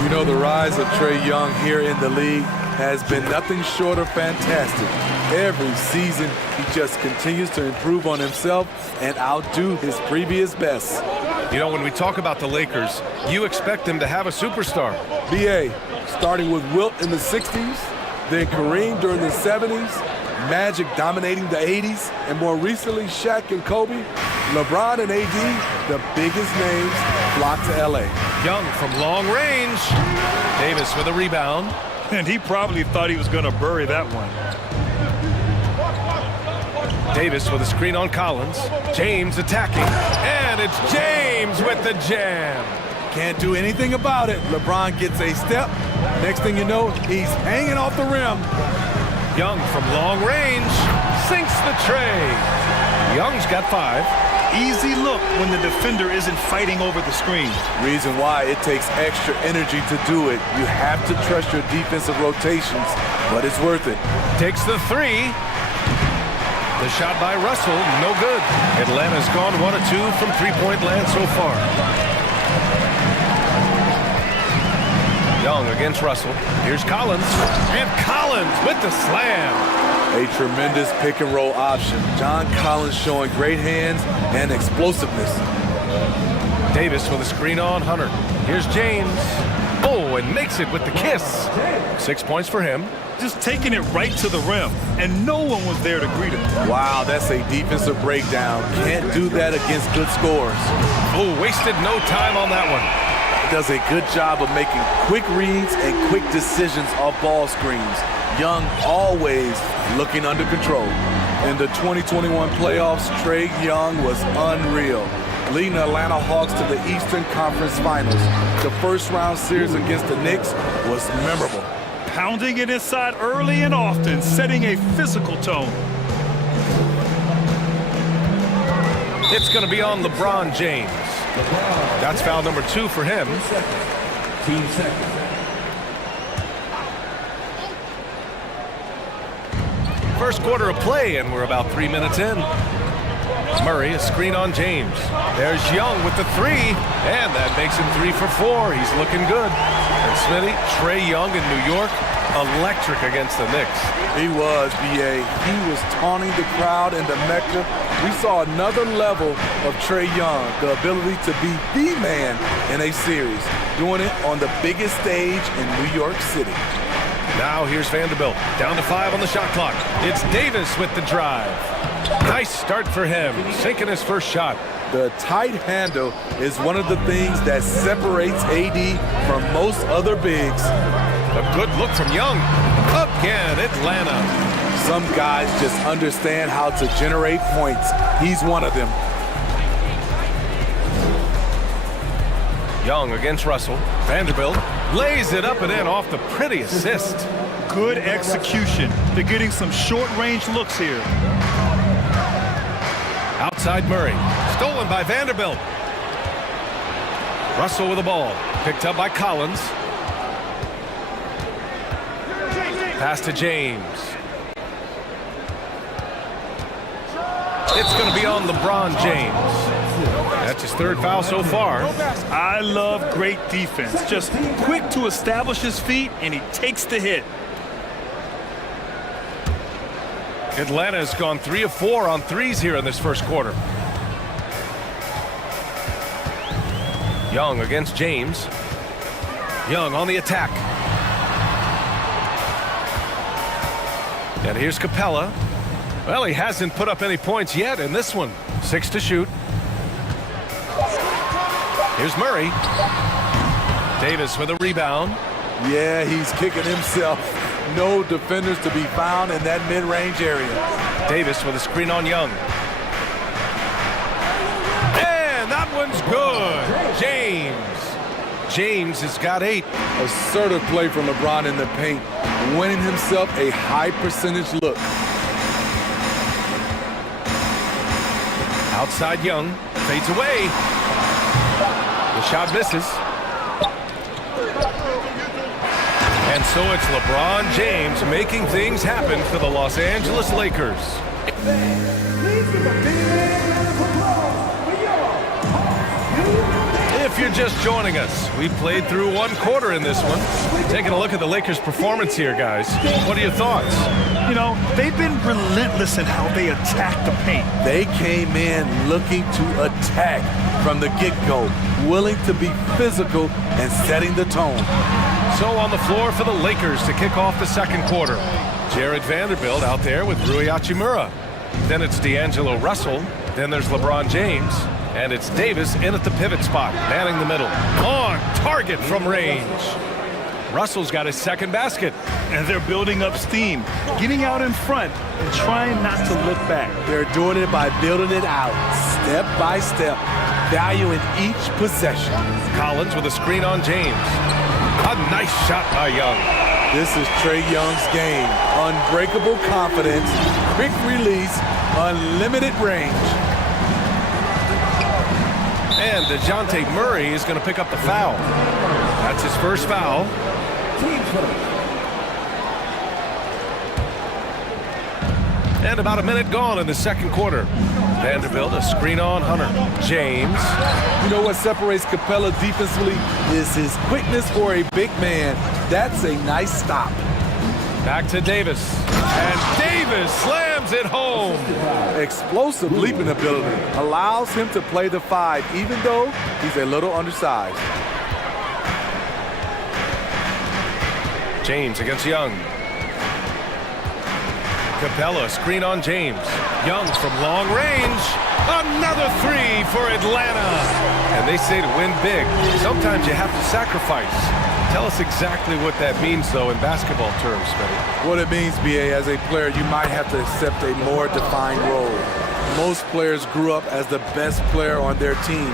You know, the rise of Trae Young here in the league has been nothing short of fantastic. Every season, he just continues to improve on himself and outdo his previous best. You know, when we talk about the Lakers, you expect them to have a superstar. B.A., starting with Wilt in the 60s, then Kareem during the 70s, Magic dominating the 80s, and more recently Shaq and Kobe, LeBron and AD, the biggest names, flock to L.A. Young from long range. Davis with a rebound. And he probably thought he was going to bury that one. Davis with a screen on Collins. James attacking. And it's James with the jam. Can't do anything about it. LeBron gets a step. Next thing you know, he's hanging off the rim. Young from long range sinks the tray. Young's got 5. Easy look when the defender isn't fighting over the screen. Reason why it takes extra energy to do it. You have to trust your defensive rotations, but it's worth it. Takes the 3. The shot by Russell, no good. Atlanta's gone 1 of 2 from three-point land so far. Young against Russell. Here's Collins. And Collins with the slam. A tremendous pick and roll option. John Collins showing great hands and explosiveness. Davis with a screen on Hunter. Here's James. Oh, and makes it with the kiss. 6 points for him. Just taking it right to the rim, and no one was there to greet him. Wow, that's a defensive breakdown. Can't do that against good scores. Oh, wasted no time on that one. Does a good job of making quick reads and quick decisions off ball screens. Young always looking under control. In the 2021 playoffs, Trae Young was unreal, leading the Atlanta Hawks to the Eastern Conference Finals. The first round series against the Knicks was memorable. Pounding it inside early and often, setting a physical tone. It's going to be on LeBron James. That's foul number 2 for him. First quarter of play, and we're about 3 minutes in. Murray, a screen on James. There's Young with the 3, and that makes him 3 for 4. He's looking good. And Smitty, Trae Young in New York, electric against the Knicks. He was, B.A. He was taunting the crowd in the Mecca. We saw another level of Trae Young, the ability to be the man in a series, doing it on the biggest stage in New York City. Now here's Vanderbilt, down to 5 on the shot clock. It's Davis with the drive. Nice start for him, sinking his first shot. The tight handle is one of the things that separates AD from most other bigs. A good look from Young. Again, Atlanta. Some guys just understand how to generate points. He's one of them. Young against Russell. Vanderbilt lays it up and in off the pretty assist. Good execution. They're getting some short-range looks here. Outside Murray. Stolen by Vanderbilt. Russell with the ball. Picked up by Collins. Pass to James. It's going to be on LeBron James. That's his third foul so far. I love great defense. Just quick to establish his feet, and he takes the hit. Atlanta has gone 3 of 4 on threes here in this first quarter. Young against James. Young on the attack. And here's Capella. Well, he hasn't put up any points yet in this one. 6 to shoot. Here's Murray. Davis with a rebound. Yeah, he's kicking himself. No defenders to be found in that mid-range area. Davis with a screen on Young. And that one's good. James has got 8. Assertive play from LeBron in the paint, winning himself a high percentage look. Outside Young, fades away. The shot misses. And so it's LeBron James making things happen for the Los Angeles Lakers. If you're just joining us, we played through one quarter in this one. Taking a look at the Lakers' performance here, guys. What are your thoughts? You know, they've been relentless in how they attack the paint. They came in looking to attack from the get-go, willing to be physical and setting the tone. So on the floor for the Lakers to kick off the second quarter. Jared Vanderbilt out there with Rui Hachimura. Then it's D'Angelo Russell. Then there's LeBron James. And it's Davis in at the pivot spot, manning the middle. On target from range. Russell's got his second basket. And they're building up steam, getting out in front and trying not to look back. They're doing it by building it out, step by step, valuing each possession. Collins with a screen on James. A nice shot by Young. This is Trae Young's game. Unbreakable confidence, quick release, unlimited range. And DeJounte Murray is going to pick up the foul. That's his first foul. And about a minute gone in the second quarter. Vanderbilt, a screen on Hunter. James. You know what separates Capella defensively is his quickness for a big man. That's a nice stop. Back to Davis. And Davis slams it home. Explosive leaping ability allows him to play the 5, even though he's a little undersized. James against Young. Capella, screen on James. Young from long range. Another 3 for Atlanta. And they say to win big, sometimes you have to sacrifice. Tell us exactly what that means, though, in basketball terms, Smitty. What it means, BA, as a player, you might have to accept a more defined role. Most players grew up as the best player on their team.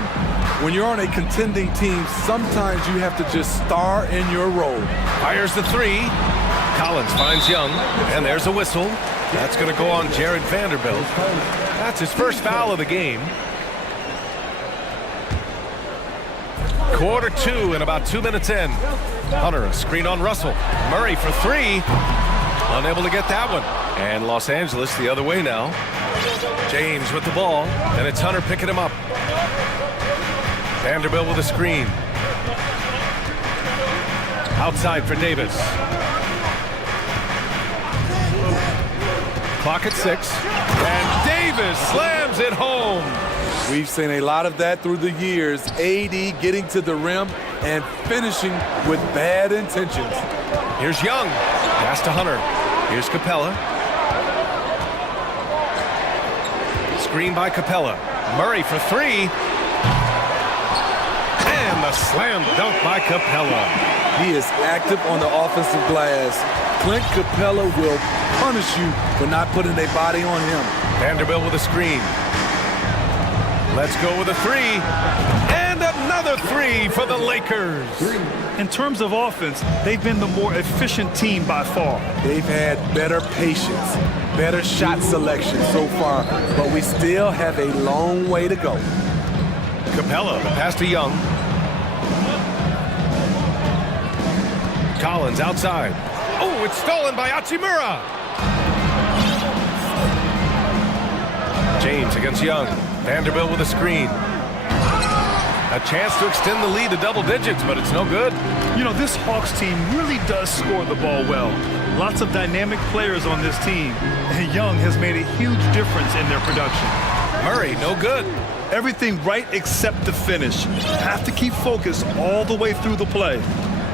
When you're on a contending team, sometimes you have to just star in your role. Fires the 3. Collins finds Young, and there's a whistle. That's going to go on Jared Vanderbilt. That's his first foul of the game. Quarter 2 and about 2 minutes in. Hunter, a screen on Russell. Murray for 3. Unable to get that one. And Los Angeles the other way now. James with the ball, and it's Hunter picking him up. Vanderbilt with a screen. Outside for Davis. Clock at 6. And Davis slams it home. We've seen a lot of that through the years. AD getting to the rim and finishing with bad intentions. Here's Young. Pass to Hunter. Here's Capella. Screen by Capella. Murray for 3. And the slam dunk by Capella. He is active on the offensive glass. Clint Capella will punish you for not putting a body on him. Vanderbilt with a screen. Let's go with a 3. And another 3 for the Lakers. In terms of offense, they've been the more efficient team by far. They've had better patience, better shot selection so far, but we still have a long way to go. Capella, pass to Young. Collins outside. Oh, it's stolen by Hachimura. James It's against Young. Vanderbilt with a screen. A chance to extend the lead to double digits, but it's no good. You know, this Hawks team really does score the ball well. Lots of dynamic players on this team, and Young has made a huge difference in their production. Murray, no good. Everything right except the finish. Have to keep focused all the way through the play.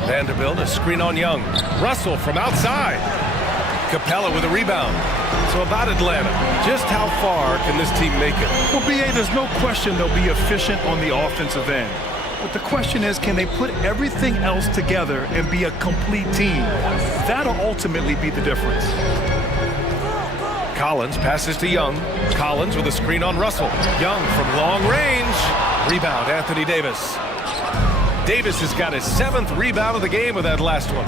Vanderbilt, a screen on Young. Russell from outside. Capella with a rebound. So about Atlanta, just how far can this team make it? Well, B.A., there's no question they'll be efficient on the offensive end. But the question is, can they put everything else together and be a complete team? That'll ultimately be the difference. Collins passes to Young. Collins with a screen on Russell. Young from long range. Rebound, Anthony Davis. Davis has got his 7th rebound of the game with that last one.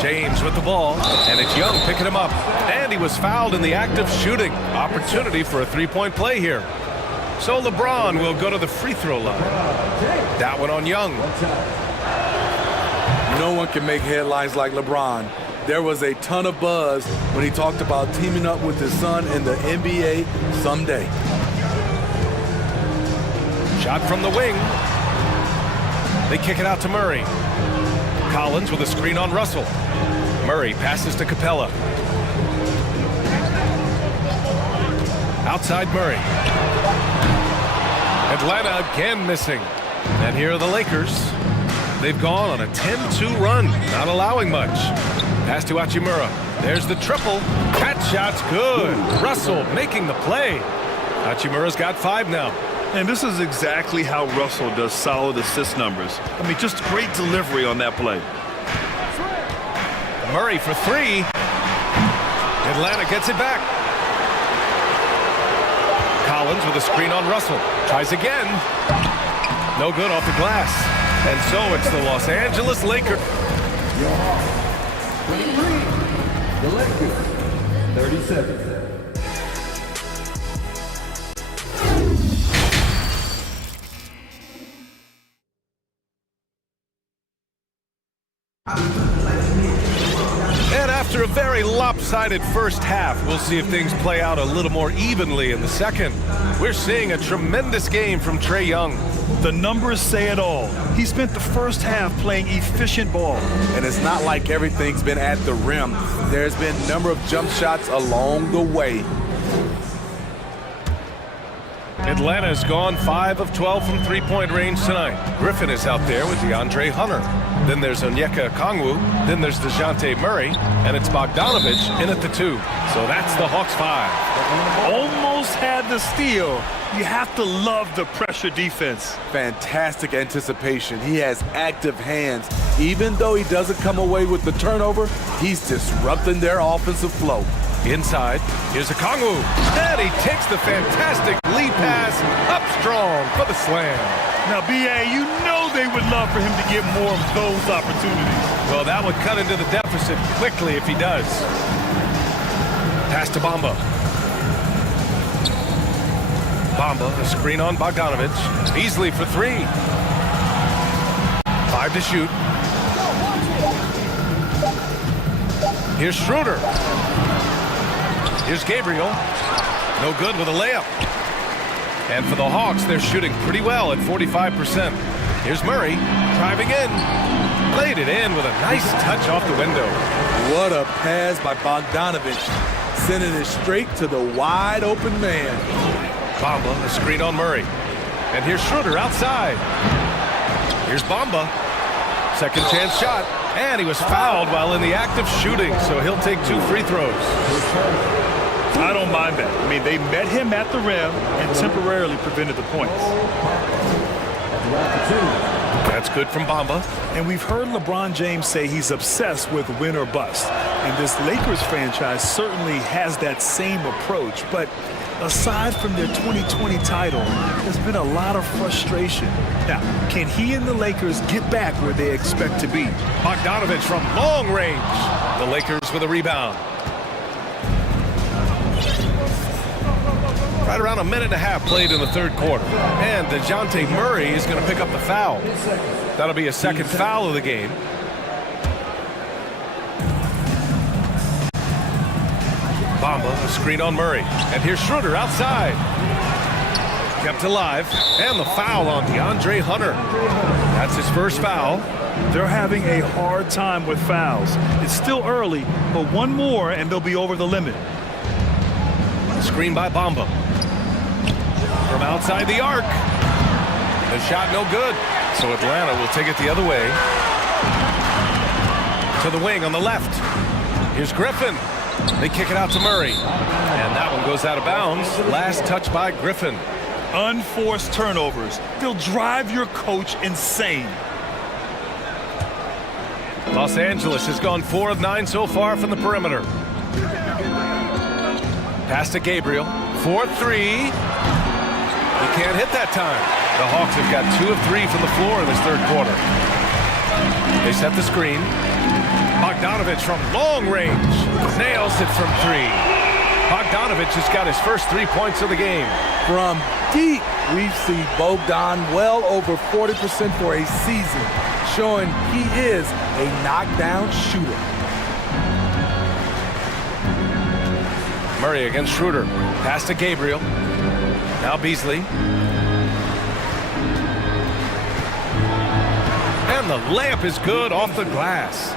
James with the ball, and it's Young picking him up. And he was fouled in the act of shooting. Opportunity for a three-point play here. So LeBron will go to the free throw line. That one on Young. No one can make headlines like LeBron. There was a ton of buzz when he talked about teaming up with his son in the NBA someday. Shot from the wing. They kick it out to Murray. Collins with a screen on Russell. Murray passes to Capella. Outside Murray. Atlanta again missing. And here are the Lakers. They've gone on a 10-2 run, not allowing much. Pass to Hachimura. There's the triple. That shot's good. Russell making the play. Hachimura's got 5 now. And this is exactly how Russell does solid assist numbers. I mean, just great delivery on that play. Murray for 3. Atlanta gets it back. Collins with a screen on Russell. Tries again. No good off the glass. And so it's the Los Angeles Lakers. 23. The Lakers. 37. And after a very lopsided first half, we'll see if things play out a little more evenly in the second. We're seeing a tremendous game from Trae Young. The numbers say it all. He spent the first half playing efficient ball. And it's not like everything's been at the rim. There's been a number of jump shots along the way. Atlanta has gone 5 of 12 from three-point range tonight. Griffin is out there with DeAndre Hunter. Then there's Onyeka Okongwu. Then there's DeJounte Murray. And it's Bogdanovich in at the 2. So that's the Hawks 5. Almost had the steal. You have to love the pressure defense. Fantastic anticipation. He has active hands. Even though he doesn't come away with the turnover, he's disrupting their offensive flow. Inside, here's Okongwu. And he takes the fantastic lead pass up strong for the slam. Now, B.A., you know they would love for him to get more of those opportunities. Well, that would cut into the deficit quickly if he does. Pass to Bamba. Bamba, a screen on Bogdanovich. Beasley for 3. 5 to shoot. Here's Schroeder. Here's Gabriel. No good with a layup. And for the Hawks, they're shooting pretty well at 45%. Here's Murray driving in. Laid it in with a nice touch off the window. What a pass by Bogdanovich. Sending it straight to the wide open man. Bamba, a screen on Murray. And here's Schroeder outside. Here's Bamba. Second chance shot. And he was fouled while in the act of shooting, so he'll take 2 free throws. I don't mind that. I mean, they met him at the rim and temporarily prevented the points. That's good from Bamba. And we've heard LeBron James say he's obsessed with win or bust. And this Lakers franchise certainly has that same approach. But aside from their 2020 title, there's been a lot of frustration. Now, can he and the Lakers get back where they expect to be? Bogdanovich from long range. The Lakers with a rebound. Right around a minute and a half played in the third quarter. And DeJounte Murray is going to pick up the foul. That'll be a second foul of the game. Bamba, a screen on Murray. And here's Schroeder outside. Kept alive. And the foul on DeAndre Hunter. That's his first foul. They're having a hard time with fouls. It's still early, but one more and they'll be over the limit. Screen by Bamba. From outside the arc. The shot no good. So Atlanta will take it the other way. To the wing on the left. Here's Griffin. They kick it out to Murray. And that one goes out of bounds. Last touch by Griffin. Unforced turnovers. They'll drive your coach insane. Los Angeles has gone 4 of 9 so far from the perimeter. Pass to Gabriel. 4-3. He can't hit that time. The Hawks have got 2 of 3 from the floor in this third quarter. They set the screen. Bogdanovich from long range. Nails it from 3. Bogdanovich has got his first 3 points of the game. From deep, we've seen Bogdan well over 40% for a season, showing he is a knockdown shooter. Murray against Schroeder. Pass to Gabriel. Now Beasley. And the layup is good off the glass.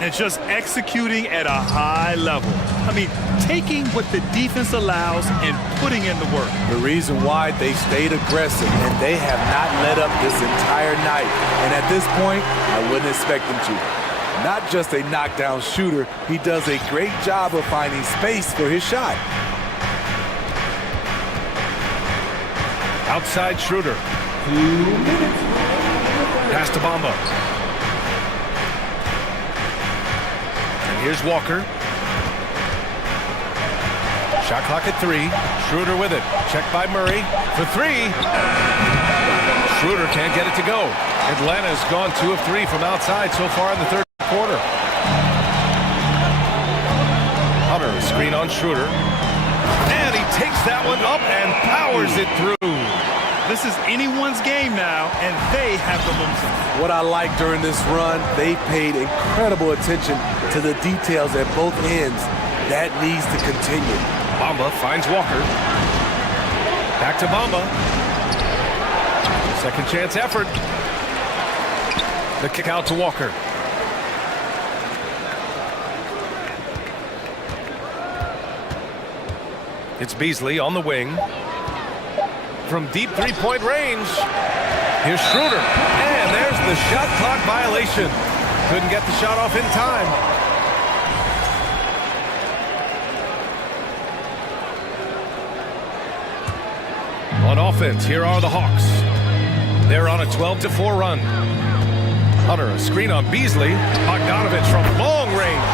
And just executing at a high level. I mean, taking what the defense allows and putting in the work. The reason why they stayed aggressive, and they have not let up this entire night. And at this point, I wouldn't expect them to. Not just a knockdown shooter, he does a great job of finding space for his shot. Outside Schroeder. Pass to Bamba. Here's Walker. Shot clock at 3. Schroeder with it. Checked by Murray for 3. Schroeder can't get it to go. Atlanta's gone 2 of 3 from outside so far in the third quarter. Hunter, screen on Schroeder. And he takes that one up and powers it through. This is anyone's game now, and they have the momentum. What I like during this run, they paid incredible attention to the details at both ends. That needs to continue. Bamba finds Walker. Back to Bamba. Second chance effort. The kick out to Walker. It's Beasley on the wing. From deep three-point range. Here's Schroeder. And there's the shot clock violation. Couldn't get the shot off in time. On offense, here are the Hawks. They're on a 12-4 run. Hunter, a screen on Beasley. Bogdanovich from long range.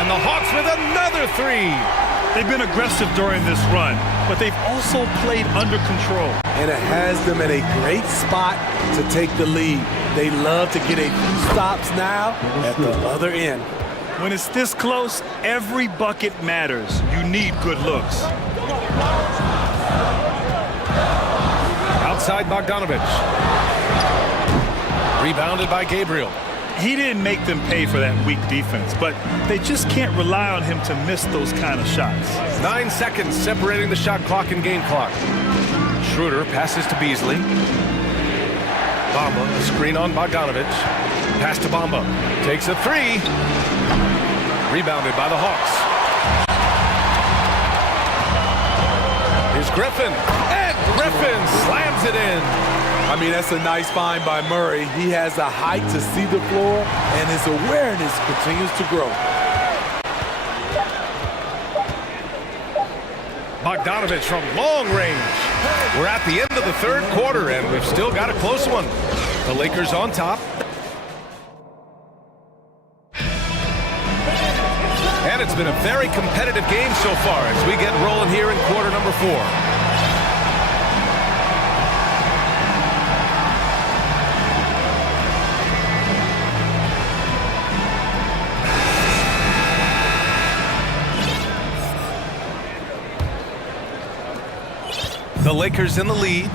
And the Hawks with another 3. They've been aggressive during this run, but they've also played under control. And it has them in a great spot to take the lead. They love to get a few stops now at the other end. When it's this close, every bucket matters. You need good looks. Outside Bogdanovich. Rebounded by Gabriel. He didn't make them pay for that weak defense, but they just can't rely on him to miss those kind of shots. 9 seconds separating the shot clock and game clock. Schroeder passes to Beasley. Bamba, a screen on Bogdanovich. Pass to Bamba. Takes a 3. Rebounded by the Hawks. Here's Griffin. And Griffin slams it in. I mean, that's a nice find by Murray. He has the height to see the floor, and his awareness continues to grow. Bogdanovich from long range. We're at the end of the third quarter, and we've still got a close one. The Lakers on top. And it's been a very competitive game so far as we get rolling here in quarter number 4. The Lakers in the lead.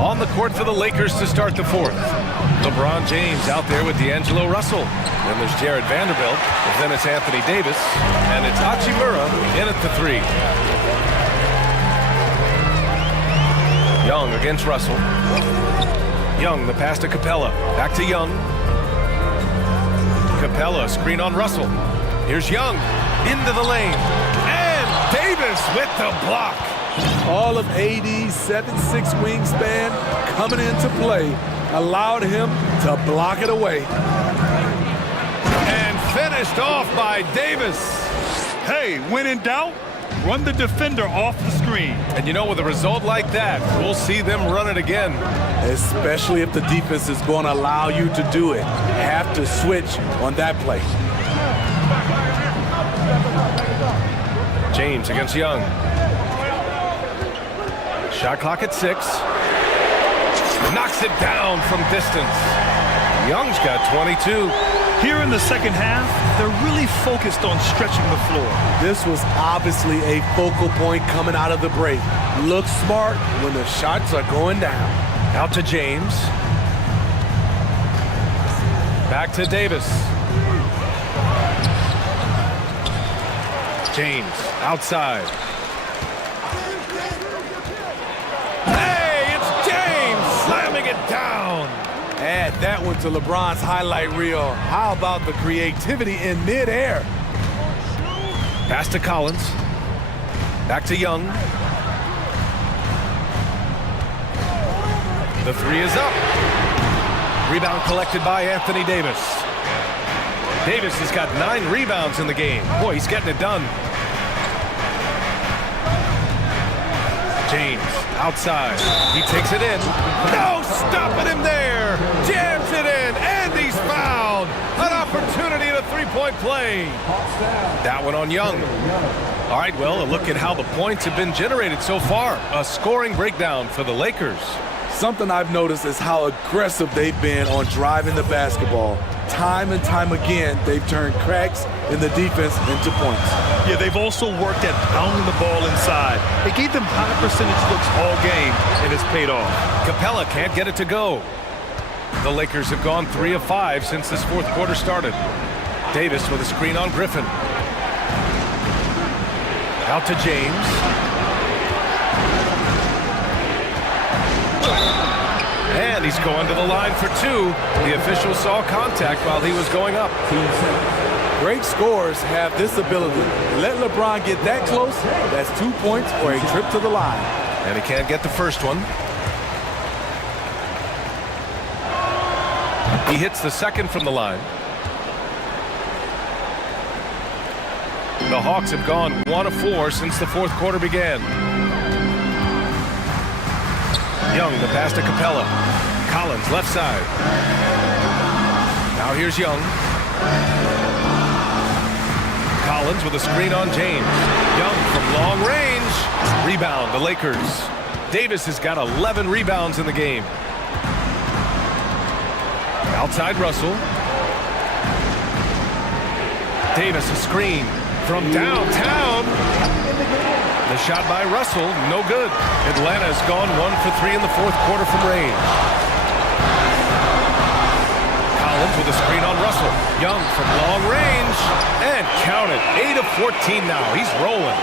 On the court for the Lakers to start the fourth. LeBron James out there with D'Angelo Russell. Then there's Jared Vanderbilt. And then it's Anthony Davis. And it's Hachimura in at the 3. Young against Russell. Young, the pass to Capella. Back to Young. Capella, screen on Russell. Here's Young into the lane. And Davis with the block. All of AD's 7'6" wingspan coming into play allowed him to block it away. And finished off by Davis. Hey, when in doubt, run the defender off the screen. And you know, with a result like that, we'll see them run it again. Especially if the defense is going to allow you to do it. Have to switch on that play. James against Young. Shot clock at 6. Knocks it down from distance. Young's got 22. Here in the second half, they're really focused on stretching the floor. This was obviously a focal point coming out of the break. Look smart when the shots are going down. Out to James. Back to Davis. James outside. Hey, it's James slamming it down. Add that one to LeBron's highlight reel. How about the creativity in midair? Pass to Collins. Back to Young. The 3 is up. Rebound collected by Anthony Davis. Davis has got 9 rebounds in the game. Boy, he's getting it done. James outside. He takes it in. No stopping him there. Jams it in, and he's fouled. An opportunity at a three-point play. That one on Young. All right, well, a look at how the points have been generated so far. A scoring breakdown for the Lakers. Something I've noticed is how aggressive they've been on driving the basketball. Time and time again, they've turned cracks in the defense into points. Yeah, they've also worked at pounding the ball inside. It gave them high percentage looks all game, and it's paid off. Capella can't get it to go. The Lakers have gone 3 of 5 since this fourth quarter started. Davis with a screen on Griffin. Out to James. And he's going to the line for 2. The official saw contact while he was going up. Great scorers have this ability. Let LeBron get that close, that's 2 points or a trip to the line. And he can't get the first one. He hits the second from the line. The Hawks have gone 1 of 4 since the fourth quarter began. Young, the pass to Capella. Collins, left side. Now here's Young. Collins with a screen on James. Young from long range. Rebound, the Lakers. Davis has got 11 rebounds in the game. Outside Russell. Davis, a screen from downtown. The shot by Russell, no good. Atlanta's gone 1 for 3 in the fourth quarter from range. Collins with a screen on Russell. Young from long range. And count it, 8 of 14 now. He's rolling.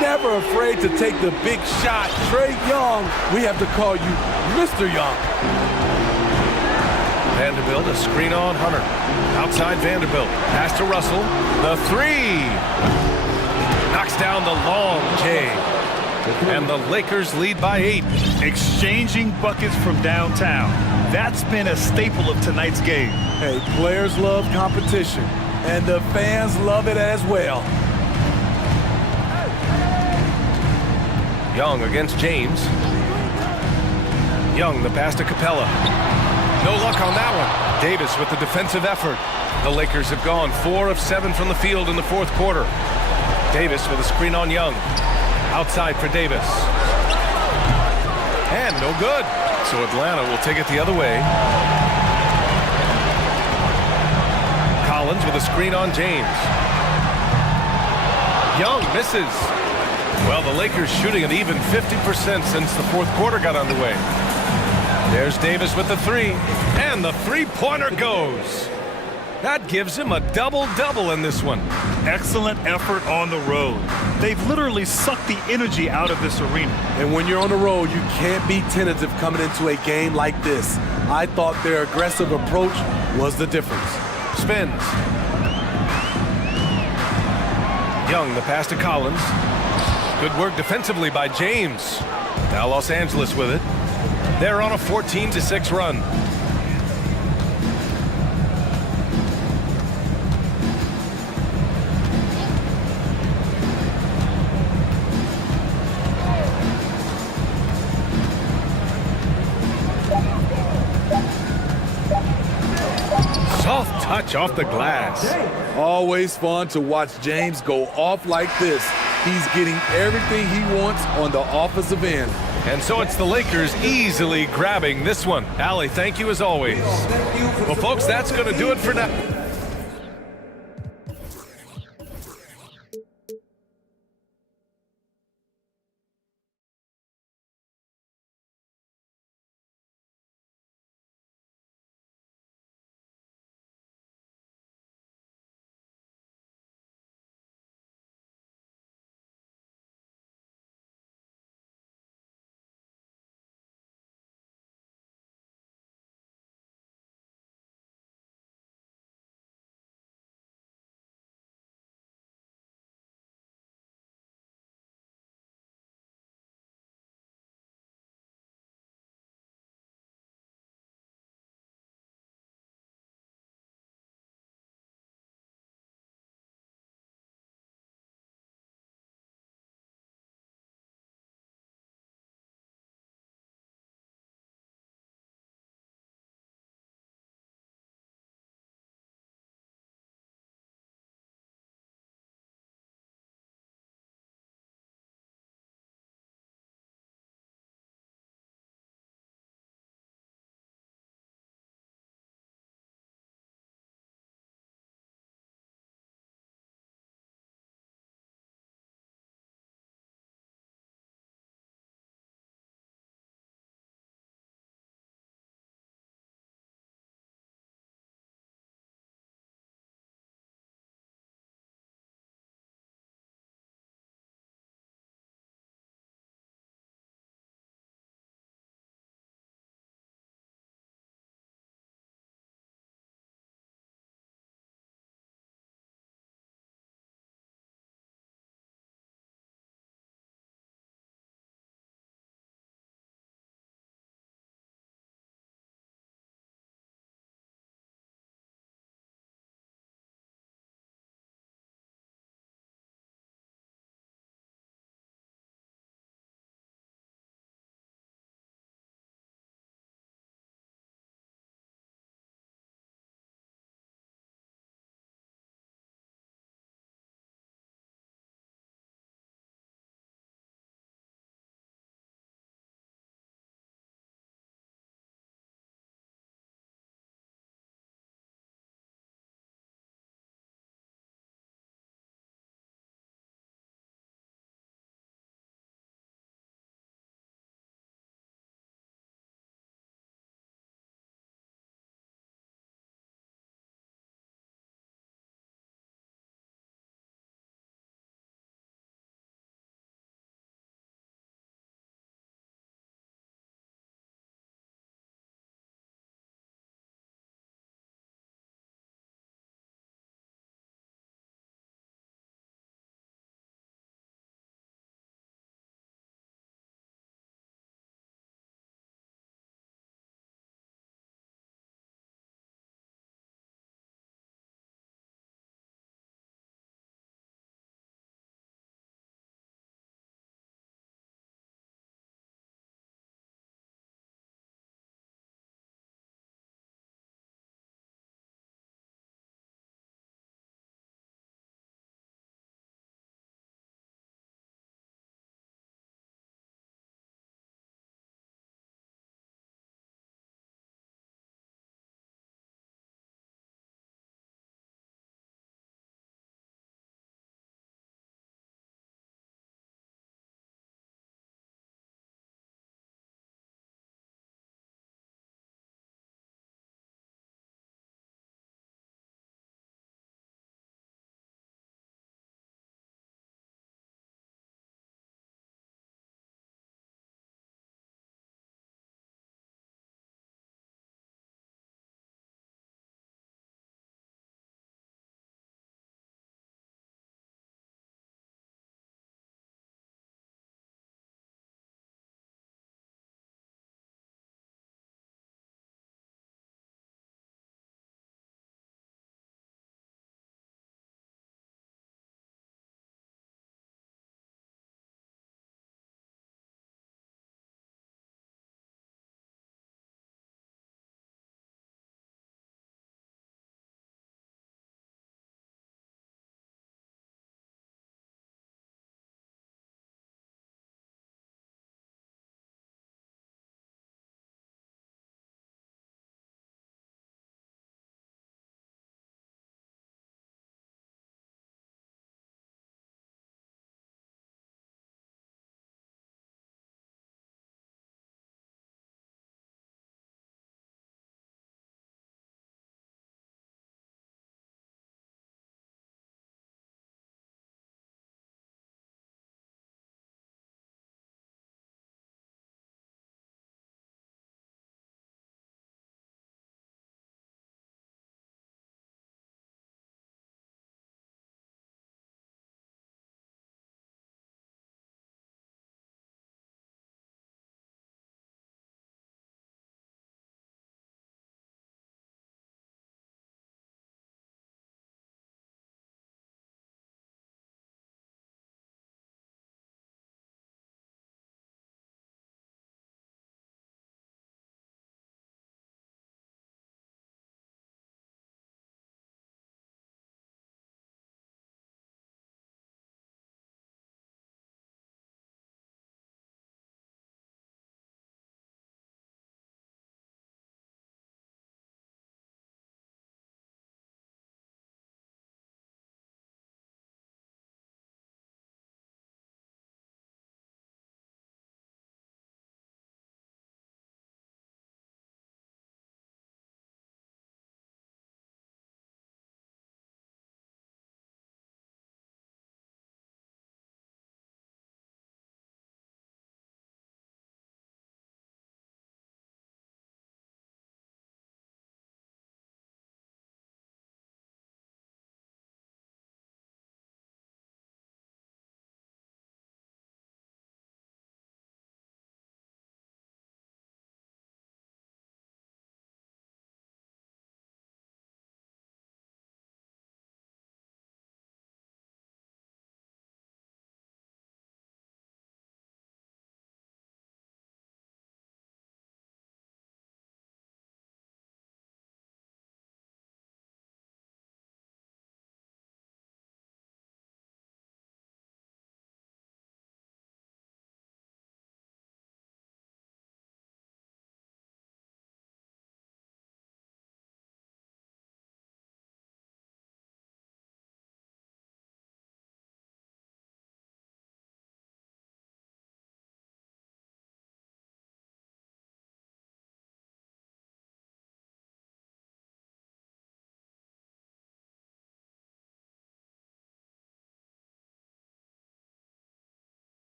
Never afraid to take the big shot. Trae Young, we have to call you Mr. Young. Vanderbilt, a screen on Hunter. Outside Vanderbilt. Pass to Russell. The 3. Knocks down the long J. And the Lakers lead by 8. Exchanging buckets from downtown. That's been a staple of tonight's game. Hey, players love competition, and the fans love it as well. Young against James. Young, the pass to Capella. No luck on that one. Davis with the defensive effort. The Lakers have gone 4 of 7 from the field in the fourth quarter. Davis with a screen on Young. Outside for Davis. And no good. So Atlanta will take it the other way. Collins with a screen on James. Young misses. Well, the Lakers shooting at even 50% since the fourth quarter got underway. There's Davis with the three, and the three-pointer goes. That gives him a double-double in this one. Excellent effort on the road. They've literally sucked the energy out of this arena. And when you're on the road, you can't be tentative coming into a game like this. I thought their aggressive approach was the difference. Spins. Young, the pass to Collins. Good work defensively by James. Now Los Angeles with it. They're on a 14-6 run. Soft touch off the glass. Always fun to watch James go off like this. He's getting everything he wants on the offensive end. And so it's the Lakers easily grabbing this one. Allie, thank you as always. Well, folks, that's going to do it for now.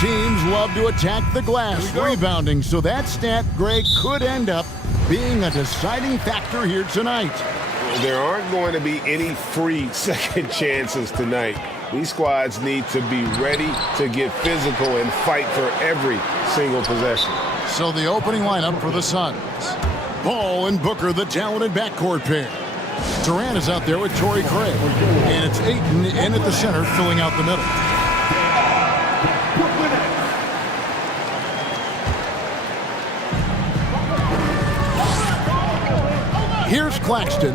teams love to attack the glass, rebounding, so that stat, Greg, could end up being a deciding factor here tonight. There aren't going to be any free second chances tonight. These squads need to be ready to get physical and fight for every single possession. So the opening lineup for the Suns. Ball and Booker, the talented backcourt pair. Durant is out there with Torrey Craig. And it's Ayton in at the center, filling out the middle. Here's Claxton.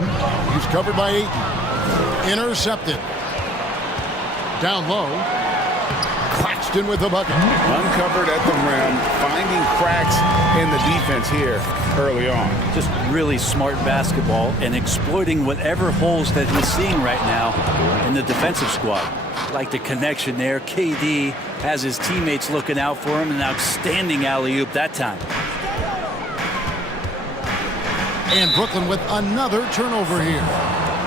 He's covered by Ayton. Intercepted. Down low. Claxton with the bucket. Uncovered at the rim, finding cracks in the defense here early on. Just really smart basketball and exploiting whatever holes that he's seeing right now in the defensive squad. Like the connection there. KD has his teammates looking out for him. An outstanding alley-oop that time. And Brooklyn with another turnover here.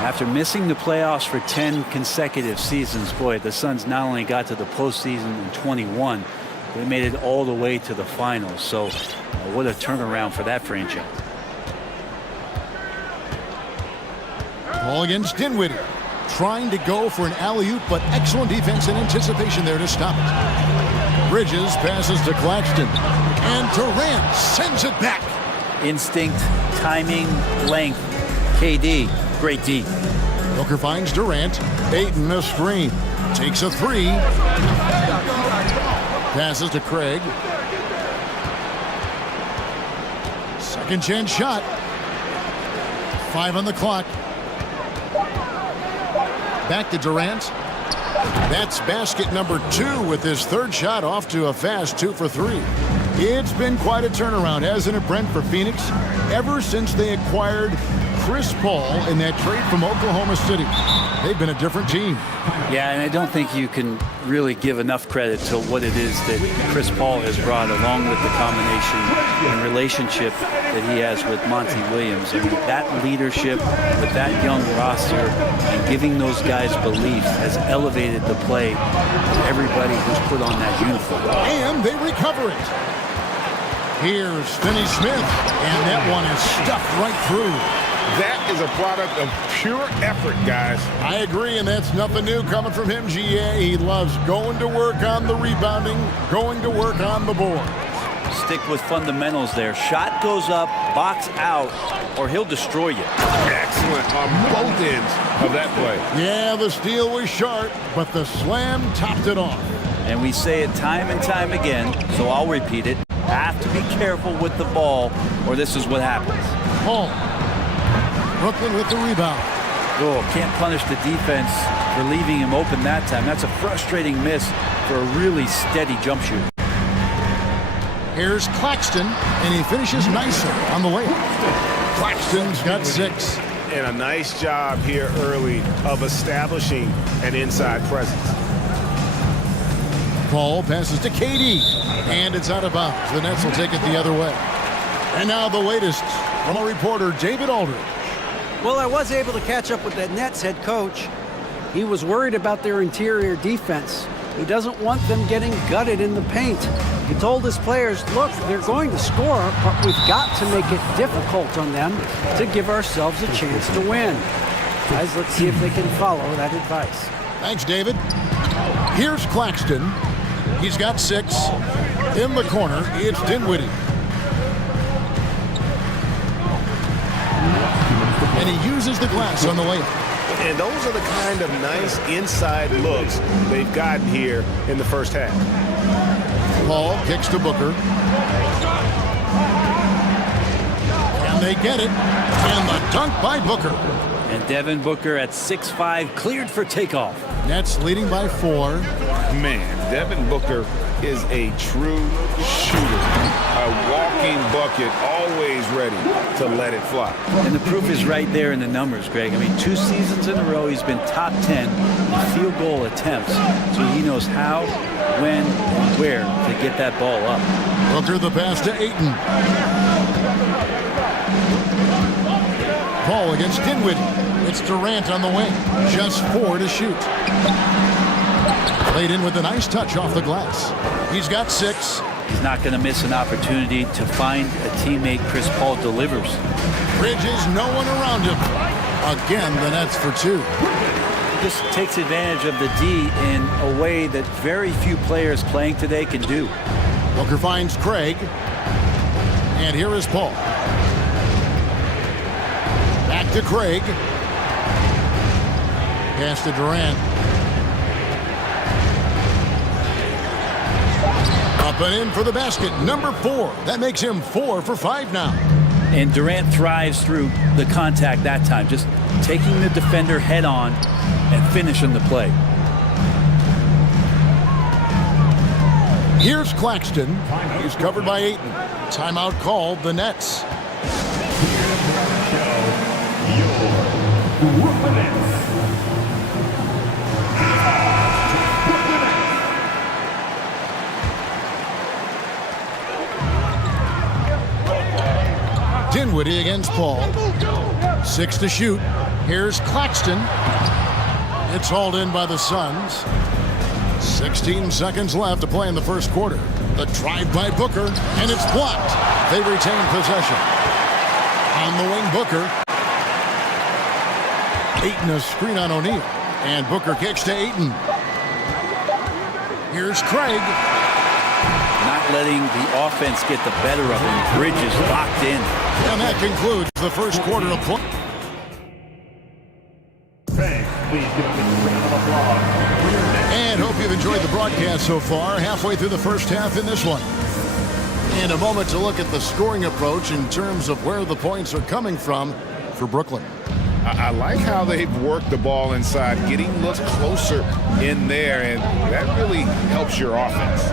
After missing the playoffs for 10 consecutive seasons, boy, the Suns not only got to the postseason in 21, they made it all the way to the finals. So what a turnaround for that franchise. Ball against Dinwiddie. Trying to go for an alley-oop, but excellent defense and anticipation there to stop it. Bridges passes to Claxton. And Durant sends it back. Instinct, timing, length. KD, great D. Booker finds Durant. Ayton a screen. Takes a three. Passes to Craig. Second chance shot. 5 on the clock. Back to Durant. That's basket number 2 with his third shot off to a fast 2 for 3. It's been quite a turnaround, hasn't it, Brent, for Phoenix? Ever since they acquired Chris Paul in that trade from Oklahoma City, they've been a different team. Yeah, and I don't think you can really give enough credit to what it is that Chris Paul has brought, along with the combination and relationship that he has with Monty Williams. I mean, that leadership with that young roster and giving those guys belief has elevated the play of everybody who's put on that uniform. And they recover it. Here's Finney-Smith, and that one is stuffed right through. That is a product of pure effort, guys. I agree, and that's nothing new coming from him, GA. He loves going to work on the rebounding, going to work on the board. Stick with fundamentals there. Shot goes up, box out, or he'll destroy you. Excellent on both ends of that play. Yeah, the steal was sharp, but the slam topped it off. And we say it time and time again, so I'll repeat it. Have to be careful with the ball, or this is what happens. Paul. Brooklyn with the rebound. Oh, can't punish the defense for leaving him open that time. That's a frustrating miss for a really steady jump shoot. Here's Claxton, and he finishes nicely on the layup. Claxton's got 6. And a nice job here early of establishing an inside presence. Paul passes to KD, and it's out of bounds. The Nets will take it the other way. And now the latest from our reporter, David Aldridge. Well, I was able to catch up with that Nets head coach. He was worried about their interior defense. He doesn't want them getting gutted in the paint. He told his players, look, they're going to score, but we've got to make it difficult on them to give ourselves a chance to win. Guys, let's see if they can follow that advice. Thanks, David. Here's Claxton. He's got 6. In the corner, it's Dinwiddie. And he uses the glass on the layup. And those are the kind of nice inside looks they've gotten here in the first half. Paul kicks to Booker. And they get it. And the dunk by Booker. And Devin Booker at 6'5", cleared for takeoff. Nets leading by 4. Man, Devin Booker is a true shooter. A walking bucket, always ready to let it fly. And the proof is right there in the numbers, Greg. I mean, 2 seasons in a row, he's been top 10 in field goal attempts. So he knows how, when, and where to get that ball up. Booker the pass to Ayton. Ball against Dinwiddie. It's Durant on the wing. Just 4 to shoot. Played in with a nice touch off the glass. He's got 6. He's not going to miss an opportunity to find a teammate. Chris Paul delivers. Bridges, no one around him. Again, the Nets for 2. Just takes advantage of the D in a way that very few players playing today can do. Booker finds Craig. And here is Paul. Back to Craig. Pass to Durant. Up and in for the basket. Number 4. That makes him 4 for 5 now. And Durant thrives through the contact that time. Just taking the defender head on and finishing the play. Here's Claxton. He's covered by Ayton. Timeout called, the Nets. Dinwiddie against Paul. 6 to shoot. Here's Claxton. It's hauled in by the Suns. 16 seconds left to play in the first quarter. The drive by Booker, and it's blocked. They retain possession. On the wing, Booker. Ayton a screen on O'Neal. And Booker kicks to Ayton. Here's Craig. Not letting the offense get the better of him. Bridges locked in. And that concludes the first quarter of play. And hope you've enjoyed the broadcast so far. Halfway through the first half in this one. And a moment to look at the scoring approach in terms of where the points are coming from for Brooklyn. I like how they've worked the ball inside, getting looks closer in there, and that really helps your offense.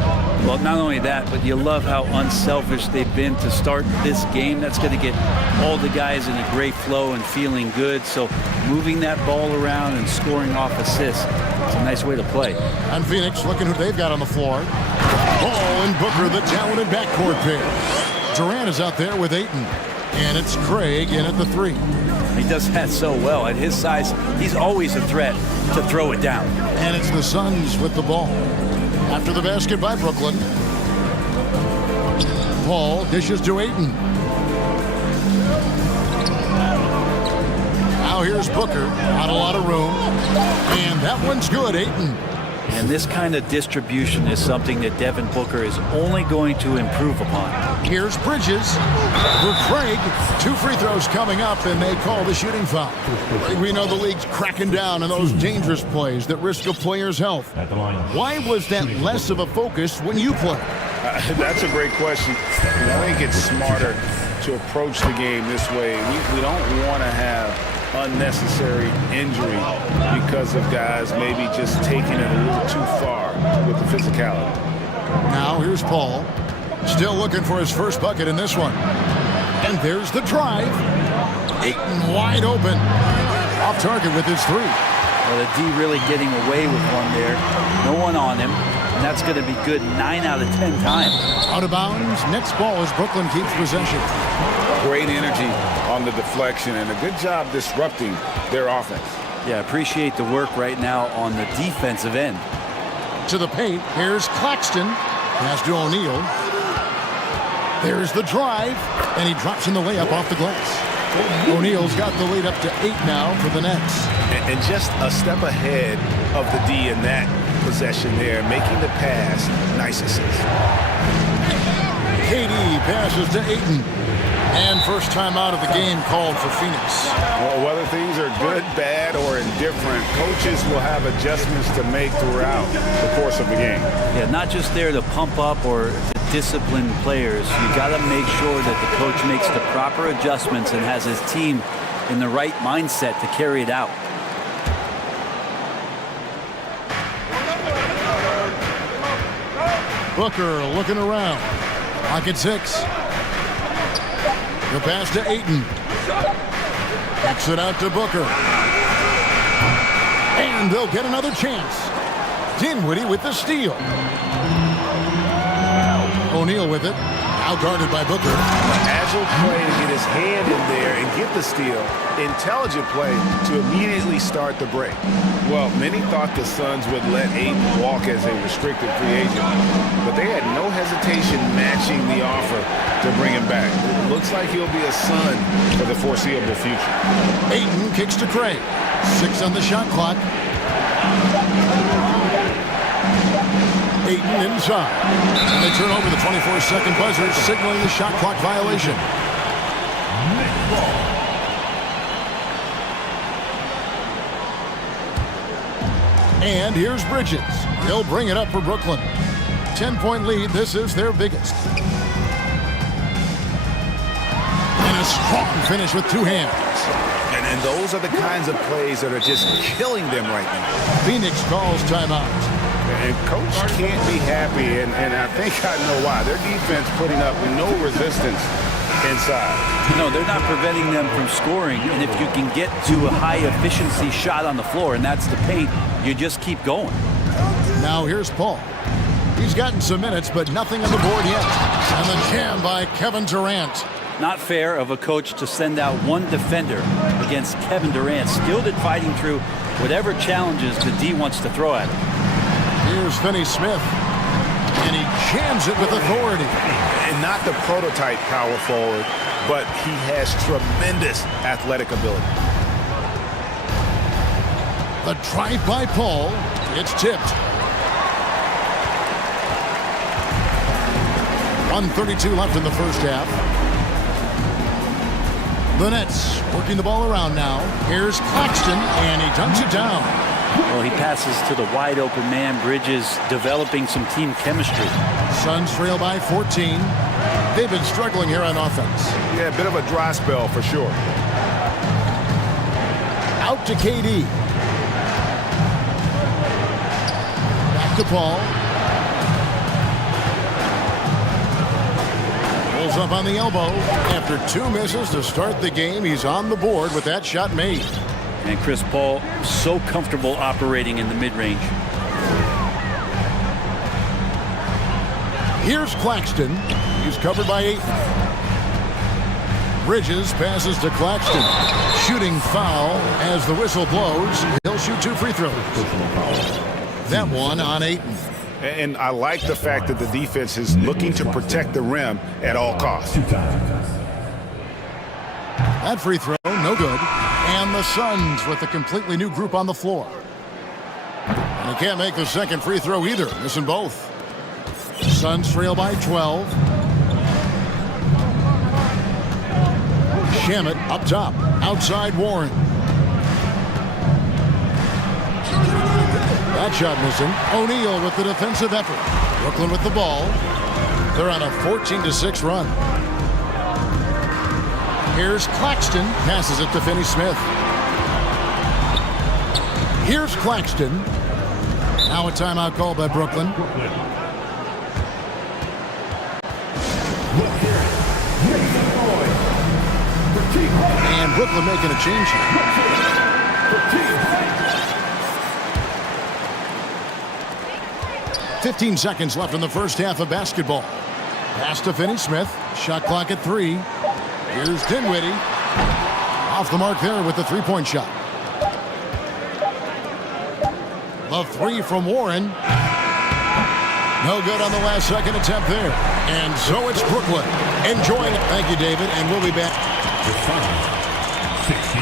Well, not only that, but you love how unselfish they've been to start this game. That's going to get all the guys in a great flow and feeling good. So moving that ball around and scoring off assists, it's a nice way to play. And Phoenix looking who they've got on the floor. Paul and Booker, the talented backcourt pair. Durant is out there with Ayton. And it's Craig in at the 3. He does that so well. At his size, he's always a threat to throw it down. And it's the Suns with the ball. After the basket by Brooklyn. Paul dishes to Ayton. Now here's Booker. Not a lot of room. And that one's good, Ayton. And this kind of distribution is something that Devin Booker is only going to improve upon. Here's Bridges for Craig. 2 free throws coming up, and they call the shooting foul. We know the league's cracking down on those dangerous plays that risk a player's health. Why was that less of a focus when you play? That's a great question. I think it's smarter to approach the game this way. We don't want to have unnecessary injury because of guys maybe just taking it a little too far with the physicality. Now here's Paul. Still looking for his first bucket in this one. And there's the drive. Ayton wide open. Off target with his 3. Well, the D really getting away with one there. No one on him. And that's going to be good 9 out of 10 times. Out of bounds. Next ball as Brooklyn keeps possession. Great energy on the deflection and a good job disrupting their offense. Yeah, appreciate the work right now on the defensive end. To the paint. Here's Claxton. Pass to O'Neal. There's the drive. And he drops in the layup off the glass. O'Neal's got the lead up to 8 now for the Nets. And just a step ahead of the D in that possession there, making the pass. Nice assist. KD passes to Ayton. And first time out of the game called for Phoenix. Well, whether things are good, bad, or indifferent, coaches will have adjustments to make throughout the course of the game. Yeah, not just there to pump up or to discipline players. You got to make sure that the coach makes the proper adjustments and has his team in the right mindset to carry it out. Booker looking around. Pocket 6. The pass to Ayton. Kicks it out to Booker. And they'll get another chance. Dinwiddie with the steal. O'Neal with it. Now guarded by Booker. Agile play to get his hand in there and get the steal. Intelligent play to immediately start the break. Well, many thought the Suns would let Ayton walk as a restricted free agent, but they had no hesitation matching the offer to bring him back. It looks like he'll be a Sun for the foreseeable future. Ayton kicks to Craig. 6 on the shot clock. Ayton inside. And they turn over the 24-second buzzer, signaling the shot clock violation. And here's Bridges. He'll bring it up for Brooklyn. 10-point lead. This is their biggest. And a strong finish with 2 hands. And those are the kinds of plays that are just killing them right now. Phoenix calls timeout. And coach can't be happy, and I think I know why. Their defense putting up no resistance inside. No, they're not preventing them from scoring, and if you can get to a high-efficiency shot on the floor, and that's the paint, you just keep going. Now here's Paul. He's gotten some minutes, but nothing on the board yet. And the jam by Kevin Durant. Not fair of a coach to send out one defender against Kevin Durant, skilled at fighting through whatever challenges the D wants to throw at him. Here's Finney-Smith, and he jams it with authority. And not the prototype power forward, but he has tremendous athletic ability. The drive by Paul. It's tipped. 1:32 left in the first half. The Nets working the ball around now. Here's Claxton, and he dunks it down. Well, he passes to the wide-open man. Bridges developing some team chemistry. Suns trail by 14. They've been struggling here on offense. Yeah, a bit of a dry spell for sure. Out to KD. Back to Paul. Pulls up on the elbow. After 2 misses to start the game, he's on the board with that shot made. And Chris Paul, so comfortable operating in the mid-range. Here's Claxton. He's covered by 8. Bridges passes to Claxton. Shooting foul as the whistle blows. He'll shoot 2 free throws. That one on Ayton. And I like the fact that the defense is looking to protect the rim at all costs. That free throw, no good. And the Suns with a completely new group on the floor. And he can't make the second free throw either, missing both. Suns trail by 12. Shamet up top, outside Warren. That shot missing. O'Neal with the defensive effort. Brooklyn with the ball. They're on a 14-6 run. Here's Claxton. Passes it to Finney-Smith. Here's Claxton. Now a timeout called by Brooklyn. And Brooklyn making a change here. 15 seconds left in the first half of basketball. Pass to Finney-Smith. Shot clock at 3. Here's Dinwiddie. Off the mark there with the three-point shot. The 3 from Warren. No good on the last second attempt there. And so it's Brooklyn. Enjoying it. Thank you, David. And we'll be back. 16.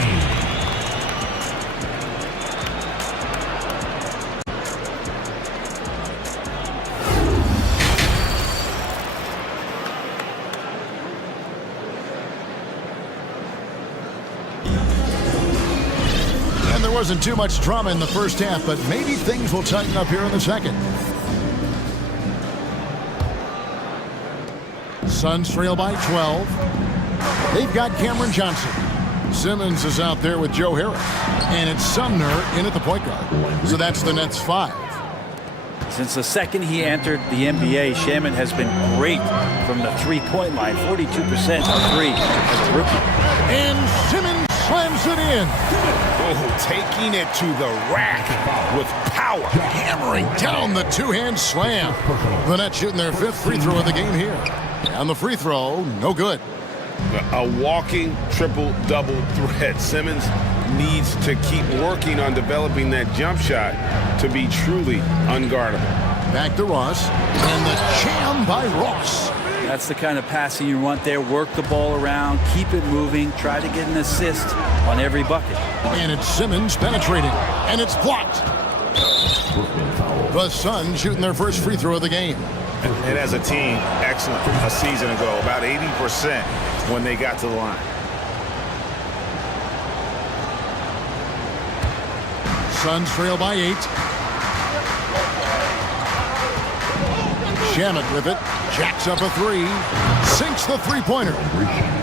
And there wasn't too much drama in the first half, but maybe things will tighten up here in the second. Suns trail by 12. They've got Cameron Johnson. Simmons is out there with Joe Harris. And it's Sumner in at the point guard. So that's the Nets 5. Since the second he entered the NBA, Shamet has been great from the three-point line. 42% of 3 as a rookie. And Simmons slams it in. in. Oh, taking it to the rack with power. Hammering down the two-hand slam. The Nets shooting their 5th free throw of the game here. And the free throw, no good. A walking triple-double threat. Simmons needs to keep working on developing that jump shot to be truly unguardable. Back to Ross. And the jam by Ross. That's the kind of passing you want there. Work the ball around, keep it moving, try to get an assist on every bucket. And it's Simmons penetrating, and it's blocked. The Suns shooting their first free throw of the game. And as a team, excellent a season ago, about 80% when they got to the line. Suns trail by 8. Shamet with it. Jacks up a 3. Sinks the three-pointer.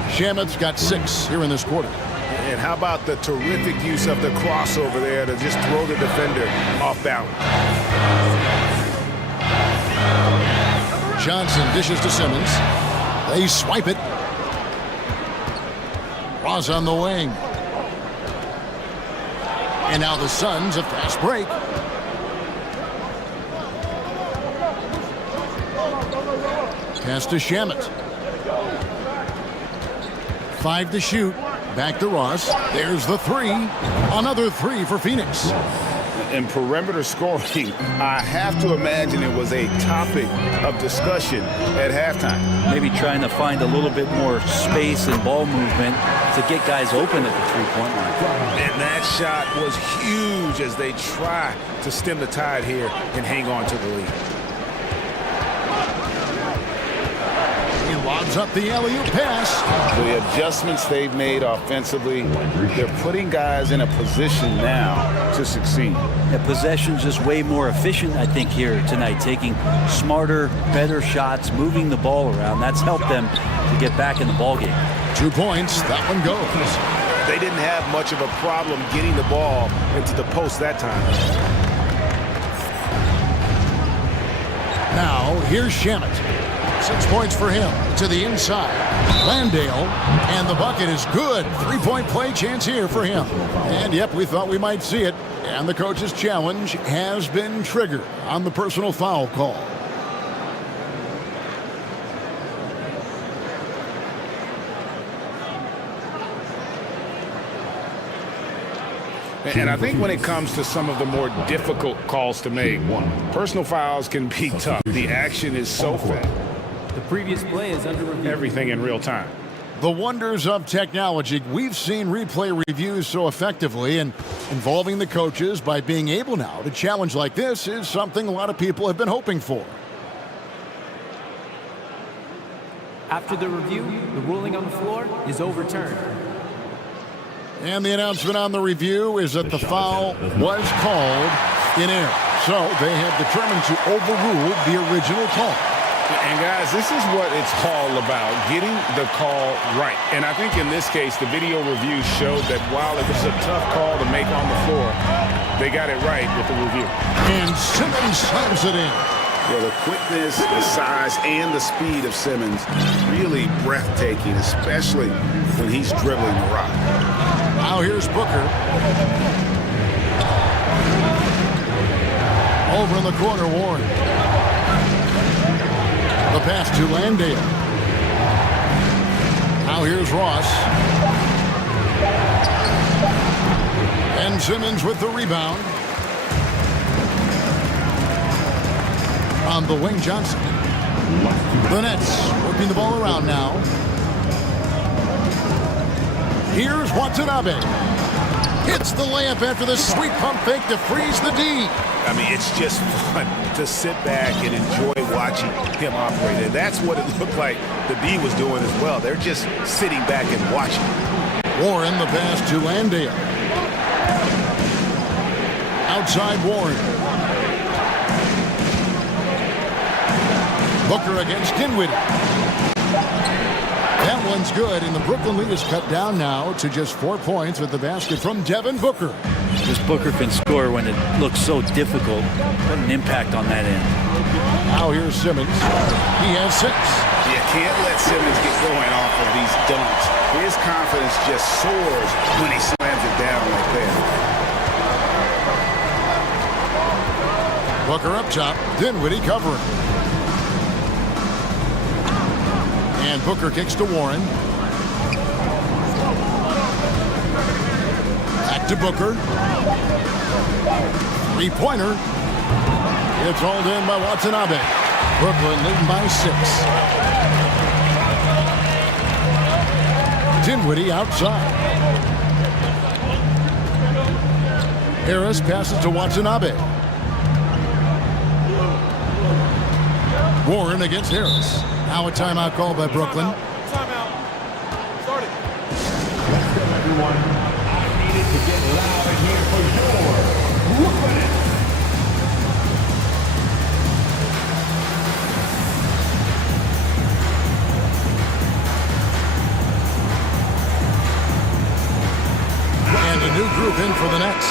Shamet's got 6 here in this quarter. And how about the terrific use of the crossover there to just throw the defender off balance. Johnson dishes to Simmons. They swipe it. Ross on the wing. And now the Suns, a fast break. Pass to Shamet. 5 to shoot. Back to Ross. There's the 3. Another 3 for Phoenix. In perimeter scoring, I have to imagine it was a topic of discussion at halftime. Maybe trying to find a little bit more space and ball movement to get guys open at the three-point line. And that shot was huge as they try to stem the tide here and hang on to the lead. He lobs up the alley-oop pass. The adjustments they've made offensively, they're putting guys in a position now to succeed. The possession's just way more efficient, I think, here tonight, taking smarter, better shots, moving the ball around. That's helped them to get back in the ball game. 2 points. That one goes. They didn't have much of a problem getting the ball into the post that time. Now, here's Shamet. 6 points for him to the inside. Landale, and the bucket is good. 3-point play chance here for him. And yep, we thought we might see it. And the coach's challenge has been triggered on the personal foul call. And I think when it comes to some of the more difficult calls to make, personal fouls can be tough. The action is so fast. The previous play is under review. Everything in real time. The wonders of technology. We've seen replay reviews so effectively, and involving the coaches by being able now to challenge like this is something a lot of people have been hoping for. After the review, the ruling on the floor is overturned. And the announcement on the review is that the foul was called in error. So they have determined to overrule the original call. And guys, this is what it's all about, getting the call right. And I think in this case, the video review showed that while it was a tough call to make on the floor, they got it right with the review. And Simmons slams it in. Yeah, the quickness, the size, and the speed of Simmons, really breathtaking, especially when he's dribbling the rock. Now here's Booker. Over in the corner, Warren. The pass to Landale. Now here's Ross. And Simmons with the rebound. On the wing, Johnson. The Nets working the ball around now. Here's Watanabe. Hits the layup after the sweet pump fake to freeze the D. I mean, it's just fun to sit back and enjoy watching him operate. And that's what it looked like the D was doing as well. They're just sitting back and watching. Warren, the pass to Landale. Outside Warren. Booker against Dinwiddie. That one's good, and the Brooklyn lead is cut down now to just 4 points with the basket from Devin Booker. This Booker can score when it looks so difficult. What an impact on that end. Now here's Simmons. He has 6. Yeah, Can't let Simmons get going off of these dunks. His confidence just soars when he slams it down like that. Booker up top, Dinwiddie covering. And Booker kicks to Warren. Back to Booker. Three-pointer. It's hauled in by Watanabe. Brooklyn leading by 6. Dinwiddie outside. Harris passes to Watanabe. Warren against Harris. Now a timeout called by Brooklyn. Timeout. Start it. Welcome, everyone. I needed to get loud in here for your Brooklyn. And a new group in for the Nets.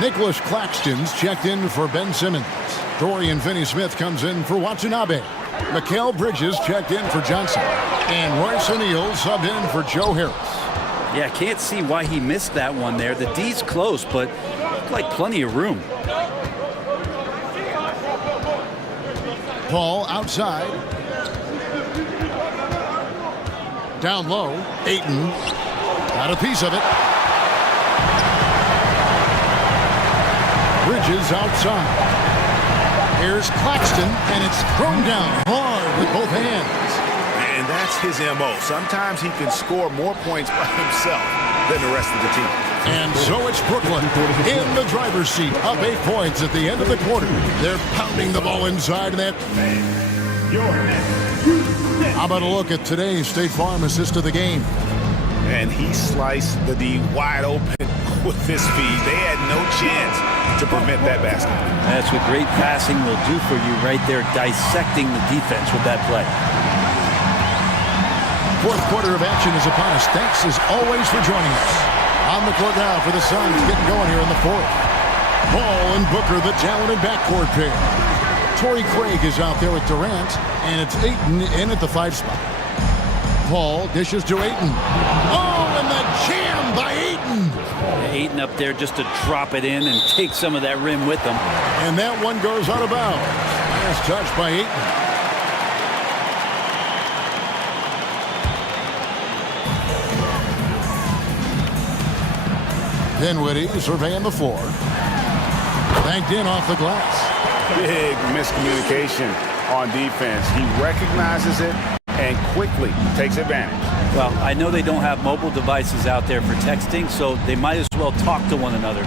Nicholas Claxton's checked in for Ben Simmons. Dorian Finney-Smith comes in for Watanabe. Mikal Bridges checked in for Johnson. And Royce O'Neal subbed in for Joe Harris. Yeah, can't see why he missed that one there. The D's close, but looked like plenty of room. Paul outside. Down low. Ayton got a piece of it. Bridges outside. Here's Claxton, and it's thrown down hard with both hands. And that's his MO. Sometimes he can score more points by himself than the rest of the team. And so it's Brooklyn in the driver's seat, up 8 points at the end of the quarter. They're pounding the ball inside that. How about a look at today's State Farm assist of the game? And he sliced the D wide open with his feed. They had no chance to prevent that basket. That's what great passing will do for you right there, dissecting the defense with that play. Fourth quarter of action is upon us. Thanks as always for joining us. On the court now for the Suns, getting going here in the fourth. Ball and Booker, the talented backcourt pair. Torrey Craig is out there with Durant, and it's Ayton in at the 5 spot. Paul dishes to Ayton. Oh, and the jam by Ayton. Ayton up there just to drop it in and take some of that rim with them. And that one goes out of bounds. Last touch by Ayton. Dinwiddie surveying the floor. Banked in off the glass. Big miscommunication on defense. He recognizes it and quickly takes advantage. Well, I know they don't have mobile devices out there for texting, so they might as well talk to one another.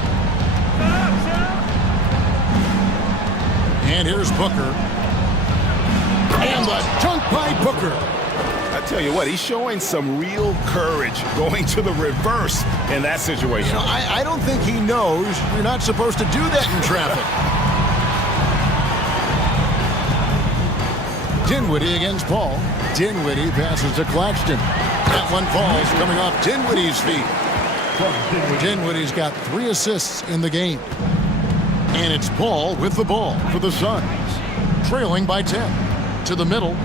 And here's Booker. And the dunk by Booker. I tell you what, he's showing some real courage going to the reverse in that situation. You know, I don't think he knows you're not supposed to do that in traffic. Dinwiddie against Paul. Dinwiddie passes to Claxton. That one falls coming off Dinwiddie's feet. Dinwiddie's got 3 assists in the game. And it's Paul with the ball for the Suns. Trailing by 10. To the middle.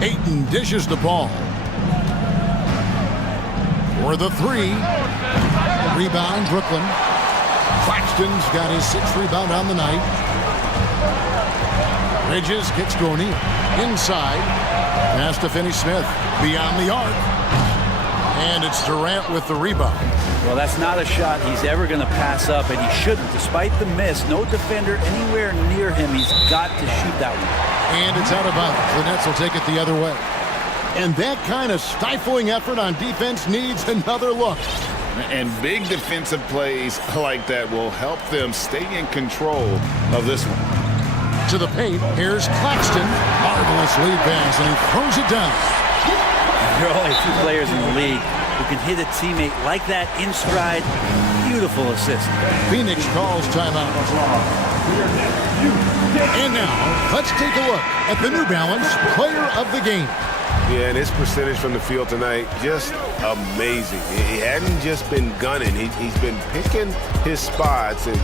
Ayton dishes the ball. For the 3. Rebound, Brooklyn. Claxton's got his 6th rebound on the night. Bridges kicks to O'Neal. Inside. Pass to Finney-Smith. Beyond the arc. And it's Durant with the rebound. Well, that's not a shot he's ever going to pass up, and he shouldn't. Despite the miss, no defender anywhere near him. He's got to shoot that one. And it's out of bounds. The Nets will take it the other way. And that kind of stifling effort on defense needs another look. And big defensive plays like that will help them stay in control of this one. To the paint, here's Claxton. Marvelous lead pass, and he throws it down. There are only 2 players in the league who can hit a teammate like that in stride. Beautiful assist. Phoenix calls timeout. And now, let's take a look at the New Balance player of the game. Yeah, and his percentage from the field tonight, just amazing. He hadn't just been gunning. He's been picking his spots, and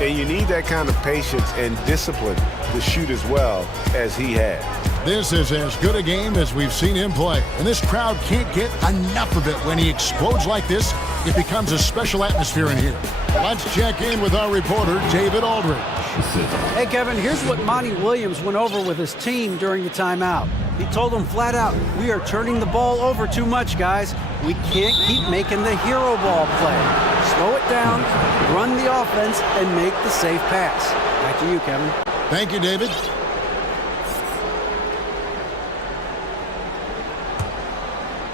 you need that kind of patience and discipline to shoot as well as he had. This is as good a game as we've seen him play. And this crowd can't get enough of it. When he explodes like this, it becomes a special atmosphere in here. Let's check in with our reporter, David Aldridge. Hey, Kevin, here's what Monty Williams went over with his team during the timeout. He told them flat out, we are turning the ball over too much, guys. We can't keep making the hero ball play. Slow it down, run the offense, and make the safe pass. Back to you, Kevin. Thank you, David.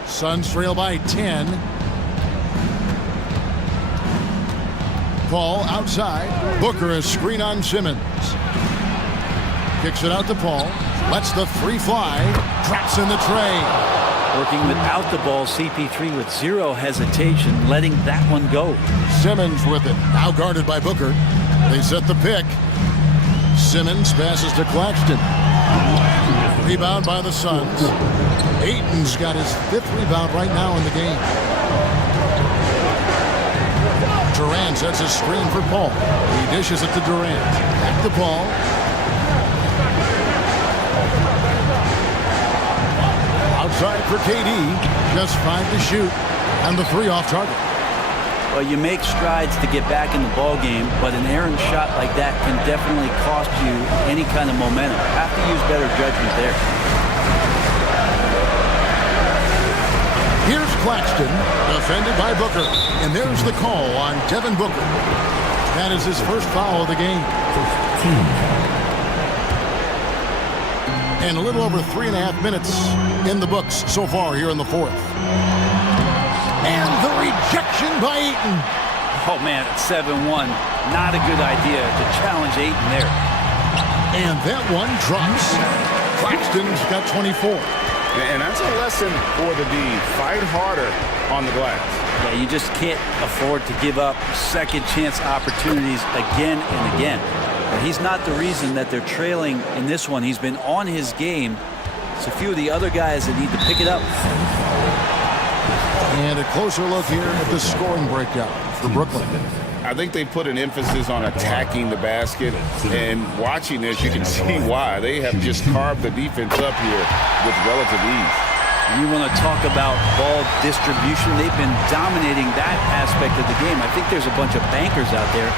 Suns trail by 10. Paul outside. Booker a screen on Simmons. Kicks it out to Paul. Lets the three fly. Traps in the tray. Working without the ball, CP3 with zero hesitation, letting that one go. Simmons with it. Now guarded by Booker. They set the pick. Simmons passes to Claxton. Rebound by the Suns. Ayton's got his 5th rebound right now in the game. Durant sets a screen for Paul. He dishes it to Durant. Back to Paul. Outside for KD. Just 5 to shoot. And the 3 off target. Well, you make strides to get back in the ball game, but an errant shot like that can definitely cost you any kind of momentum. Have to use better judgment there. Here's Claxton, defended by Booker. And there's the call on Devin Booker. That is his first foul of the game. And a little over 3.5 minutes in the books so far here in the 4th. And the rejection by Ayton. Oh, man, at 7-1, not a good idea to challenge Ayton there. And that one drops. Claxton's got 24. And that's a lesson for the D. Fight harder on the glass. Yeah, you just can't afford to give up second chance opportunities again and again. But he's not the reason that they're trailing in this one. He's been on his game. It's a few of the other guys that need to pick it up. And a closer look here at the scoring breakdown for Brooklyn. I think they put an emphasis on attacking the basket, and watching this, you can see why. They have just carved the defense up here with relative ease. You want to talk about ball distribution. They've been dominating that aspect of the game. I think there's a bunch of bankers out there.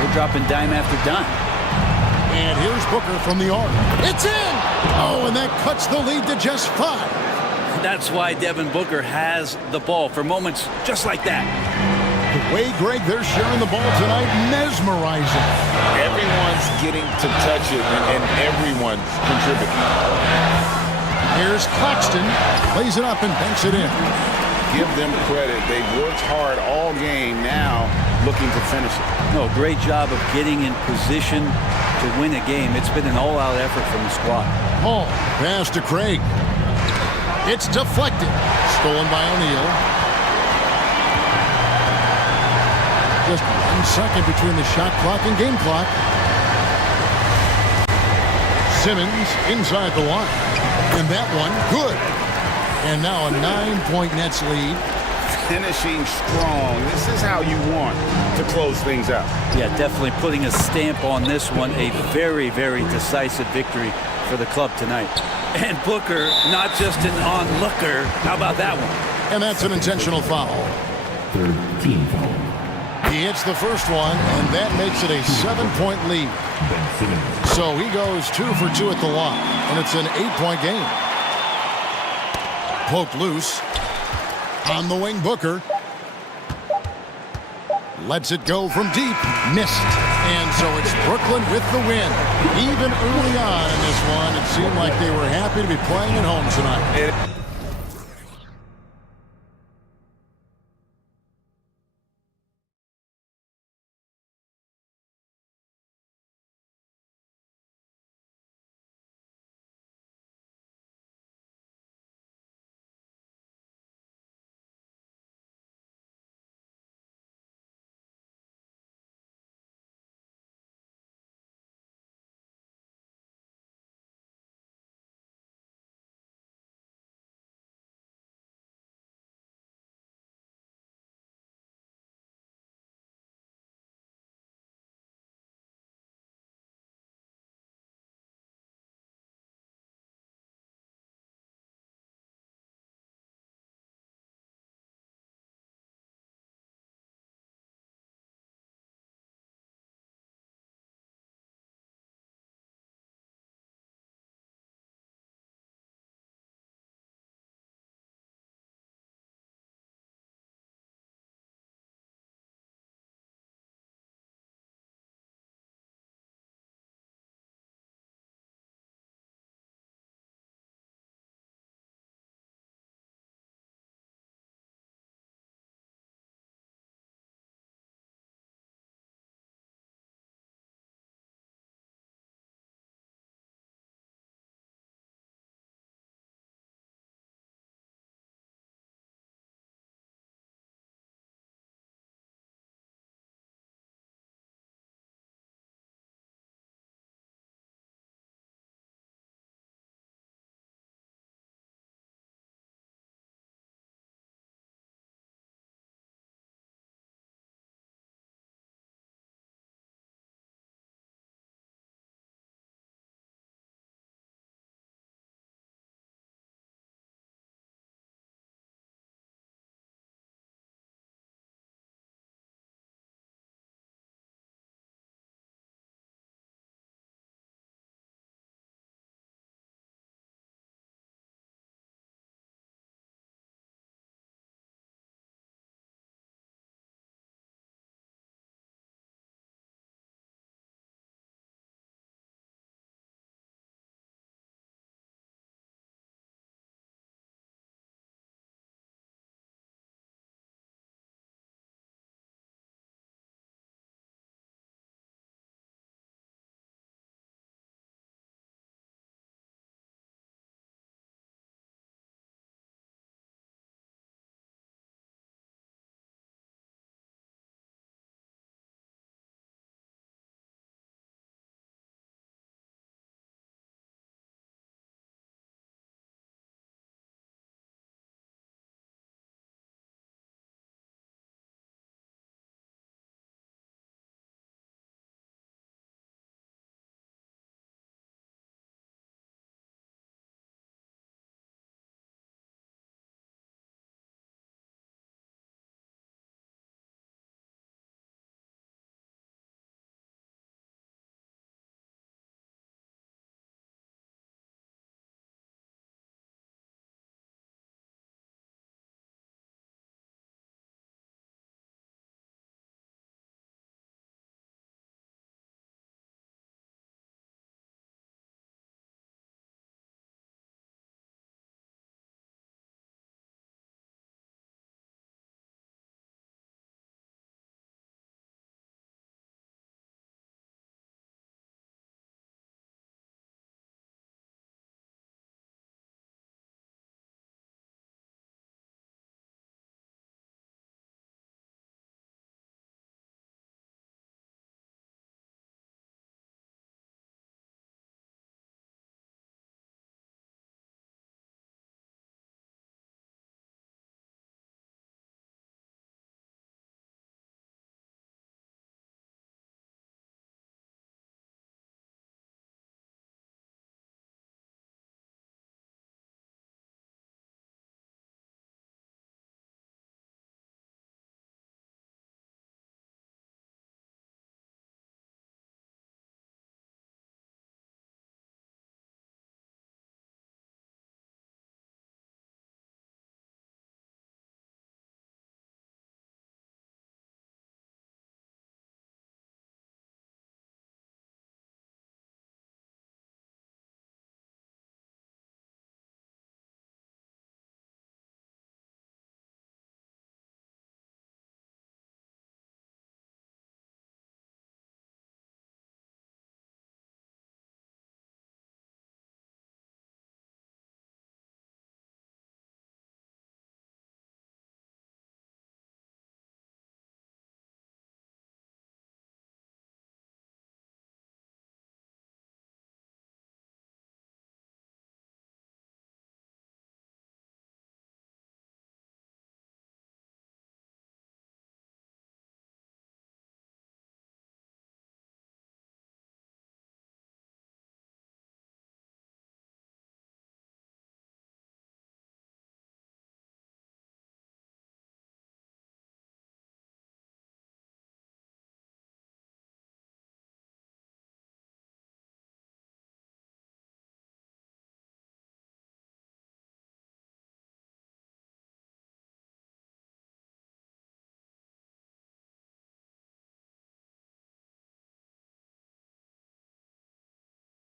They're dropping dime after dime. And here's Booker from the arc. It's in! Oh, and that cuts the lead to just 5. That's why Devin Booker has the ball for moments just like that. The way, Greg, they're sharing the ball tonight, mesmerizing. Everyone's getting to touch it, and everyone's contributing. Here's Claxton. Lays it up and banks it in. Give them credit. They've worked hard all game, now looking to finish it. No, great job of getting in position to win a game. It's been an all-out effort from the squad. Paul, pass to Craig. It's deflected. Stolen by O'Neal. Just 1 second between the shot clock and game clock. Simmons inside the line. And that one, good. And now a 9-point Nets lead. Finishing strong. This is how you want to close things out. Yeah, definitely putting a stamp on this one. A very, very decisive victory for the club tonight. And Booker, not just an onlooker. How about that one? And that's an intentional foul. 13 foul. He hits the first one, and that makes it a 7-point lead. So he goes 2 for 2 at the line, and it's an 8-point game. Poked loose. On the wing, Booker. Lets it go from deep. Missed. And so it's Brooklyn with the win. Even early on in this one, it seemed like they were happy to be playing at home tonight.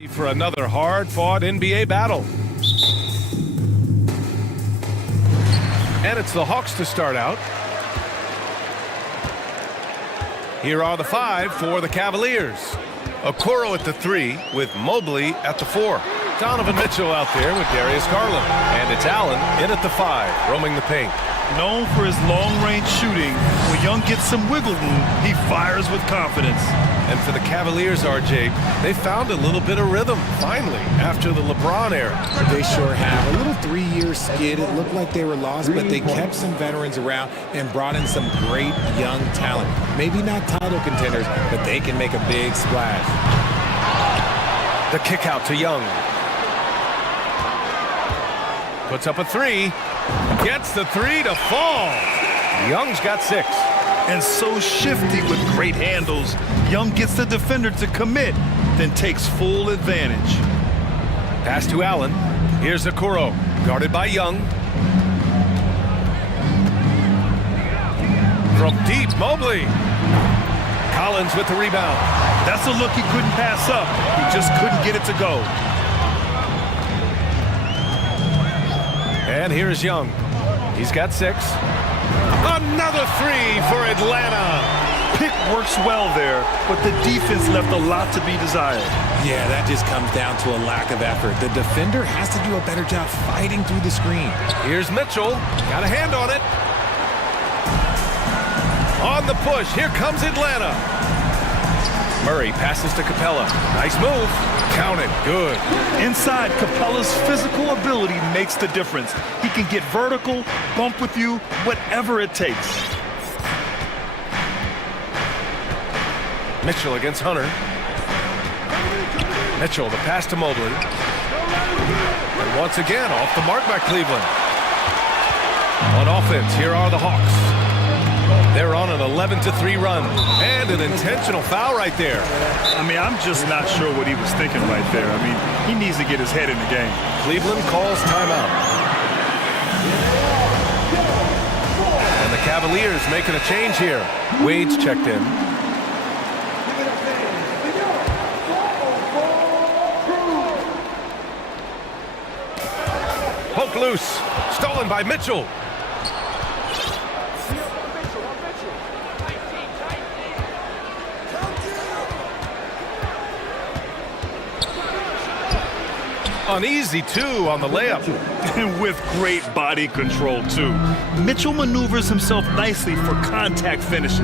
For another hard-fought NBA battle. And it's the Hawks to start out. Here are the 5 for the Cavaliers. Okoro at the 3 with Mobley at the 4. Donovan Mitchell out there with Darius Garland. And it's Allen in at the 5, roaming the paint. Known for his long-range shooting, when Young gets some wiggle room, he fires with confidence. And for the Cavaliers, RJ, they found a little bit of rhythm, finally, after the LeBron era. They sure have. A little 3-year skid. It looked like they were lost, but they kept some veterans around and brought in some great young talent. Maybe not title contenders, but they can make a big splash. The kick out to Young. Puts up a 3. Gets the 3 to fall. Young's got 6. And so shifty with great handles. Young gets the defender to commit, then takes full advantage. Pass to Allen. Here's Okoro, guarded by Young. From deep, Mobley. Collins with the rebound. That's a look he couldn't pass up. He just couldn't get it to go. And here's Young. He's got 6. Another 3 for Atlanta. Pick works well there, but the defense left a lot to be desired. Yeah, that just comes down to a lack of effort. The defender has to do a better job fighting through the screen. Here's Mitchell. Got a hand on it. On the push. Here comes Atlanta. Murray passes to Capella. Nice move. Count it. Good. Inside, Capella's physical ability makes the difference. He can get vertical, bump with you, whatever it takes. Mitchell against Hunter. Mitchell, the pass to Mobley. And once again, off the mark by Cleveland. On offense, here are the Hawks. They're on an 11-3 run. And an intentional foul right there. I mean, I'm just not sure what he was thinking right there. I mean, he needs to get his head in the game. Cleveland calls timeout. And the Cavaliers making a change here. Wade's checked in. Poke loose. Stolen by Mitchell. An easy 2 on the layup. And with great body control, too. Mitchell maneuvers himself nicely for contact finishes.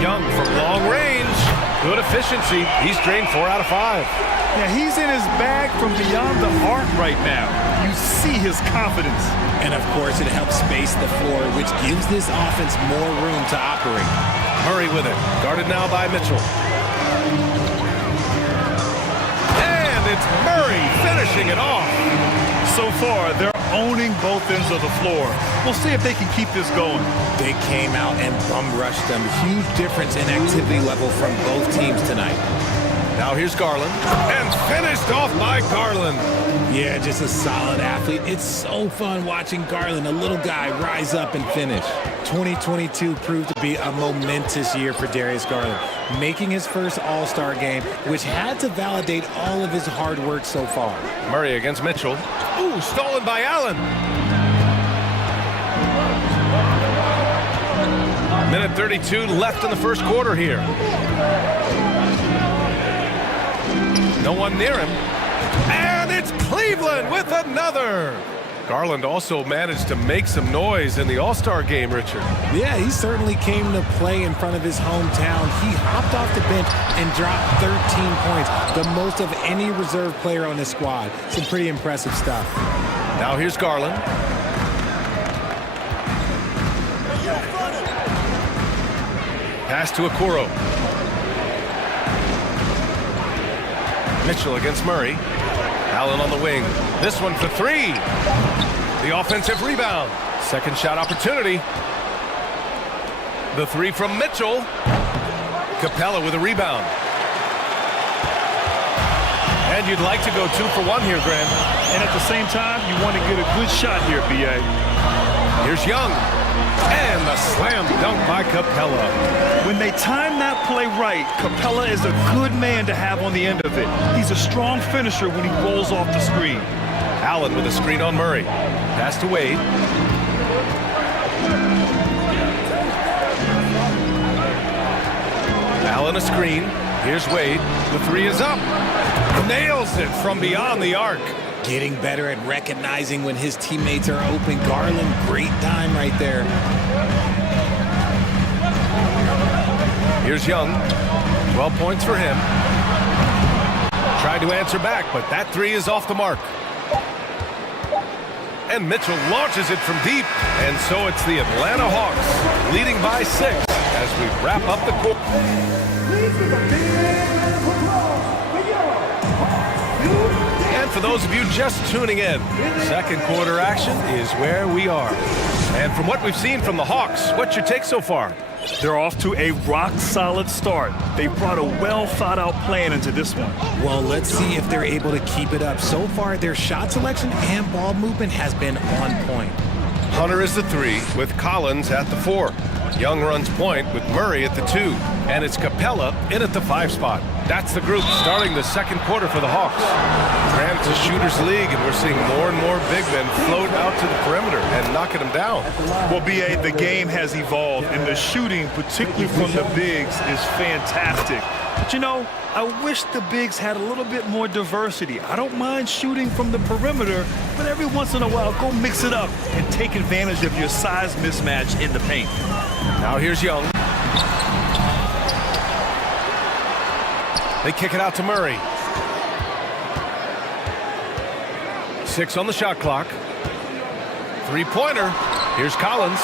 Young from long range. Good efficiency. He's drained 4 out of 5. Yeah, he's in his bag from beyond the arc right now. You see his confidence. And, of course, it helps space the floor, which gives this offense more room to operate. Murray with it. Guarded now by Mitchell. It's Murray finishing it off. So far, they're owning both ends of the floor. We'll see if they can keep this going. They came out and bum rushed them. Huge difference in activity level from both teams tonight. Now here's Garland. And finished off by Garland. Yeah, just a solid athlete. It's so fun watching Garland, a little guy, rise up and finish. 2022 proved to be a momentous year for Darius Garland, making his first All-Star game, which had to validate all of his hard work so far. Murray against Mitchell. Ooh, stolen by Allen. Minute 32 left in the first quarter here. No one near him. And it's Cleveland with another. Garland also managed to make some noise in the All-Star game, Richard. Yeah, he certainly came to play in front of his hometown. He hopped off the bench and dropped 13 points, the most of any reserve player on his squad. Some pretty impressive stuff. Now here's Garland. Pass to Okoro. Mitchell against Murray. Allen on the wing. This one for 3. The offensive rebound. Second shot opportunity. The 3 from Mitchell. Capella with a rebound. And you'd like to go 2 for 1 here, Grant. And at the same time, you want to get a good shot here, B.A. Here's Young. And the slam dunk by Capella. When they time that play right, Capella is a good man to have on the end of it. He's a strong finisher when he rolls off the screen. Allen with a screen on Murray. Pass to Wade. Allen a screen. Here's Wade. The three is up. Nails it from beyond the arc. Getting better at recognizing when his teammates are open. Garland, great time right there. Here's Young. 12 points for him. Tried to answer back, but that three is off the mark. And Mitchell launches it from deep. And so it's the Atlanta Hawks leading by 6 as we wrap up the quarter. And for those of you just tuning in, second quarter action is where we are. And from what we've seen from the Hawks, what's your take so far? They're off to a rock-solid start. They brought a well-thought-out plan into this one. Well, let's see if they're able to keep it up. So far, their shot selection and ball movement has been on point. Hunter is the 3 with Collins at the 4. Young runs point with Murray at the 2. And it's Capella in at the 5 spot. That's the group starting the second quarter for the Hawks. Granted, it's a shooter's league, and we're seeing more and more big men float out to the perimeter and knocking them down. Well, B.A., the game has evolved, and the shooting, particularly from the bigs, is fantastic. But, you know, I wish the bigs had a little bit more diversity. I don't mind shooting from the perimeter, but every once in a while, go mix it up and take advantage of your size mismatch in the paint. Now here's Young. They kick it out to Murray. 6 on the shot clock. Three-pointer. Here's Collins.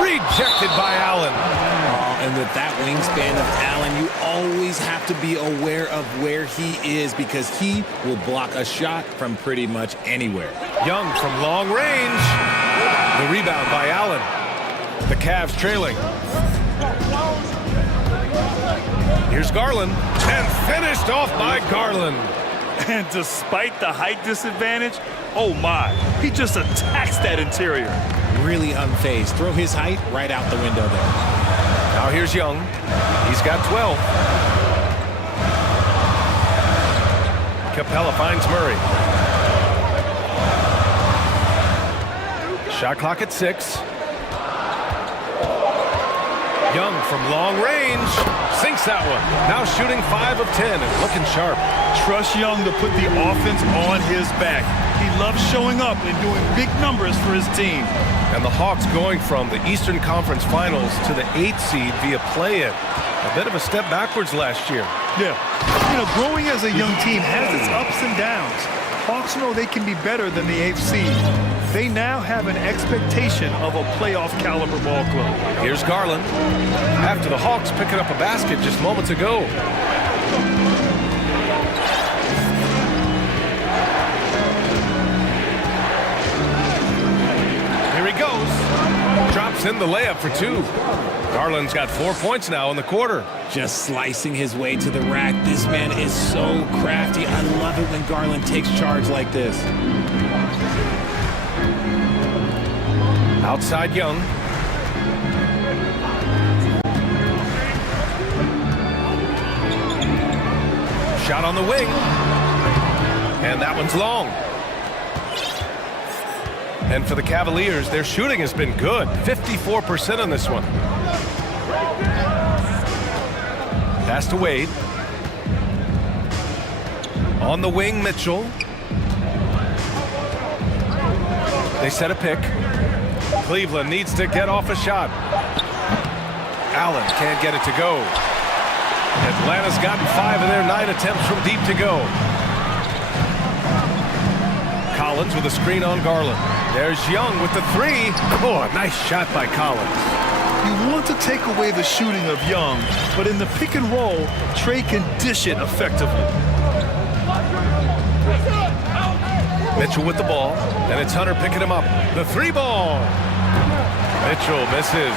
Rejected by Allen. And with that wingspan of Allen, you always have to be aware of where he is because he will block a shot from pretty much anywhere. Young from long range. The rebound by Allen. The Cavs trailing. Here's Garland. And finished off by Garland. And despite the height disadvantage, oh my, he just attacks that interior. Really unfazed. Throw his height right out the window there. Now here's Young. He's got 12. Capella finds Murray. Shot clock at 6. Young from long range sinks that one. Now shooting 5 of 10 and looking sharp. Trust Young to put the offense on his back. He loves showing up and doing big numbers for his team. And the Hawks going from the Eastern Conference Finals to the 8th seed via play-in. A bit of a step backwards last year. Yeah. You know, growing as a young team has its ups and downs. Hawks know they can be better than the 8th seed. They now have an expectation of a playoff caliber ball club. Here's Garland. After the Hawks picking up a basket just moments ago. Here he goes. Drops in the layup for 2. Garland's got 4 points now in the quarter. Just slicing his way to the rack. This man is so crafty. I love it when Garland takes charge like this. Outside Young. Shot on the wing. And that one's long. And for the Cavaliers, their shooting has been good. 54% on this one. Pass to Wade. On the wing, Mitchell. They set a pick. Cleveland needs to get off a shot. Allen can't get it to go. Atlanta's gotten 5 of their 9 attempts from deep to go. Collins with a screen on Garland. There's Young with the 3. Oh, a nice shot by Collins. You want to take away the shooting of Young, but in the pick and roll, Trey can dish it effectively. Mitchell with the ball, and it's Hunter picking him up. The 3 ball. Mitchell misses.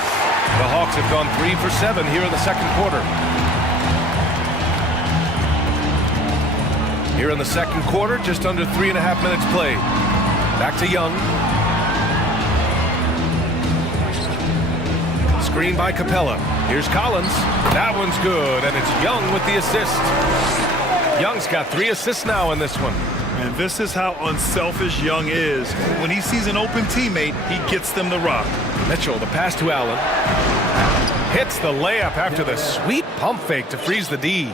The Hawks have gone 3 for 7 here in the second quarter. Here in the second quarter, just under 3.5 minutes played. Back to Young. Screen by Capella. Here's Collins. That one's good, and it's Young with the assist. Young's got 3 assists now in this one. And this is how unselfish Young is. When he sees an open teammate, he gets them the rock. Mitchell, the pass to Allen. Hits the layup after the sweet pump fake to freeze the D.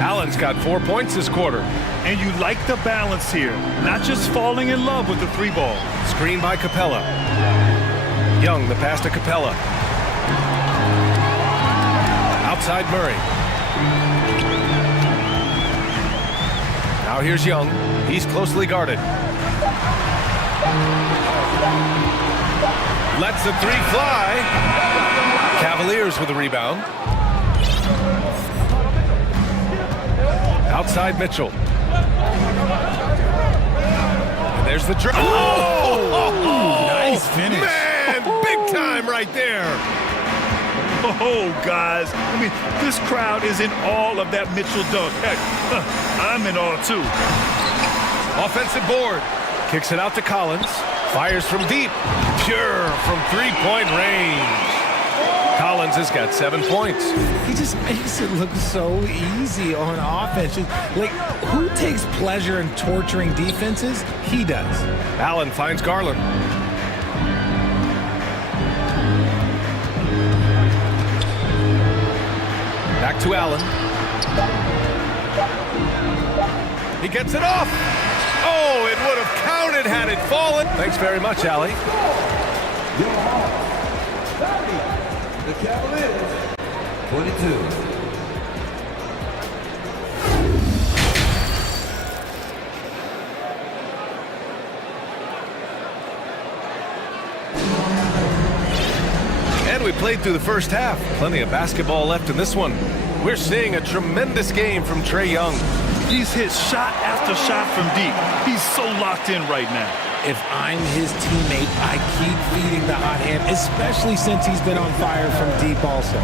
Allen's got 4 points this quarter. And you like the balance here. Not just falling in love with the 3-ball. Screen by Capella. Young, the pass to Capella. Outside Murray. Now here's Young. He's closely guarded. Lets the 3 fly. Cavaliers with the rebound. Outside Mitchell. And there's the drop. Oh! Nice finish. Man, big time right there. Oh, guys. I mean, this crowd is in awe of that Mitchell dunk. Heck, I'm in awe, too. Offensive board. Kicks it out to Collins. Fires from deep. Pure from 3-point range. Collins has got 7 points. He just makes it look so easy on offense. Like, who takes pleasure in torturing defenses? He does. Allen finds Garland. Back to Allen. He gets it off. Oh, it would have counted had it fallen. Thanks very much, Allie. The Cavaliers, 22. And we played through the first half. Plenty of basketball left in this one. We're seeing a tremendous game from Trae Young. He's hit shot after shot from deep. He's so locked in right now. If I'm his teammate, I keep feeding the hot hand, especially since he's been on fire from deep also.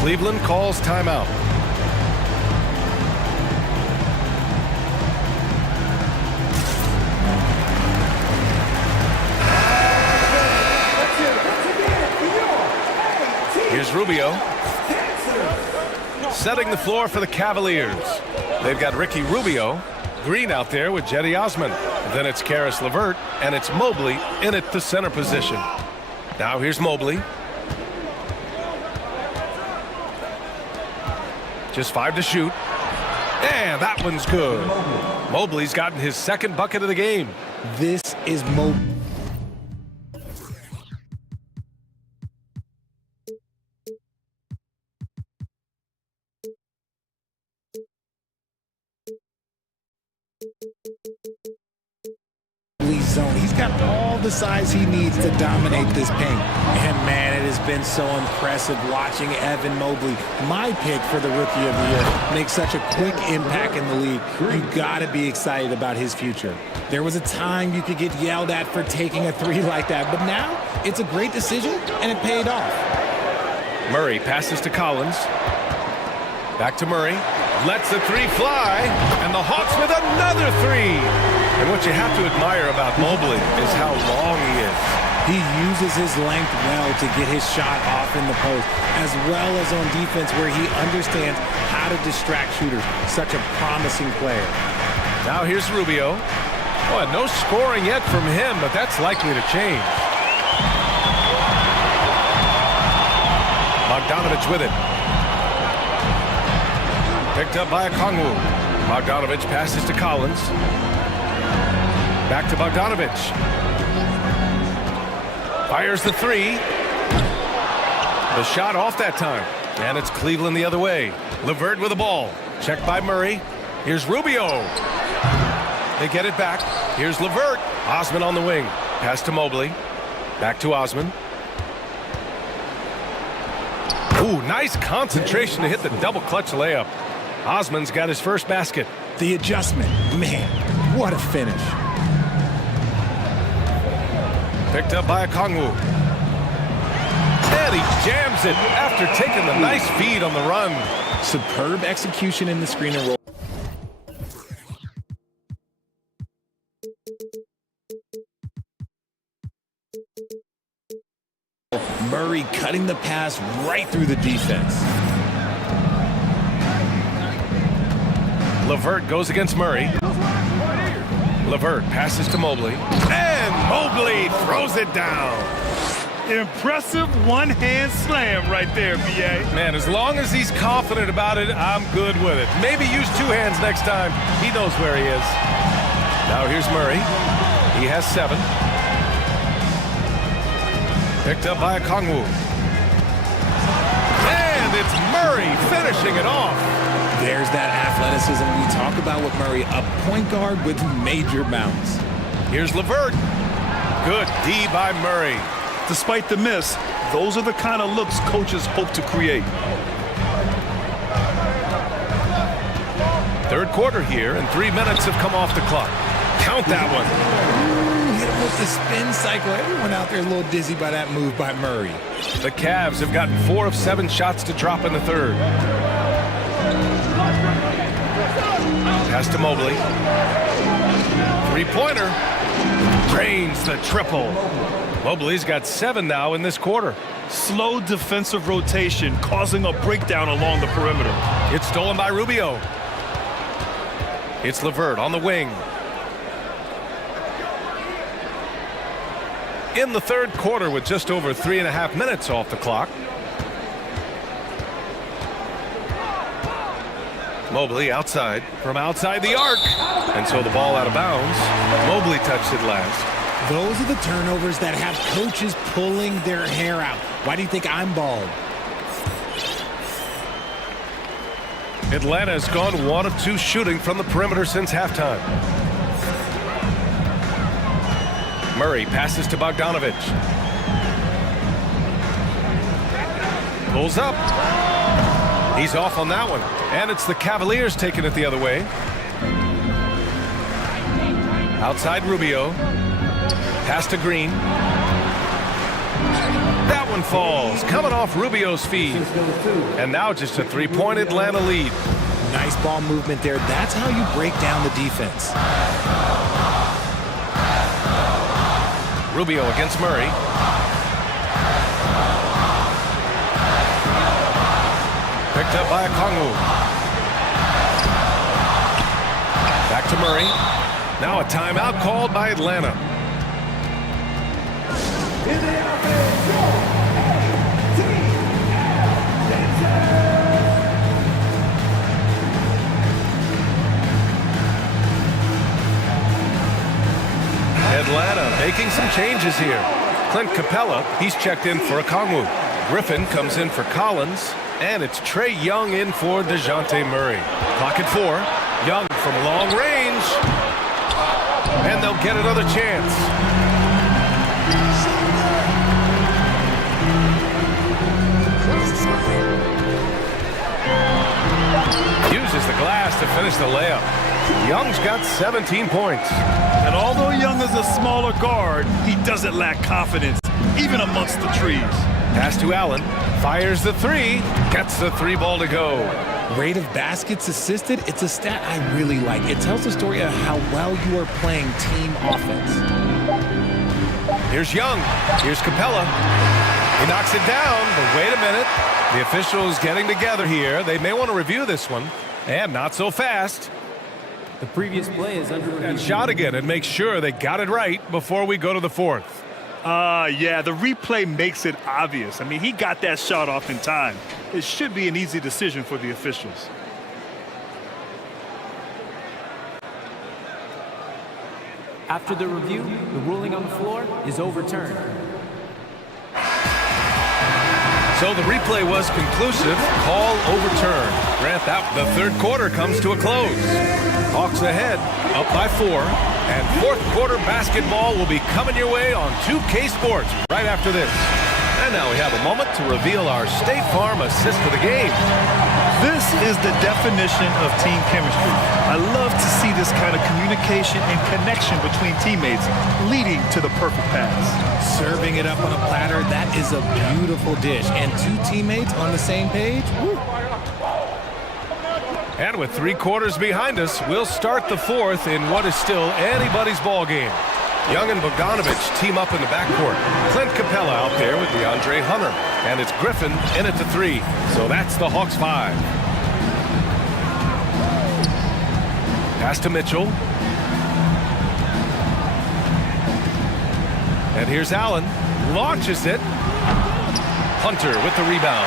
Cleveland calls timeout. Here's Rubio. Setting the floor for the Cavaliers. They've got Ricky Rubio. Green out there with Jetty Osman. Then it's Karis LeVert, and it's Mobley in at the center position. Now here's Mobley. Just 5 to shoot. And that one's good. Mobley's gotten his 2nd bucket of the game. This is Mobley. Zone. He's got all the size he needs to dominate this paint. And man, it has been so impressive watching Evan Mobley, my pick for the Rookie of the Year, make such a quick impact in the league. You gotta be excited about his future. There was a time you could get yelled at for taking a 3 like that, but now it's a great decision and it paid off. Murray passes to Collins. Back to Murray. Lets the 3 fly, and the Hawks with another 3. And what you have to admire about Mobley is how long he is. He uses his length well to get his shot off in the post, as well as on defense where he understands how to distract shooters. Such a promising player. Now here's Rubio. Oh, no scoring yet from him, but that's likely to change. Bogdanovich with it. Picked up by Okongwu. Bogdanovich passes to Collins. Back to Bogdanovich. Fires the 3. The shot off that time. And it's Cleveland the other way. LeVert with the ball. Checked by Murray. Here's Rubio. They get it back. Here's LeVert. Osman on the wing. Pass to Mobley. Back to Osman. Ooh, nice concentration to hit the double clutch layup. Osman's got his first basket. The adjustment. Man, what a finish. Picked up by Okongwu. And he jams it after taking the nice feed on the run. Superb execution in the screen and roll. Murray cutting the pass right through the defense. LeVert goes against Murray. LeVert passes to Mobley. And Mobley throws it down. Impressive one-hand slam right there, B.A. Man, as long as he's confident about it, I'm good with it. Maybe use two hands next time. He knows where he is. Now here's Murray. He has 7. Picked up by Okongwu. And it's Murray finishing it off. There's that athleticism we talk about with Murray, a point guard with major bounce. Here's LeVert. Good D by Murray. Despite the miss, those are the kind of looks coaches hope to create. Third quarter here, and 3 minutes have come off the clock. Count that one. Ooh, hit him with the spin cycle. Everyone out there a little dizzy by that move by Murray. The Cavs have gotten 4 of 7 shots to drop in the third. Pass to Mobley. Three-pointer. Drains the triple. Mobley's got 7 now in this quarter. Slow defensive rotation causing a breakdown along the perimeter. It's stolen by Rubio. It's LeVert on the wing. In the third quarter with just over 3.5 minutes off the clock. Mobley outside, from outside the arc. And so the ball out of bounds. Mobley touched it last. Those are the turnovers that have coaches pulling their hair out. Why do you think I'm bald? Atlanta has gone 1 of 2 shooting from the perimeter since halftime. Murray passes to Bogdanovich. Pulls up. He's off on that one. And it's the Cavaliers taking it the other way. Outside Rubio. Pass to Green. That one falls, coming off Rubio's feet. And now just a 3-point Atlanta lead. Nice ball movement there. That's how you break down the defense. Rubio against Murray. Picked up by Okongwu. Back to Murray. Now a timeout called by Atlanta. Atlanta making some changes here. Clint Capella, he's checked in for Okongwu. Griffin comes in for Collins. And it's Trae Young in for DeJounte Murray. Clock at 4. Young from long range. And they'll get another chance. Uses the glass to finish the layup. Young's got 17 points. And although Young is a smaller guard, he doesn't lack confidence, even amongst the trees. Pass to Allen. Fires the 3. Gets the 3 ball to go. Rate of baskets assisted, it's a stat I really like. It tells the story of how well you are playing team offense. Here's Young. Here's Capella. He knocks it down, but wait a minute. The officials getting together here. They may want to review this one. And not so fast. The previous play is under review. And shot again and make sure they got it right before we go to the 4th. Yeah, the replay makes it obvious. I mean, he got that shot off in time. It should be an easy decision for the officials. After the review, the ruling on the floor is overturned. So the replay was conclusive. Call overturned. Grant that the third quarter comes to a close. Hawks ahead, up by 4. And fourth quarter basketball will be coming your way on 2K Sports right after this. And now we have a moment to reveal our State Farm assist for the game. This is the definition of team chemistry. I love to see this kind of communication and connection between teammates leading to the perfect pass. Serving it up on a platter, that is a beautiful dish. And 2 teammates on the same page, woo. And with 3 quarters behind us, we'll start the 4th in what is still anybody's ball game. Young and Bogdanovich team up in the backcourt. Clint Capella out there with DeAndre Hunter. And it's Griffin in at the 3. So that's the Hawks 5. Pass to Mitchell. And here's Allen. Launches it. Hunter with the rebound.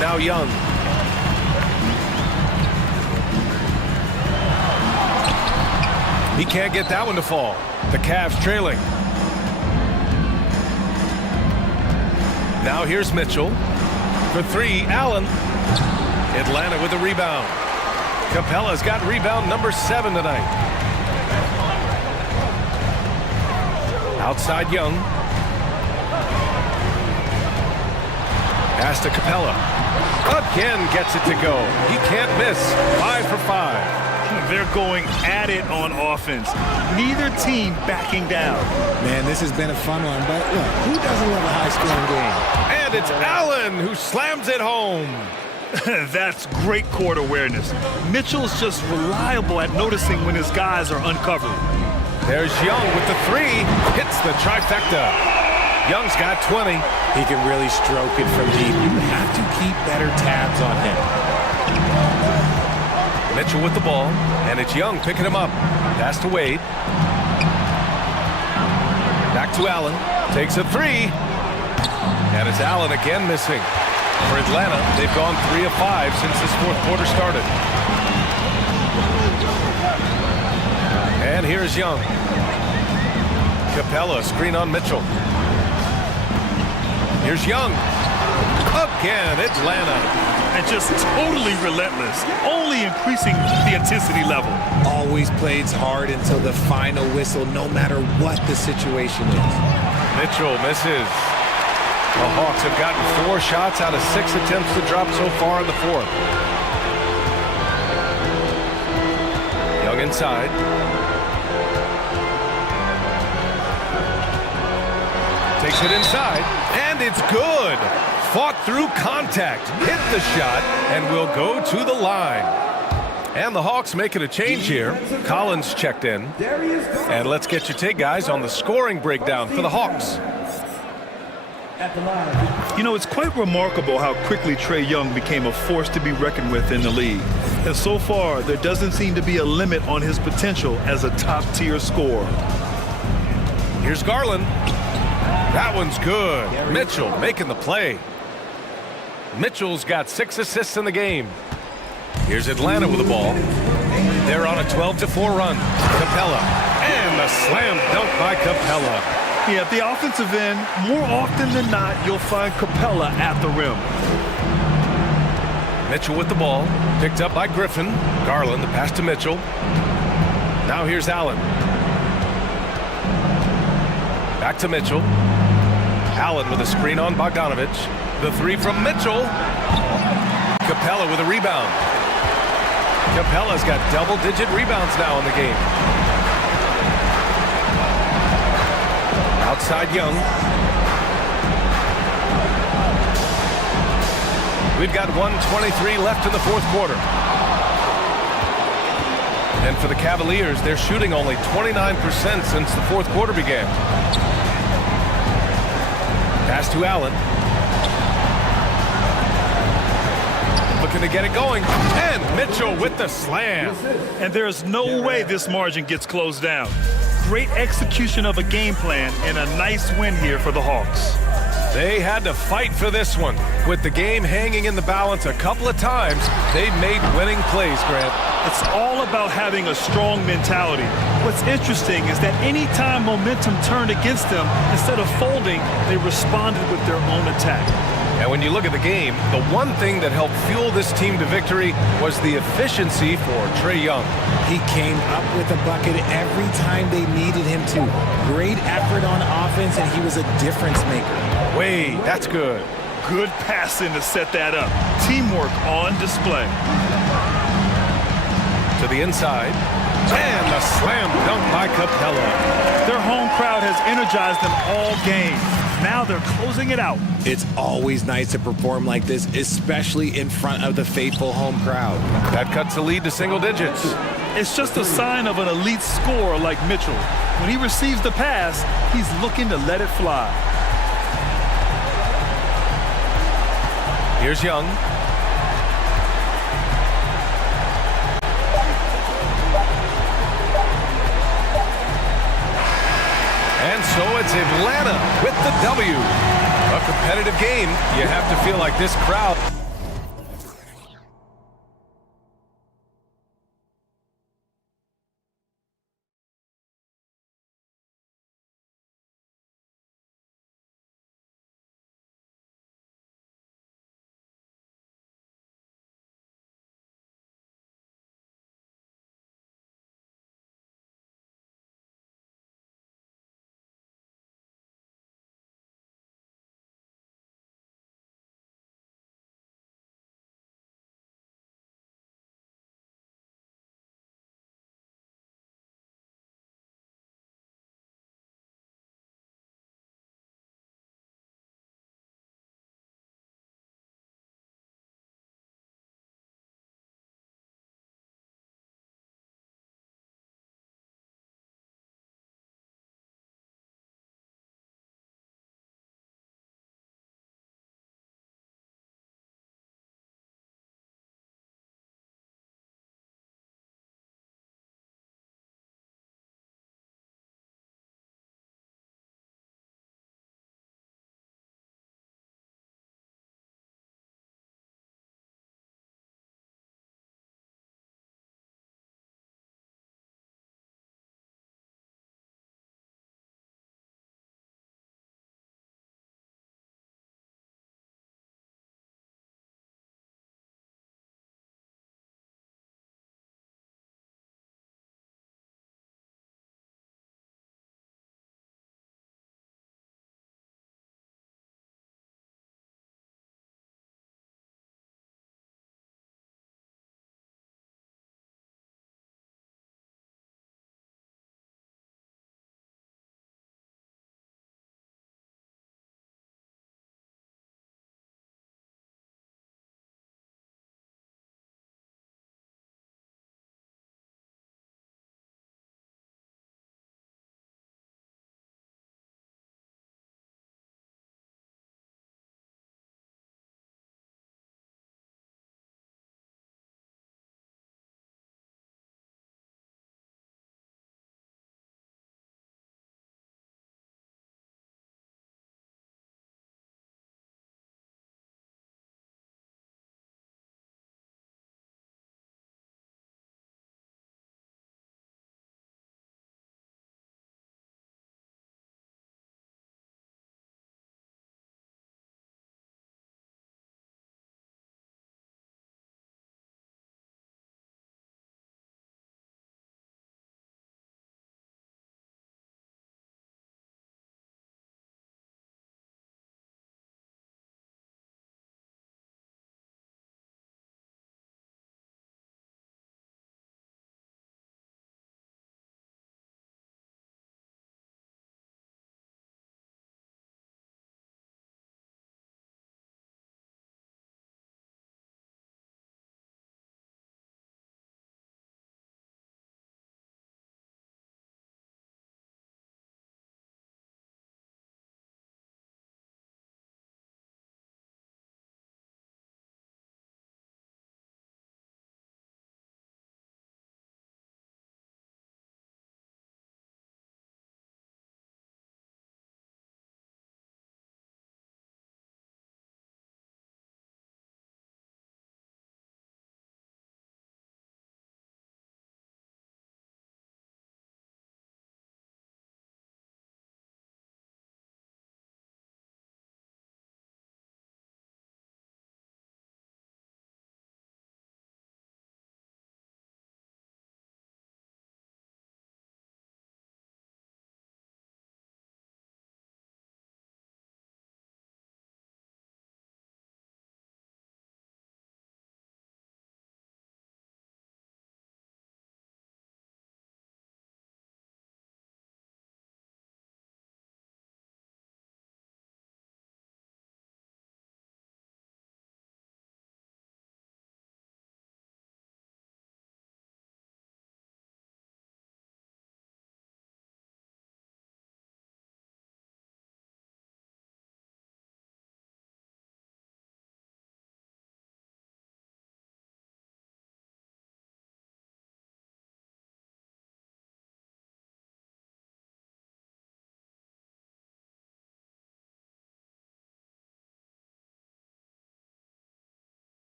Now Young. He can't get that one to fall. The Cavs trailing. Now here's Mitchell. For 3, Allen. Atlanta with the rebound. Capella's got rebound number 7 tonight. Outside Young. Pass to Capella. Again gets it to go. He can't miss. 5 for 5. They're going at it on offense. Neither team backing down. Man, this has been a fun one, but look, who doesn't love a high-scoring game? And it's Allen who slams it home. That's great court awareness. Mitchell's just reliable at noticing when his guys are uncovered. There's Young with the 3. Hits the trifecta. Young's got 20. He can really stroke it from deep. You have to keep better tabs on him. Mitchell with the ball, and it's Young picking him up. Pass to Wade. Back to Allen. Takes a 3. And it's Allen again missing. For Atlanta, they've gone 3 of 5 since this fourth quarter started. And here's Young. Capella, screen on Mitchell. Here's Young. Again, Atlanta. And just totally relentless, only increasing the intensity level. Always plays hard until the final whistle, no matter what the situation is. Mitchell misses. The Hawks have gotten 4 shots out of 6 attempts to drop so far in the fourth. Young inside. Takes it inside, and it's good. Fought through contact, hit the shot, and will go to the line. And the Hawks making a change here. Collins checked in. And let's get your take, guys, on the scoring breakdown for the Hawks. You know, it's quite remarkable how quickly Trae Young became a force to be reckoned with in the league. And so far, there doesn't seem to be a limit on his potential as a top-tier scorer. Here's Garland. That one's good. Mitchell making the play. Mitchell's got 6 assists in the game. Here's Atlanta with the ball. They're on a 12-4 run. Capella. And the slam dunk by Capella. Yeah, at the offensive end, more often than not, you'll find Capella at the rim. Mitchell with the ball. Picked up by Griffin. Garland, the pass to Mitchell. Now here's Allen. Back to Mitchell. Allen with a screen on Bogdanovich. The 3 from Mitchell. Capella with a rebound. Capella's got double-digit rebounds now in the game. Outside Young. We've got 1:23 left in the fourth quarter. And for the Cavaliers, they're shooting only 29% since the fourth quarter began. Pass to Allen. Looking to get it going. And Mitchell with the slam. And there's no way this margin gets closed down. Great execution of a game plan and a nice win here for the Hawks. They had to fight for this one. With the game hanging in the balance a couple of times, they made winning plays, Grant. It's all about having a strong mentality. What's interesting is that anytime momentum turned against them, instead of folding, they responded with their own attack. And when you look at the game, the one thing that helped fuel this team to victory was the efficiency for Trae Young. He came up with a bucket every time they needed him to. Great effort on offense, and he was a difference maker. Wade, that's good. Good passing to set that up. Teamwork on display. To the inside. And the slam dunk by Capella. Their home crowd has energized them all game. Now they're closing it out. It's always nice to perform like this, especially in front of the faithful home crowd. That cuts the lead to single digits. It's just a sign of an elite scorer like Mitchell. When he receives the pass, he's looking to let it fly. Here's Young. And so it's Atlanta with the W. A competitive game. You have to feel like this crowd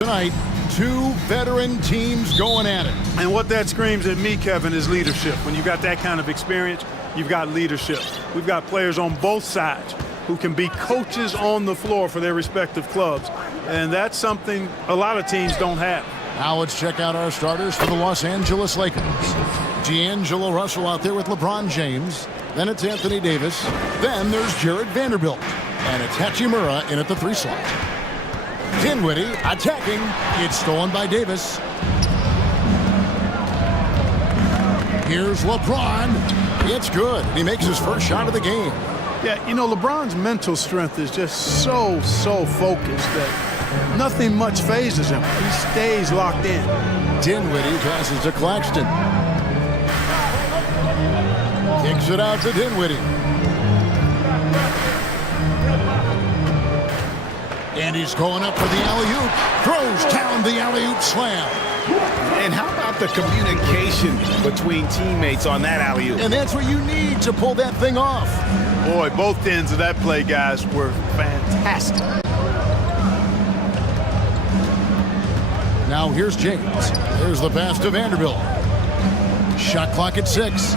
Tonight, two veteran teams going at it. And what that screams at me, Kevin, is leadership. When you've got that kind of experience, you've got leadership. We've got players on both sides who can be coaches on the floor for their respective clubs. And that's something a lot of teams don't have. Now let's check out our starters for the Los Angeles Lakers. D'Angelo Russell out there with LeBron James. Then it's Anthony Davis. Then there's Jared Vanderbilt. And it's Hachimura in at the 3 slot. Dinwiddie attacking. It's stolen by Davis. Here's LeBron. It's good. He makes his first shot of the game. Yeah, you know, LeBron's mental strength is just so focused that nothing much phases him. He stays locked in. Dinwiddie passes to Claxton. Kicks it out to Dinwiddie. And he's going up for the alley-oop. Throws down the alley-oop slam. And how about the communication between teammates on that alley-oop? And that's what you need to pull that thing off. Boy, both ends of that play, guys, were fantastic. Now here's James. There's the pass to Vanderbilt. Shot clock at 6.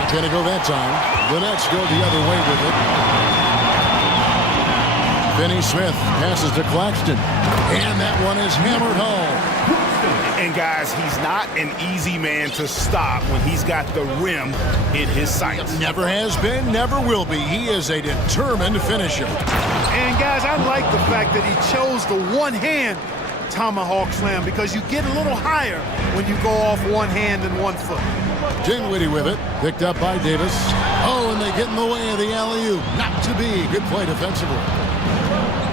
Not going to go that time. The Nets go the other way with it. Finney Smith passes to Claxton. And that one is hammered home. And guys, he's not an easy man to stop when he's got the rim in his sights. Never has been, never will be. He is a determined finisher. And guys, I like the fact that he chose the one-hand tomahawk slam because you get a little higher when you go off one hand and 1 foot. Dinwiddie with it, picked up by Davis. Oh, and they get in the way of the alley-oop. Not to be. Good play defensively.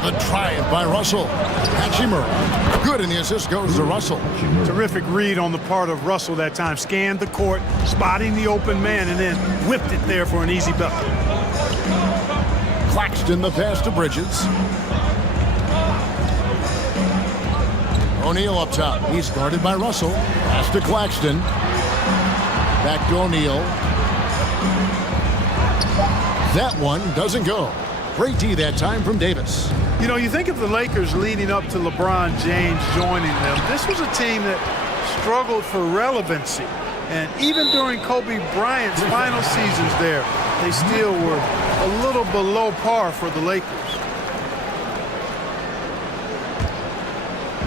The triumph by Russell. Hachimura. Good, and the assist goes to Russell. Terrific read on the part of Russell that time. Scanned the court, spotting the open man, and then whipped it there for an easy bucket. Claxton the pass to Bridges. O'Neal up top. He's guarded by Russell. Pass to Claxton. Back to O'Neal. That one doesn't go. Great D that time from Davis. You know, you think of the Lakers leading up to LeBron James joining them. This was a team that struggled for relevancy. And even during Kobe Bryant's final seasons there, they still were a little below par for the Lakers.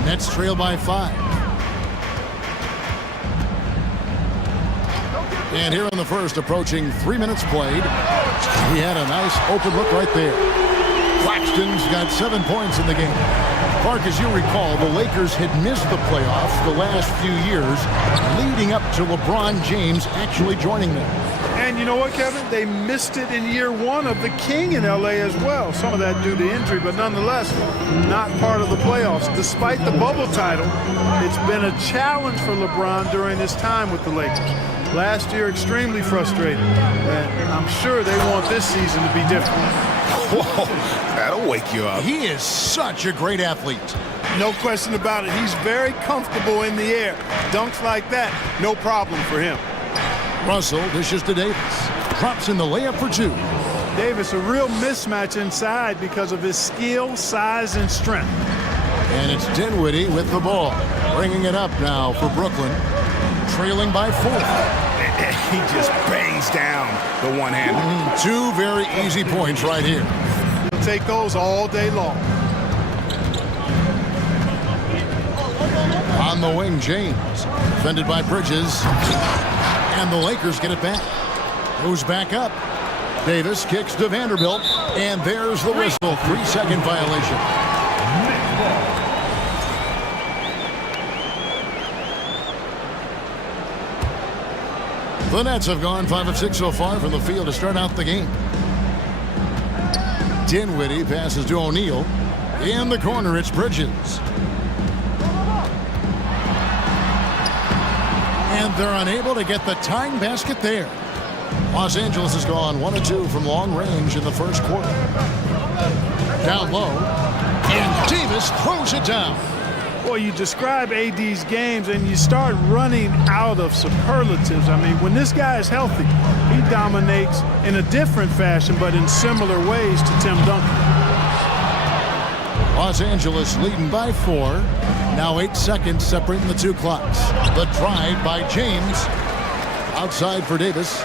Nets trail by 5. And here in the first, approaching 3 minutes played. He had a nice open look right there. Claxton's got 7 points in the game. Clark, as you recall, the Lakers had missed the playoffs the last few years, leading up to LeBron James actually joining them. And you know what, Kevin? They missed it in year 1 of the King in L.A. as well. Some of that due to injury, but nonetheless, not part of the playoffs. Despite the bubble title, it's been a challenge for LeBron during his time with the Lakers. Last year, extremely frustrated. And I'm sure they want this season to be different. Whoa, that'll wake you up. He is such a great athlete. No question about it. He's very comfortable in the air. Dunks like that, no problem for him. Russell dishes to Davis. Drops in the layup for 2. Davis, a real mismatch inside because of his skill, size, and strength. And it's Dinwiddie with the ball. Bringing it up now for Brooklyn. Trailing by 4. He just bangs down the one-hander. 2 very easy points right here. He'll take those all day long. On the wing, James. Defended by Bridges. And the Lakers get it back. Goes back up. Davis kicks to Vanderbilt. And there's the whistle. 3-second violation. The Nets have gone 5 of 6 so far from the field to start out the game. Dinwiddie passes to O'Neal. In the corner, it's Bridges. And they're unable to get the tying basket there. Los Angeles has gone 1 of 2 from long range in the first quarter. Down low. And Davis throws it down. Boy, you describe AD's games and you start running out of superlatives. I mean, when this guy is healthy, he dominates in a different fashion, but in similar ways to Tim Duncan. Los Angeles leading by 4. Now 8 seconds separating the two clocks. The drive by James. Outside for Davis.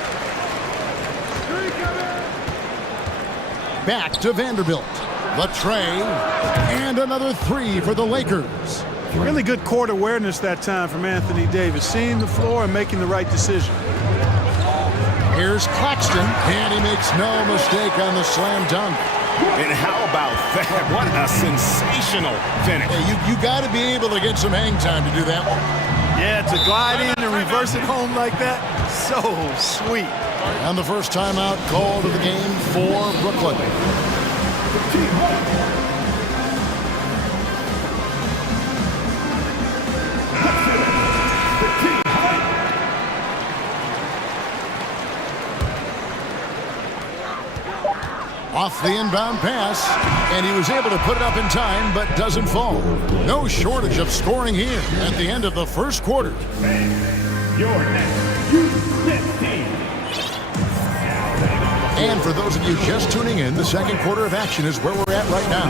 Back to Vanderbilt. The tray. And another 3 for the Lakers. Really good court awareness that time from Anthony Davis. Seeing the floor and making the right decision. Here's Claxton. And he makes no mistake on the slam dunk. And how about that? What a sensational finish. Yeah, you got to be able to get some hang time to do that one. Yeah, to glide in and reverse it home like that, so sweet. And the first timeout called of the game for Brooklyn. Off the inbound pass, and he was able to put it up in time, but doesn't fall. No shortage of scoring here at the end of the first quarter. Your next U.S. team. And for those of you just tuning in, the second quarter of action is where we're at right now.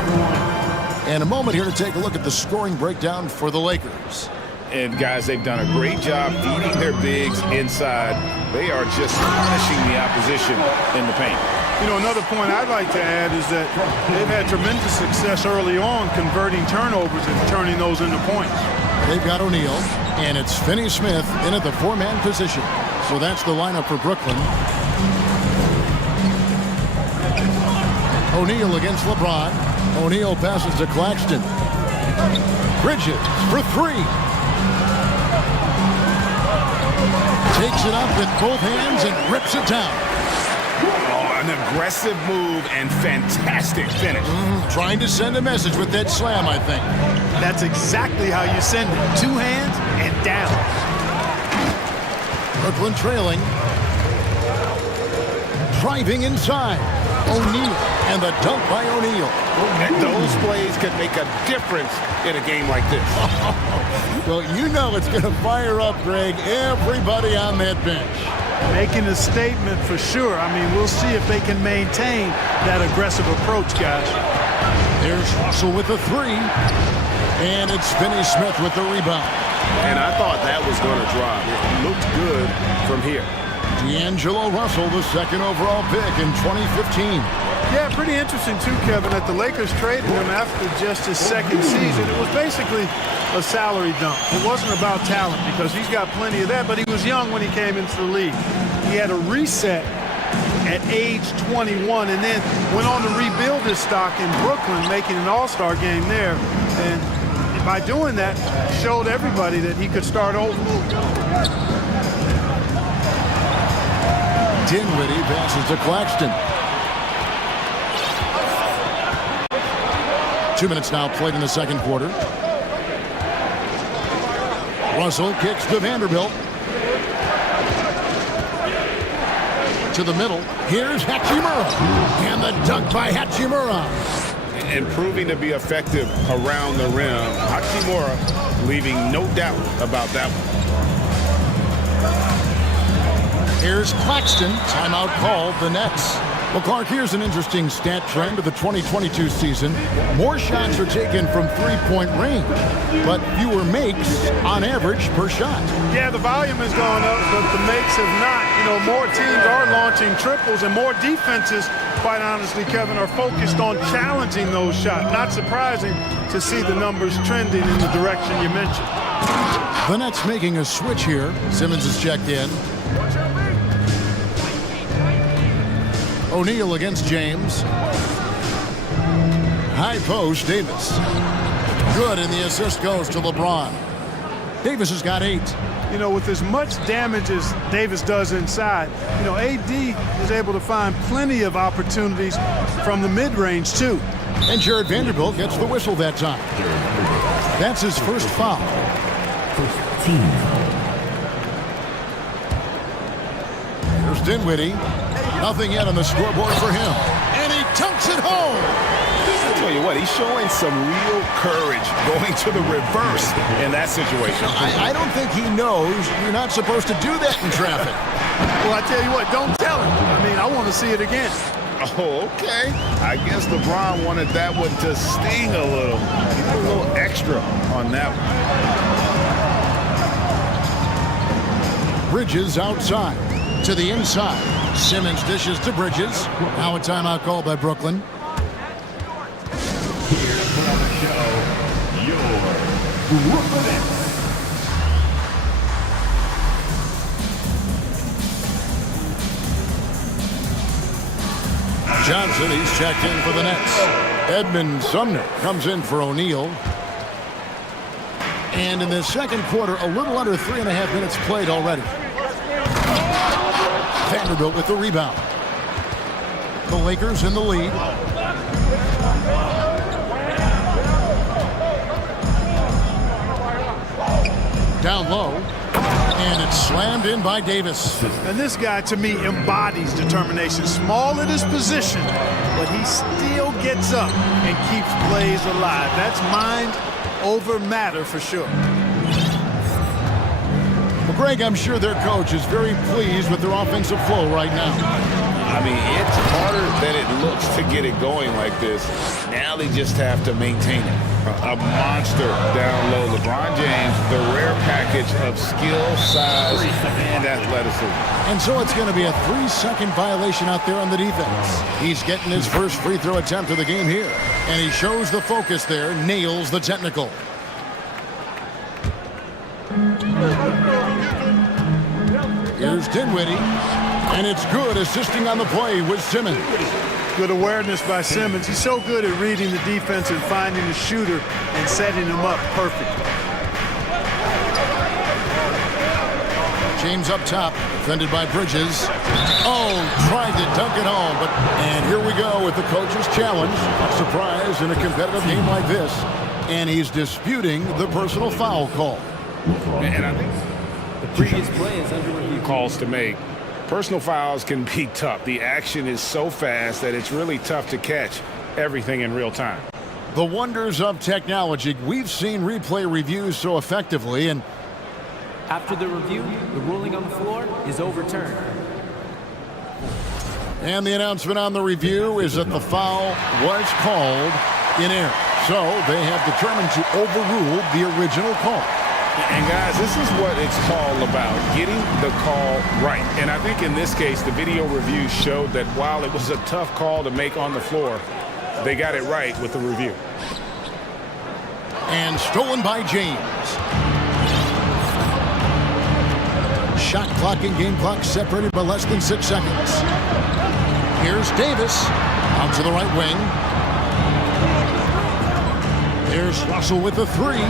And a moment here to take a look at the scoring breakdown for the Lakers. And guys, they've done a great job feeding their bigs inside. They are just punishing the opposition in the paint. You know, another point I'd like to add is that they've had tremendous success early on converting turnovers and turning those into points. They've got O'Neal, and it's Finney-Smith in at the 4-man position. So that's the lineup for Brooklyn. O'Neal against LeBron. O'Neal passes to Claxton. Bridges for 3. Takes it up with both hands and rips it down. An aggressive move and fantastic finish. Trying to send a message with that slam, I think. That's exactly how you send it. 2 hands and down. Brooklyn trailing. Driving inside. O'Neal. And the dunk by O'Neal. And those plays could make a difference in a game like this. Well, you know it's going to fire up, Greg, everybody on that bench. Making a statement for sure. I mean, we'll see if they can maintain that aggressive approach, guys. There's Russell with the 3. And it's Finney-Smith with the rebound. And I thought that was going to drop. It looked good from here. D'Angelo Russell, the second overall pick in 2015. Yeah, pretty interesting too, Kevin, that the Lakers traded him after just his second season. It was basically a salary dump. It wasn't about talent because he's got plenty of that, but he was young when he came into the league. He had a reset at age 21 and then went on to rebuild his stock in Brooklyn, making an all-star game there. And by doing that, showed everybody that he could start over. Dinwiddie passes to Claxton. 2 minutes now played in the second quarter. Russell kicks to Vanderbilt. To the middle. Here's Hachimura. And the dunk by Hachimura. And proving to be effective around the rim. Hachimura leaving no doubt about that one. Here's Claxton. Timeout called, the Nets. Well, Clark, here's an interesting stat trend of the 2022 season. More shots are taken from three-point range, but fewer makes on average per shot. Yeah, the volume has gone up, but the makes have not. You know, more teams are launching triples, and more defenses, quite honestly, Kevin, are focused on challenging those shots. Not surprising to see the numbers trending in the direction you mentioned. The Nets making a switch here. Simmons is checked in. O'Neal against James. High post, Davis. Good, and the assist goes to LeBron. Davis has got 8. You know, with as much damage as Davis does inside, you know, AD is able to find plenty of opportunities from the mid-range, too. And Jared Vanderbilt gets the whistle that time. That's his first foul. First team. There's Dinwiddie. Nothing yet on the scoreboard for him. And he dunks it home. tell you what, he's showing some real courage going to the reverse in that situation. I don't think he knows you're not supposed to do that in traffic. Well, I tell you what, don't tell him. I mean, I want to see it again. Oh, okay. I guess LeBron wanted that one to sting a little. He put a little extra on that one. Bridges outside to the inside. Simmons dishes to Bridges. Now a timeout called by Brooklyn. Here for the show, your Brooklyn. Johnson, he's checked in for the Nets. Edmund Sumner comes in for O'Neal. And in the second quarter, a little under 3.5 minutes played already. Vanderbilt with the rebound. The Lakers in the lead. Down low. And it's slammed in by Davis. And this guy, to me, embodies determination. Small at his position, but he still gets up and keeps plays alive. That's mind over matter for sure. Well, Greg, I'm sure their coach is very pleased with their offensive flow right now. I mean, it's harder than it looks to get it going like this. Now they just have to maintain it. A monster down low. LeBron James, the rare package of skill, size, and athleticism. And so it's going to be a 3-second violation out there on the defense. He's getting his first free throw attempt of the game here. And he shows the focus there, nails the technical. Here's Dinwiddie. And it's good, assisting on the play with Simmons. Good awareness by Simmons. He's so good at reading the defense and finding the shooter and setting him up perfectly. James up top, defended by Bridges. Oh, tried to dunk it home, but and here we go with the coach's challenge. Surprise in a competitive game like this. And he's disputing the personal foul call. And I think The previous play is under review. calls to make. Personal fouls can be tough. The action is so fast that it's really tough to catch everything in real time. The wonders of technology. We've seen replay reviews so effectively, and After the review, the ruling on the floor is overturned. And the announcement on the review is that the foul was called in error. So they have determined to overrule the original call. And guys, this is what it's all about, getting the call right. And I think in this case, the video review showed that while it was a tough call to make on the floor, they got it right with the review. And stolen by James. Shot clock and game clock separated by less than 6 seconds. Here's Davis out to the right wing. There's Russell with the three.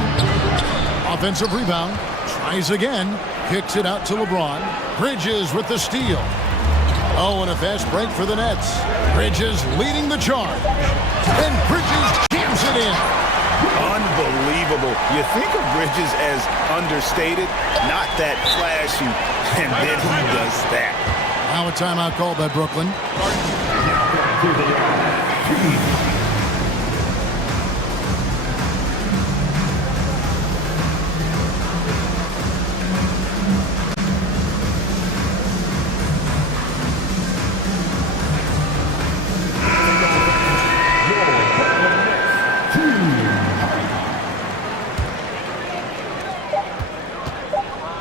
Offensive rebound. Tries again. Kicks it out to LeBron. Bridges with the steal. Oh, and a fast break for the Nets. Bridges leading the charge. And Bridges jams it in. Unbelievable. You think of Bridges as understated, not that flashy, and then he does that. Now a timeout called by Brooklyn.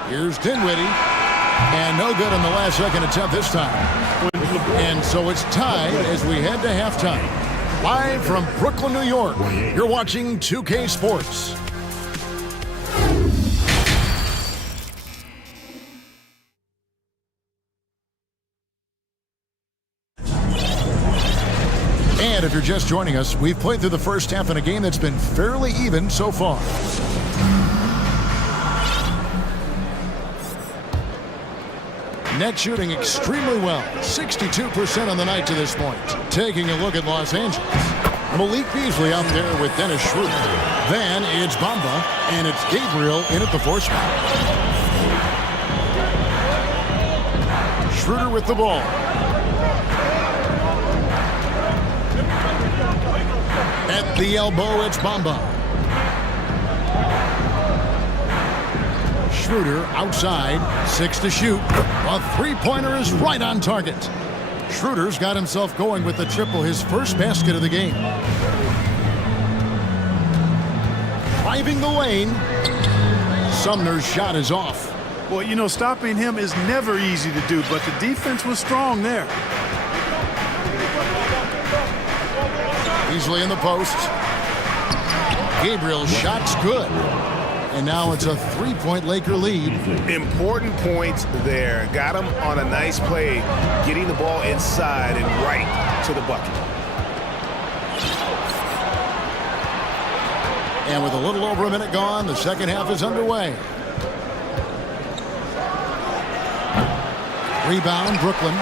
Here's Dinwiddie. And no good on the last second attempt this time. And so it's tied as we head to halftime. Live from Brooklyn, New York, you're watching 2K Sports. And if you're just joining us, we've played through the first half in a game that's been fairly even so far. Net shooting extremely well, 62% on the night to this point. Taking a look at Los Angeles. Malik Beasley out there with Dennis Schroeder. Then it's Bamba, and it's Gabriel in at the fourth spot. Schroeder with the ball. At the elbow, it's Bamba. Schroeder outside, 6 to shoot. A three-pointer is right on target. Schroeder's got himself going with the triple, his first basket of the game. Driving the lane. Sumner's shot is off. Well, you know, stopping him is never easy to do, but the defense was strong there. Easily in the post. Gabriel's shot's good. And now it's a three-point Laker lead. Important points there. Got him on a nice play, getting the ball inside and right to the bucket. And with a little over a minute gone, the second half is underway. Rebound, Brooklyn.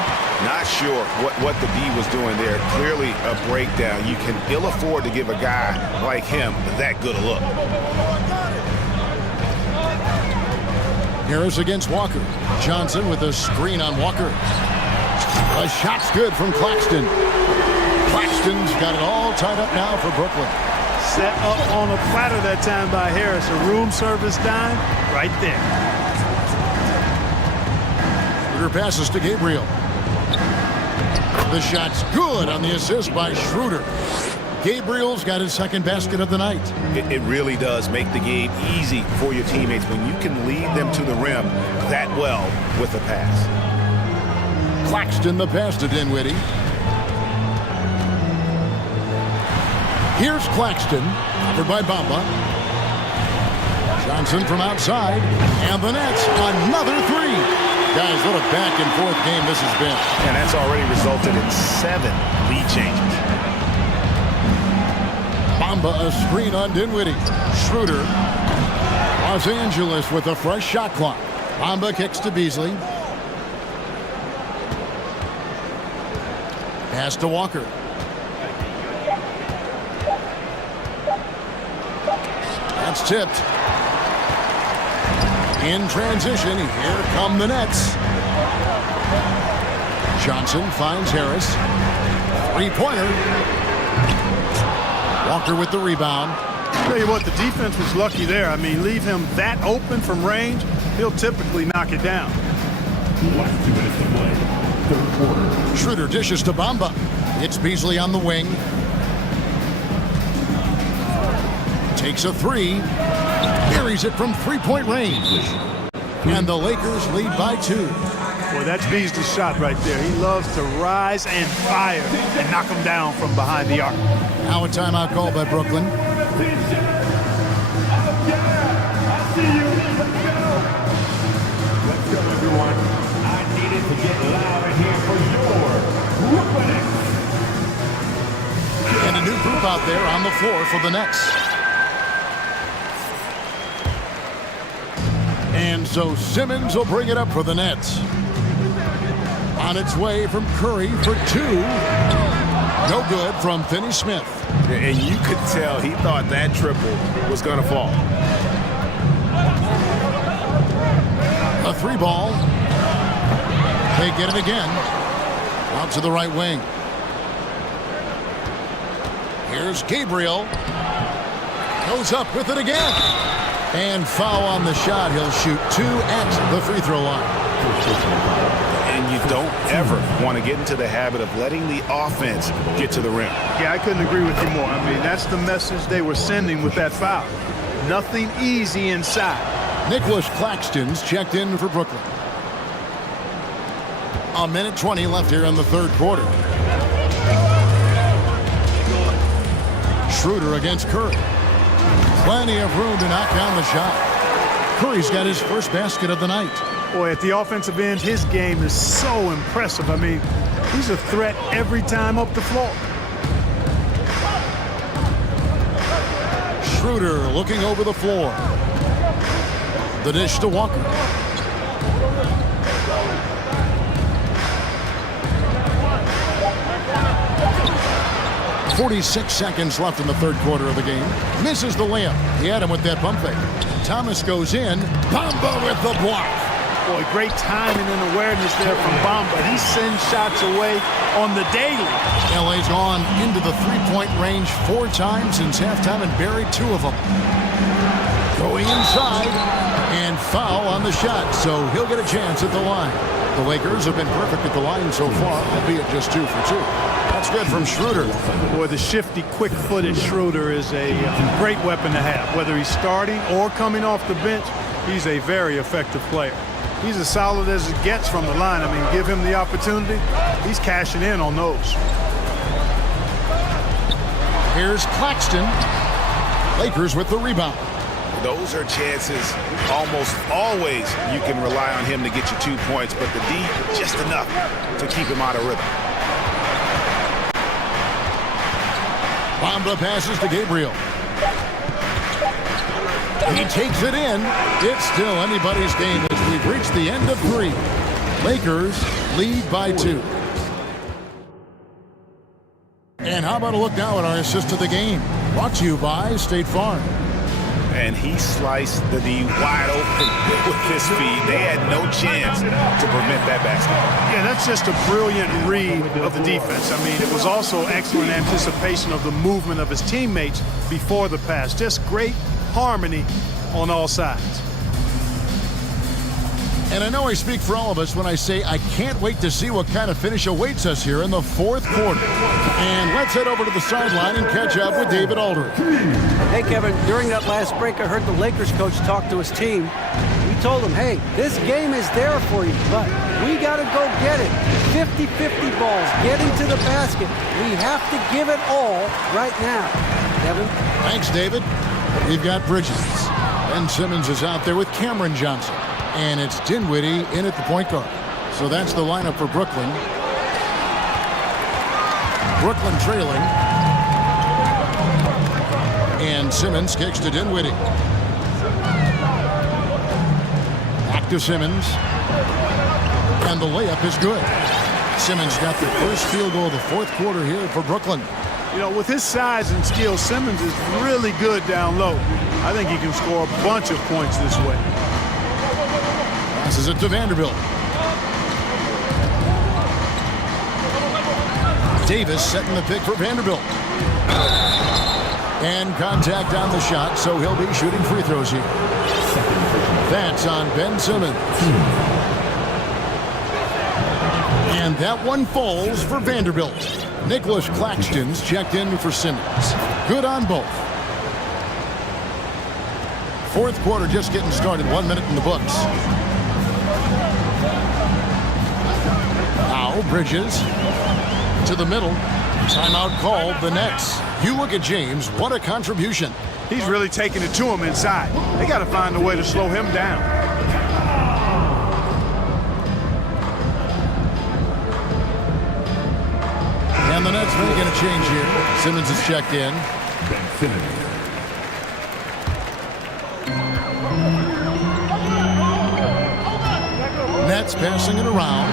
Not sure what the B was doing there. Clearly a breakdown. You can ill afford to give a guy like him that good a look. Harris against Walker. Johnson with a screen on Walker. A shot's good from Claxton. Claxton's got it all tied up now for Brooklyn. Set up on a platter that time by Harris. A room service dime right there. Schroeder passes to Gabriel. The shot's good on the assist by Schroeder. Gabriel's got his second basket of the night. It really does make the game easy for your teammates when you can lead them to the rim that well with a pass. Claxton the pass to Dinwiddie. Here's Claxton, covered by Bamba. Johnson from outside, and the Nets, another three. Guys, what a back-and-forth game this has been. And that's already resulted in 7 lead changes. Bamba a screen on Dinwiddie. Schroeder. Los Angeles with a fresh shot clock. Bamba kicks to Beasley. Pass to Walker. That's tipped. In transition, here come the Nets. Johnson finds Harris. Three-pointer. Walker with the rebound. Tell you what, the defense was lucky there. I mean, leave him that open from range, he'll typically knock it down. Last 2 minutes to play. Third quarter. Schroeder dishes to Bamba. It's Beasley on the wing. Takes a three. Buries it from three-point range. And the Lakers lead by 2. Well, that's Beasley's shot right there. He loves to rise and fire and knock him down from behind the arc. Now a timeout called by Brooklyn. Let's go, everyone. I needed to get louder here for your Brooklyn. And a new group out there on the floor for the Nets. And so Simmons will bring it up for the Nets. On its way from Curry for 2. No good from Finney-Smith. And you could tell he thought that triple was going to fall. A 3-ball. They get it again. Out to the right wing. Here's Gabriel. Goes up with it again. And foul on the shot. He'll shoot 2 at the free throw line. And you don't ever want to get into the habit of letting the offense get to the rim. Yeah, I couldn't agree with you more. I mean, that's the message they were sending with that foul. Nothing easy inside. Nicholas Claxton's checked in for Brooklyn. A minute 20 left here in the third quarter. Schroeder against Curry. Plenty of room to knock down the shot. Curry's got his first basket of the night. Boy, at the offensive end, his game is so impressive. I mean, he's a threat every time up the floor. Schroeder looking over the floor. The dish to Walker. .46 seconds left in the third quarter of the game. Misses the layup. He had him with that bump fake. Thomas goes in. Bamba with the block. Boy, great timing and awareness there from Bamba. He sends shots away on the daily. LA's gone into the three-point range 4 times since halftime and buried 2 of them. Going inside and foul on the shot, so he'll get a chance at the line. The Lakers have been perfect at the line so far, albeit just 2 for 2. That's good from Schroeder. Boy, the shifty, quick-footed Schroeder is a great weapon to have. Whether he's starting or coming off the bench, he's a very effective player. He's as solid as it gets from the line. I mean, give him the opportunity, he's cashing in on those. Here's Claxton. Lakers with the rebound. Those are chances almost always you can rely on him to get you 2 points, but the D just enough to keep him out of rhythm. Bamba passes to Gabriel. He takes it in. It's still anybody's game as we've reached the end of 3. Lakers lead by 2. And how about a look now at our assist to the game? Brought to you by State Farm. And he sliced the D wide open with his speed. They had no chance to prevent that basket. Yeah, that's just a brilliant read of the defense. I mean, it was also excellent anticipation of the movement of his teammates before the pass. Just great harmony on all sides. And I know I speak for all of us when I say I can't wait to see what kind of finish awaits us here in the 4th quarter. And let's head over to the sideline and catch up with David Aldridge. Hey, Kevin, during that last break, I heard the Lakers coach talk to his team. He told them, hey, this game is there for you, but we got to go get it. 50-50 balls, getting to the basket. We have to give it all right now. Kevin? Thanks, David. We've got Bridges. Ben Simmons is out there with Cameron Johnson. And it's Dinwiddie in at the point guard. So that's the lineup for Brooklyn. Brooklyn trailing. And Simmons kicks to Dinwiddie. Back to Simmons. And the layup is good. Simmons got the first field goal of the 4th quarter here for Brooklyn. You know, with his size and skill, Simmons is really good down low. I think he can score a bunch of points this way. Passes it to Vanderbilt. Davis setting the pick for Vanderbilt. And contact on the shot, so he'll be shooting free throws here. That's on Ben Simmons. And that one falls for Vanderbilt. Nicholas Claxton's checked in for Simmons. Good on both. 4th quarter just getting started. 1 minute in the books. Now Bridges to the middle. Timeout called. The Nets. You look at James. What a contribution. He's really taking it to him inside. They got to find a way to slow him down. And the Nets making a change here. Simmons is checked in. Nets passing it around.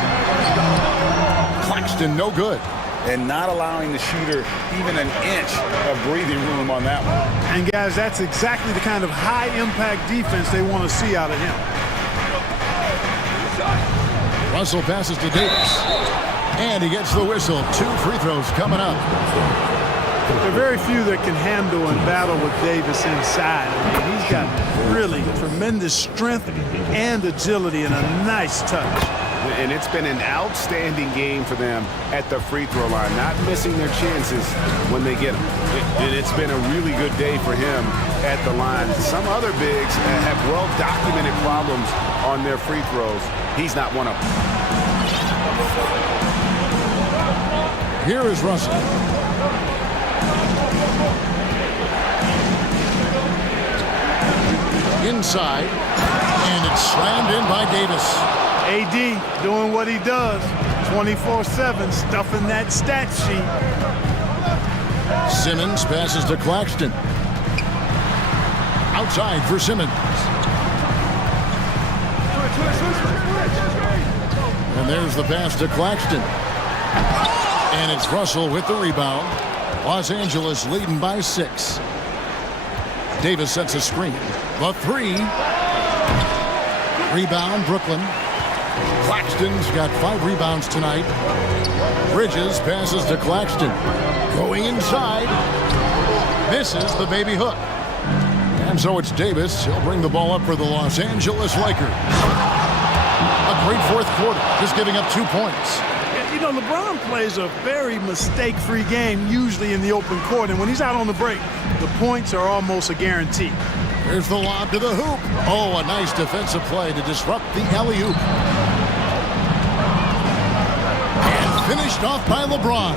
Claxton no good. And not allowing the shooter even an inch of breathing room on that one. And guys, that's exactly the kind of high-impact defense they want to see out of him. Russell passes to Davis. And he gets the whistle. 2 free throws coming up. There are very few that can handle and battle with Davis inside. I mean, he's got really tremendous strength and agility and a nice touch. And it's been an outstanding game for them at the free throw line, not missing their chances when they get them. And it's been a really good day for him at the line. Some other bigs have well-documented problems on their free throws. He's not one of them. Here is Russell. Inside, and it's slammed in by Davis. AD doing what he does, 24/7, stuffing that stat sheet. Simmons passes to Claxton. Outside for Simmons. And there's the pass to Claxton. And it's Russell with the rebound. Los Angeles leading by 6. Davis sets a screen. The 3. Rebound, Brooklyn. Claxton's got 5 rebounds tonight. Bridges passes to Claxton. Going inside. Misses the baby hook. And so it's Davis. He'll bring the ball up for the Los Angeles Lakers. A great fourth quarter, just giving up 2 points. You know, LeBron plays a very mistake-free game, usually in the open court, and when he's out on the break, the points are almost a guarantee. Here's the lob to the hoop. Oh, a nice defensive play to disrupt the alley-oop. And finished off by LeBron.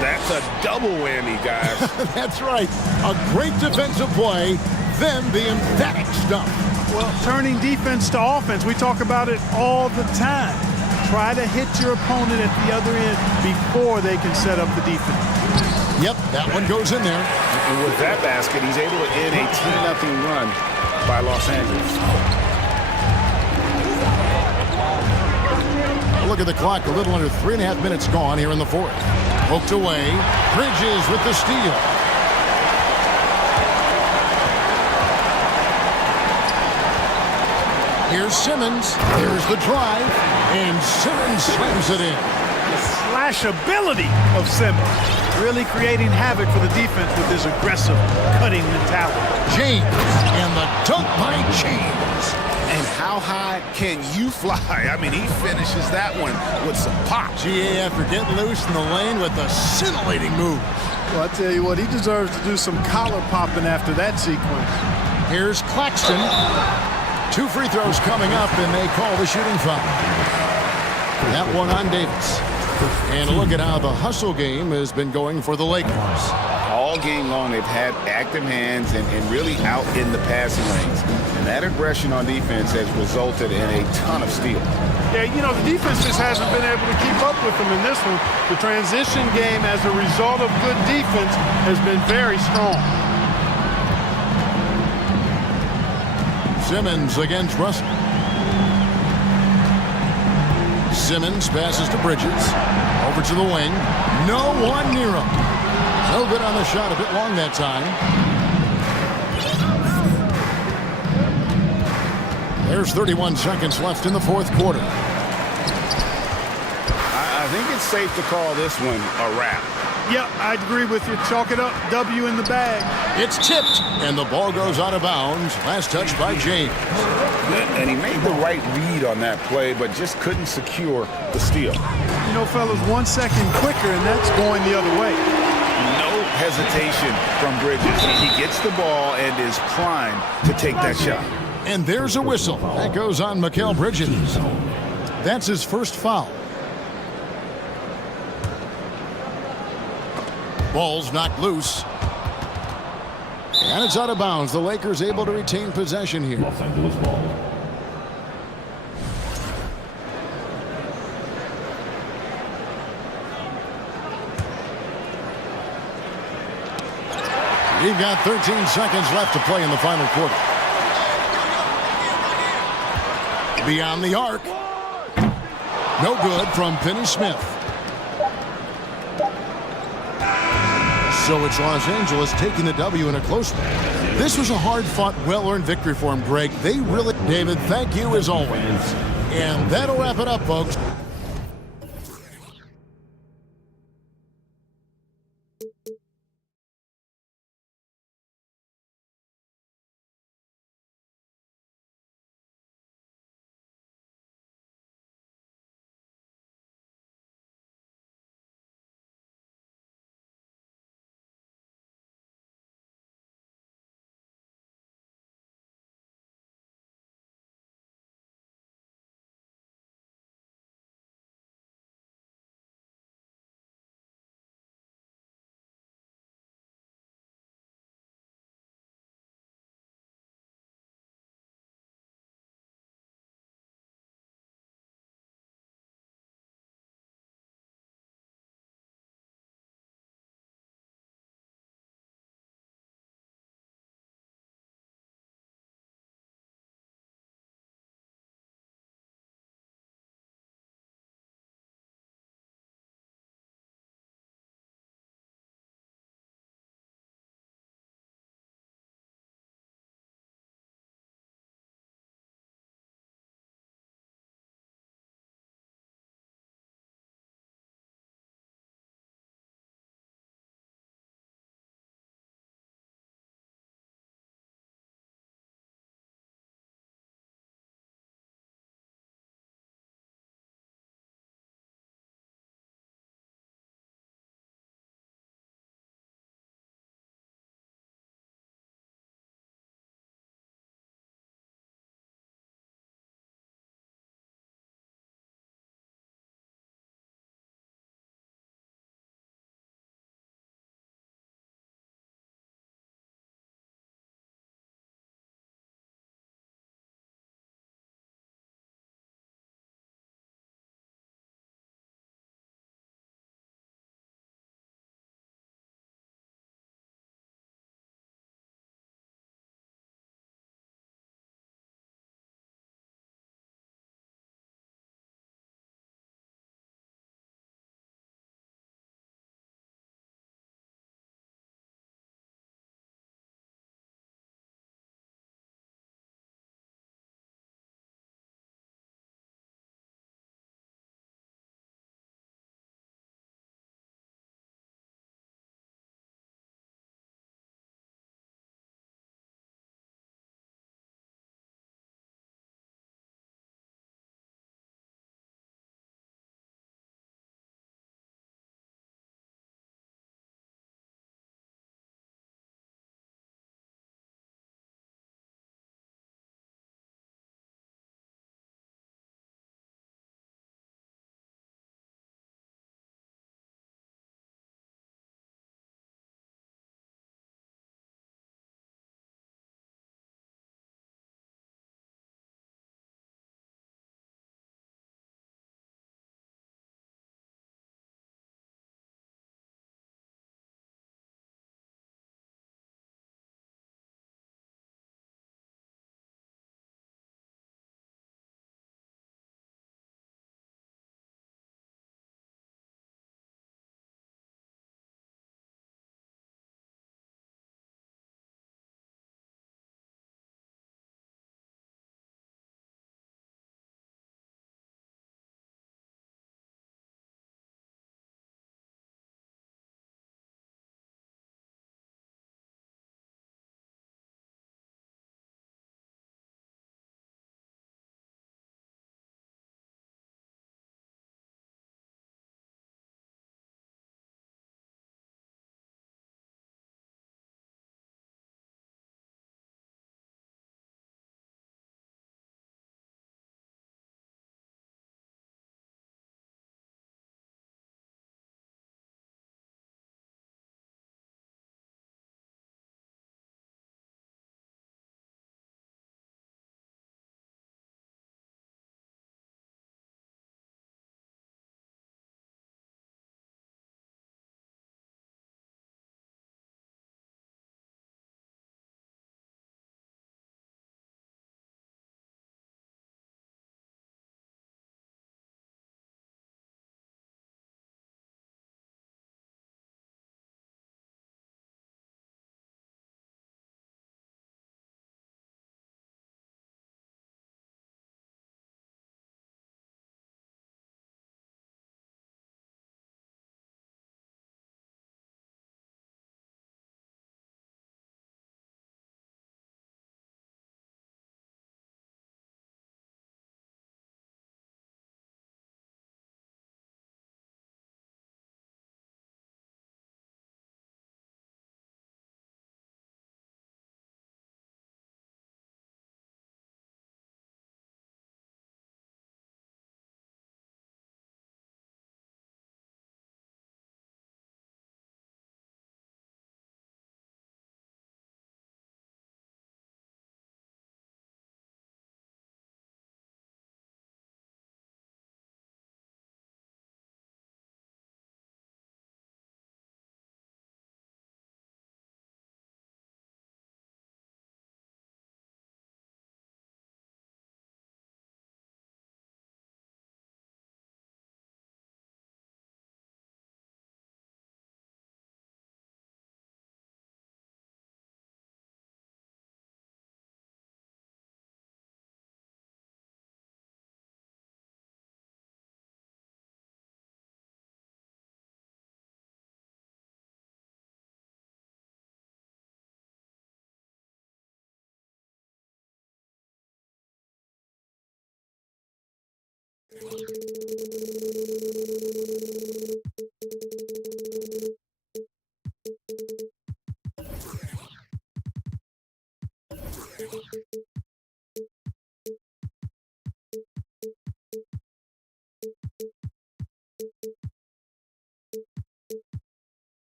That's a double whammy, guys. That's right. A great defensive play, then the emphatic stuff. Well, turning defense to offense, we talk about it all the time. Try to hit your opponent at the other end before they can set up the defense. Yep, that one goes in there. And with that basket, he's able to end a 10-0 run by Los Angeles. Look at the clock, a little under 3.5 minutes gone here in the fourth. Poked away. Bridges with the steal. Here's Simmons. Here's the drive. And Simmons slams it in. The slashability of Simmons. Really creating havoc for the defense with his aggressive, cutting mentality. James. And the dunk by James. And how high can you fly? I mean, he finishes that one with some pop. GA after getting loose in the lane with a scintillating move. Well, I tell you what, he deserves to do some collar popping after that sequence. Here's Claxton. 2 free throws coming up, and they call the shooting foul. That one on Davis. And look at how the hustle game has been going for the Lakers. All game long, they've had active hands and really out in the passing lanes. And that aggression on defense has resulted in a ton of steals. Yeah, you know, the defense just hasn't been able to keep up with them in this one. The transition game, as a result of good defense, has been very strong. Simmons against Russell. Simmons passes to Bridges. Over to the wing. No one near him. No good on the shot. A bit long that time. There's 31 seconds left in the fourth quarter. I think it's safe to call this one a wrap. Yep, I'd agree with you. Chalk it up. W in the bag. It's tipped, and the ball goes out of bounds. Last touch by James. And he made the right read on that play, but just couldn't secure the steal. You know, fellas, 1 second quicker, and that's going the other way. No hesitation from Bridges. He gets the ball and is primed to take that shot. And there's a whistle. That goes on Mikal Bridges. That's his first foul. Ball's knocked loose. And it's out of bounds. The Lakers able to retain possession here. Los Angeles ball. We've got 13 seconds left to play in the final quarter. Beyond the arc. No good from Finney Smith. So it's Los Angeles taking the W in a close one. This was a hard-fought, well-earned victory for them, Greg. They really... David, thank you as always. And that'll wrap it up, folks.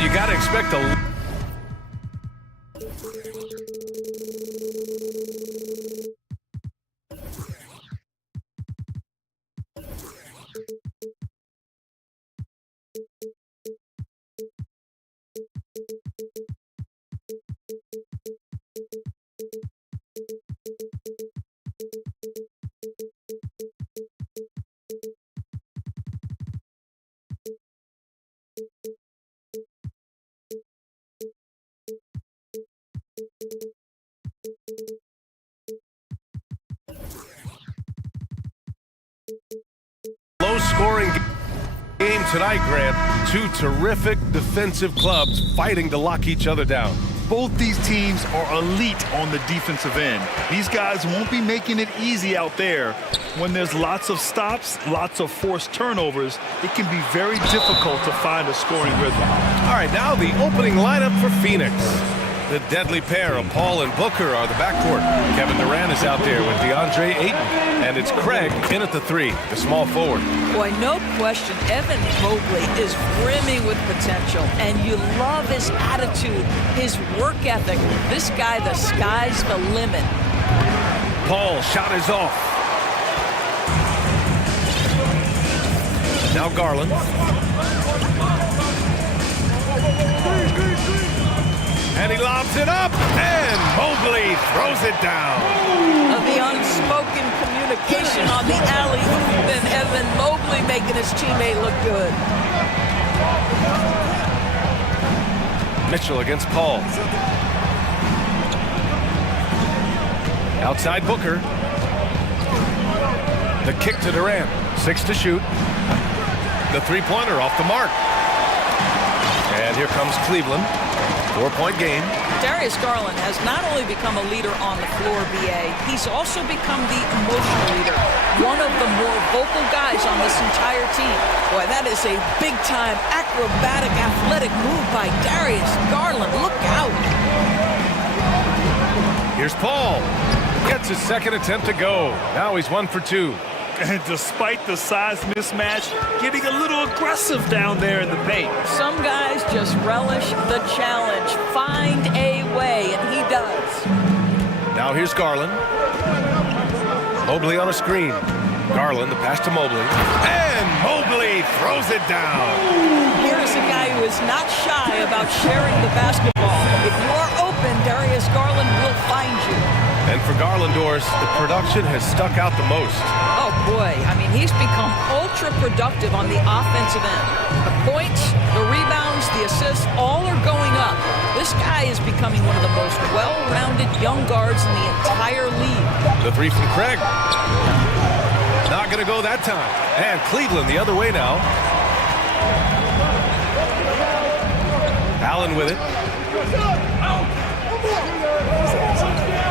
You got to expect a... Low-scoring game tonight, Grant. Two terrific defensive clubs fighting to lock each other down. Both these teams are elite on the defensive end. These guys won't be making it easy out there. When there's lots of stops, lots of forced turnovers, it can be very difficult to find a scoring rhythm. All right, now the opening lineup for Phoenix. The deadly pair of Paul and Booker are the backcourt. Kevin Durant is out there with DeAndre Ayton. And it's Craig in at the three, the small forward. Boy, no question, Evan Mobley is brimming with potential. And you love his attitude, his work ethic. This guy, the sky's the limit. Paul, shot is off. Now Garland. And he lobs it up, and Mobley throws it down. The unspoken communication on the alley-oop, and Evan Mobley making his teammate look good. Mitchell against Paul. Outside Booker. The kick to Durant. 6 to shoot. The three-pointer off the mark. And here comes Cleveland. 4-point game. Darius Garland has not only become a leader on the floor, BA, he's also become the emotional leader. One of the more vocal guys on this entire team. Boy, that is a big-time, acrobatic, athletic move by Darius Garland. Look out. Here's Paul. Gets his second attempt to go. Now he's 1 for 2. And despite the size mismatch, getting a little aggressive down there in the paint. Some guys just relish the challenge. Find a way, and he does. Now here's Garland. Mobley on a screen. Garland, the pass to Mobley. And Mobley throws it down. Here's a guy who is not shy about sharing the basketball. If you are open, Darius Garland will find you. And for Garlandors, the production has stuck out the most. Oh, boy. I mean, he's become ultra-productive on the offensive end. The points, the rebounds, the assists, all are going up. This guy is becoming one of the most well-rounded young guards in the entire league. The three from Craig. Not going to go that time. And Cleveland the other way now. Allen with it.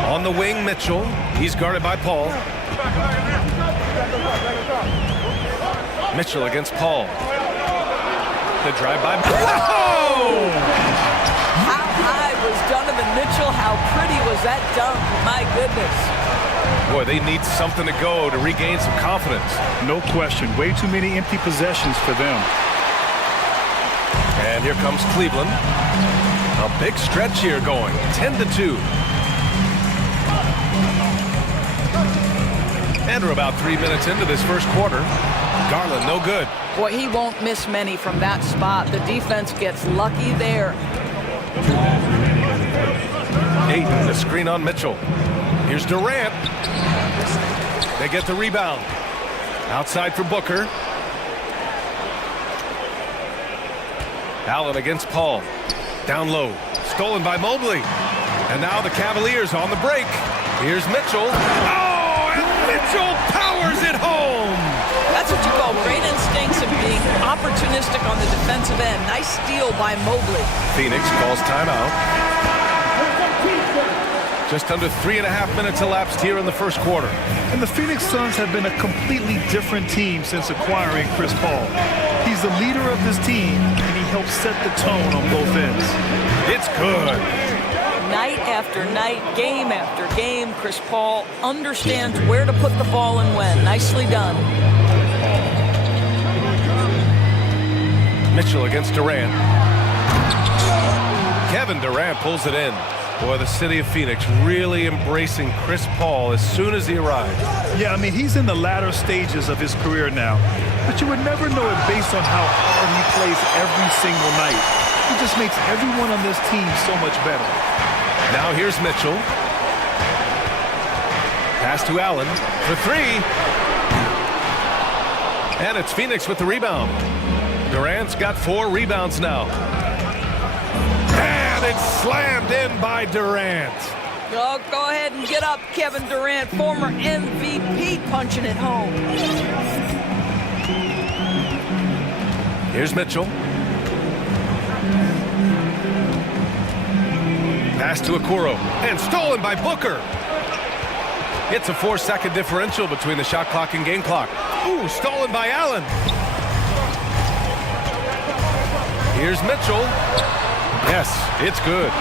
On the wing, Mitchell. He's guarded by Paul. Mitchell against Paul. The drive by... Whoa! How high was Donovan Mitchell? How pretty was that dunk? My goodness. Boy, they need something to go to regain some confidence. No question. Way too many empty possessions for them. And here comes Cleveland. A big stretch here going. 10-2. And we're about 3 minutes into this first quarter. Garland, no good. Boy, he won't miss many from that spot. The defense gets lucky there. Ayton, the screen on Mitchell. Here's Durant. They get the rebound. Outside for Booker. Allen against Paul. Down low. Stolen by Mobley. And now the Cavaliers on the break. Here's Mitchell. Oh, and Mitchell powers it home. That's what you call great instincts and being opportunistic on the defensive end. Nice steal by Mobley. Phoenix calls timeout. Just under 3.5 minutes elapsed here in the first quarter. And the Phoenix Suns have been a completely different team since acquiring Chris Paul. He's the leader of this team, and he helps set the tone on both ends. It's good. Night after night, game after game, Chris Paul understands where to put the ball and when. Nicely done. Mitchell against Durant. Kevin Durant pulls it in. Boy, the city of Phoenix really embracing Chris Paul as soon as he arrived. Yeah, I mean, he's in the latter stages of his career now. But you would never know it based on how hard he plays every single night. He just makes everyone on this team so much better. Now here's Mitchell. Pass to Allen for three. And it's Phoenix with the rebound. Durant's got 4 rebounds now. And it's slammed in by Durant. Oh, go ahead and get up, Kevin Durant, former MVP, punching it home. Here's Mitchell. Pass to Okoro, and stolen by Booker. It's a 4-second differential between the shot clock and game clock. Ooh, stolen by Allen. Here's Mitchell. Yes, it's good.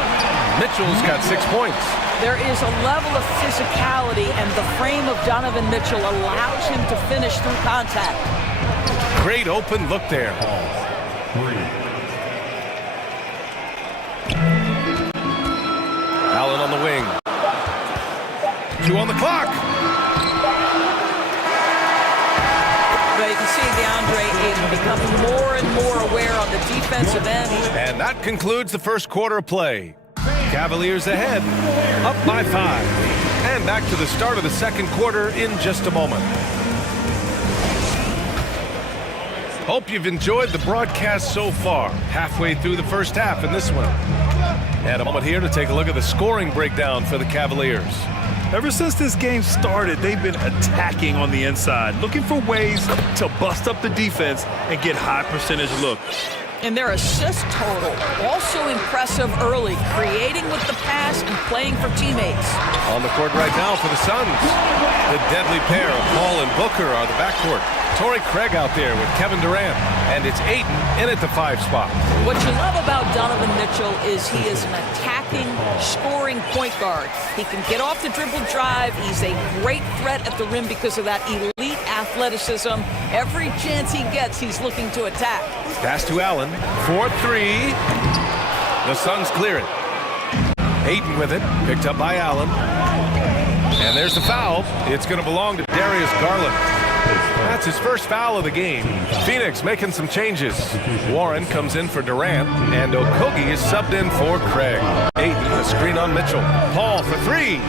Mitchell's got 6 points. There is a level of physicality, and the frame of Donovan Mitchell allows him to finish through contact. Great open look there. Allen on the wing. 2 on the clock. But you can see DeAndre Ayton becoming more and more aware on the defensive end. And that concludes the first quarter of play. Cavaliers ahead, up by 5. And back to the start of the second quarter in just a moment. Hope you've enjoyed the broadcast so far. Halfway through the first half in this one. And a moment here to take a look at the scoring breakdown for the Cavaliers. Ever since this game started, they've been attacking on the inside, looking for ways to bust up the defense and get high percentage looks. And their assist total, also impressive early, creating with the pass and playing for teammates. On the court right now for the Suns. The deadly pair of Paul and Booker are the backcourt. Torrey Craig out there with Kevin Durant. And it's Ayton in at the 5 spot. What you love about Donovan Mitchell is he is an attacking, scoring point guard. He can get off the dribble drive. He's a great threat at the rim because of that elite athleticism. Every chance he gets, he's looking to attack. Pass to Allen for 3. The Suns clear it. Ayton with it, picked up by Allen. And there's the foul. It's going to belong to Darius Garland. That's his first foul of the game. Phoenix making some changes. Warren comes in for Durant, and Okogie is subbed in for Craig. Ayton, a screen on Mitchell. Paul for 3.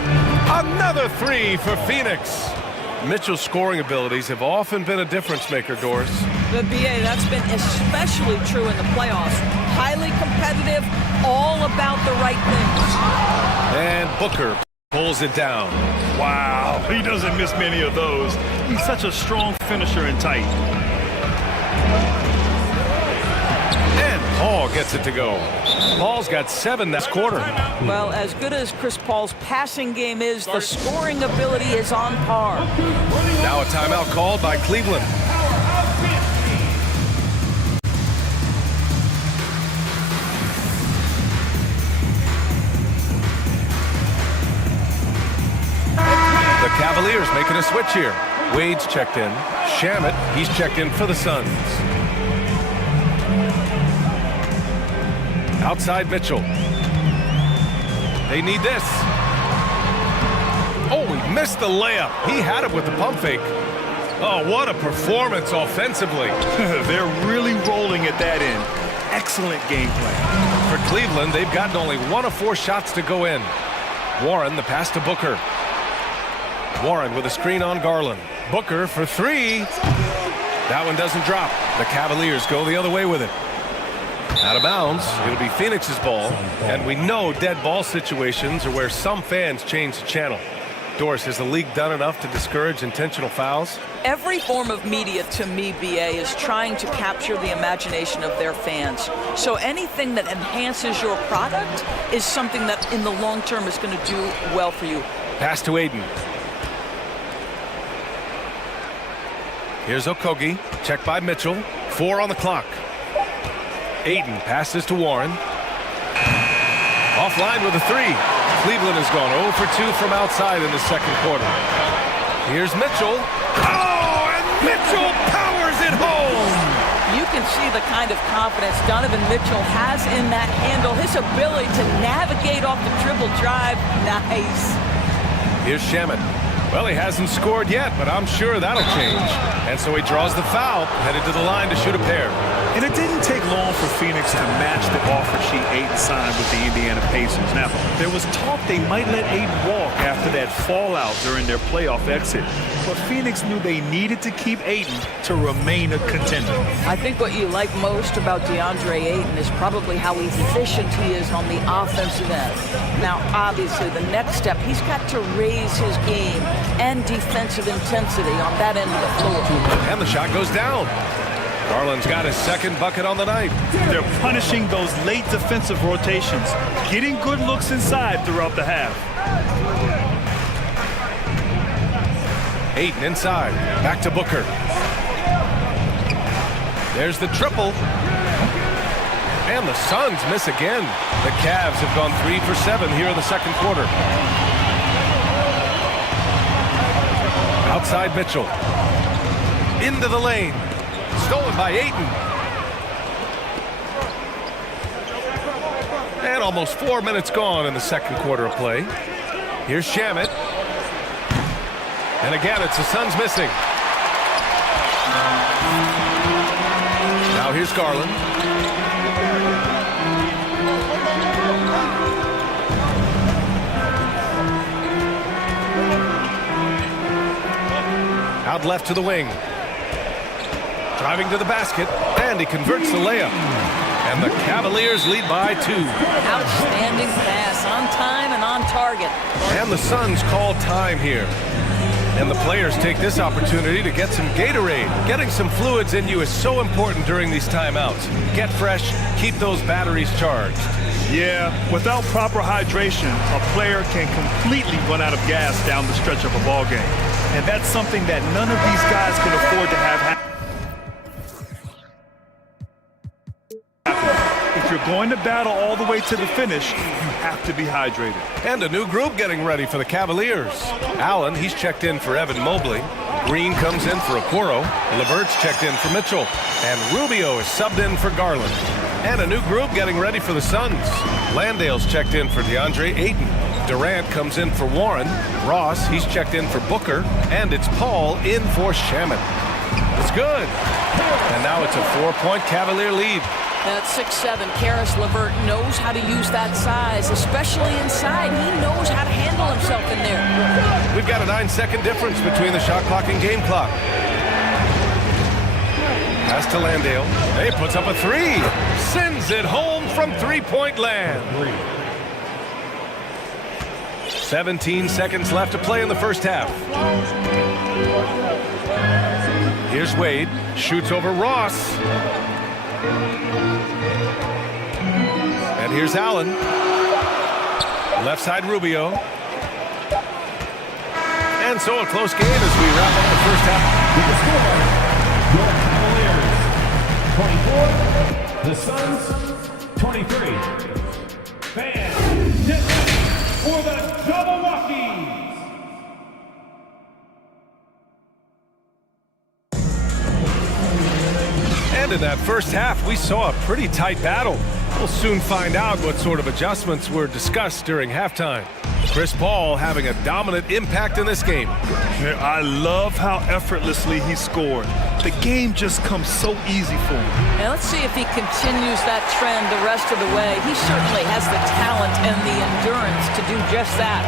Another 3 for Phoenix. Mitchell's scoring abilities have often been a difference maker, Doris. The BA, that's been especially true in the playoffs. Highly competitive, all about the right things. And Booker pulls it down. Wow, he doesn't miss many of those. He's such a strong finisher and tight. And Paul gets it to go. Paul's got 7 this quarter. Well, as good as Chris Paul's passing game is, the scoring ability is on par. Now a timeout called by Cleveland. The Cavaliers making a switch here. Wade's checked in. Shamet, he's checked in for the Suns. Outside Mitchell. They need this. Oh, he missed the layup. He had it with the pump fake. Oh, what a performance offensively. They're really rolling at that end. Excellent game plan. For Cleveland, they've gotten only 1 of 4 shots to go in. Warren, the pass to Booker. Warren with a screen on Garland. Booker for 3. That one doesn't drop. The Cavaliers go the other way with it. Out of bounds. It'll be Phoenix's ball. And we know dead ball situations are where some fans change the channel. Doris, has the league done enough to discourage intentional fouls? Every form of media, to me, BA, is trying to capture the imagination of their fans. So anything that enhances your product is something that in the long term is going to do well for you. Pass to Aiden. Here's Okogie. Check by Mitchell. 4 on the clock. Aiden passes to Warren. Offline with a 3. Cleveland has gone 0 for 2 from outside in the second quarter. Here's Mitchell. Oh, and Mitchell powers it home! You can see the kind of confidence Donovan Mitchell has in that handle. His ability to navigate off the dribble drive. Nice. Here's Shamet. Well, he hasn't scored yet, but I'm sure that'll change. And so he draws the foul, headed to the line to shoot a pair. And it didn't take long for Phoenix to match the offer sheet Aiden signed with the Indiana Pacers. Now, there was talk they might let Aiden walk after that fallout during their playoff exit. But Phoenix knew they needed to keep Aiden to remain a contender. I think what you like most about DeAndre Ayton is probably how efficient he is on the offensive end. Now, obviously, the next step, he's got to raise his game and defensive intensity on that end of the floor. And the shot goes down. Garland's got his second bucket on the night. They're punishing those late defensive rotations, getting good looks inside throughout the half. Aiden inside. Back to Booker. There's the triple. And the Suns miss again. The Cavs have gone 3 for 7 here in the second quarter. Outside Mitchell. Into the lane. Stolen by Ayton. And almost 4 minutes gone in the second quarter of play. Here's Shamet. And again, it's the Suns missing. Now here's Garland. Out left to the wing. Driving to the basket, and he converts the layup. And the Cavaliers lead by 2. Outstanding pass, on time and on target. And the Suns call time here. And the players take this opportunity to get some Gatorade. Getting some fluids in you is so important during these timeouts. Get fresh, keep those batteries charged. Yeah, without proper hydration, a player can completely run out of gas down the stretch of a ball game. And that's something that none of these guys can afford to have happen. If you're going to battle all the way to the finish, you have to be hydrated. And a new group getting ready for the Cavaliers. Allen, he's checked in for Evan Mobley. Green comes in for Okoro. LeVert's checked in for Mitchell. And Rubio is subbed in for Garland. And a new group getting ready for the Suns. Landale's checked in for DeAndre Ayton. Durant comes in for Warren. Ross, he's checked in for Booker. And it's Paul in for Shamet. It's good. And now it's a 4-point Cavalier lead. At 6'7", Karis LeVert knows how to use that size, especially inside. He knows how to handle himself in there. We've got a 9-second difference between the shot clock and game clock. Pass to Landale. He puts up a 3. Sends it home from three-point land. 17 seconds left to play in the first half. Here's Wade. Shoots over Ross. And here's Allen. Left side Rubio. And so a close game as we wrap up the first half. Your Cavaliers, 24. The Suns, 23. Fans, for the double Rockies. And in that first half, we saw a pretty tight battle. We'll soon find out what sort of adjustments were discussed during halftime. Chris Paul having a dominant impact in this game. I love how effortlessly he scored. The game just comes so easy for him. Now let's see if he continues that trend the rest of the way. He certainly has the talent and the endurance to do just that.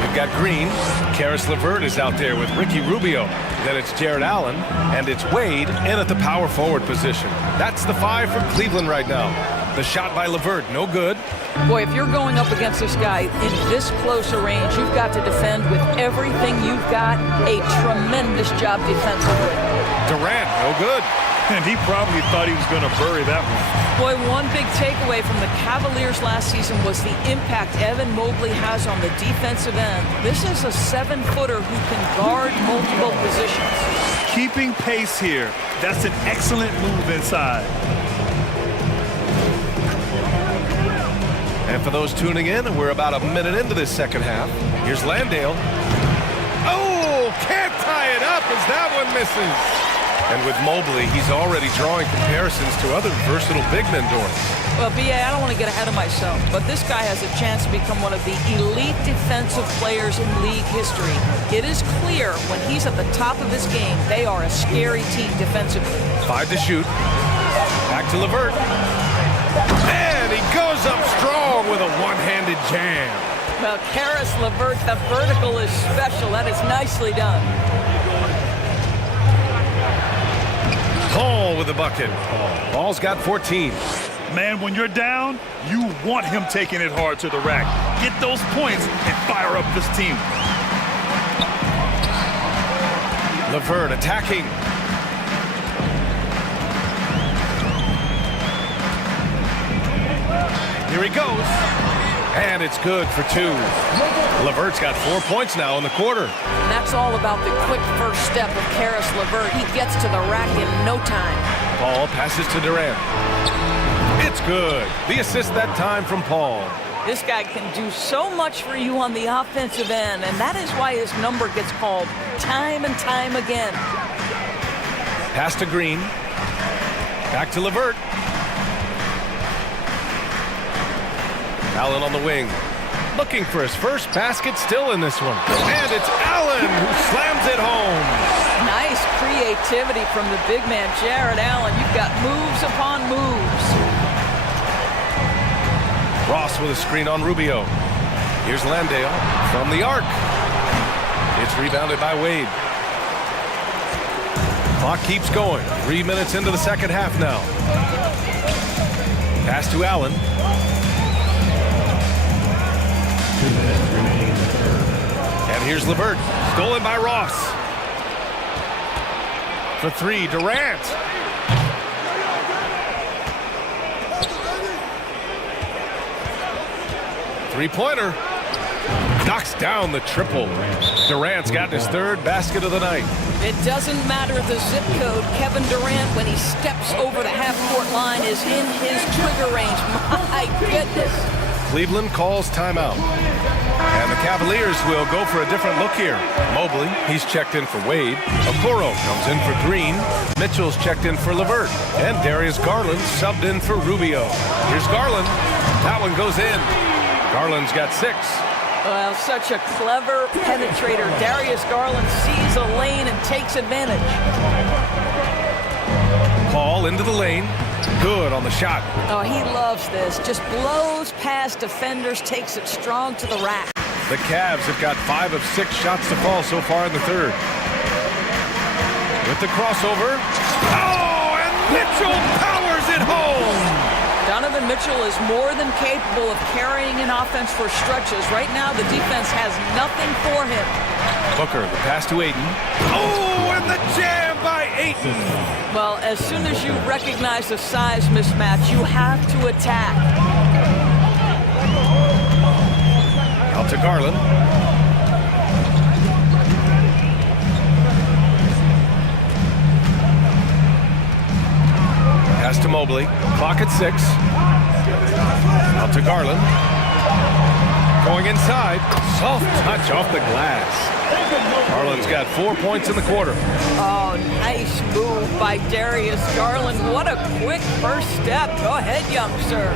We've got Green. Karis LeVert is out there with Ricky Rubio. Then it's Jared Allen, and it's Wade in at the power forward position. That's the 5 for Cleveland right now. The shot by LeVert, no good. Boy, if you're going up against this guy in this close a range, you've got to defend with everything you've got. A tremendous job defensively. Durant, no good. And he probably thought he was going to bury that one. Boy, one big takeaway from the Cavaliers last season was the impact Evan Mobley has on the defensive end. This is a 7-footer who can guard multiple positions. Keeping pace here. That's an excellent move inside. And for those tuning in, we're about a minute into this second half. Here's Landale. Oh, can't tie it up as that one misses. And with Mobley, he's already drawing comparisons to other versatile big men doing it. Well, B.A., I don't want to get ahead of myself, but this guy has a chance to become one of the elite defensive players in league history. It is clear when he's at the top of his game, they are a scary team defensively. 5 to shoot. Back to LeVert. And he goes up strong with a one-handed jam. Well, Karis LeVert, the vertical is special. That is nicely done. Paul with the bucket. Paul's got 14. Man, when you're down, you want him taking it hard to the rack. Get those points and fire up this team. LeVert attacking. Here he goes. And it's good for 2. LeVert's got 4 points now in the quarter. And that's all about the quick first step of Karis LeVert. He gets to the rack in no time. Paul passes to Durant. It's good. The assist that time from Paul. This guy can do so much for you on the offensive end, and that is why his number gets called time and time again. Pass to Green. Back to LeVert. Allen on the wing. Looking for his first basket, still in this one. And it's Allen who slams it home. Nice creativity from the big man, Jared Allen. You've got moves upon moves. Ross with a screen on Rubio. Here's Landale from the arc. It's rebounded by Wade. Clock keeps going. 3 minutes into the second half now. Pass to Allen. And here's LeVert, stolen by Ross. For 3, Durant. Three-pointer. Knocks down the triple. Durant's got his 3rd basket of the night. It doesn't matter the zip code. Kevin Durant, when he steps over the half-court line, is in his trigger range. My goodness. Cleveland calls timeout. And the Cavaliers will go for a different look here. Mobley, he's checked in for Wade. Okoro comes in for Green. Mitchell's checked in for LeVert. And Darius Garland subbed in for Rubio. Here's Garland. That one goes in. Garland's got 6. Well, such a clever penetrator. Darius Garland sees a lane and takes advantage. Paul into the lane. Good on the shot. Oh, he loves this. Just blows past defenders, takes it strong to the rack. The Cavs have got 5 of 6 shots to fall so far in the 3rd. With the crossover. Oh, and Mitchell powers it home. Donovan Mitchell is more than capable of carrying an offense for stretches. Right now, the defense has nothing for him. Booker, the pass to Ayton. Oh, and the jam by Ayton. Well, as soon as you recognize the size mismatch, you have to attack. Out to Garland. Pass to Mobley. Clock at 6. Out to Garland. Going inside. Soft touch off the glass. Garland's got 4 points in the quarter. Oh, nice move by Darius Garland. What a quick first step. Go ahead, youngster.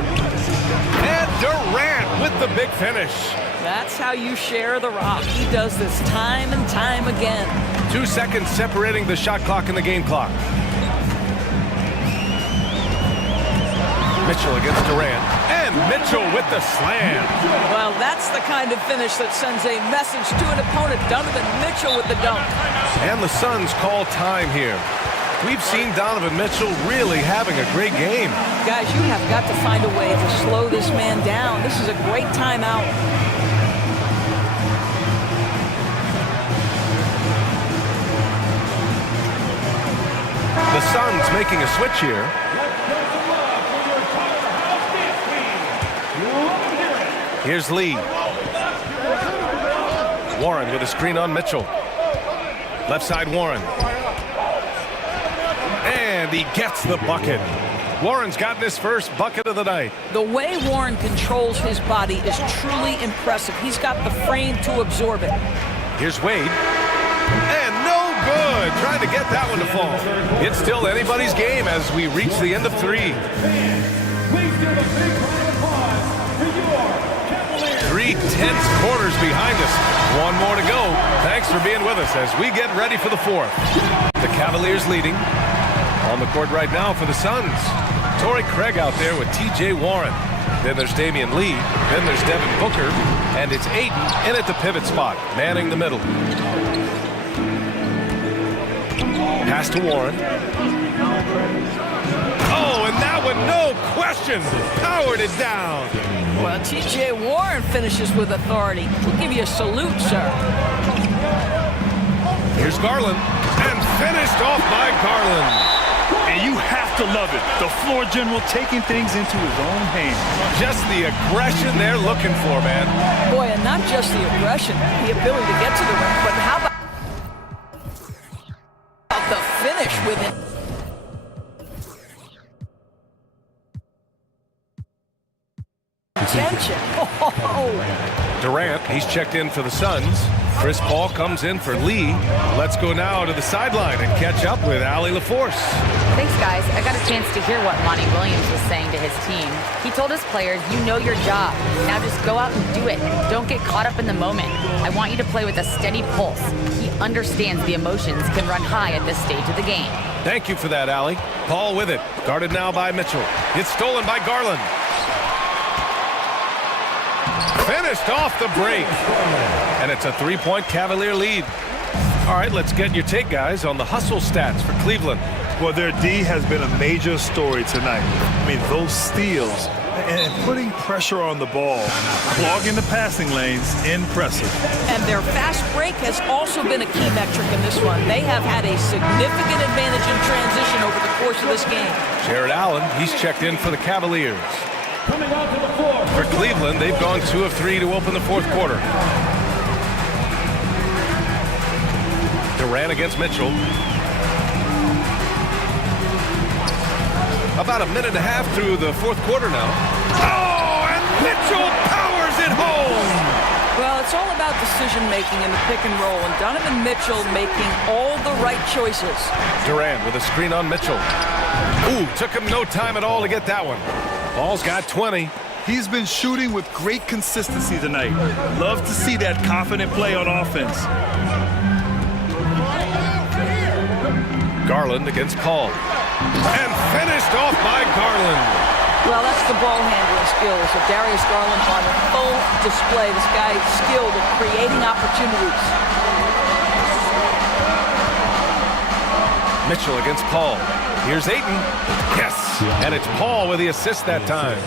And Durant with the big finish. That's how you share the rock. He does this time and time again. 2 seconds separating the shot clock and the game clock. Mitchell against Durant. And Mitchell with the slam. Well, that's the kind of finish that sends a message to an opponent. Donovan Mitchell with the dunk. And the Suns call time here. We've seen Donovan Mitchell really having a great game. Guys, you have got to find a way to slow this man down. This is a great timeout. The Suns making a switch here. Here's Lee. Warren with a screen on Mitchell. Left side Warren. And he gets the bucket. Warren's gotten his first bucket of the night. The way Warren controls his body is truly impressive. He's got the frame to absorb it. Here's Wade. And no good. Trying to get that one to fall. It's still anybody's game as we reach the end of 3. 3 tense quarters behind us. One more to go. Thanks for being with us as we get ready for the 4th. The Cavaliers leading. On the court right now for the Suns. Torrey Craig out there with T.J. Warren. Then there's Damian Lee. Then there's Devin Booker. And it's Ayton in at the pivot spot, manning the middle. Pass to Warren. Oh, and that one, no question, powered it down. Well, T.J. Warren finishes with authority. We'll give you a salute, sir. Here's Garland, and finished off by Garland. And you have to love it. The floor general taking things into his own hands. Just the aggression they're looking for, man. Boy, and not just the aggression, the ability to get to the rim, but how about the finish with it? Attention. Oh. Durant, he's checked in for the Suns. Chris Paul comes in for Lee. Let's go now to the sideline and catch up with Allie LaForce. Thanks, guys. I got a chance to hear what Monty Williams was saying to his team. He told his players, you know your job. Now just go out and do it. Don't get caught up in the moment. I want you to play with a steady pulse. He understands the emotions can run high at this stage of the game. Thank you for that, Allie. Paul with it. Guarded now by Mitchell. It's stolen by Garland. Finished off the break. And it's a 3-point Cavalier lead. All right, let's get your take, guys, on the hustle stats for Cleveland. Well, their D has been a major story tonight. I mean, those steals and putting pressure on the ball, clogging the passing lanes, impressive. And their fast break has also been a key metric in this one. They have had a significant advantage in transition over the course of this game. Jared Allen, he's checked in for the Cavaliers. Coming onto the floor. For Cleveland, they've gone 2 of 3 to open the 4th quarter. Durant against Mitchell. About a minute and a half through the 4th quarter now. Oh, and Mitchell powers it home! Well, it's all about decision-making in the pick and roll, and Donovan Mitchell making all the right choices. Durant with a screen on Mitchell. Ooh, took him no time at all to get that one. Paul's got 20. He's been shooting with great consistency tonight. Love to see that confident play on offense. Garland against Paul. And finished off by Garland. Well, that's the ball handling skills of Darius Garland on full display. This guy is skilled at creating opportunities. Mitchell against Paul. Here's Ayton. Yes! And it's Paul with the assist that time.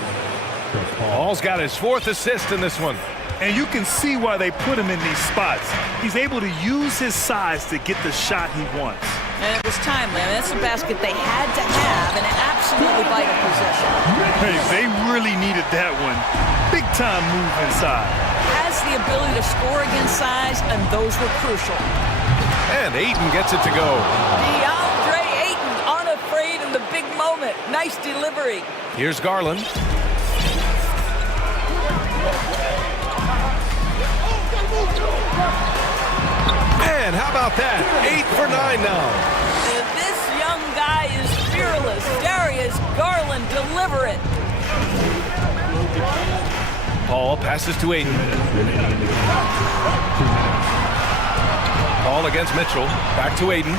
Paul's got his 4th assist in this one. And you can see why they put him in these spots. He's able to use his size to get the shot he wants. And it was timely. I mean, that's a basket they had to have in an absolutely vital possession. Hey, they really needed that one. Big time move inside. Has the ability to score against size, and those were crucial. And Ayton gets it to go. DeAndre Ayton unafraid in the big moment. Nice delivery. Here's Garland. And how about that? 8 for 9 now. And this young guy is fearless. Darius Garland, deliver it. Paul passes to Ayton. Paul against Mitchell. Back to Ayton.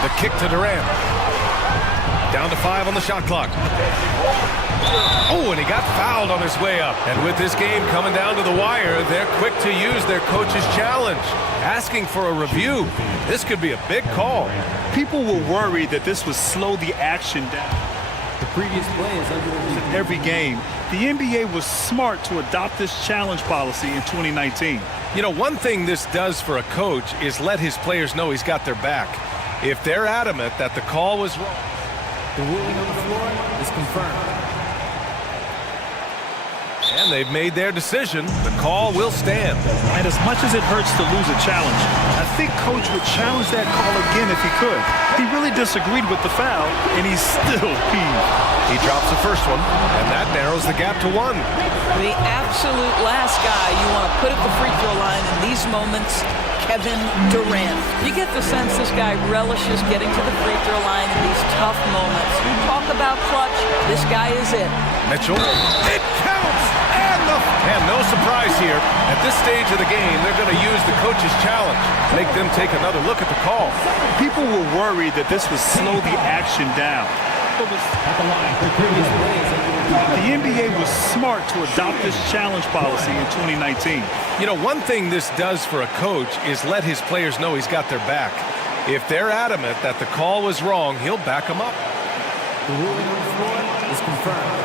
The kick to Durant. Down to 5 on the shot clock. Oh, and he got fouled on his way up. And with this game coming down to the wire, they're quick to use their coach's challenge, asking for a review. This could be a big call. People were worried that this would slow the action down. The previous play is under review. In every game, the NBA was smart to adopt this challenge policy in 2019. You know, one thing this does for a coach is let his players know he's got their back. If they're adamant that the call was wrong. The ruling on the floor is confirmed. And they've made their decision. The call will stand. And as much as it hurts to lose a challenge, I think Coach would challenge that call again if he could. He really disagreed with the foul, and he's still peeved. He drops the first one, and that narrows the gap to 1. The absolute last guy you want to put at the free throw line in these moments, Kevin Durant. You get the sense this guy relishes getting to the free throw line in these tough moments. You talk about clutch, this guy is it. Mitchell. It counts! And no surprise here. At this stage of the game, they're going to use the coach's challenge. Make them take another look at the call. People were worried that this would slow the action down. At the line, the previous play is under review. The NBA was smart to adopt this challenge policy in 2019. You know, one thing this does for a coach is let his players know he's got their back. If they're adamant that the call was wrong, he'll back them up. The ruling on the floor is confirmed.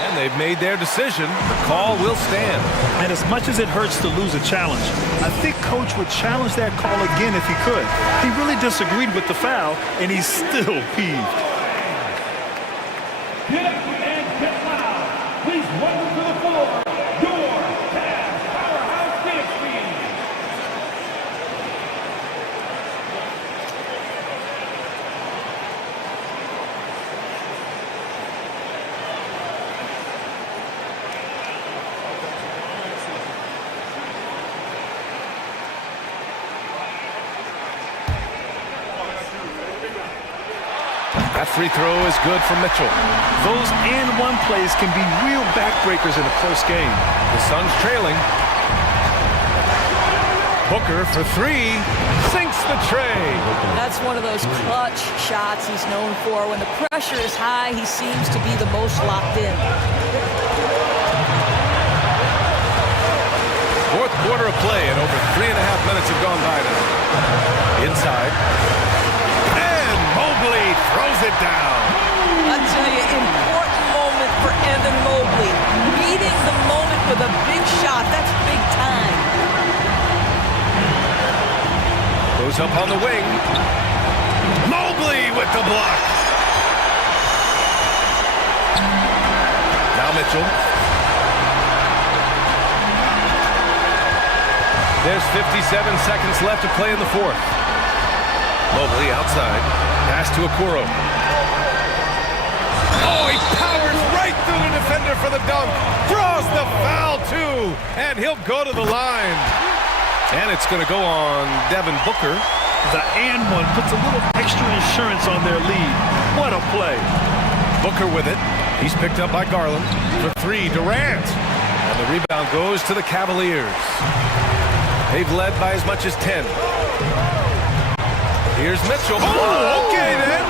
And they've made their decision. The call will stand. And as much as it hurts to lose a challenge, I think Coach would challenge that call again if he could. He really disagreed with the foul, and he's still peeved. Get up and get loud. Please welcome to the floor, your Cavs powerhouse dance team. That free throw is good for Mitchell. Those and-one plays can be real backbreakers in a close game. The Suns trailing. Booker for 3. Sinks the tray. That's one of those clutch shots he's known for. When the pressure is high, he seems to be the most locked in. Fourth quarter of play, and over 3.5 minutes have gone by now. Inside. And Mobley throws it down. I tell you, important moment for Evan Mobley. Meeting the moment with a big shot. That's big time. Goes up on the wing. Mobley with the block. Now Mitchell. There's 57 seconds left to play in the fourth. Mobley outside. Pass to Okoro. Oh, he powers right through the defender for the dunk. Draws the foul, too. And he'll go to the line. And it's going to go on Devin Booker. The and-one puts a little extra insurance on their lead. What a play. Booker with it. He's picked up by Garland. For 3, Durant. And the rebound goes to the Cavaliers. They've led by as much as 10. Here's Mitchell. Oh, okay then.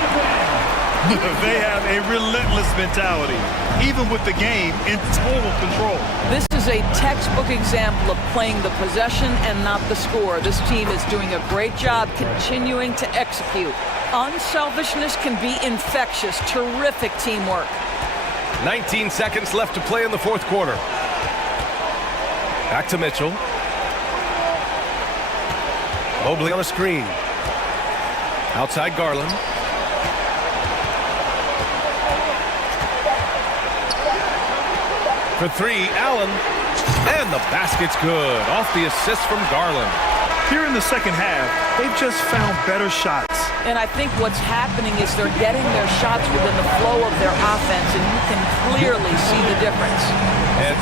They have a relentless mentality, even with the game in total control. This is a textbook example of playing the possession and not the score. This team is doing a great job continuing to execute. Unselfishness can be infectious. Terrific teamwork. 19 seconds left to play in the fourth quarter. Back to Mitchell. Mobley on a screen. Outside Garland. For 3, Allen. And the basket's good. Off the assist from Garland. Here in the second half, they've just found better shots. And I think what's happening is they're getting their shots within the flow of their offense, and you can clearly see the difference. And